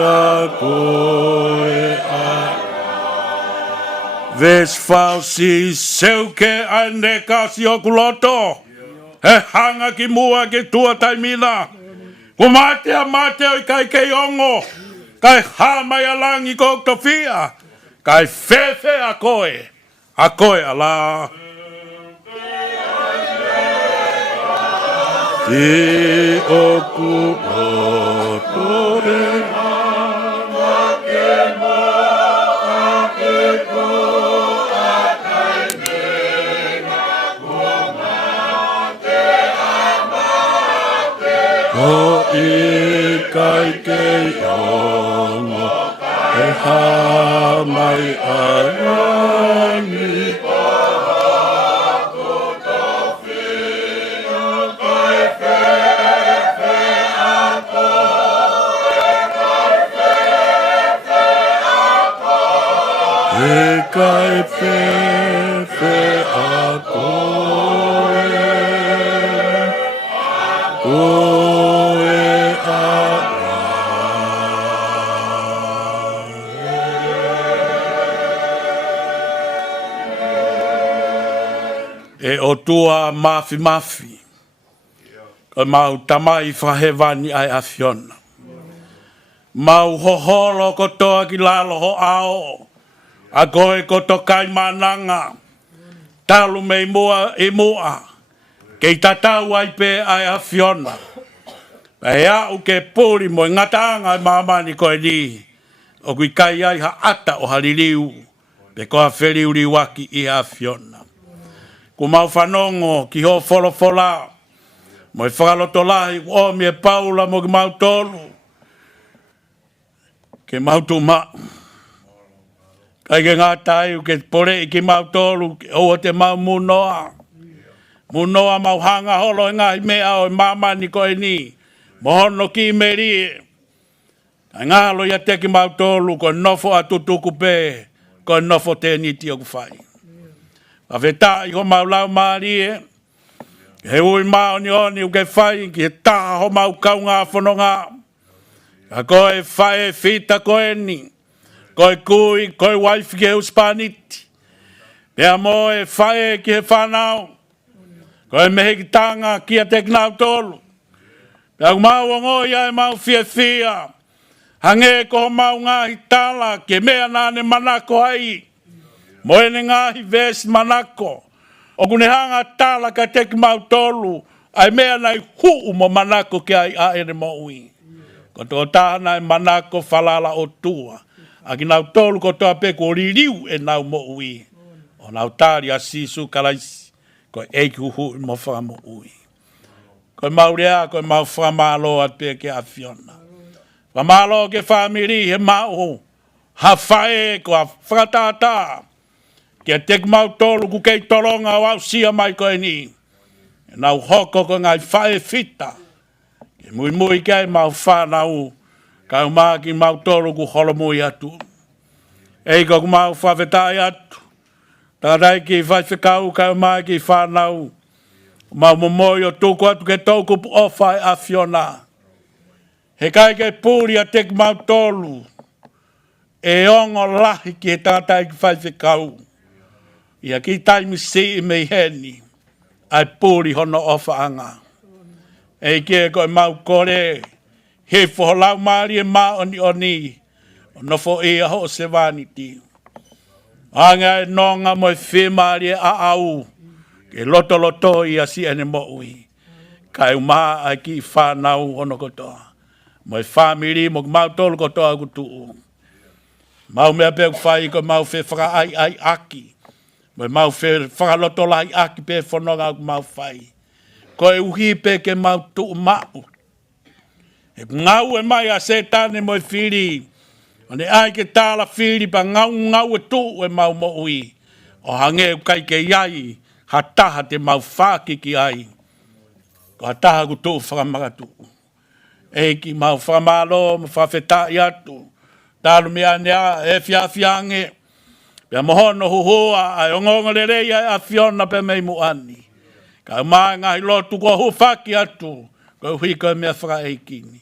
a koe a Ves fausi seuke ane kasi o kuloto he hanga ki mua ki tua taimina ku mate o kai kei ongo kai hamai alangi ko tofia kai fefe a koe ala e o ku o tore ama ke mo a ke ko a kai me ko ma ke ama ke o i kai ke ongo e ha mai arangi ko tofi kai fe a ko e kai fe a ko e o tua mafi. O mau tamai whahewani ai a Fiona. Mau hoholo ko toa ki lalo ho ao. A koe ko to kai mananga. Talu mei mua e mua. Kei tatau ai pe ai a Fiona. E au ke puri mo ngatanga ai mamani koe ni. O kui kai ai ha ata o haliliu. Pe koa wheriuri waki i a Fiona. Ku mau whanongo ki ho wholofola. Mo e whakaloto lahi o mi e paula mo ki mau tolu. Ke mau tu ma. Kai ke ngā tai ke pore i ki mau tolu. O te mau munoa. Munoa mau hanga holo e ngā mea o e mamani koe ni. Mohono ki meri. Ngalo ia teki mautolu ko nofo atutuku pe, ko nofo te niti o kufai. A veta i ho maulau maari he ui mao ni oni uke fai ki he taha ho mau kaunga whanonga. A koe whae fita koe ni, koe kui, koe waifi ki he uspaniti. Pea mo e whae ki he whanau, koe mehe ki tanga ki a teki nau tolu. Pea mau o ngoi ai mau fia fia, hange ko ho mau ngahi tala ke mea nane manako ai. Moene ngahi vesi manako. O kune hanga tala ka teki mau tolu. Ai mea nai huu mo manako ke ai aere mo ui. Ko tō tāna e manako falala o tua. A ki nau tolu ko tō pe ko ririu e nau mo ui. O nau tāri a sisu kalaisi. Ko eiki huhu mo wha mo ui. Ko mau rea, ko mau whamalo at pe ke a Fiona. Whamalo ke whamiri he mau. Ha whae ko a whakatata. Kia tek mau tolu ku kei toronga wau sia mai koe ni. Nau hoko ko ngai whae fita. Ke mui mui kei mau whanau. Kau maa ki mau tolu ku holomui atu. Eiko ku mau whawhetai atu. Tārai ki whai whikau kau maa ki whanau. Mau momoi o tuku atu ke tauku o whai a Fiona. He kai kei pūri a tek mau tolu. E ongo lahi ki he tātai ki whai whikau. Ia ki taimi si i mei heni, ai pūri hono o whaanga. E kia koe mau kore, he whoholau maari e maa oni oni, o nofo i a ho se vaniti. Anga e nonga mo e whi maari e a au, ke loto loto i a si ene mo ui. Kai umaa ai ki whanau hono kotoa. Mo e whamiri mo mau tolu kotoa kutuu. Mau mea pe whai ko mau whi whaka ai aki. Mai mau fe whakaloto lai aki pe whanonga ku mau whai. Ko e uhi pe ke mau tuu mau. E ngau e mai a setane mo e whiri. O ne ai ke tāla whiri pa ngau e tuu e mau mo ui. O hange u kai ke iai. Ha taha te mau whaki ki ai. Ko ha taha ku tuu whakamagatu. E ki mau whakamalo, ma whawhetai atu. Tālu mea nea e whiawhiange. Pea mohono huhua ai ongongo le rei ai a Fiona pe mei muani. Ka maa ngahi lotu ko hufaki atu. Ko hui koe mea whaka eikini.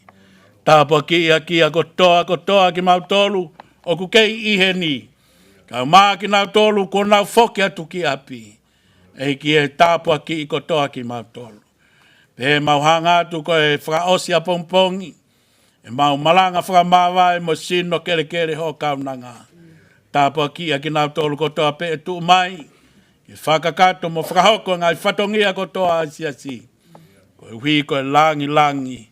Tāpua ki a kotoa ki mau tolu o ku kei iheni. Ka maa ki nau tolu ko nau foki atu ki api. Eiki e tāpua ki kotoa ki mau tolu. Pe mau hanga atu ko e whaka osi a pongpongi. E mau malanga whaka mawai mo sino kere kere ho kaunanga. Tāpua ki a ki nau tolu kotoa pe e tu mai. Ke whakakato mo whakahoko ngai whatongia kotoa asi. Ko e hui ko e langi.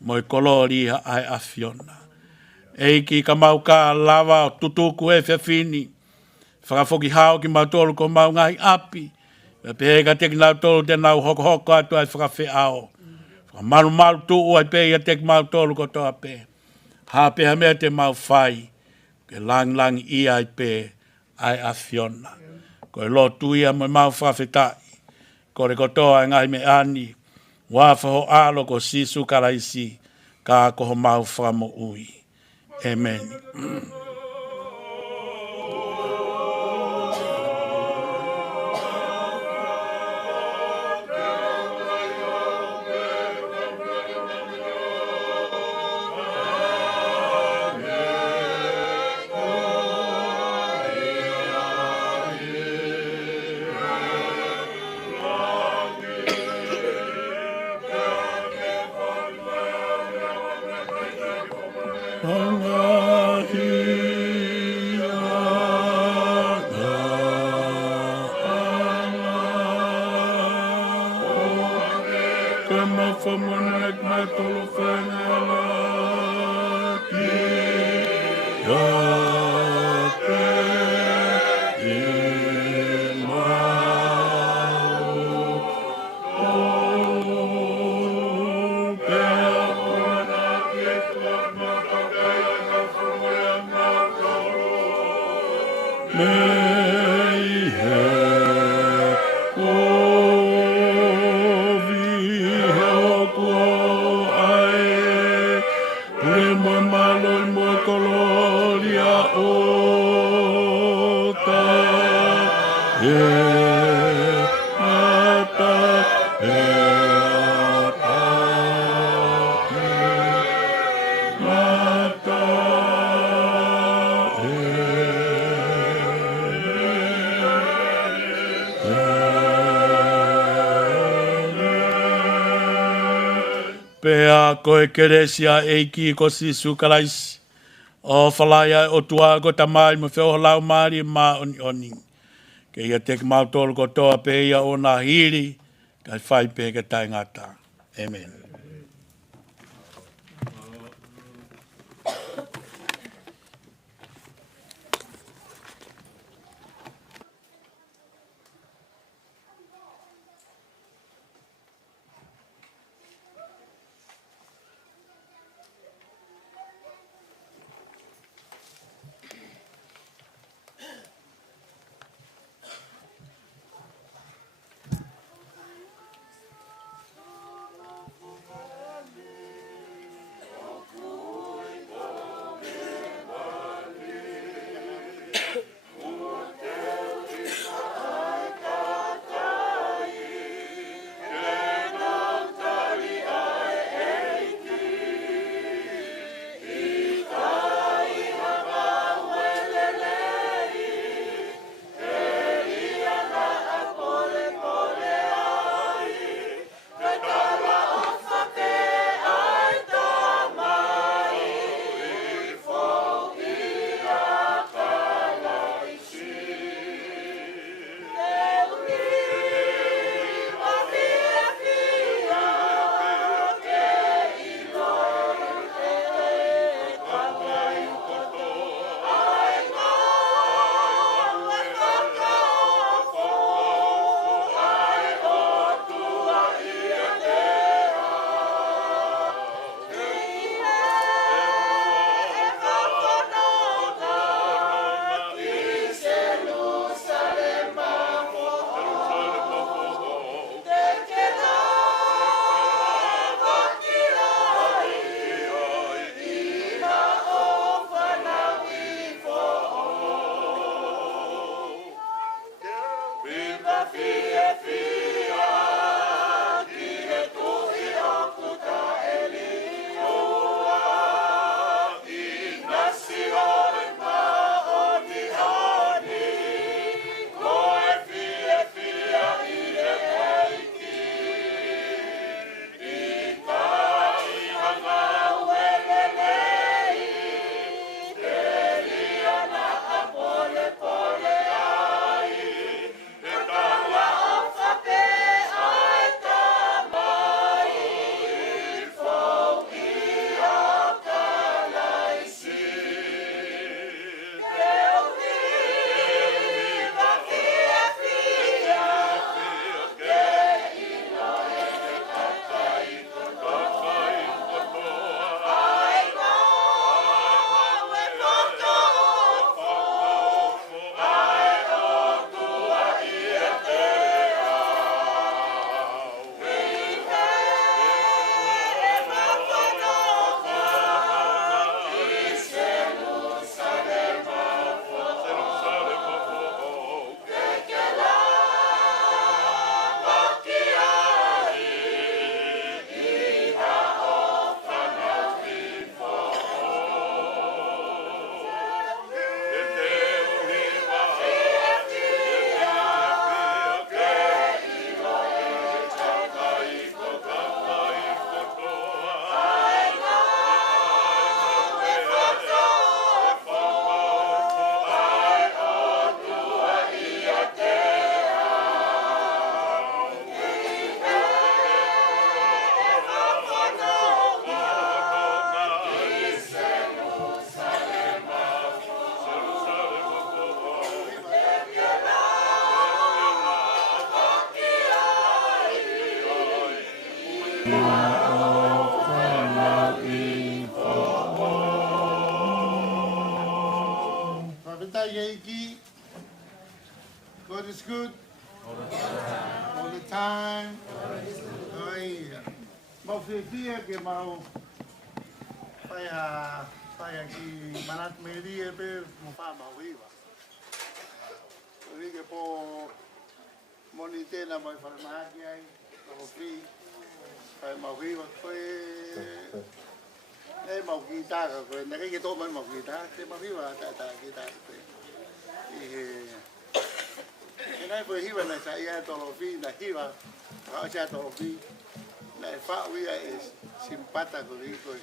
Mo e kolori ai a Fiona. Eiki ka mau ka lava o tutuku e whiawhini. Whakafoki hao ki mau tolu ko mau ngai api. Pe ka teki nau tolu te nau hoko atu ai whakawhi ao. Whakamaru tuu ai pe ia teki mau tolu kotoa pe. Hape ha mea te mau whai. Ke lang i ai pe ai a Fiona. Ko e lotu ia mo mau whawhetai. Ko re kotoa ngai me ani. Wawhaho alo ko sisu karaisi. Ka koho mau whamo ui. Amen. Malo pea koe keresia eiki ko si sukalaisi. O falaya o tua ko tamai mo feo lau mari ma oni oni. Ke ia te mau tolu ko toa pe ia o na hiri. Kai whai pe ke tai ngata. Amen. God is good all the time. Mau fia ke mau pai ki manat meri pe mo pa mau viva. Rige po monite na mai farmaki ai mau fi pai mau viva foi mau kita ka ko na ke to mau kita te mau viva ta kita Nai foi hiwa na sa ia to lo fi na hiwa ka sa to lo fi na e wha uia e simpata ko ri koe.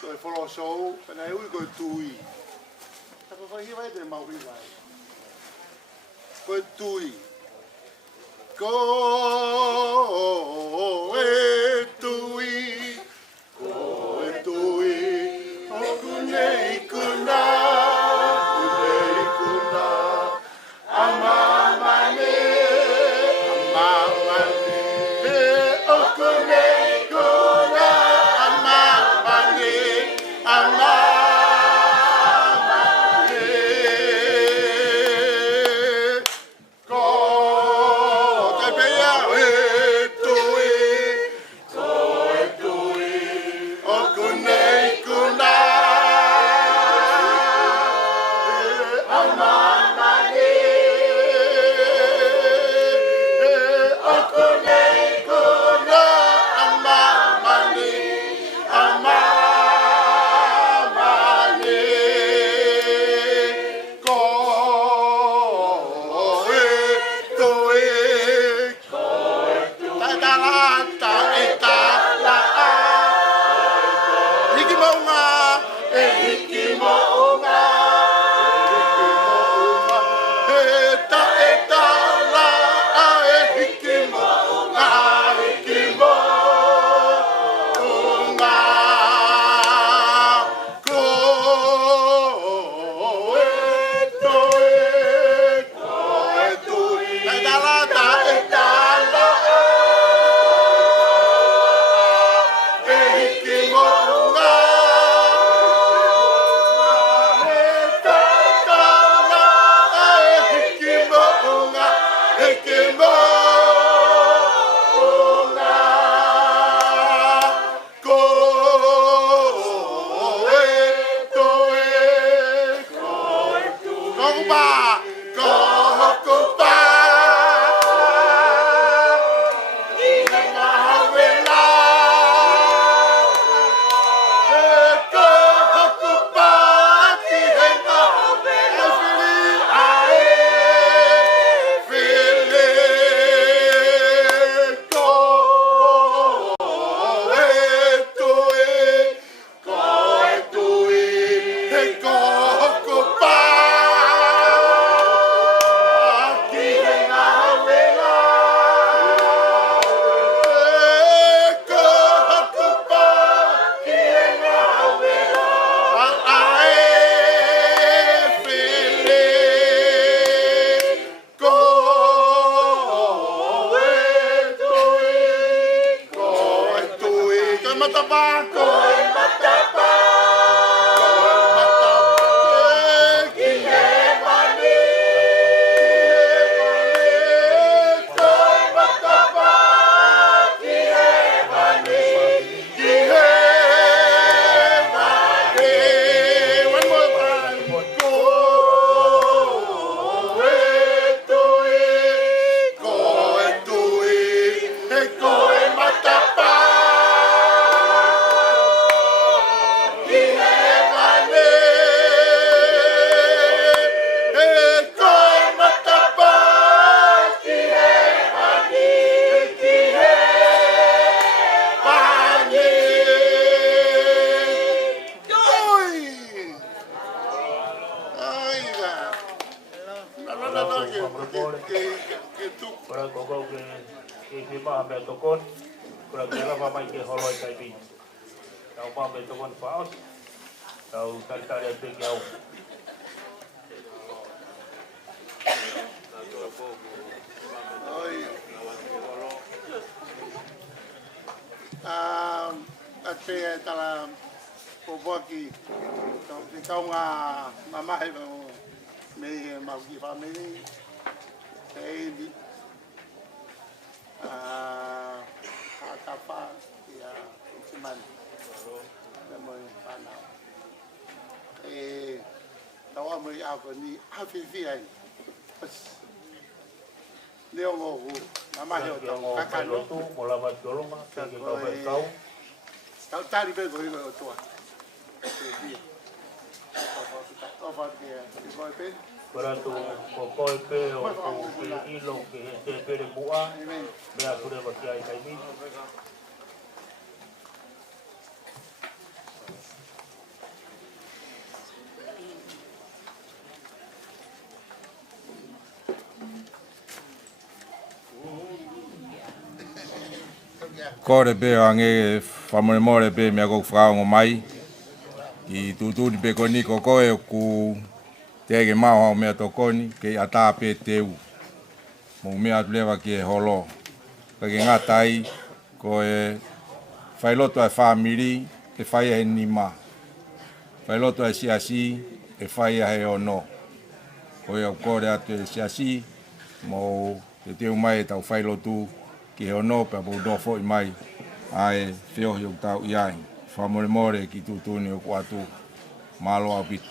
Koe wholo sou, pena e ui koe tui. Tako koe hi vai te mau hi vai. Koe tui. Koe tui. Koe tui. O kunei kuna. Kunei kuna. Amamane. Amamane. O kunei kuna. Amamane. Amamane. Ate tala popoki ki kaunga mamahe me mauki family Baby. Hakapa ya cuman namoy pana. Tawa mo ako ni afifian. Leo ngo mama yo to kakalo tu mola ba doloma ke to ba kau. Kau tari be go go to. Ofa ke, boy pen. Para tu kokoe pe o ku ilo ke te pere bua. Mea kure wa kia i kaimi. Kore pe ange famole more pe me ko frao mai i tutu di pe koni ko koe ku tege mau me to koni ke ata pe teu mo me atlewa ke holo ke ngatai ko e fai loto e family e fai e nima fai loto e siasi e fai e ono ko e kore ate siasi mo te teu mai tau fai lotu ki ono pe bo do fo mai ai fio yo tau iai fa more more ki tu tu ni ko atu malo abit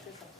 Thank you.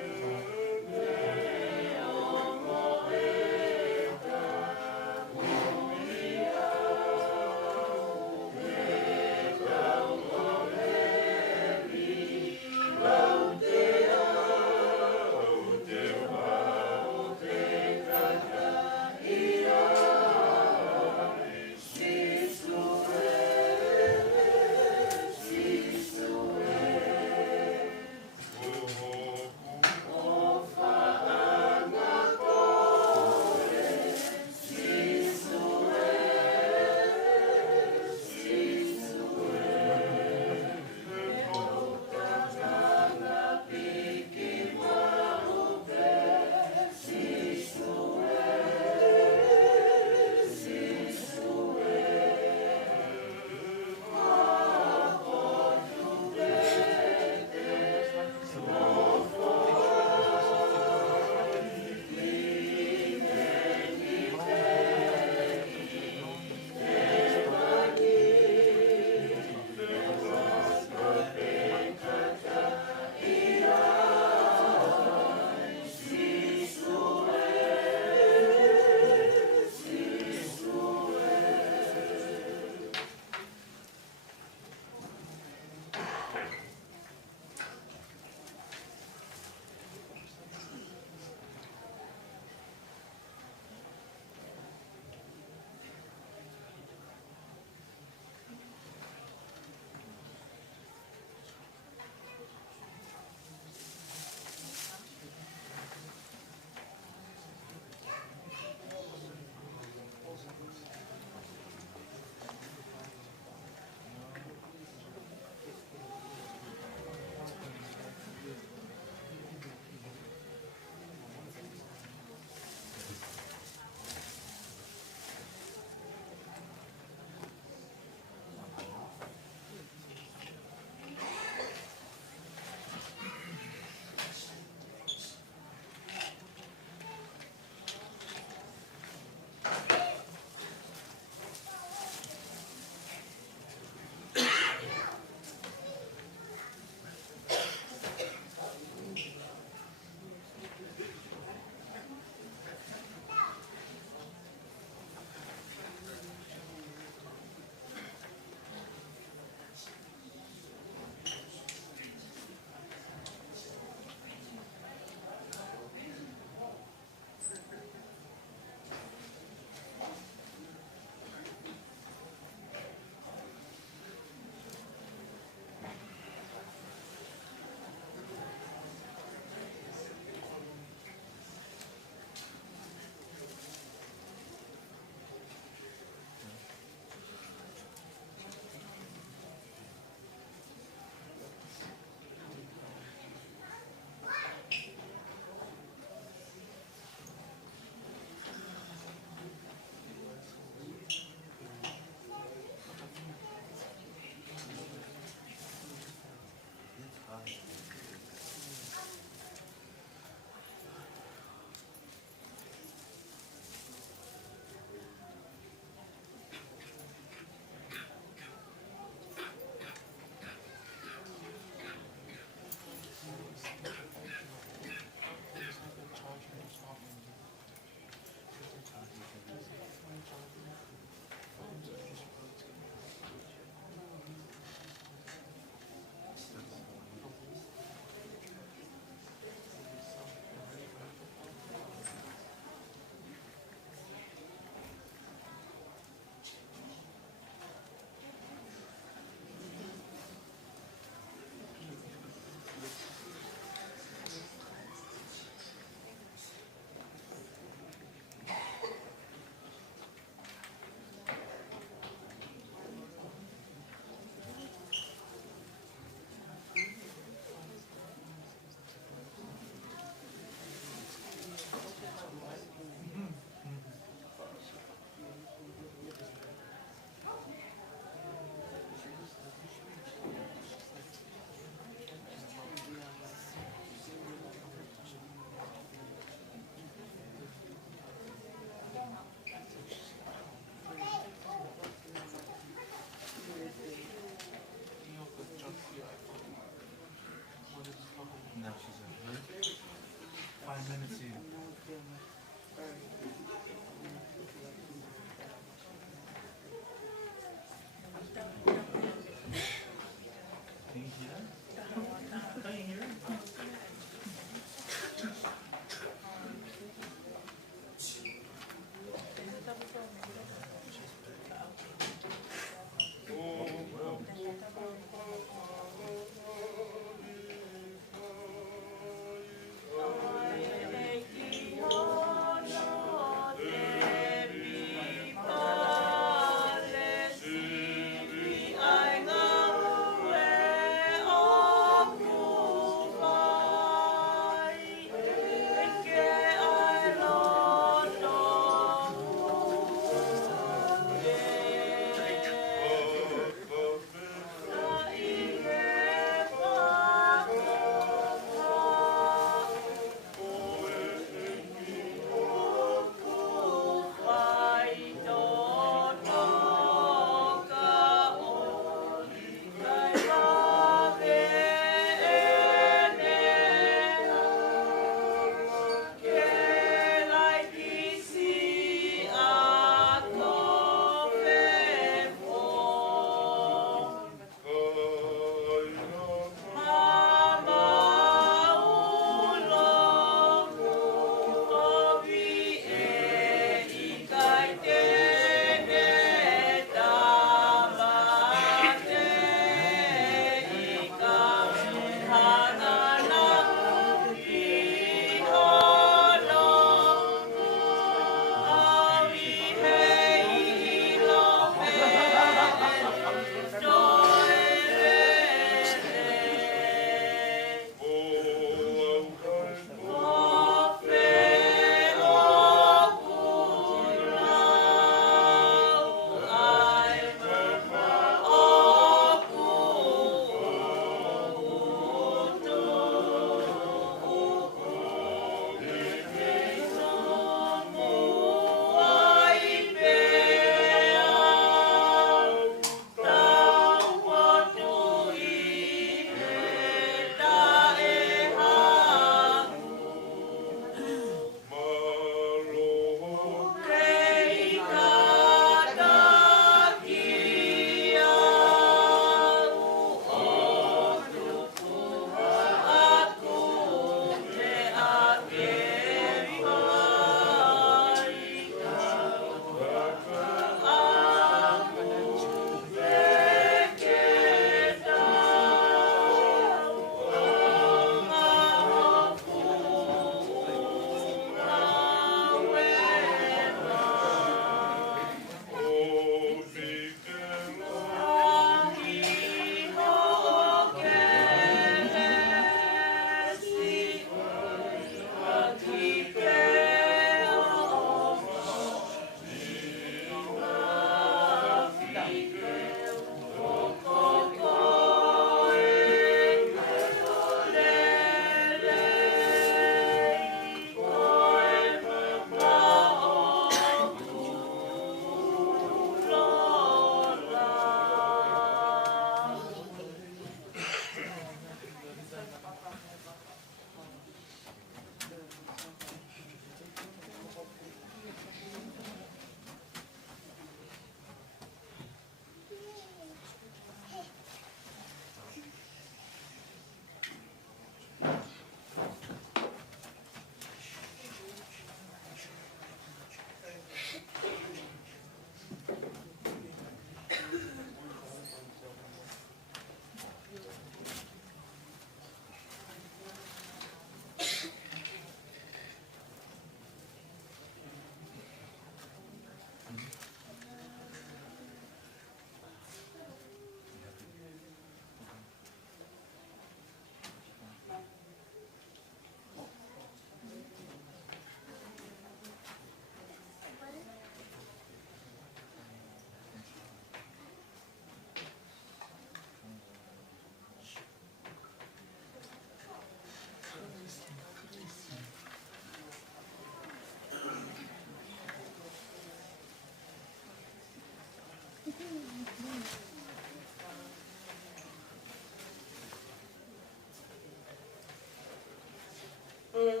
Ai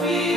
Fi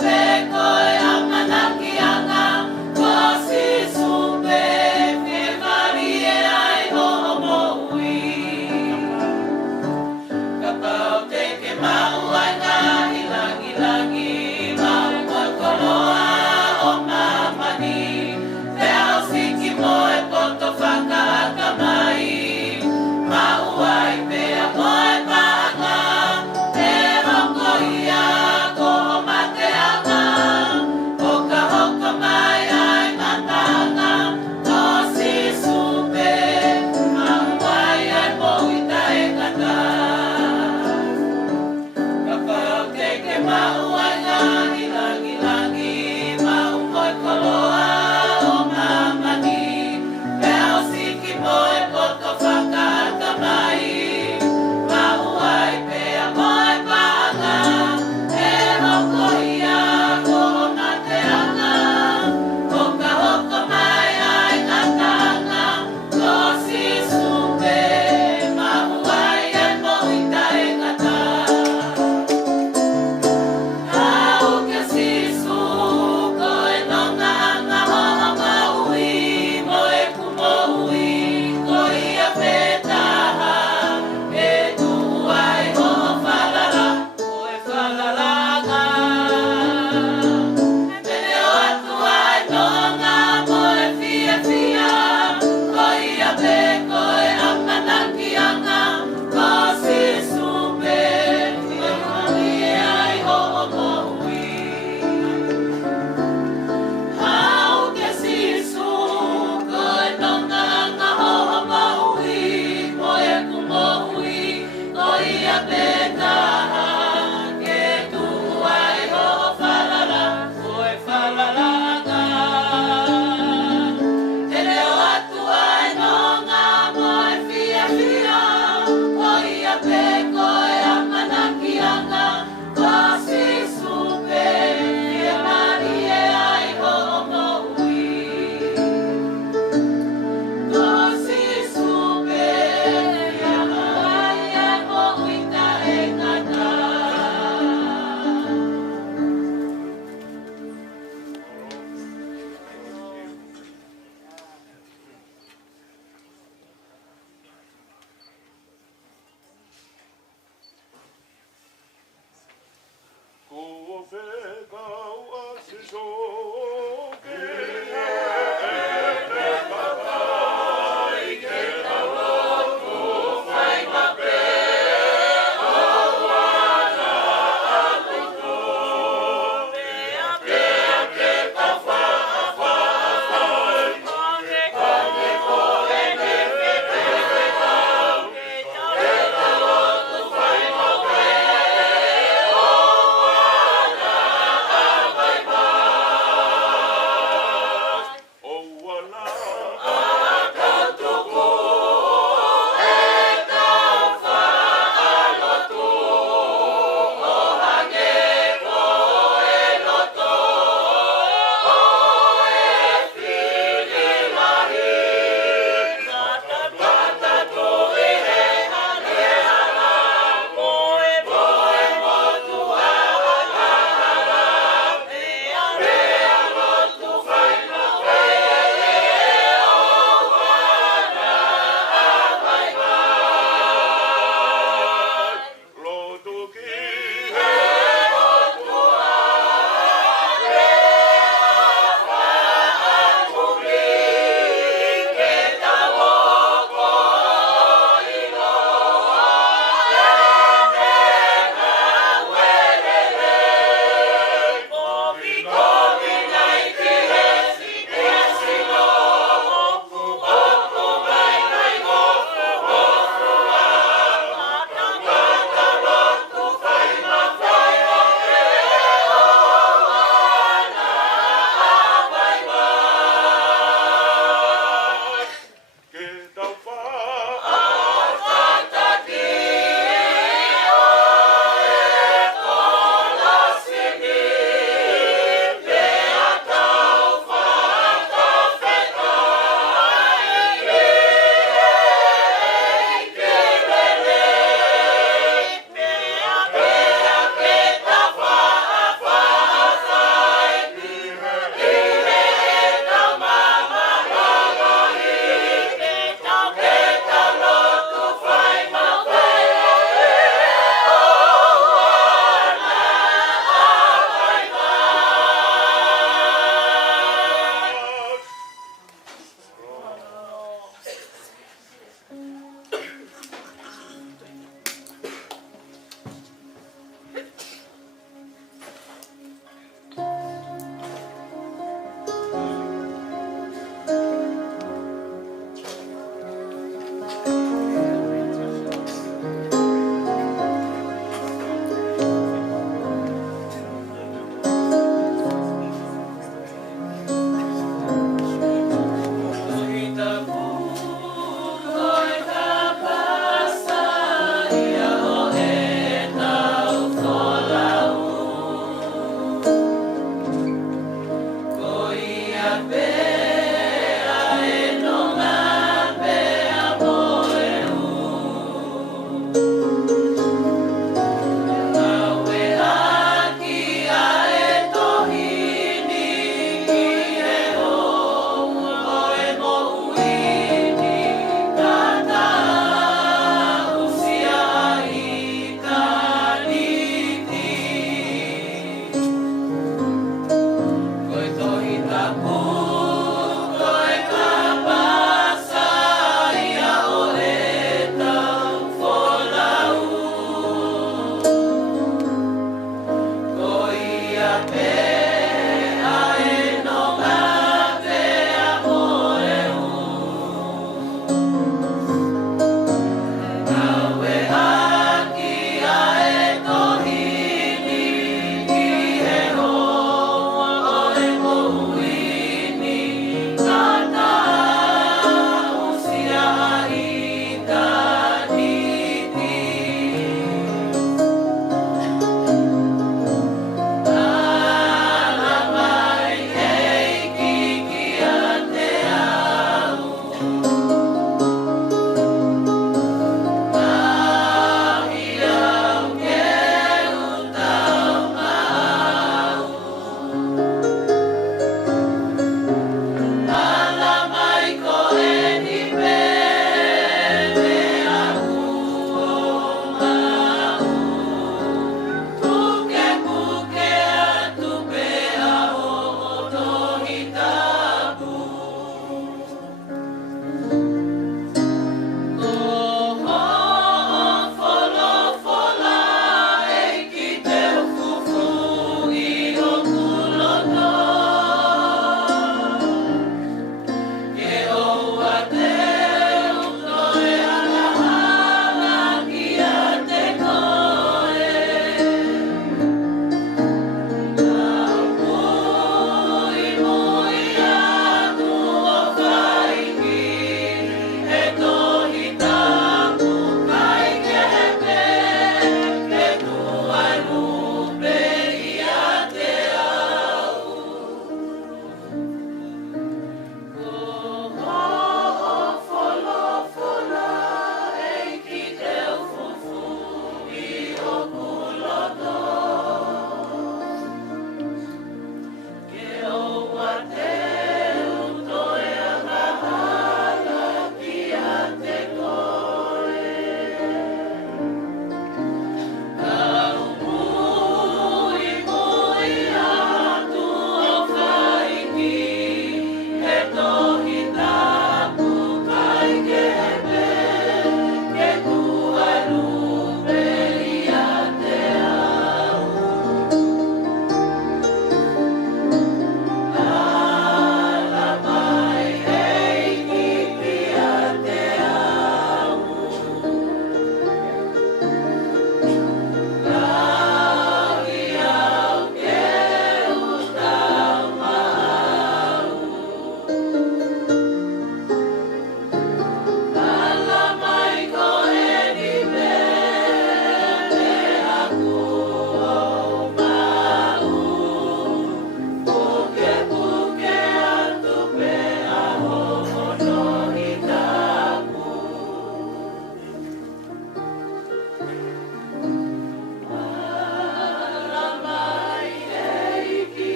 Te roko ia ko mate anga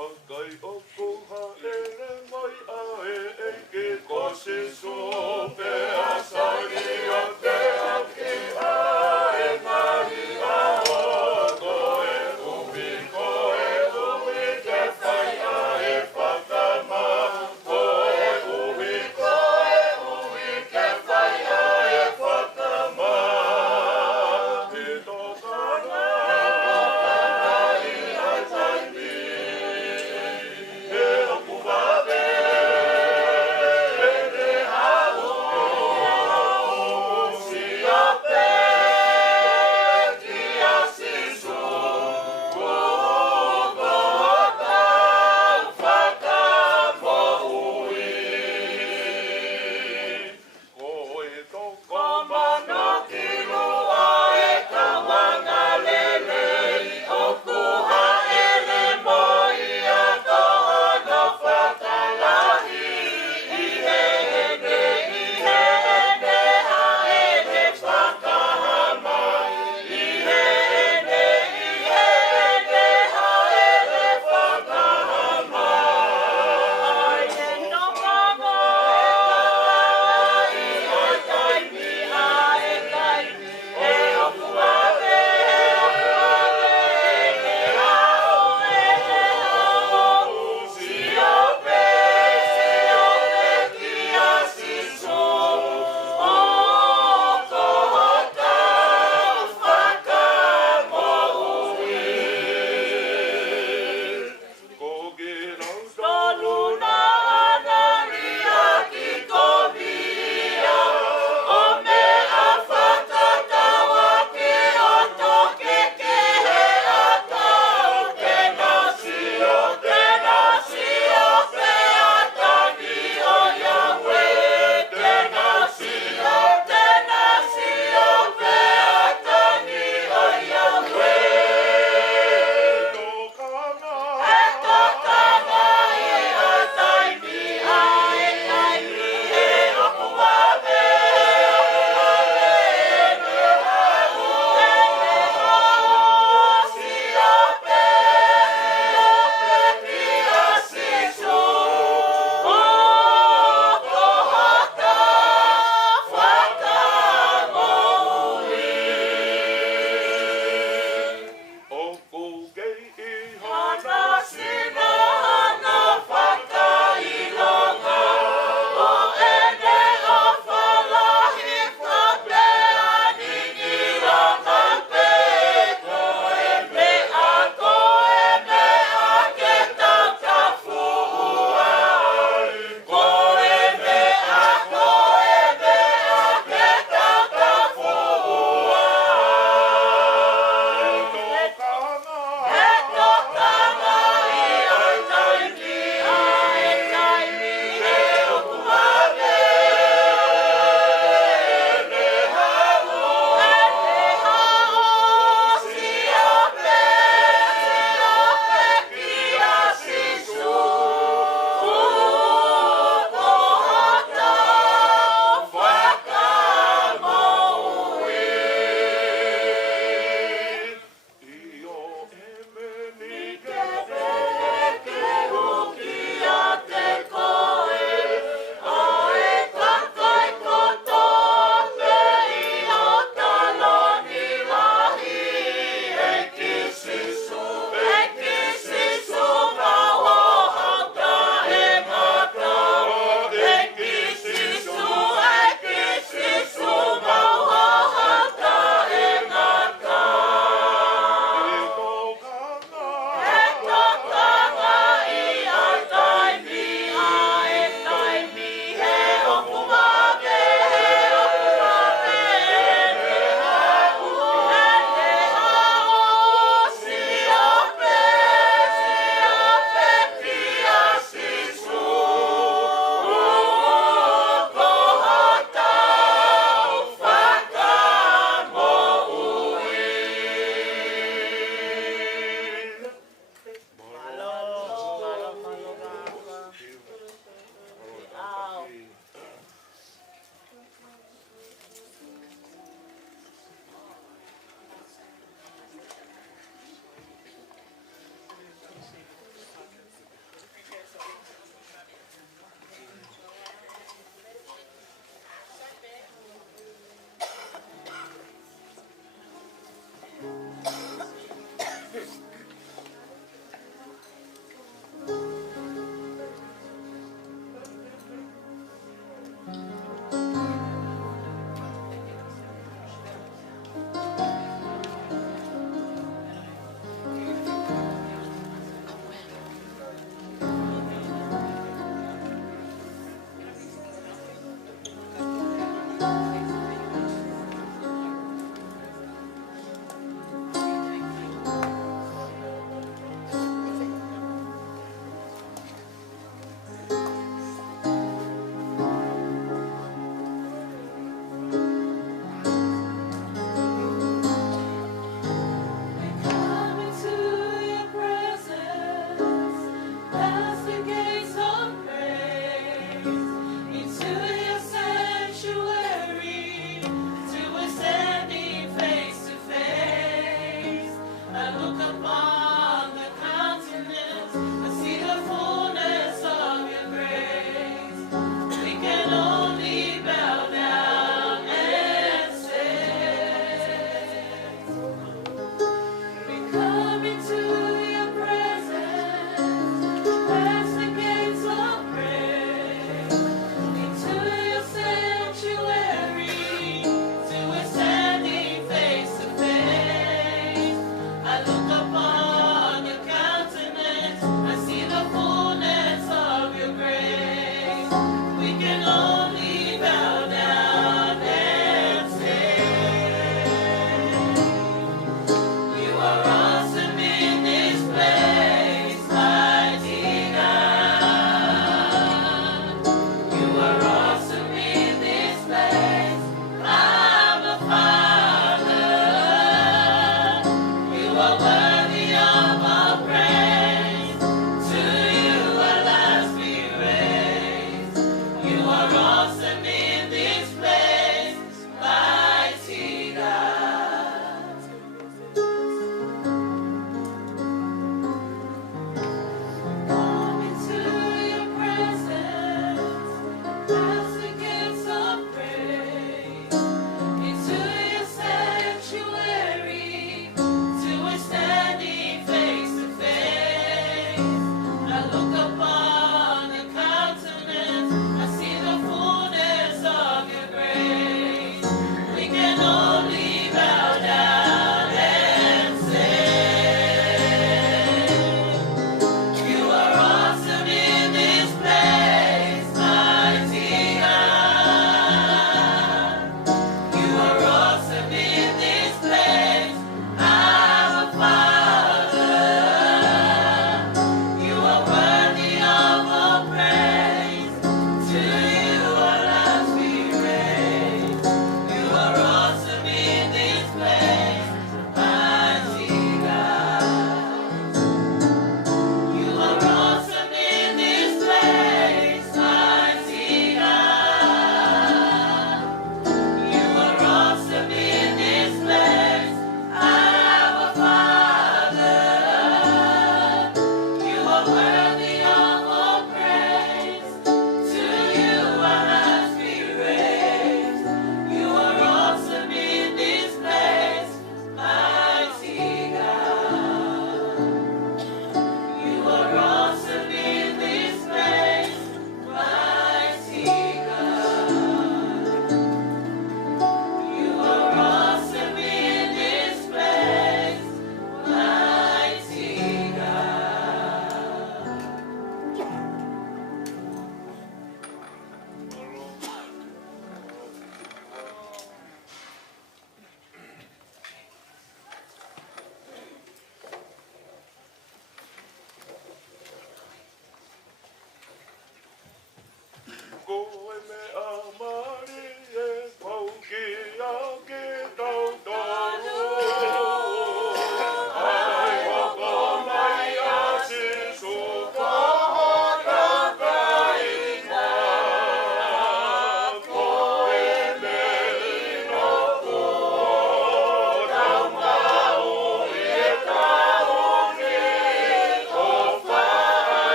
whakai o koha e le mai a e ke ko se so pe a sari a te a ki a e ngari a o ko e ubi ke whai a e whakama ko e ubi ke whai a e whakama e tōkana i a taimi e okuwa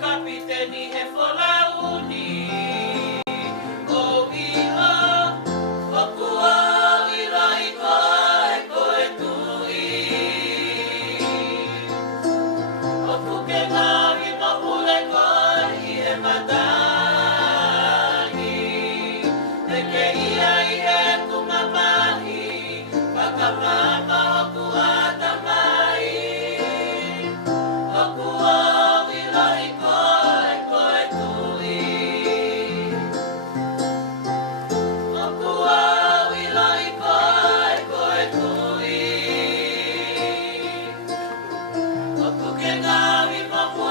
Kapiteni he ke ngawi mapule koi e matangi. Te ke ia I he kunga mahi, whakamama oku atamai. Oku o iloi koe koe tui. Oku o iloi koe koe tui. Oku ke ngawi mapule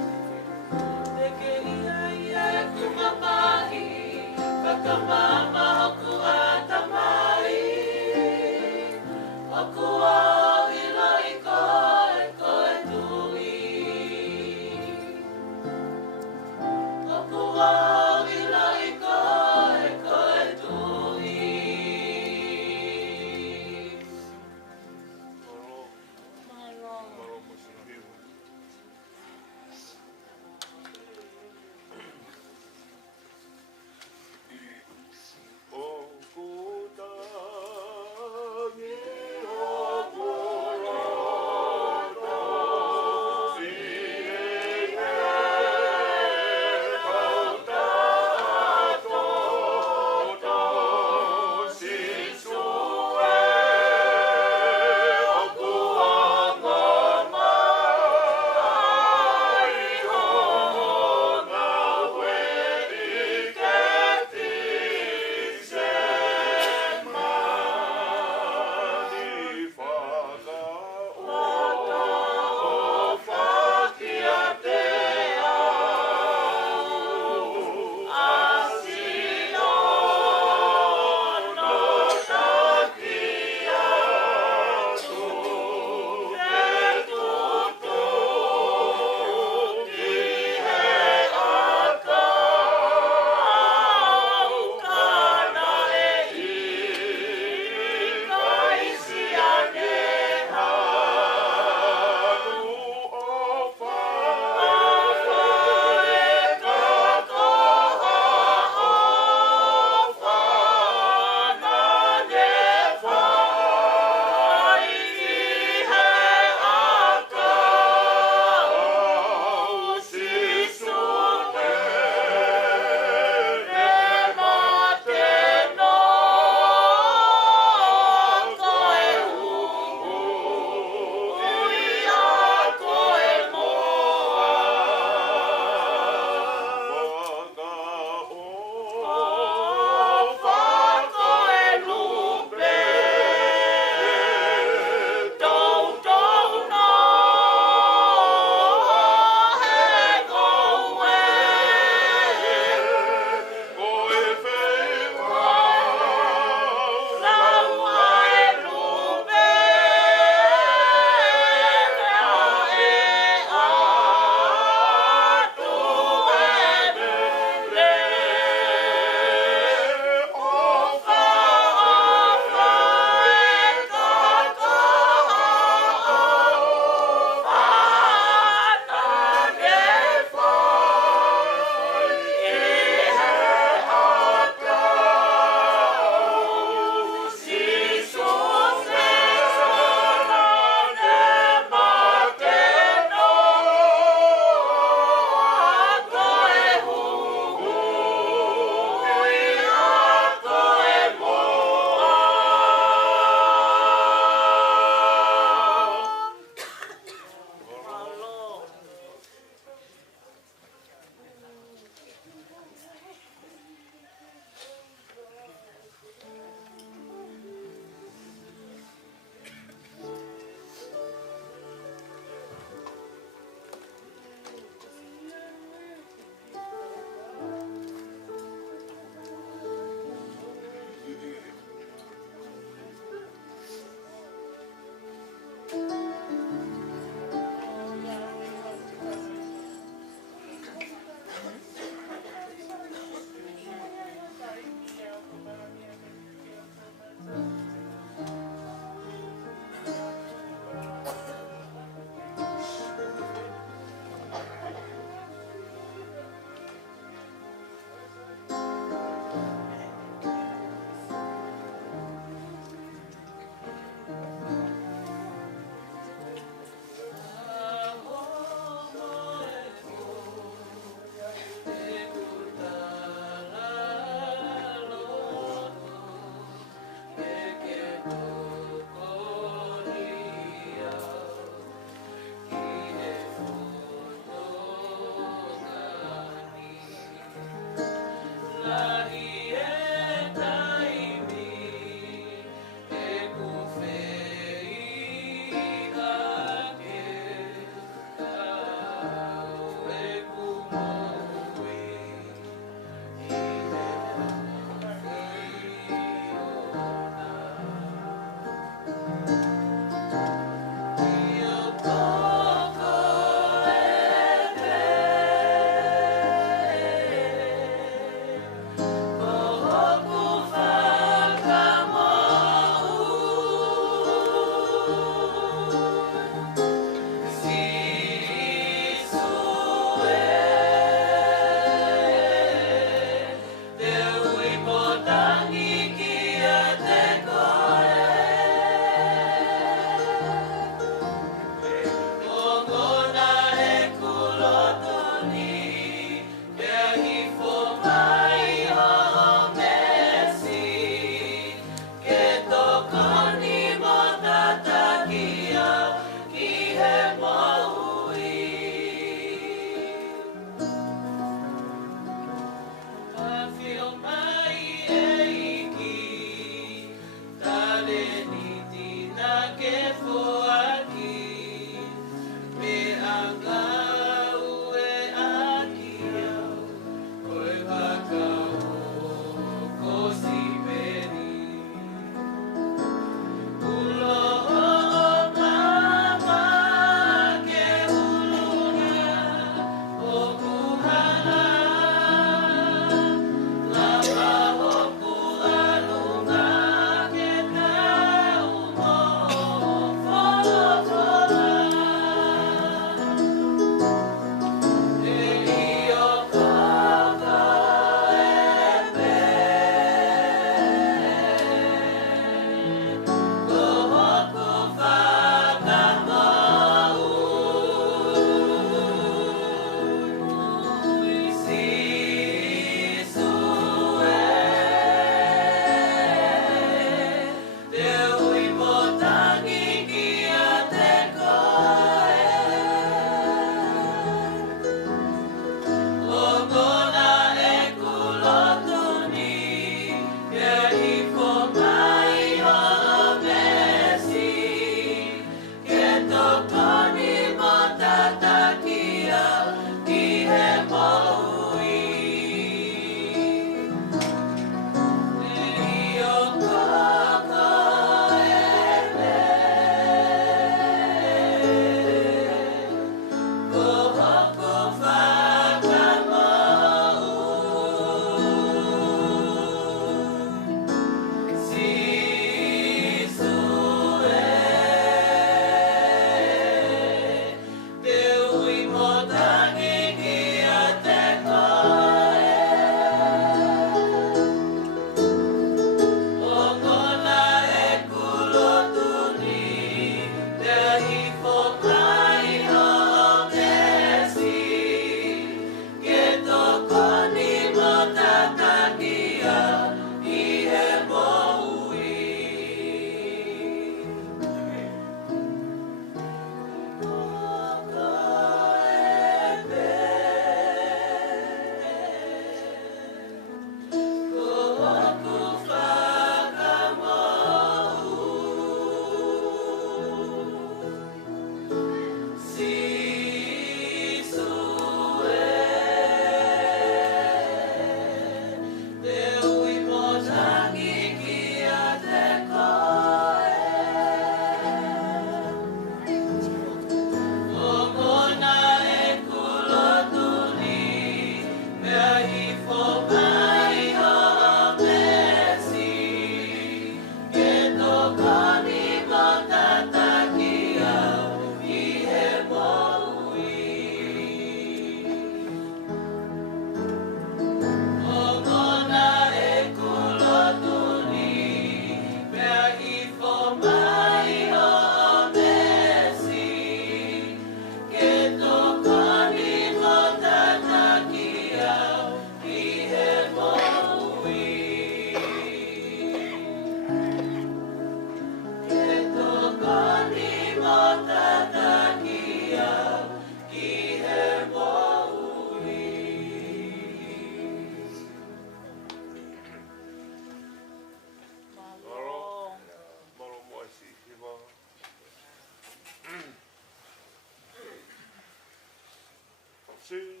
Mama,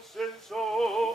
Oh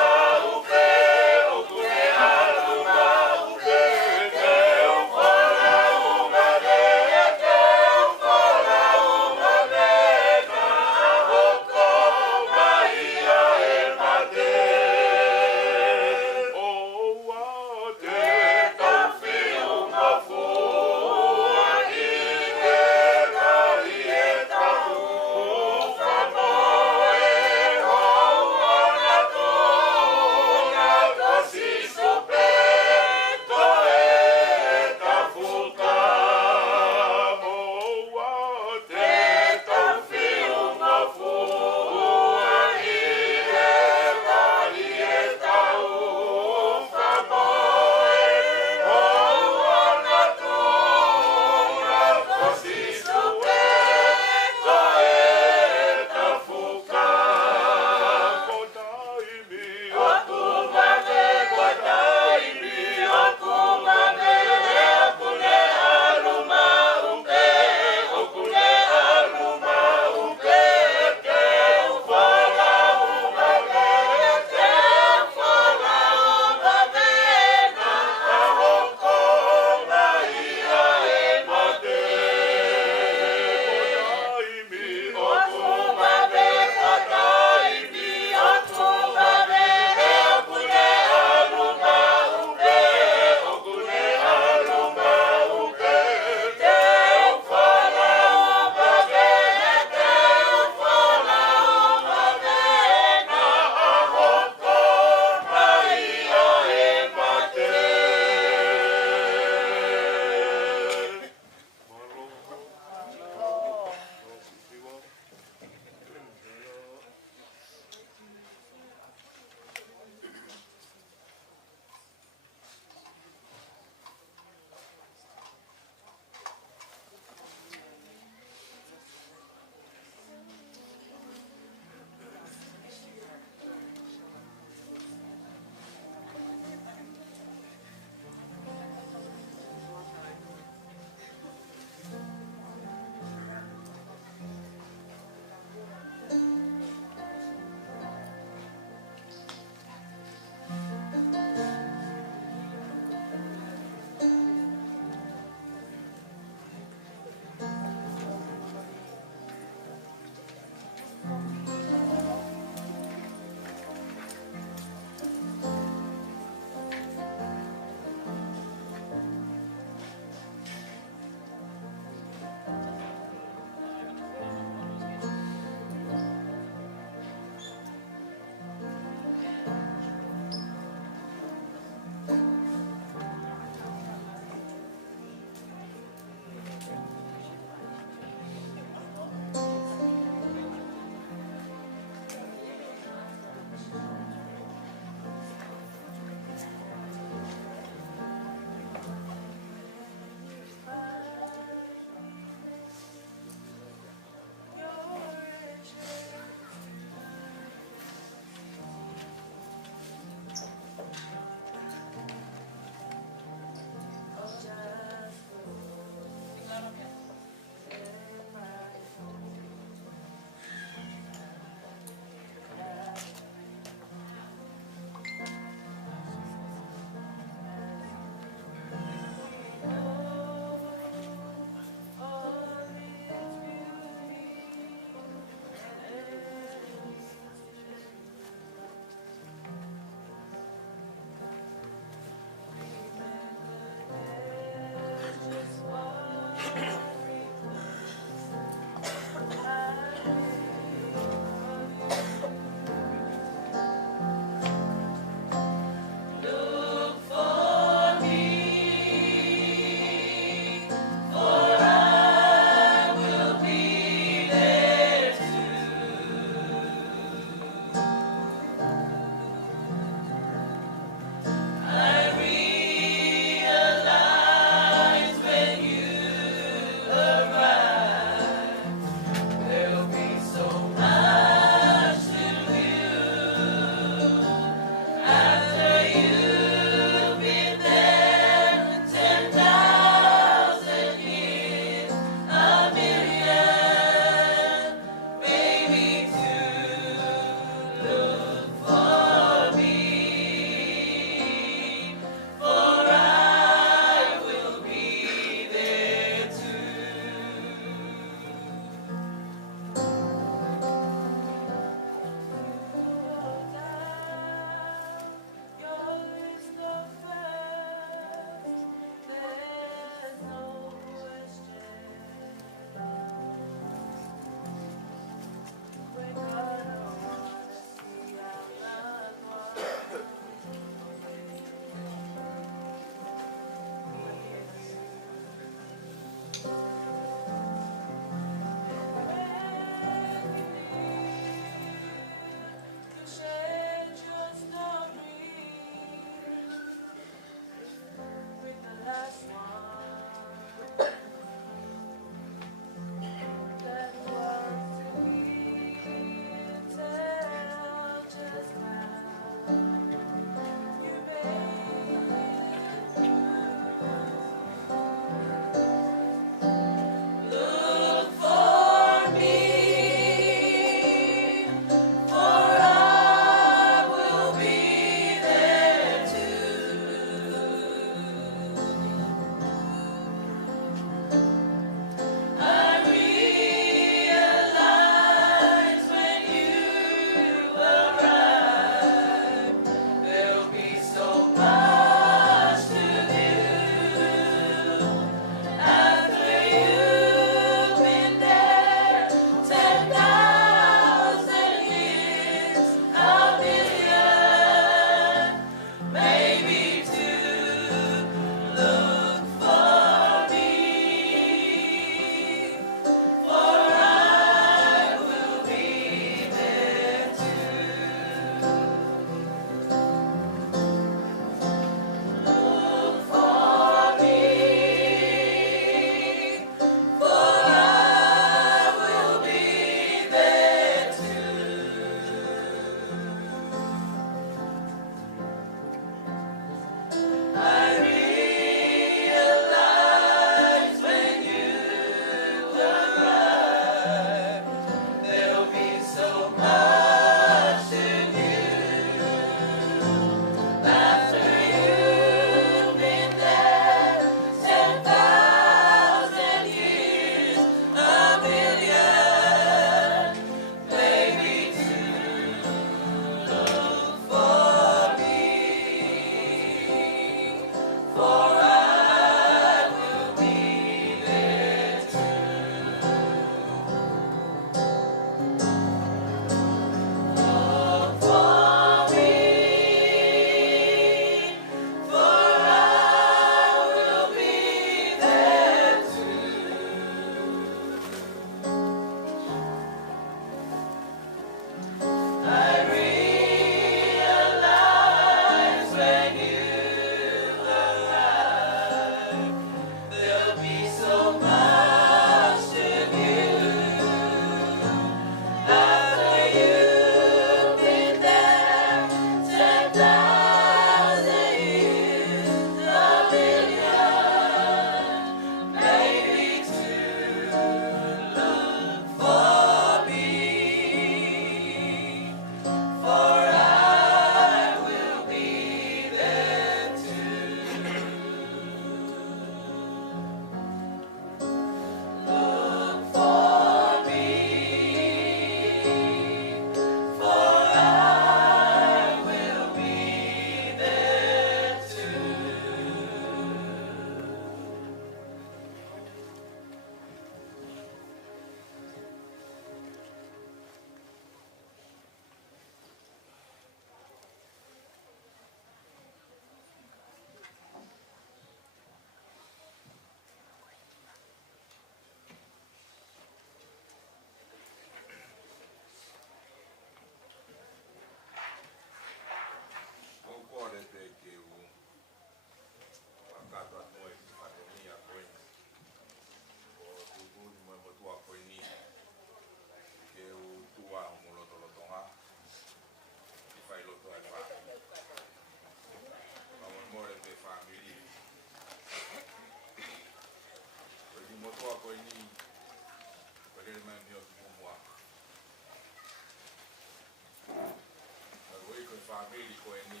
famili ko e ni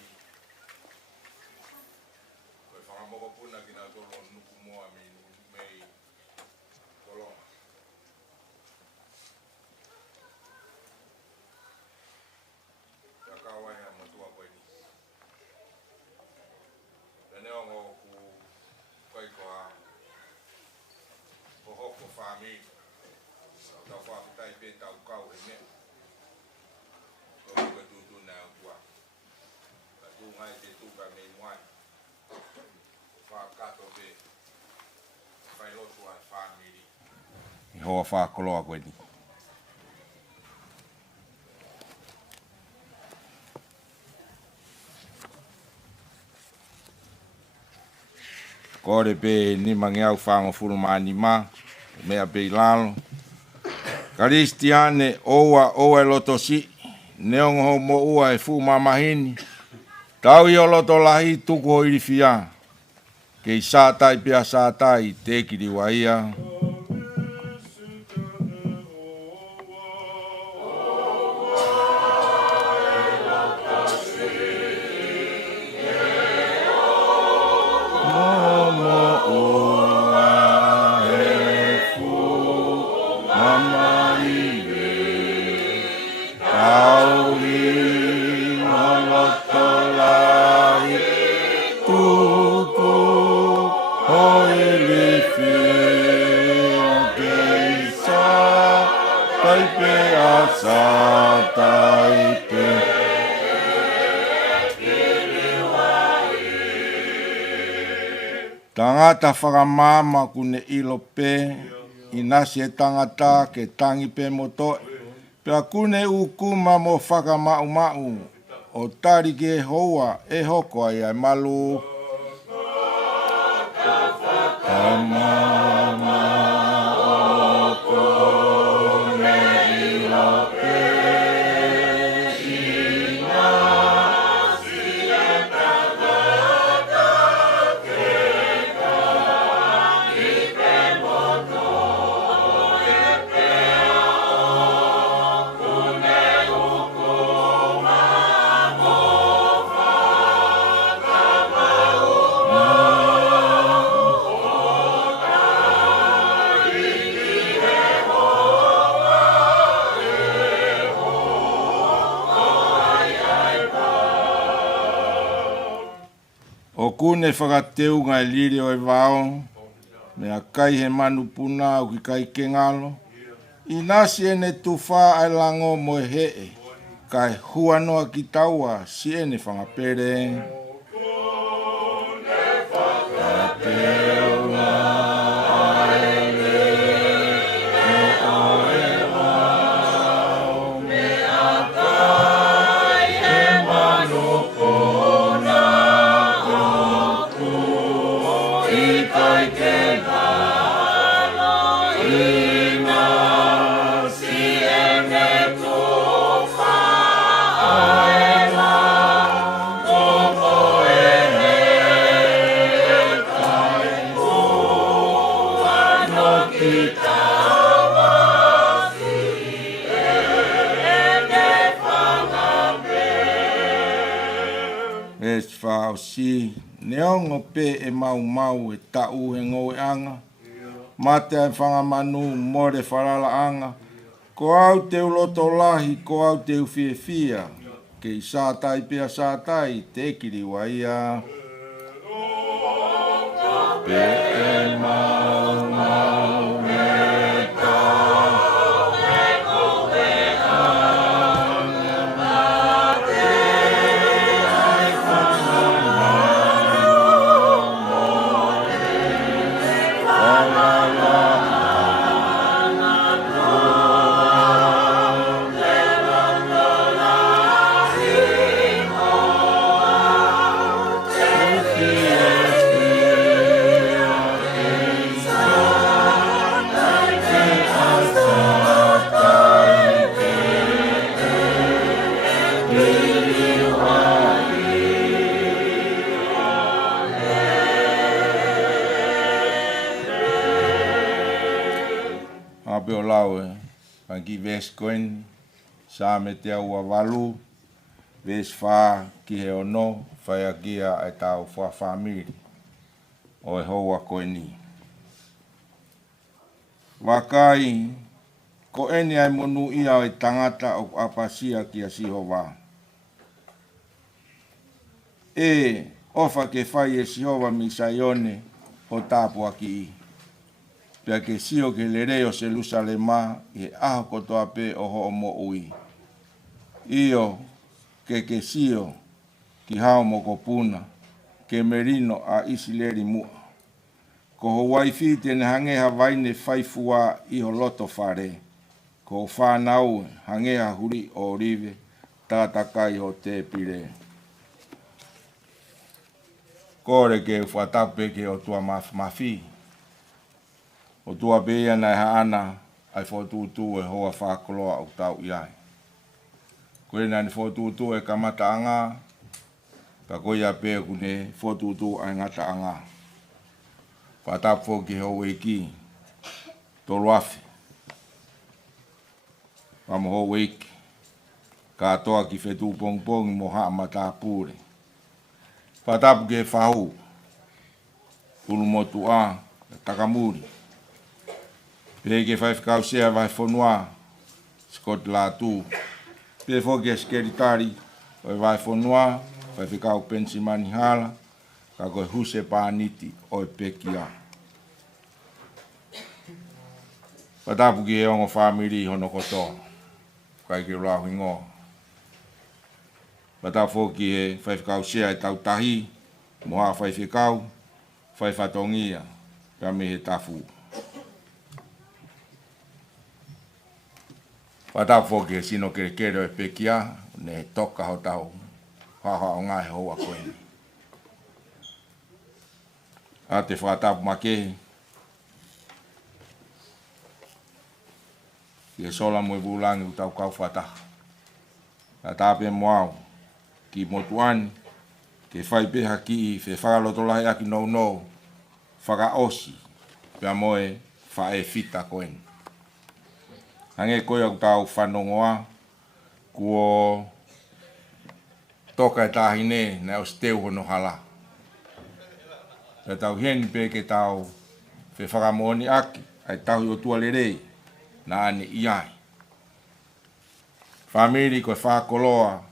ko e whamamoko puna ki nga tolo nuku moa mei kolonga. Ka kawai ha matua ko e ni. Tene ongo ku kai ko a ko hoko famili. Ta wha kutai pe tau kau e me. Ko ka tutu na ua. Ka tu ngai te tuka me mwai. Wha kato be. Whai lotu a famili. I hoa wha koloa koe ni. Kore pe ni mangi au whango furu maani ma. Mea pe ilalo. Karistiane oa loto si. Neongo ho mo ua e fu mamahini. Tau i o loto lahi tuku ho iri fia. Kei sātai pia sātai te kiri wa ia. Tangata whakamama kune ilo pe, inasi e tangata ke tangi pe moto, pea kune ukuma mo whakamau mau, o tari ke hoa e hoko ai ai malu. Whakamama o kune ilo pe, kune whakateu ngai liri o e wao, mea kai he manu puna o ki kai kengalo, i nasi e ne tuwha ai lango mo e hee, kai huanoa ki taua si e ne whangapere. Si neongo pe e mau mau e tau he ngau e anga. Mate ai whangamanu more wharala anga. Ko au te uloto lahi, ko au te ufie fia. Ke i sātai pia sātai, te kiri waia. Pe e mau mau me tau, me ko e Apeo lau e, panki ves koen, sa me te au a walu, ves wha ki he ono, whai a kia e tau wha whamiri, o e hoa koeni. Wakai, ko eni ai monu ia e tangata o apasia ki a Sihova. E, ofa ke whai e Sihova misaione o tāpua ki i. Pea ke sio ke le reo Jerusalema i aho kotoa pe o ho mo ui. Io ke sio ki hao mo kopuna, ke merino a isileri mua. Ko ho waifi tene hangeha vaine whaifua i ho loto whare. Ko ho whanau hangeha huri o rive, tātakai ho te pire. Kore ke whatape ke o tua mafi. O tua beia nei haana ai whotutu e hoa whakoloa o tau iai. Koe nani whotutu e kamata anga, ka koe a pēr kune whotutu ai ngata anga. Whatapo ki ho weiki, tolu afi. Wamo ho weiki, ka toa ki whetu pongpong mo haa mata pūre. Whatapo ki he whahu, ulu motu a, takamuri. Peke whai whakausea vai whanua, skot la tū. Peke whoke skeritari, vai whanua, vai whakau pensi mani hala, ka koe huse pāniti o e pekia. Whatapu ki e ongo whamiri hono koto, kai ki rau hingo. Whatapu ki e whai whakausea e tau tahi, moha whai whakau, whai whatongia, ka me he tafu. Whatapo ke sino kere kere e pekia, ne toka ho tau, haha o ngai hoa koeni. A te whatapo make, ki e sola mo e bulangi u tau kau whataha. A tāpe moau, ki motuani, ke whai peha ki i whe whakalotolahi aki nou nou, whaka osi, pia moe whae fita koeni. Hange koe au tau whanongoa, kuo toka e tāhine na o steu hono hala. Te tau heni pe ke tau whe whakamoni aki, ai tau i o tua le rei, na ane iai. Whamiri koe whakoloa,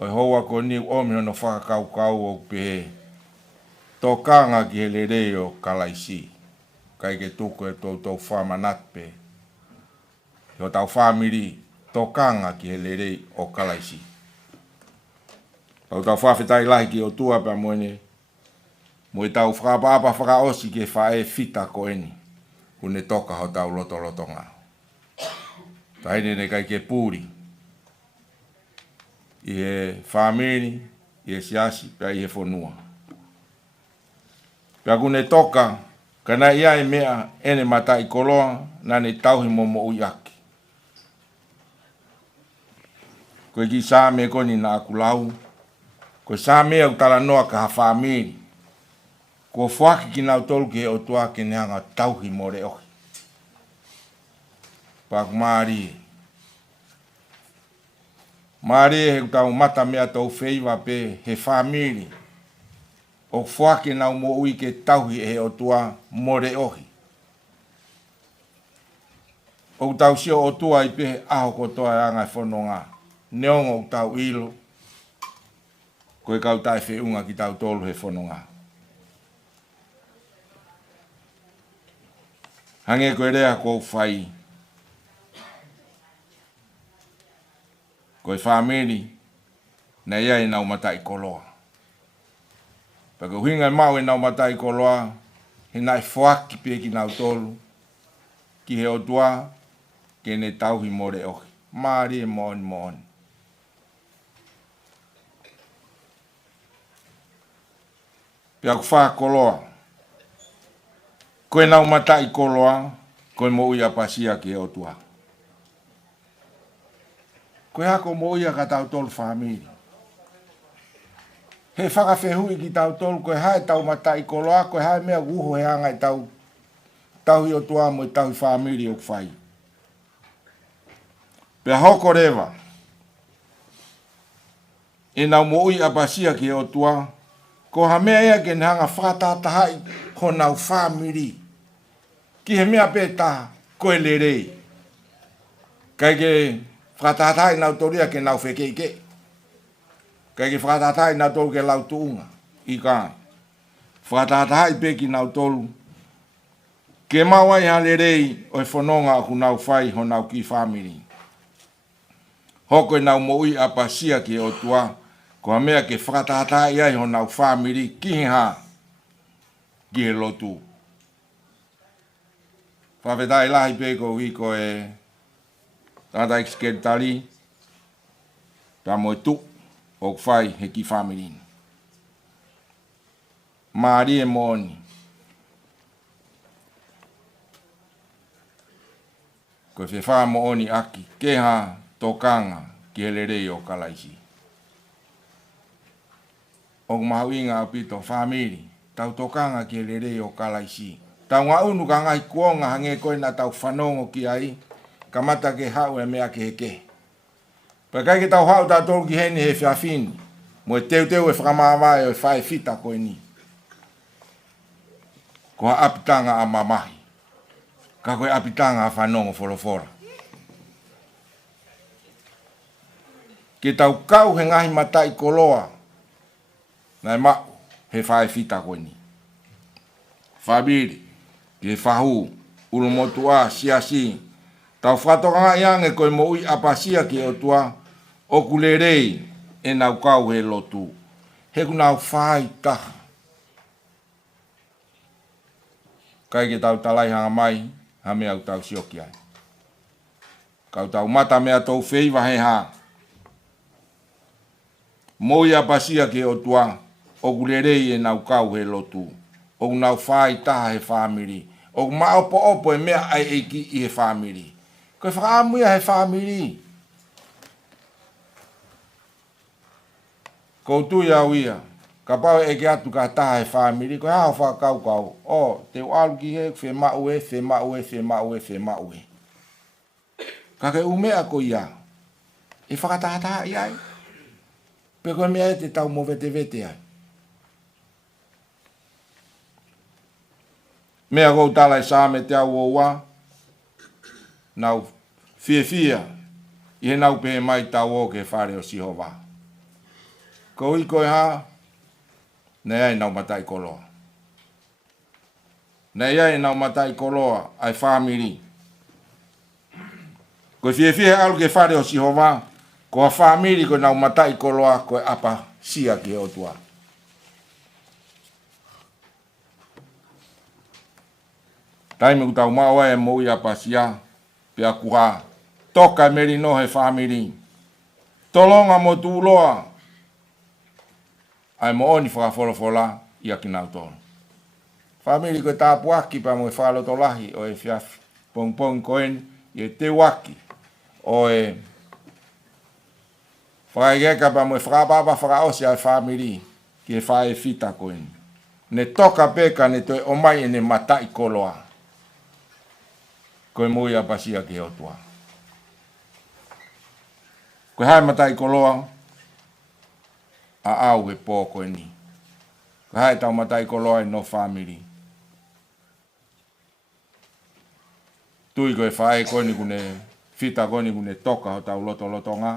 oi hoa ko niu omi hono whakakau kau o pe tokanga ki hele reo kalaisi. Kai ke tuko e tau whamanatpe. Ho tau whamiri tokanga ki hele reo o kalaisi. Tau whawhetai lahi ki o tua pa moene. Mo i tau whakapapa whakaosi ke whae fita ko eni. Kune toka ho tau loto ngā. Taine ne kai ke pūri. I he whamiri, i he siasi, pia i he whonua. Pia kune toka, kana ia e mea ene mata i koloa, nane tauhi momo ui aki. Koe ki sāme koni na akulau, koe sāme au tala noa ka ha whamiri. Ko whaki ki nau tolu ki he o tua ke neanga tauhi more ohi. Pak maari. Maari he tau mata mea tau wheiwa pe he whamiri. O whake nau mo ui ke tauhi he o tua more ohi. O tau sio o tua i pe aho ko toa e angai whono ngā. Neongo o tau ilo. Koe kau tai whiunga ki tau tolu he whono ngā. Hange koe rea kou whai. Koe whamiri, na ia e nau mata i koloa. Paka huinga mau e nau mata i koloa, he nai whaki pe ki nau tolu, ki he o tua, ke ne tauhi more ohi. Maari e mooni. Pia ku wha koloa. Koe nau mata i koloa, koe mo uia pasia ki he o tua. Koe hako mo uia ka tau tolu whamiri. He whakawhehui ki tau tolu, koe hae tau mata i koloa, koe hae mea uho he anga i tau i o tua mo i tau i whamiri o kwhai. Pea hoko rewa, e nau mo uia pasia ki he o tua, ko ha mea ea ke nehanga whakatahai ko nau whamiri. Ki he mea pētaha, koe le rei. Kai ke whakatatai nau toria ke nau whekeike. Kai ke whakatatai nau toru ke lau tuunga. I kā. Whakatatai pe ki nau toru. Ke mawai ha le rei o e whanonga aku nau whai ho nau ki whamiri. Hoko e nau mo ui apasia ki o tua. Ko ha mea ke whakatatai ai ho nau whamiri ki ha. Ki he lotu. Whawhetai lahi pe ko hui ko e tata iksketari ta mo tu o whai he ki whamirin. Maari e mooni. Ko e wha mooni aki ke ha tokanga ki hele rei o kalaisi. O mahuinga apito whamiri tau tokanga ki hele rei o kalaisi. Tau ngā unu ka ngai kuonga hange koe na tau whanongo ki ai, ka mata ke hau e mea ke heke. Pakai ke tau hau tau tolu ki heni he whiawhini, mo e teu e whakamawai o e whae fita koe ni. Ko ha apitanga a mamahi, ka koe apitanga a whanongo wholofora. Ke tau kau he ngahi mata i koloa, nai mau he whae fita koe ni. Whabiri. Ke whahu, urumotua, siasi. Tau whatoka iange koe mo ui apasia ki o tua, o kulerei e nau kau he lotu. He ku nau whai taha. Kai ke tau talai hanga mai, hame au tau sioki ai. Kau tau mata mea tau wheiva he ha. Mo ui apasia ki o tua, o kulerei e nau kau he lotu. O nau whai taha he whamiri. O opo e mea ai eiki i he whamiri. Koe whaamuia he whamiri. Koutu iau ia. Ka pau e ke atu ka taha he whamiri. Koe hao whakau kau. O, te walu ki he whe maue. Ka ke umea ko ia. E whakataha iai. Pe koe mea e te tau mo vete ai. Mea kou tala e sāme te au o wā, nau fia, i he nau pehe mai tau o ke whare o siho wā. Ko i koe ha, nei ai nau matai koloa. Na ia na matai koloa ai family. Ko fie alu ke fare o Jehova ko family ko na matai koloa ko apa sia ke o tua. Tai me utau mawa e mo ia pasia pe akua toka meri no he family. Tolonga mo tuloa ai mo oni fola ia kinauton. Family ko ta puaki pa mo falo to lahi o e fiaf pong koen ye te waki o e faige ka pa mo fra baba fra o sia family ke fa e fita koen. Ne toka peka ne to o mai ne matai koloa. Ko mo ia pasia ke o tua. Ko hai matai koloa a au e poko ni. Ko hai tau matai koloa e no family. Tui ko e whae koe ni kune fita koe ni kune toka o tau loto ngā.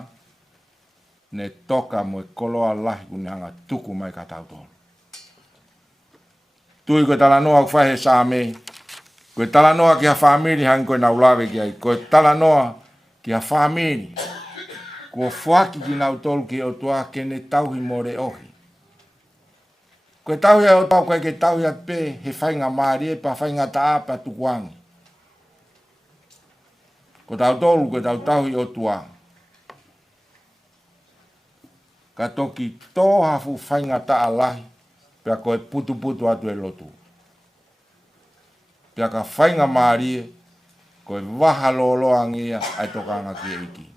Ne toka mo e koloa lahi kune hanga tuku mai ka tau tolu. Tui ko tala noa ku whae he saa mei. Ko e tala noa ki ha family hangi koe na ulawe ki ai. Ko e tala noa ki ha family. Ko fuaki ki nau tolu ki o tua kene tauhi more ohi. Ko e tauhi o tau koe ke tauhi at pe he whainga maari e pa whainga taa pa tukuangi. Ko tau tolu ko tau tauhi o tua. Ka toki tō hafu whainga taa lahi pia koe putu atu e lotu. Pia ka whainga maari e koe waha loloa ngia ai tokanga ki eiki.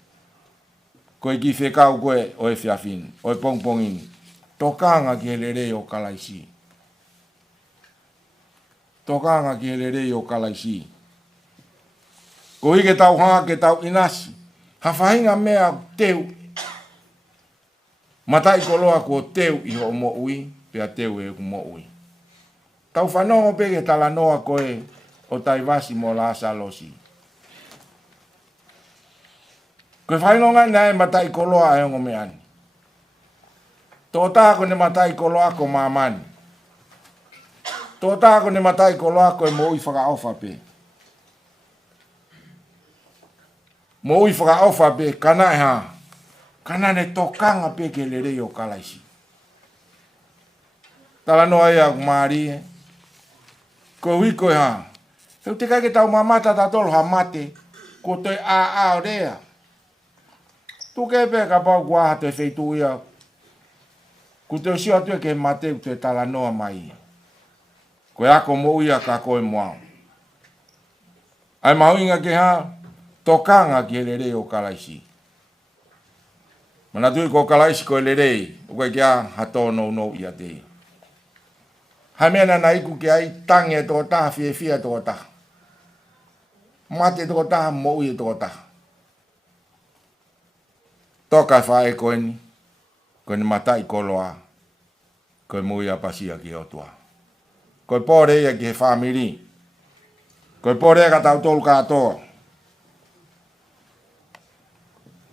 Koe ki whekau koe o e whiawhin, o e pongpongini. Tokanga ki hele rei o kalaisi. Tokanga ki hele rei o kalaisi. Ko hike tau hanga ke tau inasi. Ha whahinga mea teu. Matai koloa ko teu i ho mo ui, pia teu e ku mo ui. Tau whanongo peke tala noa koe o taivasi mo la asa losi. Koe whainonga nae matai koloa e ongo me ani. Tō tāko ne matai koloa ko mamani. Tō tāko ne matai koloa ko e mo ui whakaofa pe. Mo ui whakaofa pe kana e ha. Kana ne tokanga pe ke le rei o kalaisi. Tala noa ea kumari e. Ko hui koe ha. Tau te kai ke tau mamata tatolo ha mate. Ko toi a o rea. Tu ke pe ka pau kua te feitu ia. Ku te usio atu e ke mate ku te tala noa mai. Koe ako mo ia ka koe moao. Ai mahuinga ke ha. Tokanga ki le rei o kalaisi. Mana tui ko kalaisi ko le rei. Koe kia hato no ia te. Hai mea na iku ki ai tangi e tō taha fia tō taha. Mate tō taha mo ia tō taha. Toka whae koe ni. Koe ni matai koloa. Koe mui a pasia ki o tua. Koe pōre ia ki he whamiri. Koe pōre ka tau tolu katoa.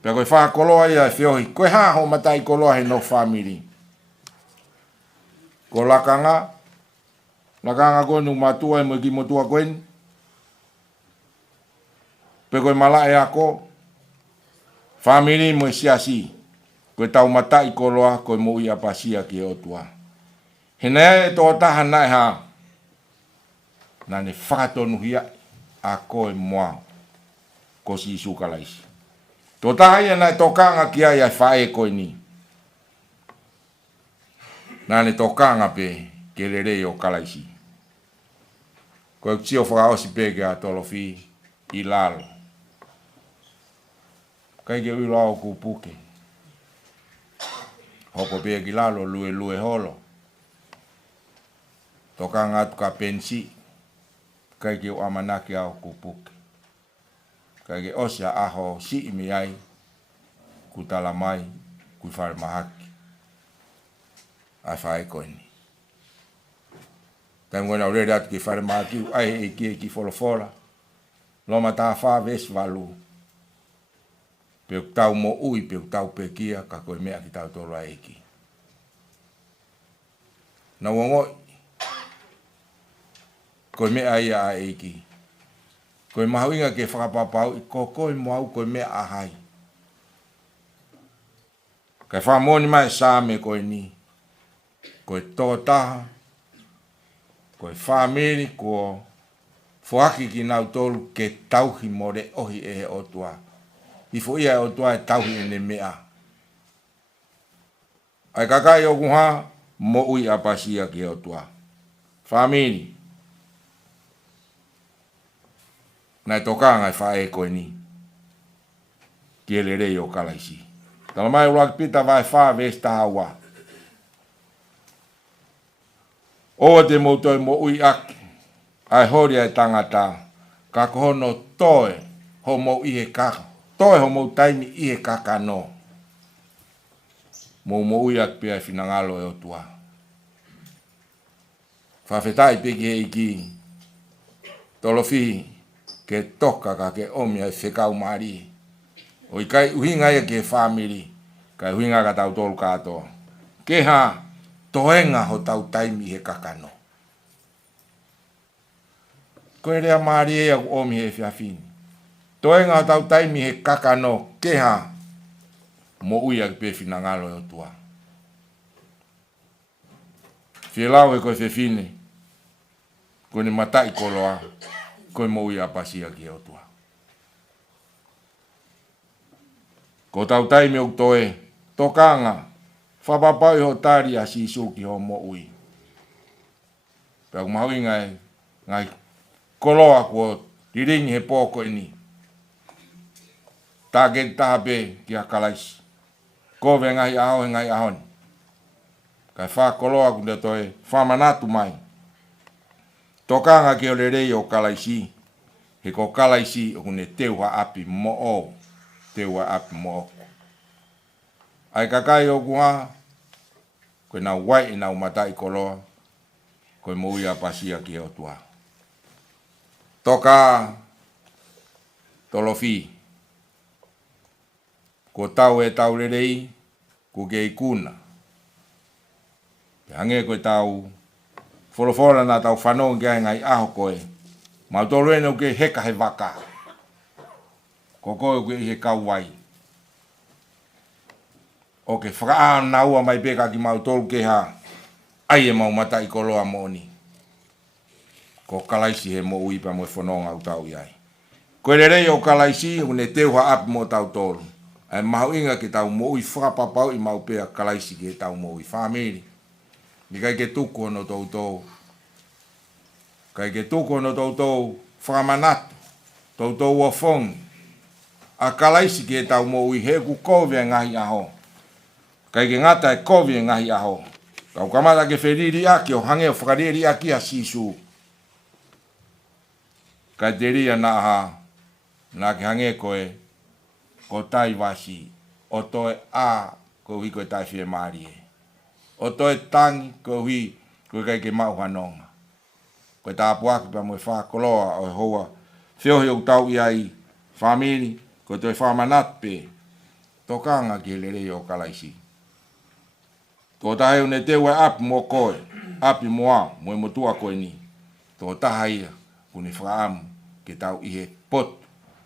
Pea koe wha koloa ia e whiohi. Koe haho matai koloa he no whamiri. Ko lakanga. Lakanga koe nu matua e mo ki motua koe ni. Pe koe mala e ako. Family mo siasi. Koe tau matai koloa koe mo ia pasia ki o tua. Hena e tō taha nai ha. Nane whakatonu hia a koe moa. Ko si isu kalaisi. Tō taha ia nai tokanga ki ai ai whae koe ni. Nane tokanga pe ke le rei o kalaisi. Koe tio whakaosi pe ke a tolofi i lalo. Kai ke ui lao ku puke. Hoko pe ki lalo lue holo. Toka ngatu ka pensi. Kai ke u amanaki au ku puke. Kai ke osia aho si imi ai. Ku talamai. Ku whare mahaki. Ai whae koe ni. Tai mwena urere atu ki whare mahaki. Ai e ki folofola. Loma tā whaves walu. Pe tau mo ui, pe tau pe kia, ka koe mea ki tau toro aeki. Na wongoi. koe mea ia a eiki. Koe mahuinga ke whakapapau i koe moau koe mea a hai. Kai whamoni mai sāme koe ni. Koe tōtaha. Koe whamiri ko whoaki ki nau tolu ke tauhi more ohi e he otua. I fo ia e otua e tauhi e ne mea. Ai kakai o kuha mo ui apasia ki otua. Whamiri. Nai toka ngai whae koe ni. Kiele rei o kalaisi. Tala mai urak pita vai wha vesta hawa. Oa te moutoi mo ui aki. Ai hori ai tangata. Ka kohono toe ho mo ihe kaka. Toe ho mo taimi ihe kaka no. Mo ui aki pia finangalo e otua. Whawhetai peki he iki. Tolofi ke toka ka ke omi ai whekau maari. O i kai uhinga ia ke whamiri. Kai uhinga ka tau tolu katoa. Ke ha toenga ho tau taimi he kakano. Koe rea maari e au omi he whiawhini. Toenga ho tau taimi he kakano. Ke ha mo uia ki pe finangalo e o tua. Whielau e koe whiwhine. Koe ni matai koloa. Koe mo uia pasia ki o tua. Ko tau taimi o toe. Tokanga. Whapapau ho tari a sisuki ho mo ui. Pau mahui ngai koloa ko riringi he pōko ini. Tāke tahape ki a kalaisi. Kowe ngai aho he ngai ahoni. Kai wha koloa kunde toe whamanatu mai. Tokanga ki o le rei o kalaisi. He ko kalaisi o kune teuha api mo o. Teuha api mo o. Ai kakai o kuha. Koe nau wai nau matai koloa. Koe moui a pasia ki o tua. Toka tolofi. Ko tau e tau rerei. Ko ke ikuna. Hange koe tau. Folofora na tau whanau kia ngai aho koe. Mau tolu ene uke heka he waka. Ko koe uke he kau wai. O ke whakaa naua mai peka ki mau tolu ke ha. Ai e mau mata i koloa moni. Ko kalaisi he mo uipa mo e whanonga u tau iai. Koe rerei o kalaisi une teuha api mo tau tolu. Ai mahu inga ke tau mo ui whakapapau i mau pea kalaisi ke tau mo ui whamiri. Ni kai ke tuku ono tautou. Kai ke tuku ono tautou whakamanatu. Tautou o whongi. A kalaisi ke tau mo ui he ku kowe ngahi aho. Kai ke ngata e kowe ngahi aho. Kau kamata ke wheriri aki o hange o whakariri aki a sisu. Kai te ria na ha. Nā ke hange koe. Ko tai wasi. O toe a ko hui koe tai whie maari e. O toi tangi ko hui ko kai ke mau hanonga. Ko ta puaki pa mo fa koloa o hoa. Whiohi o tau iai family ko toi fa manat pe. Tokanga ki le o kalaisi. Ko ta he ne te wa ap mo koe. Api moa mo mo tua koe ni. To ta hai ku ni faam ke tau ihe pot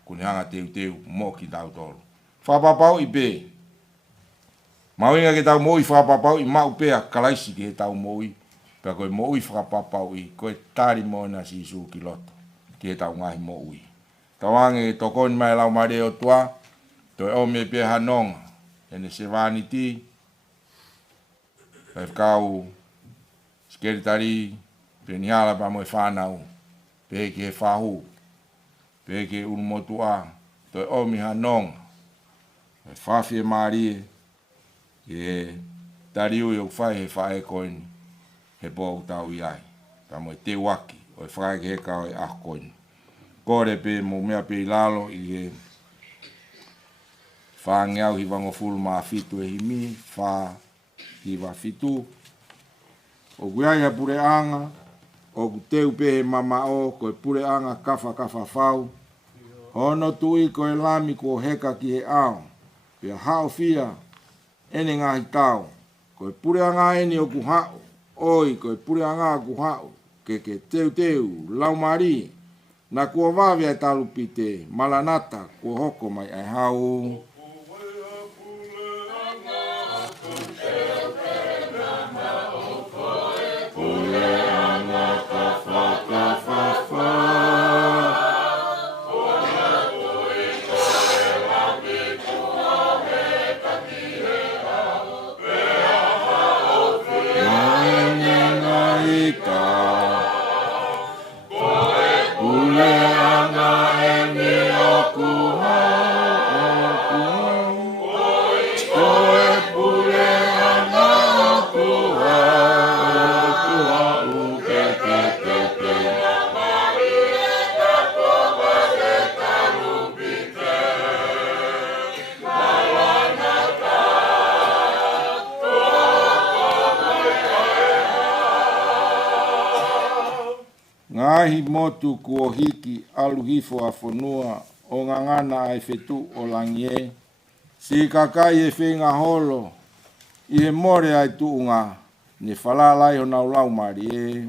ku ni hanga teu mo ki tau tolu. Fa papau i be. Mauinga ke tau moi whakapapau i mau pea kalaisi ke tau moi. Pea koe moi whakapapau i koe tari mo na si isu ki loto. Ke tau ngahi moi. Tawange tokoni mai lau mare o tua. Toi o me pea hanonga. Ene se vani ti. Pea kau skeritari. Pea nihala pa mo e whanau. Pea ke he whahu. Pea ke urumotua. Toi o me hanonga. Pea whawhie marie. E tariu eu fai he fai koini he po tau iai pa mo te waki o fai ke ka e a koini kore pe mo mea pe lalo i he fa ngau hi vango fulu ma fitu e himi fa hi va fitu o guai pure anga o teu pe mama o ko pure anga kafa fau ono tui ko lami ko heka ki he ao pe hao fia ene ngahi tau, koe pure anga eni o kuhau, oi koe pure anga kuhau, ke teu laumari na kua wawe ai talupite malanata kua hoko mai ai hau. Ngahi motu kua hiki aluhifo a whanua o ngangana ai whetu o langie. Si kakai e whenga holo i he more ai tuunga ni whalalai o nau lau mari e.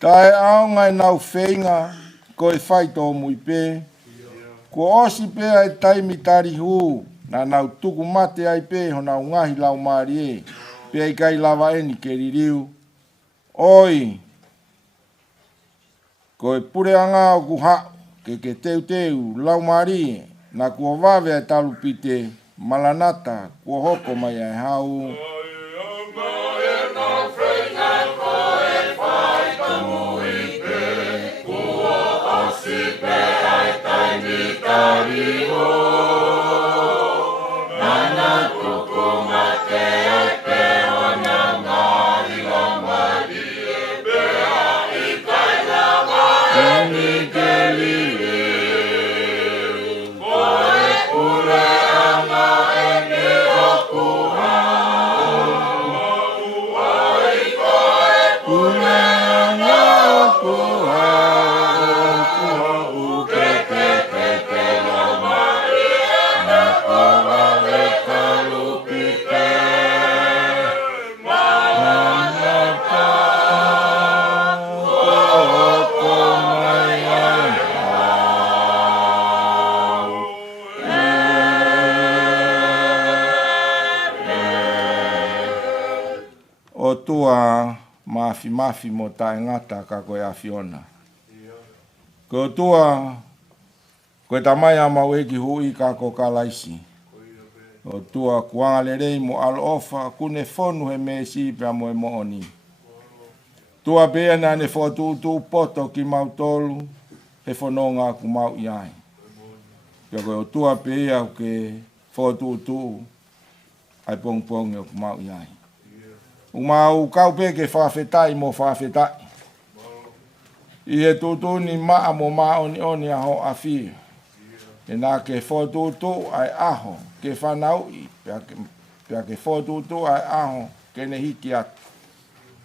Tai au ngai nau whenga, ko e whai tō mui pē. Ko osi pē ai taimi tari hū, na nau tuku mate ai pē ho nau ngahi lau maari e, pē ai kai lava eni ke ririu. Oi, ko e pure anga o ku hau, ke teu lau maari e, na kua wawe ai talupite, malanata, kua hoko mai ai hau. O tua mafi mo tae ngata ka koe a Fiona. Ko tua koe tamai a mau eki hui ka ko ka laisi. O tua kuanga le rei mo alo ofa kune fonu he me si pia mo e mooni. Tua pea na ne fotu poto ki mau tolu he fononga ku mau iai. Pia koe o tua pea ke fotu ai pong e ku mau iai. Umau kau pe ke whawhetai mo whawhetai. I e tūtuni maa mo maa oni aho a whiu. E nā ke whotūtū ai aho ke whanau i. Pea ke whotūtū ai aho ke ne hiki atu.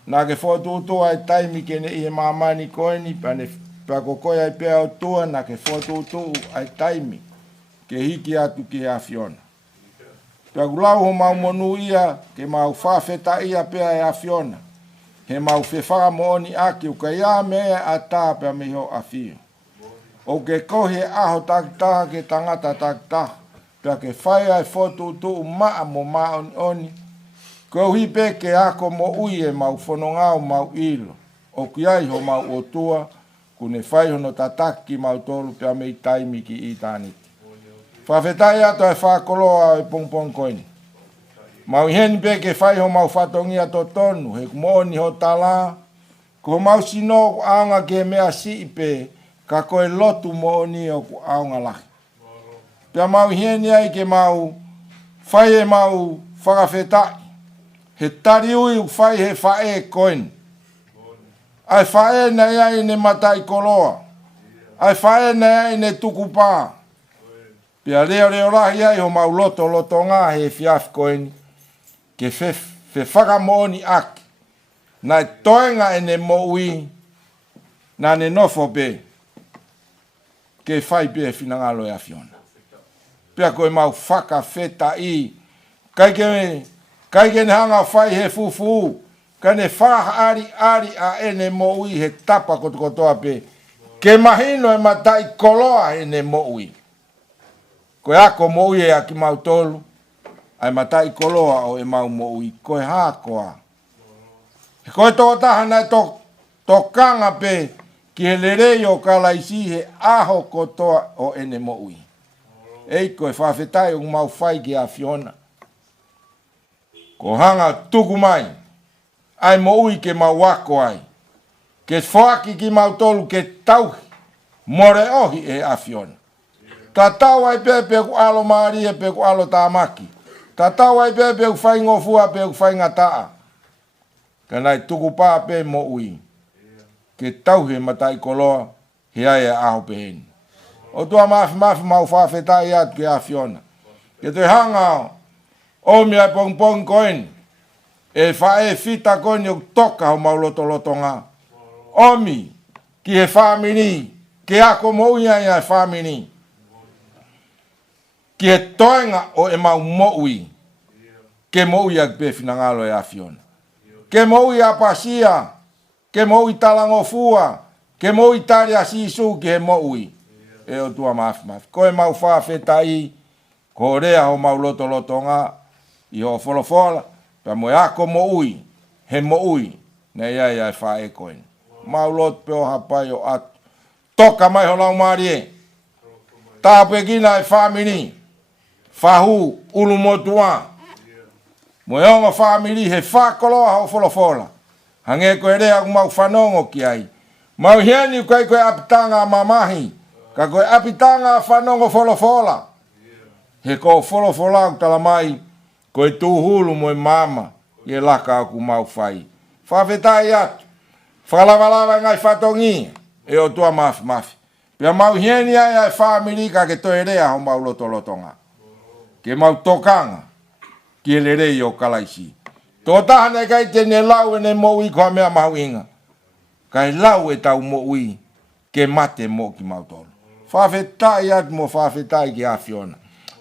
Nā ke whotūtū ai taimi ke ne i he mamani koeni. Pea ko koe ai pea o tua nā ke whotūtū ai taimi ke hiki atu ki a Fiona. Pea kulau ho mau monu ia, ke mau whawheta ia pea e a Fiona. He mau whewhara mo oni aki, uka ia mea a tā pea miho a whiu. O ke kohe aho takitaha ke tangata takitaha, pea ke whai ai whotu maa mo maa oni. Ko hui pe ke ako mo ui e mau whanongau mau ilo. O kiai ho mau o tua, kune whai hono tataki mau tolu pea mei taimi ki i tāniti. Whawhetai ato e whakoloa e pongpong koini. Mau hen pe ke whai ho mau whatongi ato tonu, he kumoni ho tala, ko mau sino ku aonga ke mea si ipe, ka koe lotu mo ni o ku aonga lahi. Pia mau hen ai ke mau, whai e mau whakawhetai, he tari ui u whai he whae koini. Ai whae nei ai ne matai koloa, ai whae nei ai ne tukupā. Pia reo rahi ai ho mau loto ngā he fiaf koini, ke fe whakamooni aki, nai toenga e ne mo ui, na ne nofo pe, ke whai pe e whinangalo e a Fiona. Pia koe mau whakawheta i, kai ke ne hanga whai he fufu, ka ne whaha ari a e ne mo ui he tapa kotoa pe, ke mahino e matai koloa e ne mo ui. Koe ako mo ui e a ki mau tolu, ai matai koloa o e mau mo ui, koe hakoa. Koe tō tahana e tō kanga pe, ki he lerei o kalaisi he aho kotoa o ene mo ui. Ei koe whawhetai o mau whai ki a Fiona. Ko hanga tuku mai, ai mo ui ke mau wako ai. Ke whaki ki mau tolu ke tauhi, more ohi e a Fiona. Ta tau ai pepe ku alo maari e pe ku alo tāmaki. Ta tau ai pepe ku whai ngofua pe ku whai ngataa. Ka nai tuku pā pe mo ui. Ke tau he matai koloa, he ai e aho peheni. O tua mafi mau whawhetai atu ke a Fiona. Ke te hanga o mi ai pong koeni. E whae fita koeni o toka ho mau loto ngā. Omi, ki he whamini, ke ako mo ui ai ai whamini. Ki he toenga o e mau moui, ke moui a pe whinangalo e a Fiona. Ke moui a pasia, ke moui talangofua, ke moui tari a sisu ki he moui. E o tua mafi. Koe mau whawhetai, ko rea ho mau loto ngā, i ho wholofola, pa mo e ako moui, he moui, nei ai ai whae koeni. Mau loto peo hapai o atu. Toka mai ho lau maari e. Tāpu e kina e whamini. Whahu ulu motua. Mo e onga whamiri he whakoloa ho wholofola. Hange koe rea ku mau whanongo ki ai. Mau hieni koe apitanga mamahi. Ka koe apitanga whanongo wholofola. He ko wholofola ku tala mai. Koe tūhulu mo e mama. Ie laka ku mau whai. Whawhetai atu. Whalawalawa ngai whatongi. E o tua mafi. Pia mau hieni ai ai whamiri ka ke toe rea ho mau loto ngā. Ke mau tokanga, ki ele rei o kalaisi. Tō tahane kai tene lau e ne mo ui koa mea mau inga. Kai lau e tau mo ui, ke mate mo ki mau tolu. Whawhetai atu mo whawhetai ki a Fiona.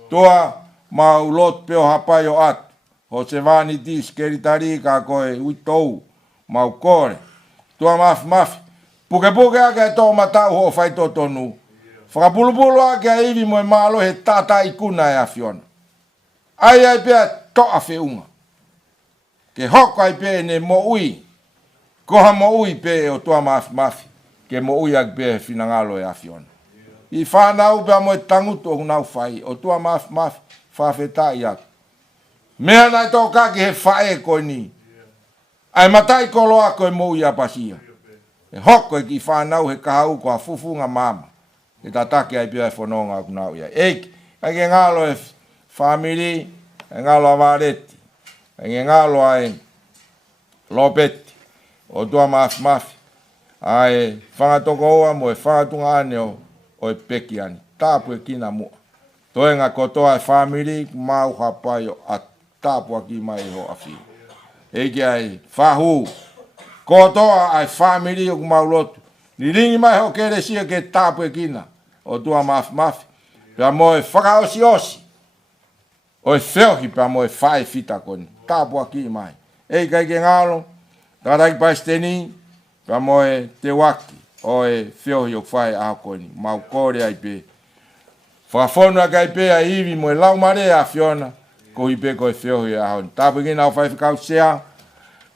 Toa mau lot peo hapai o atu. Ho se vani tis keritari ka koe uitou, mau kore. Toa mafi. Puke ake e tō matau ho whai tō tonu. Whakapulupulu ake a iwi mo e malo he tata ikuna e a Fiona. Ai pia toa whiunga. Ke hoko ai pe ne mo ui. Koha mo ui pe o tua mafi. Ke mo ui ake pe whinangalo e a Fiona. I whanau pe mo e tangutu o nau whai. O tua mafi whawhetai atu. Mea nai tō kaki he whae koe ni. Ai matai koloa koe mo ui a pasia. E hoko e ki whanau he kahau koa fufunga mama. E tatake ai pia e whanonga aku nau ia. Eiki, ai ke ngalo e whamiri, e ngalo a Vareti, e ngalo ai Lopeti, o tua mafi. Ai whangatoko oa mo e whangatunga ane o e peki ani. Tāpu e kina mua. Toenga kotoa e whamiri, mau hapai o a tāpu aki mai ho awhi. Eiki ai whahu, kotoa ai whamiri o kumau lotu. Ni ringi mai ho kere sia ke tāpu e kina. O tua mafi. Pea mo e whakaosi. O e wheohi pea mo e whae fita koni. Tāpu aki mai. Ei kai ke ngalo. Tarai paisteni. Pea mo e te waki. O e wheohi o whae aho koni. Mau kore ai pe. Whakafonu a kai pe a iwi mo e lau mare a Fiona. Ko hi pe ko e wheohi aho. Tāpu kina o whae whikau sea.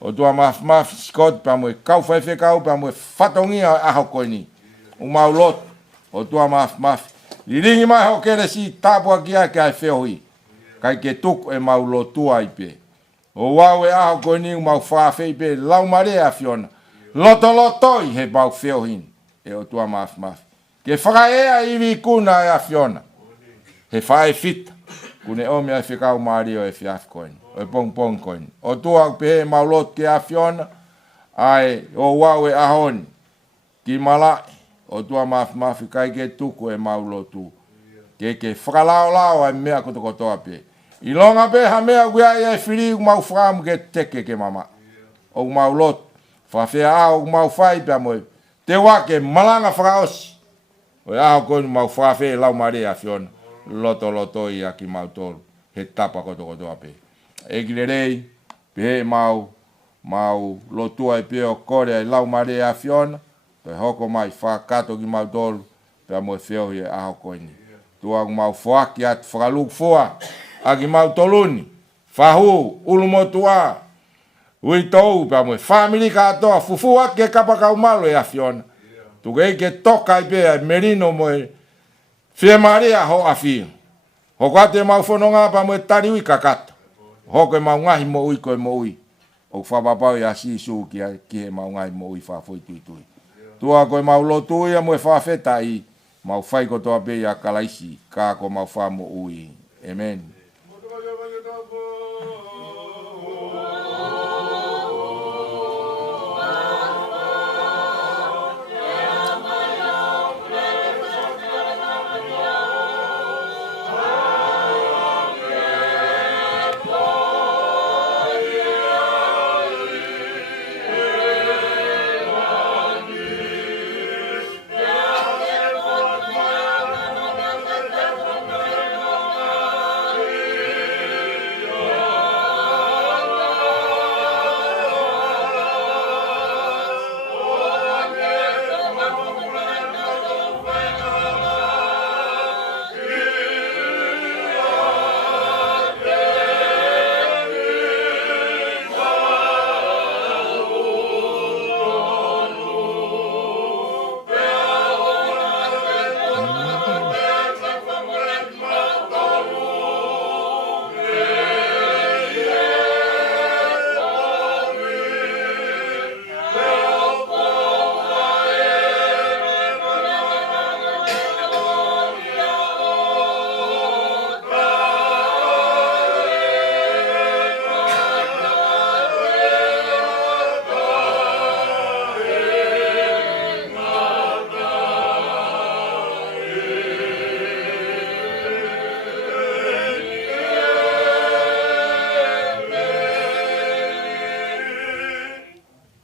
O tua mafi Scott. Pea mo e kau whae whikau. Pea mo e whatongi aho koni. O mau lotu. O tua mafi. I ringi mai ho kere si tāpua kia ke ai whiohi. Kai ke tuku e mau lo tua i pe. O wau e aho koe ni mau whawhi pe lau mare a Fiona. Loto loto i he mau whiohin. E o tua mafi mafi. Ke whakaea i vi kuna e a Fiona. He whae fita. Kune omi ai whikau maari o e whiafi koe ni. O e pong pong koe ni. O tua pe he mau lot ke a Fiona. Ai o wau e aho ni. Ki malai. O tua mafi mafi kai ke tuku e mau lotu. Ke whakalao lao ai mea koto kotoa pe. I longa pe ha mea guia i e whiri u mau whaamu ke teke ke mama. O mau lot. Whawhea a o mau whai pia moe. Te wake malanga whakaosi. O e aho koe mau whawhea lau mare a Fiona. Loto loto i a ki mau tolu. He tapa koto kotoa pe. E kile rei. Pe he mau lotua i pe o kore ai lau mare a Fiona. Pe hoko mai whakato ki mau tolu. Pea moe whio i e aho koe ni. Tua mau whaki at whakaluk fua. Aki mau toluni. Whahu, ulumotua. Ui tou, pea moe. Family katoa. Fufu ake kapa kau malo e a Fiona. Tuke ke toka i pea merino moe. Fie maria ho a fio. Hoko ate mau whanonga pa moe tari ui kakata. Hoko e mau ngahi mo ui koe mo ui. O whapapau i a sisu ki he mau ngahi mo ui whafoi tui tui. Tua koe mau lotu ia moe whawheta i. Mau whai kotoa pe i a kalaisi. Ka ko mau wha mo ui. Amen.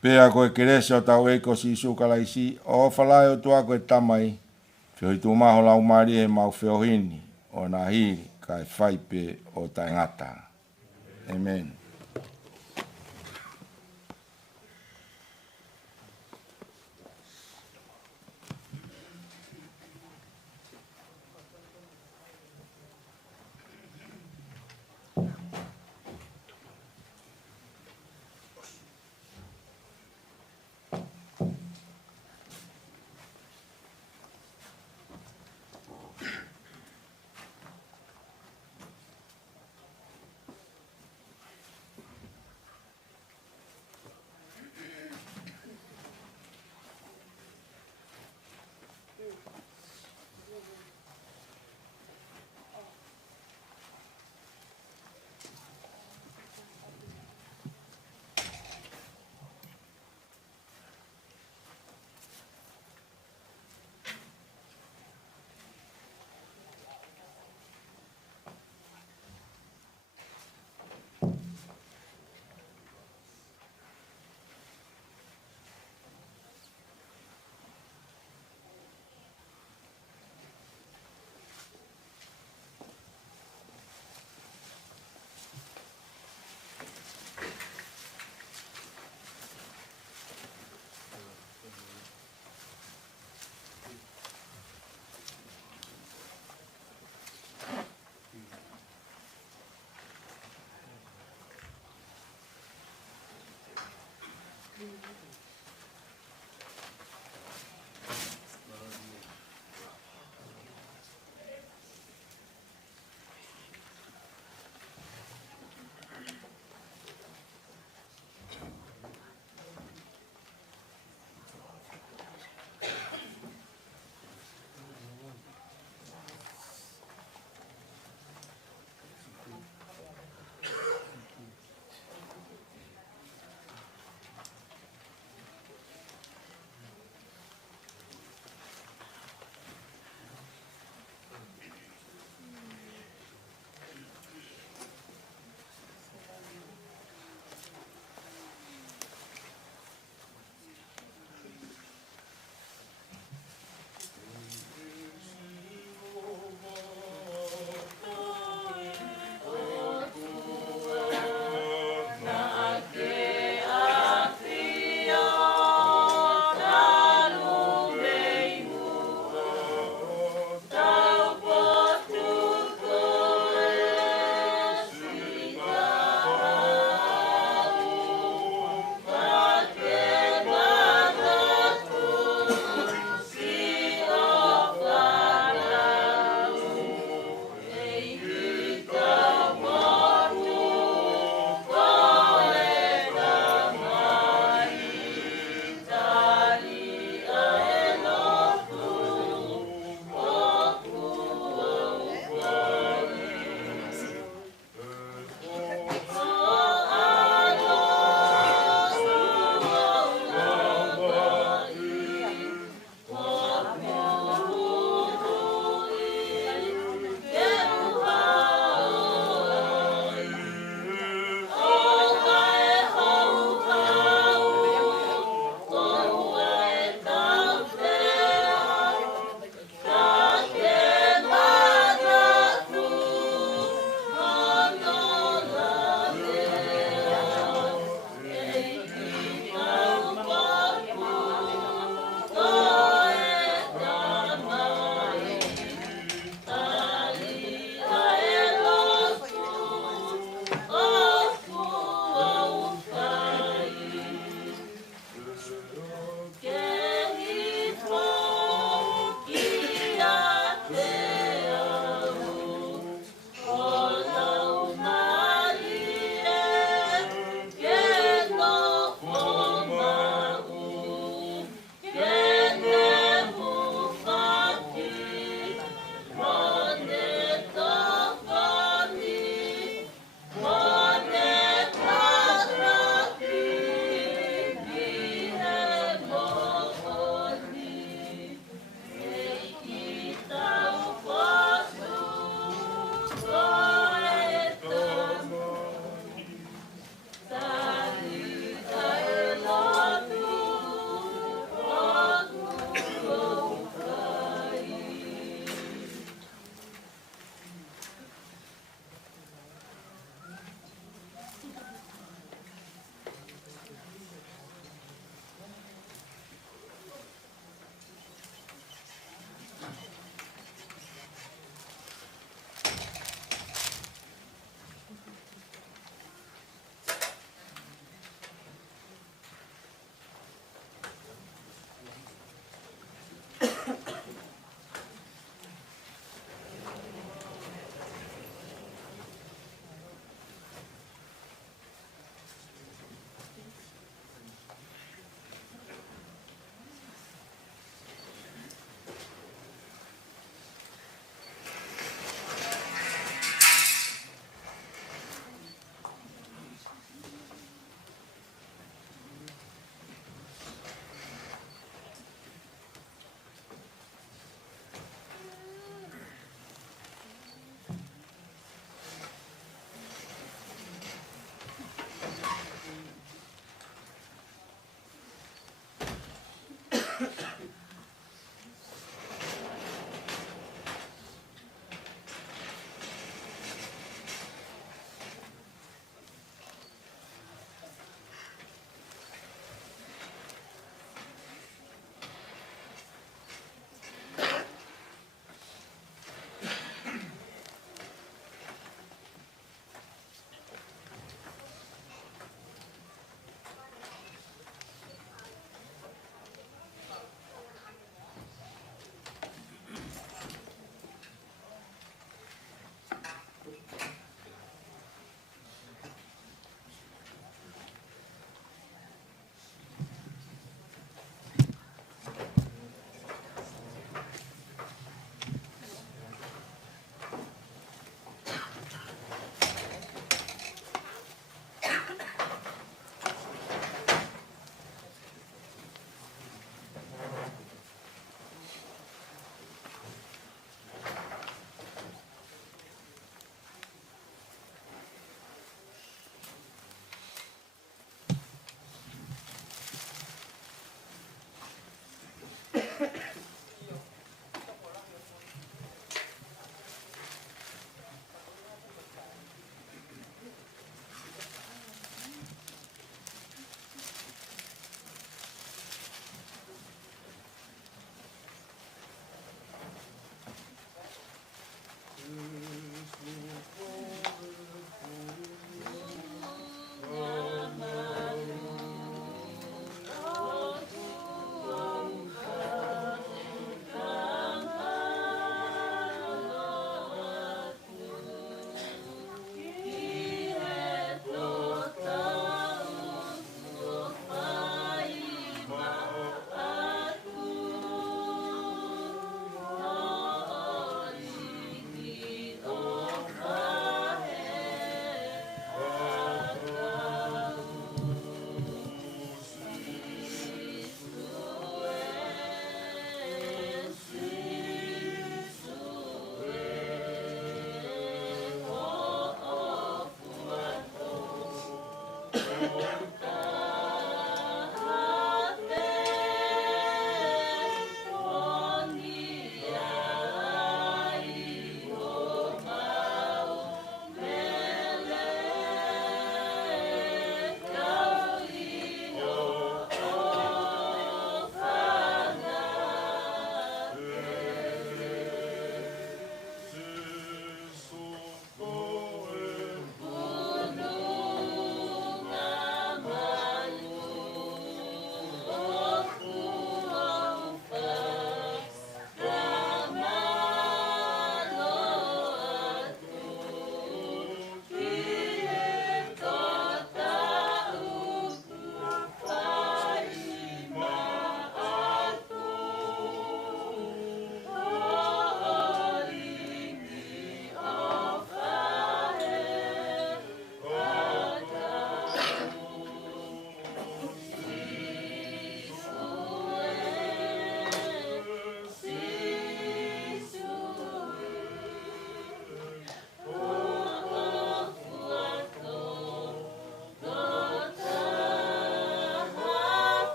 Pea koe kerese o tau eiko si sukalaisi, o whalai o tua koe tamai, whioi tu maho lau mari e mau whiohini, o na hiri kai whaipe o tai ngata. Amen.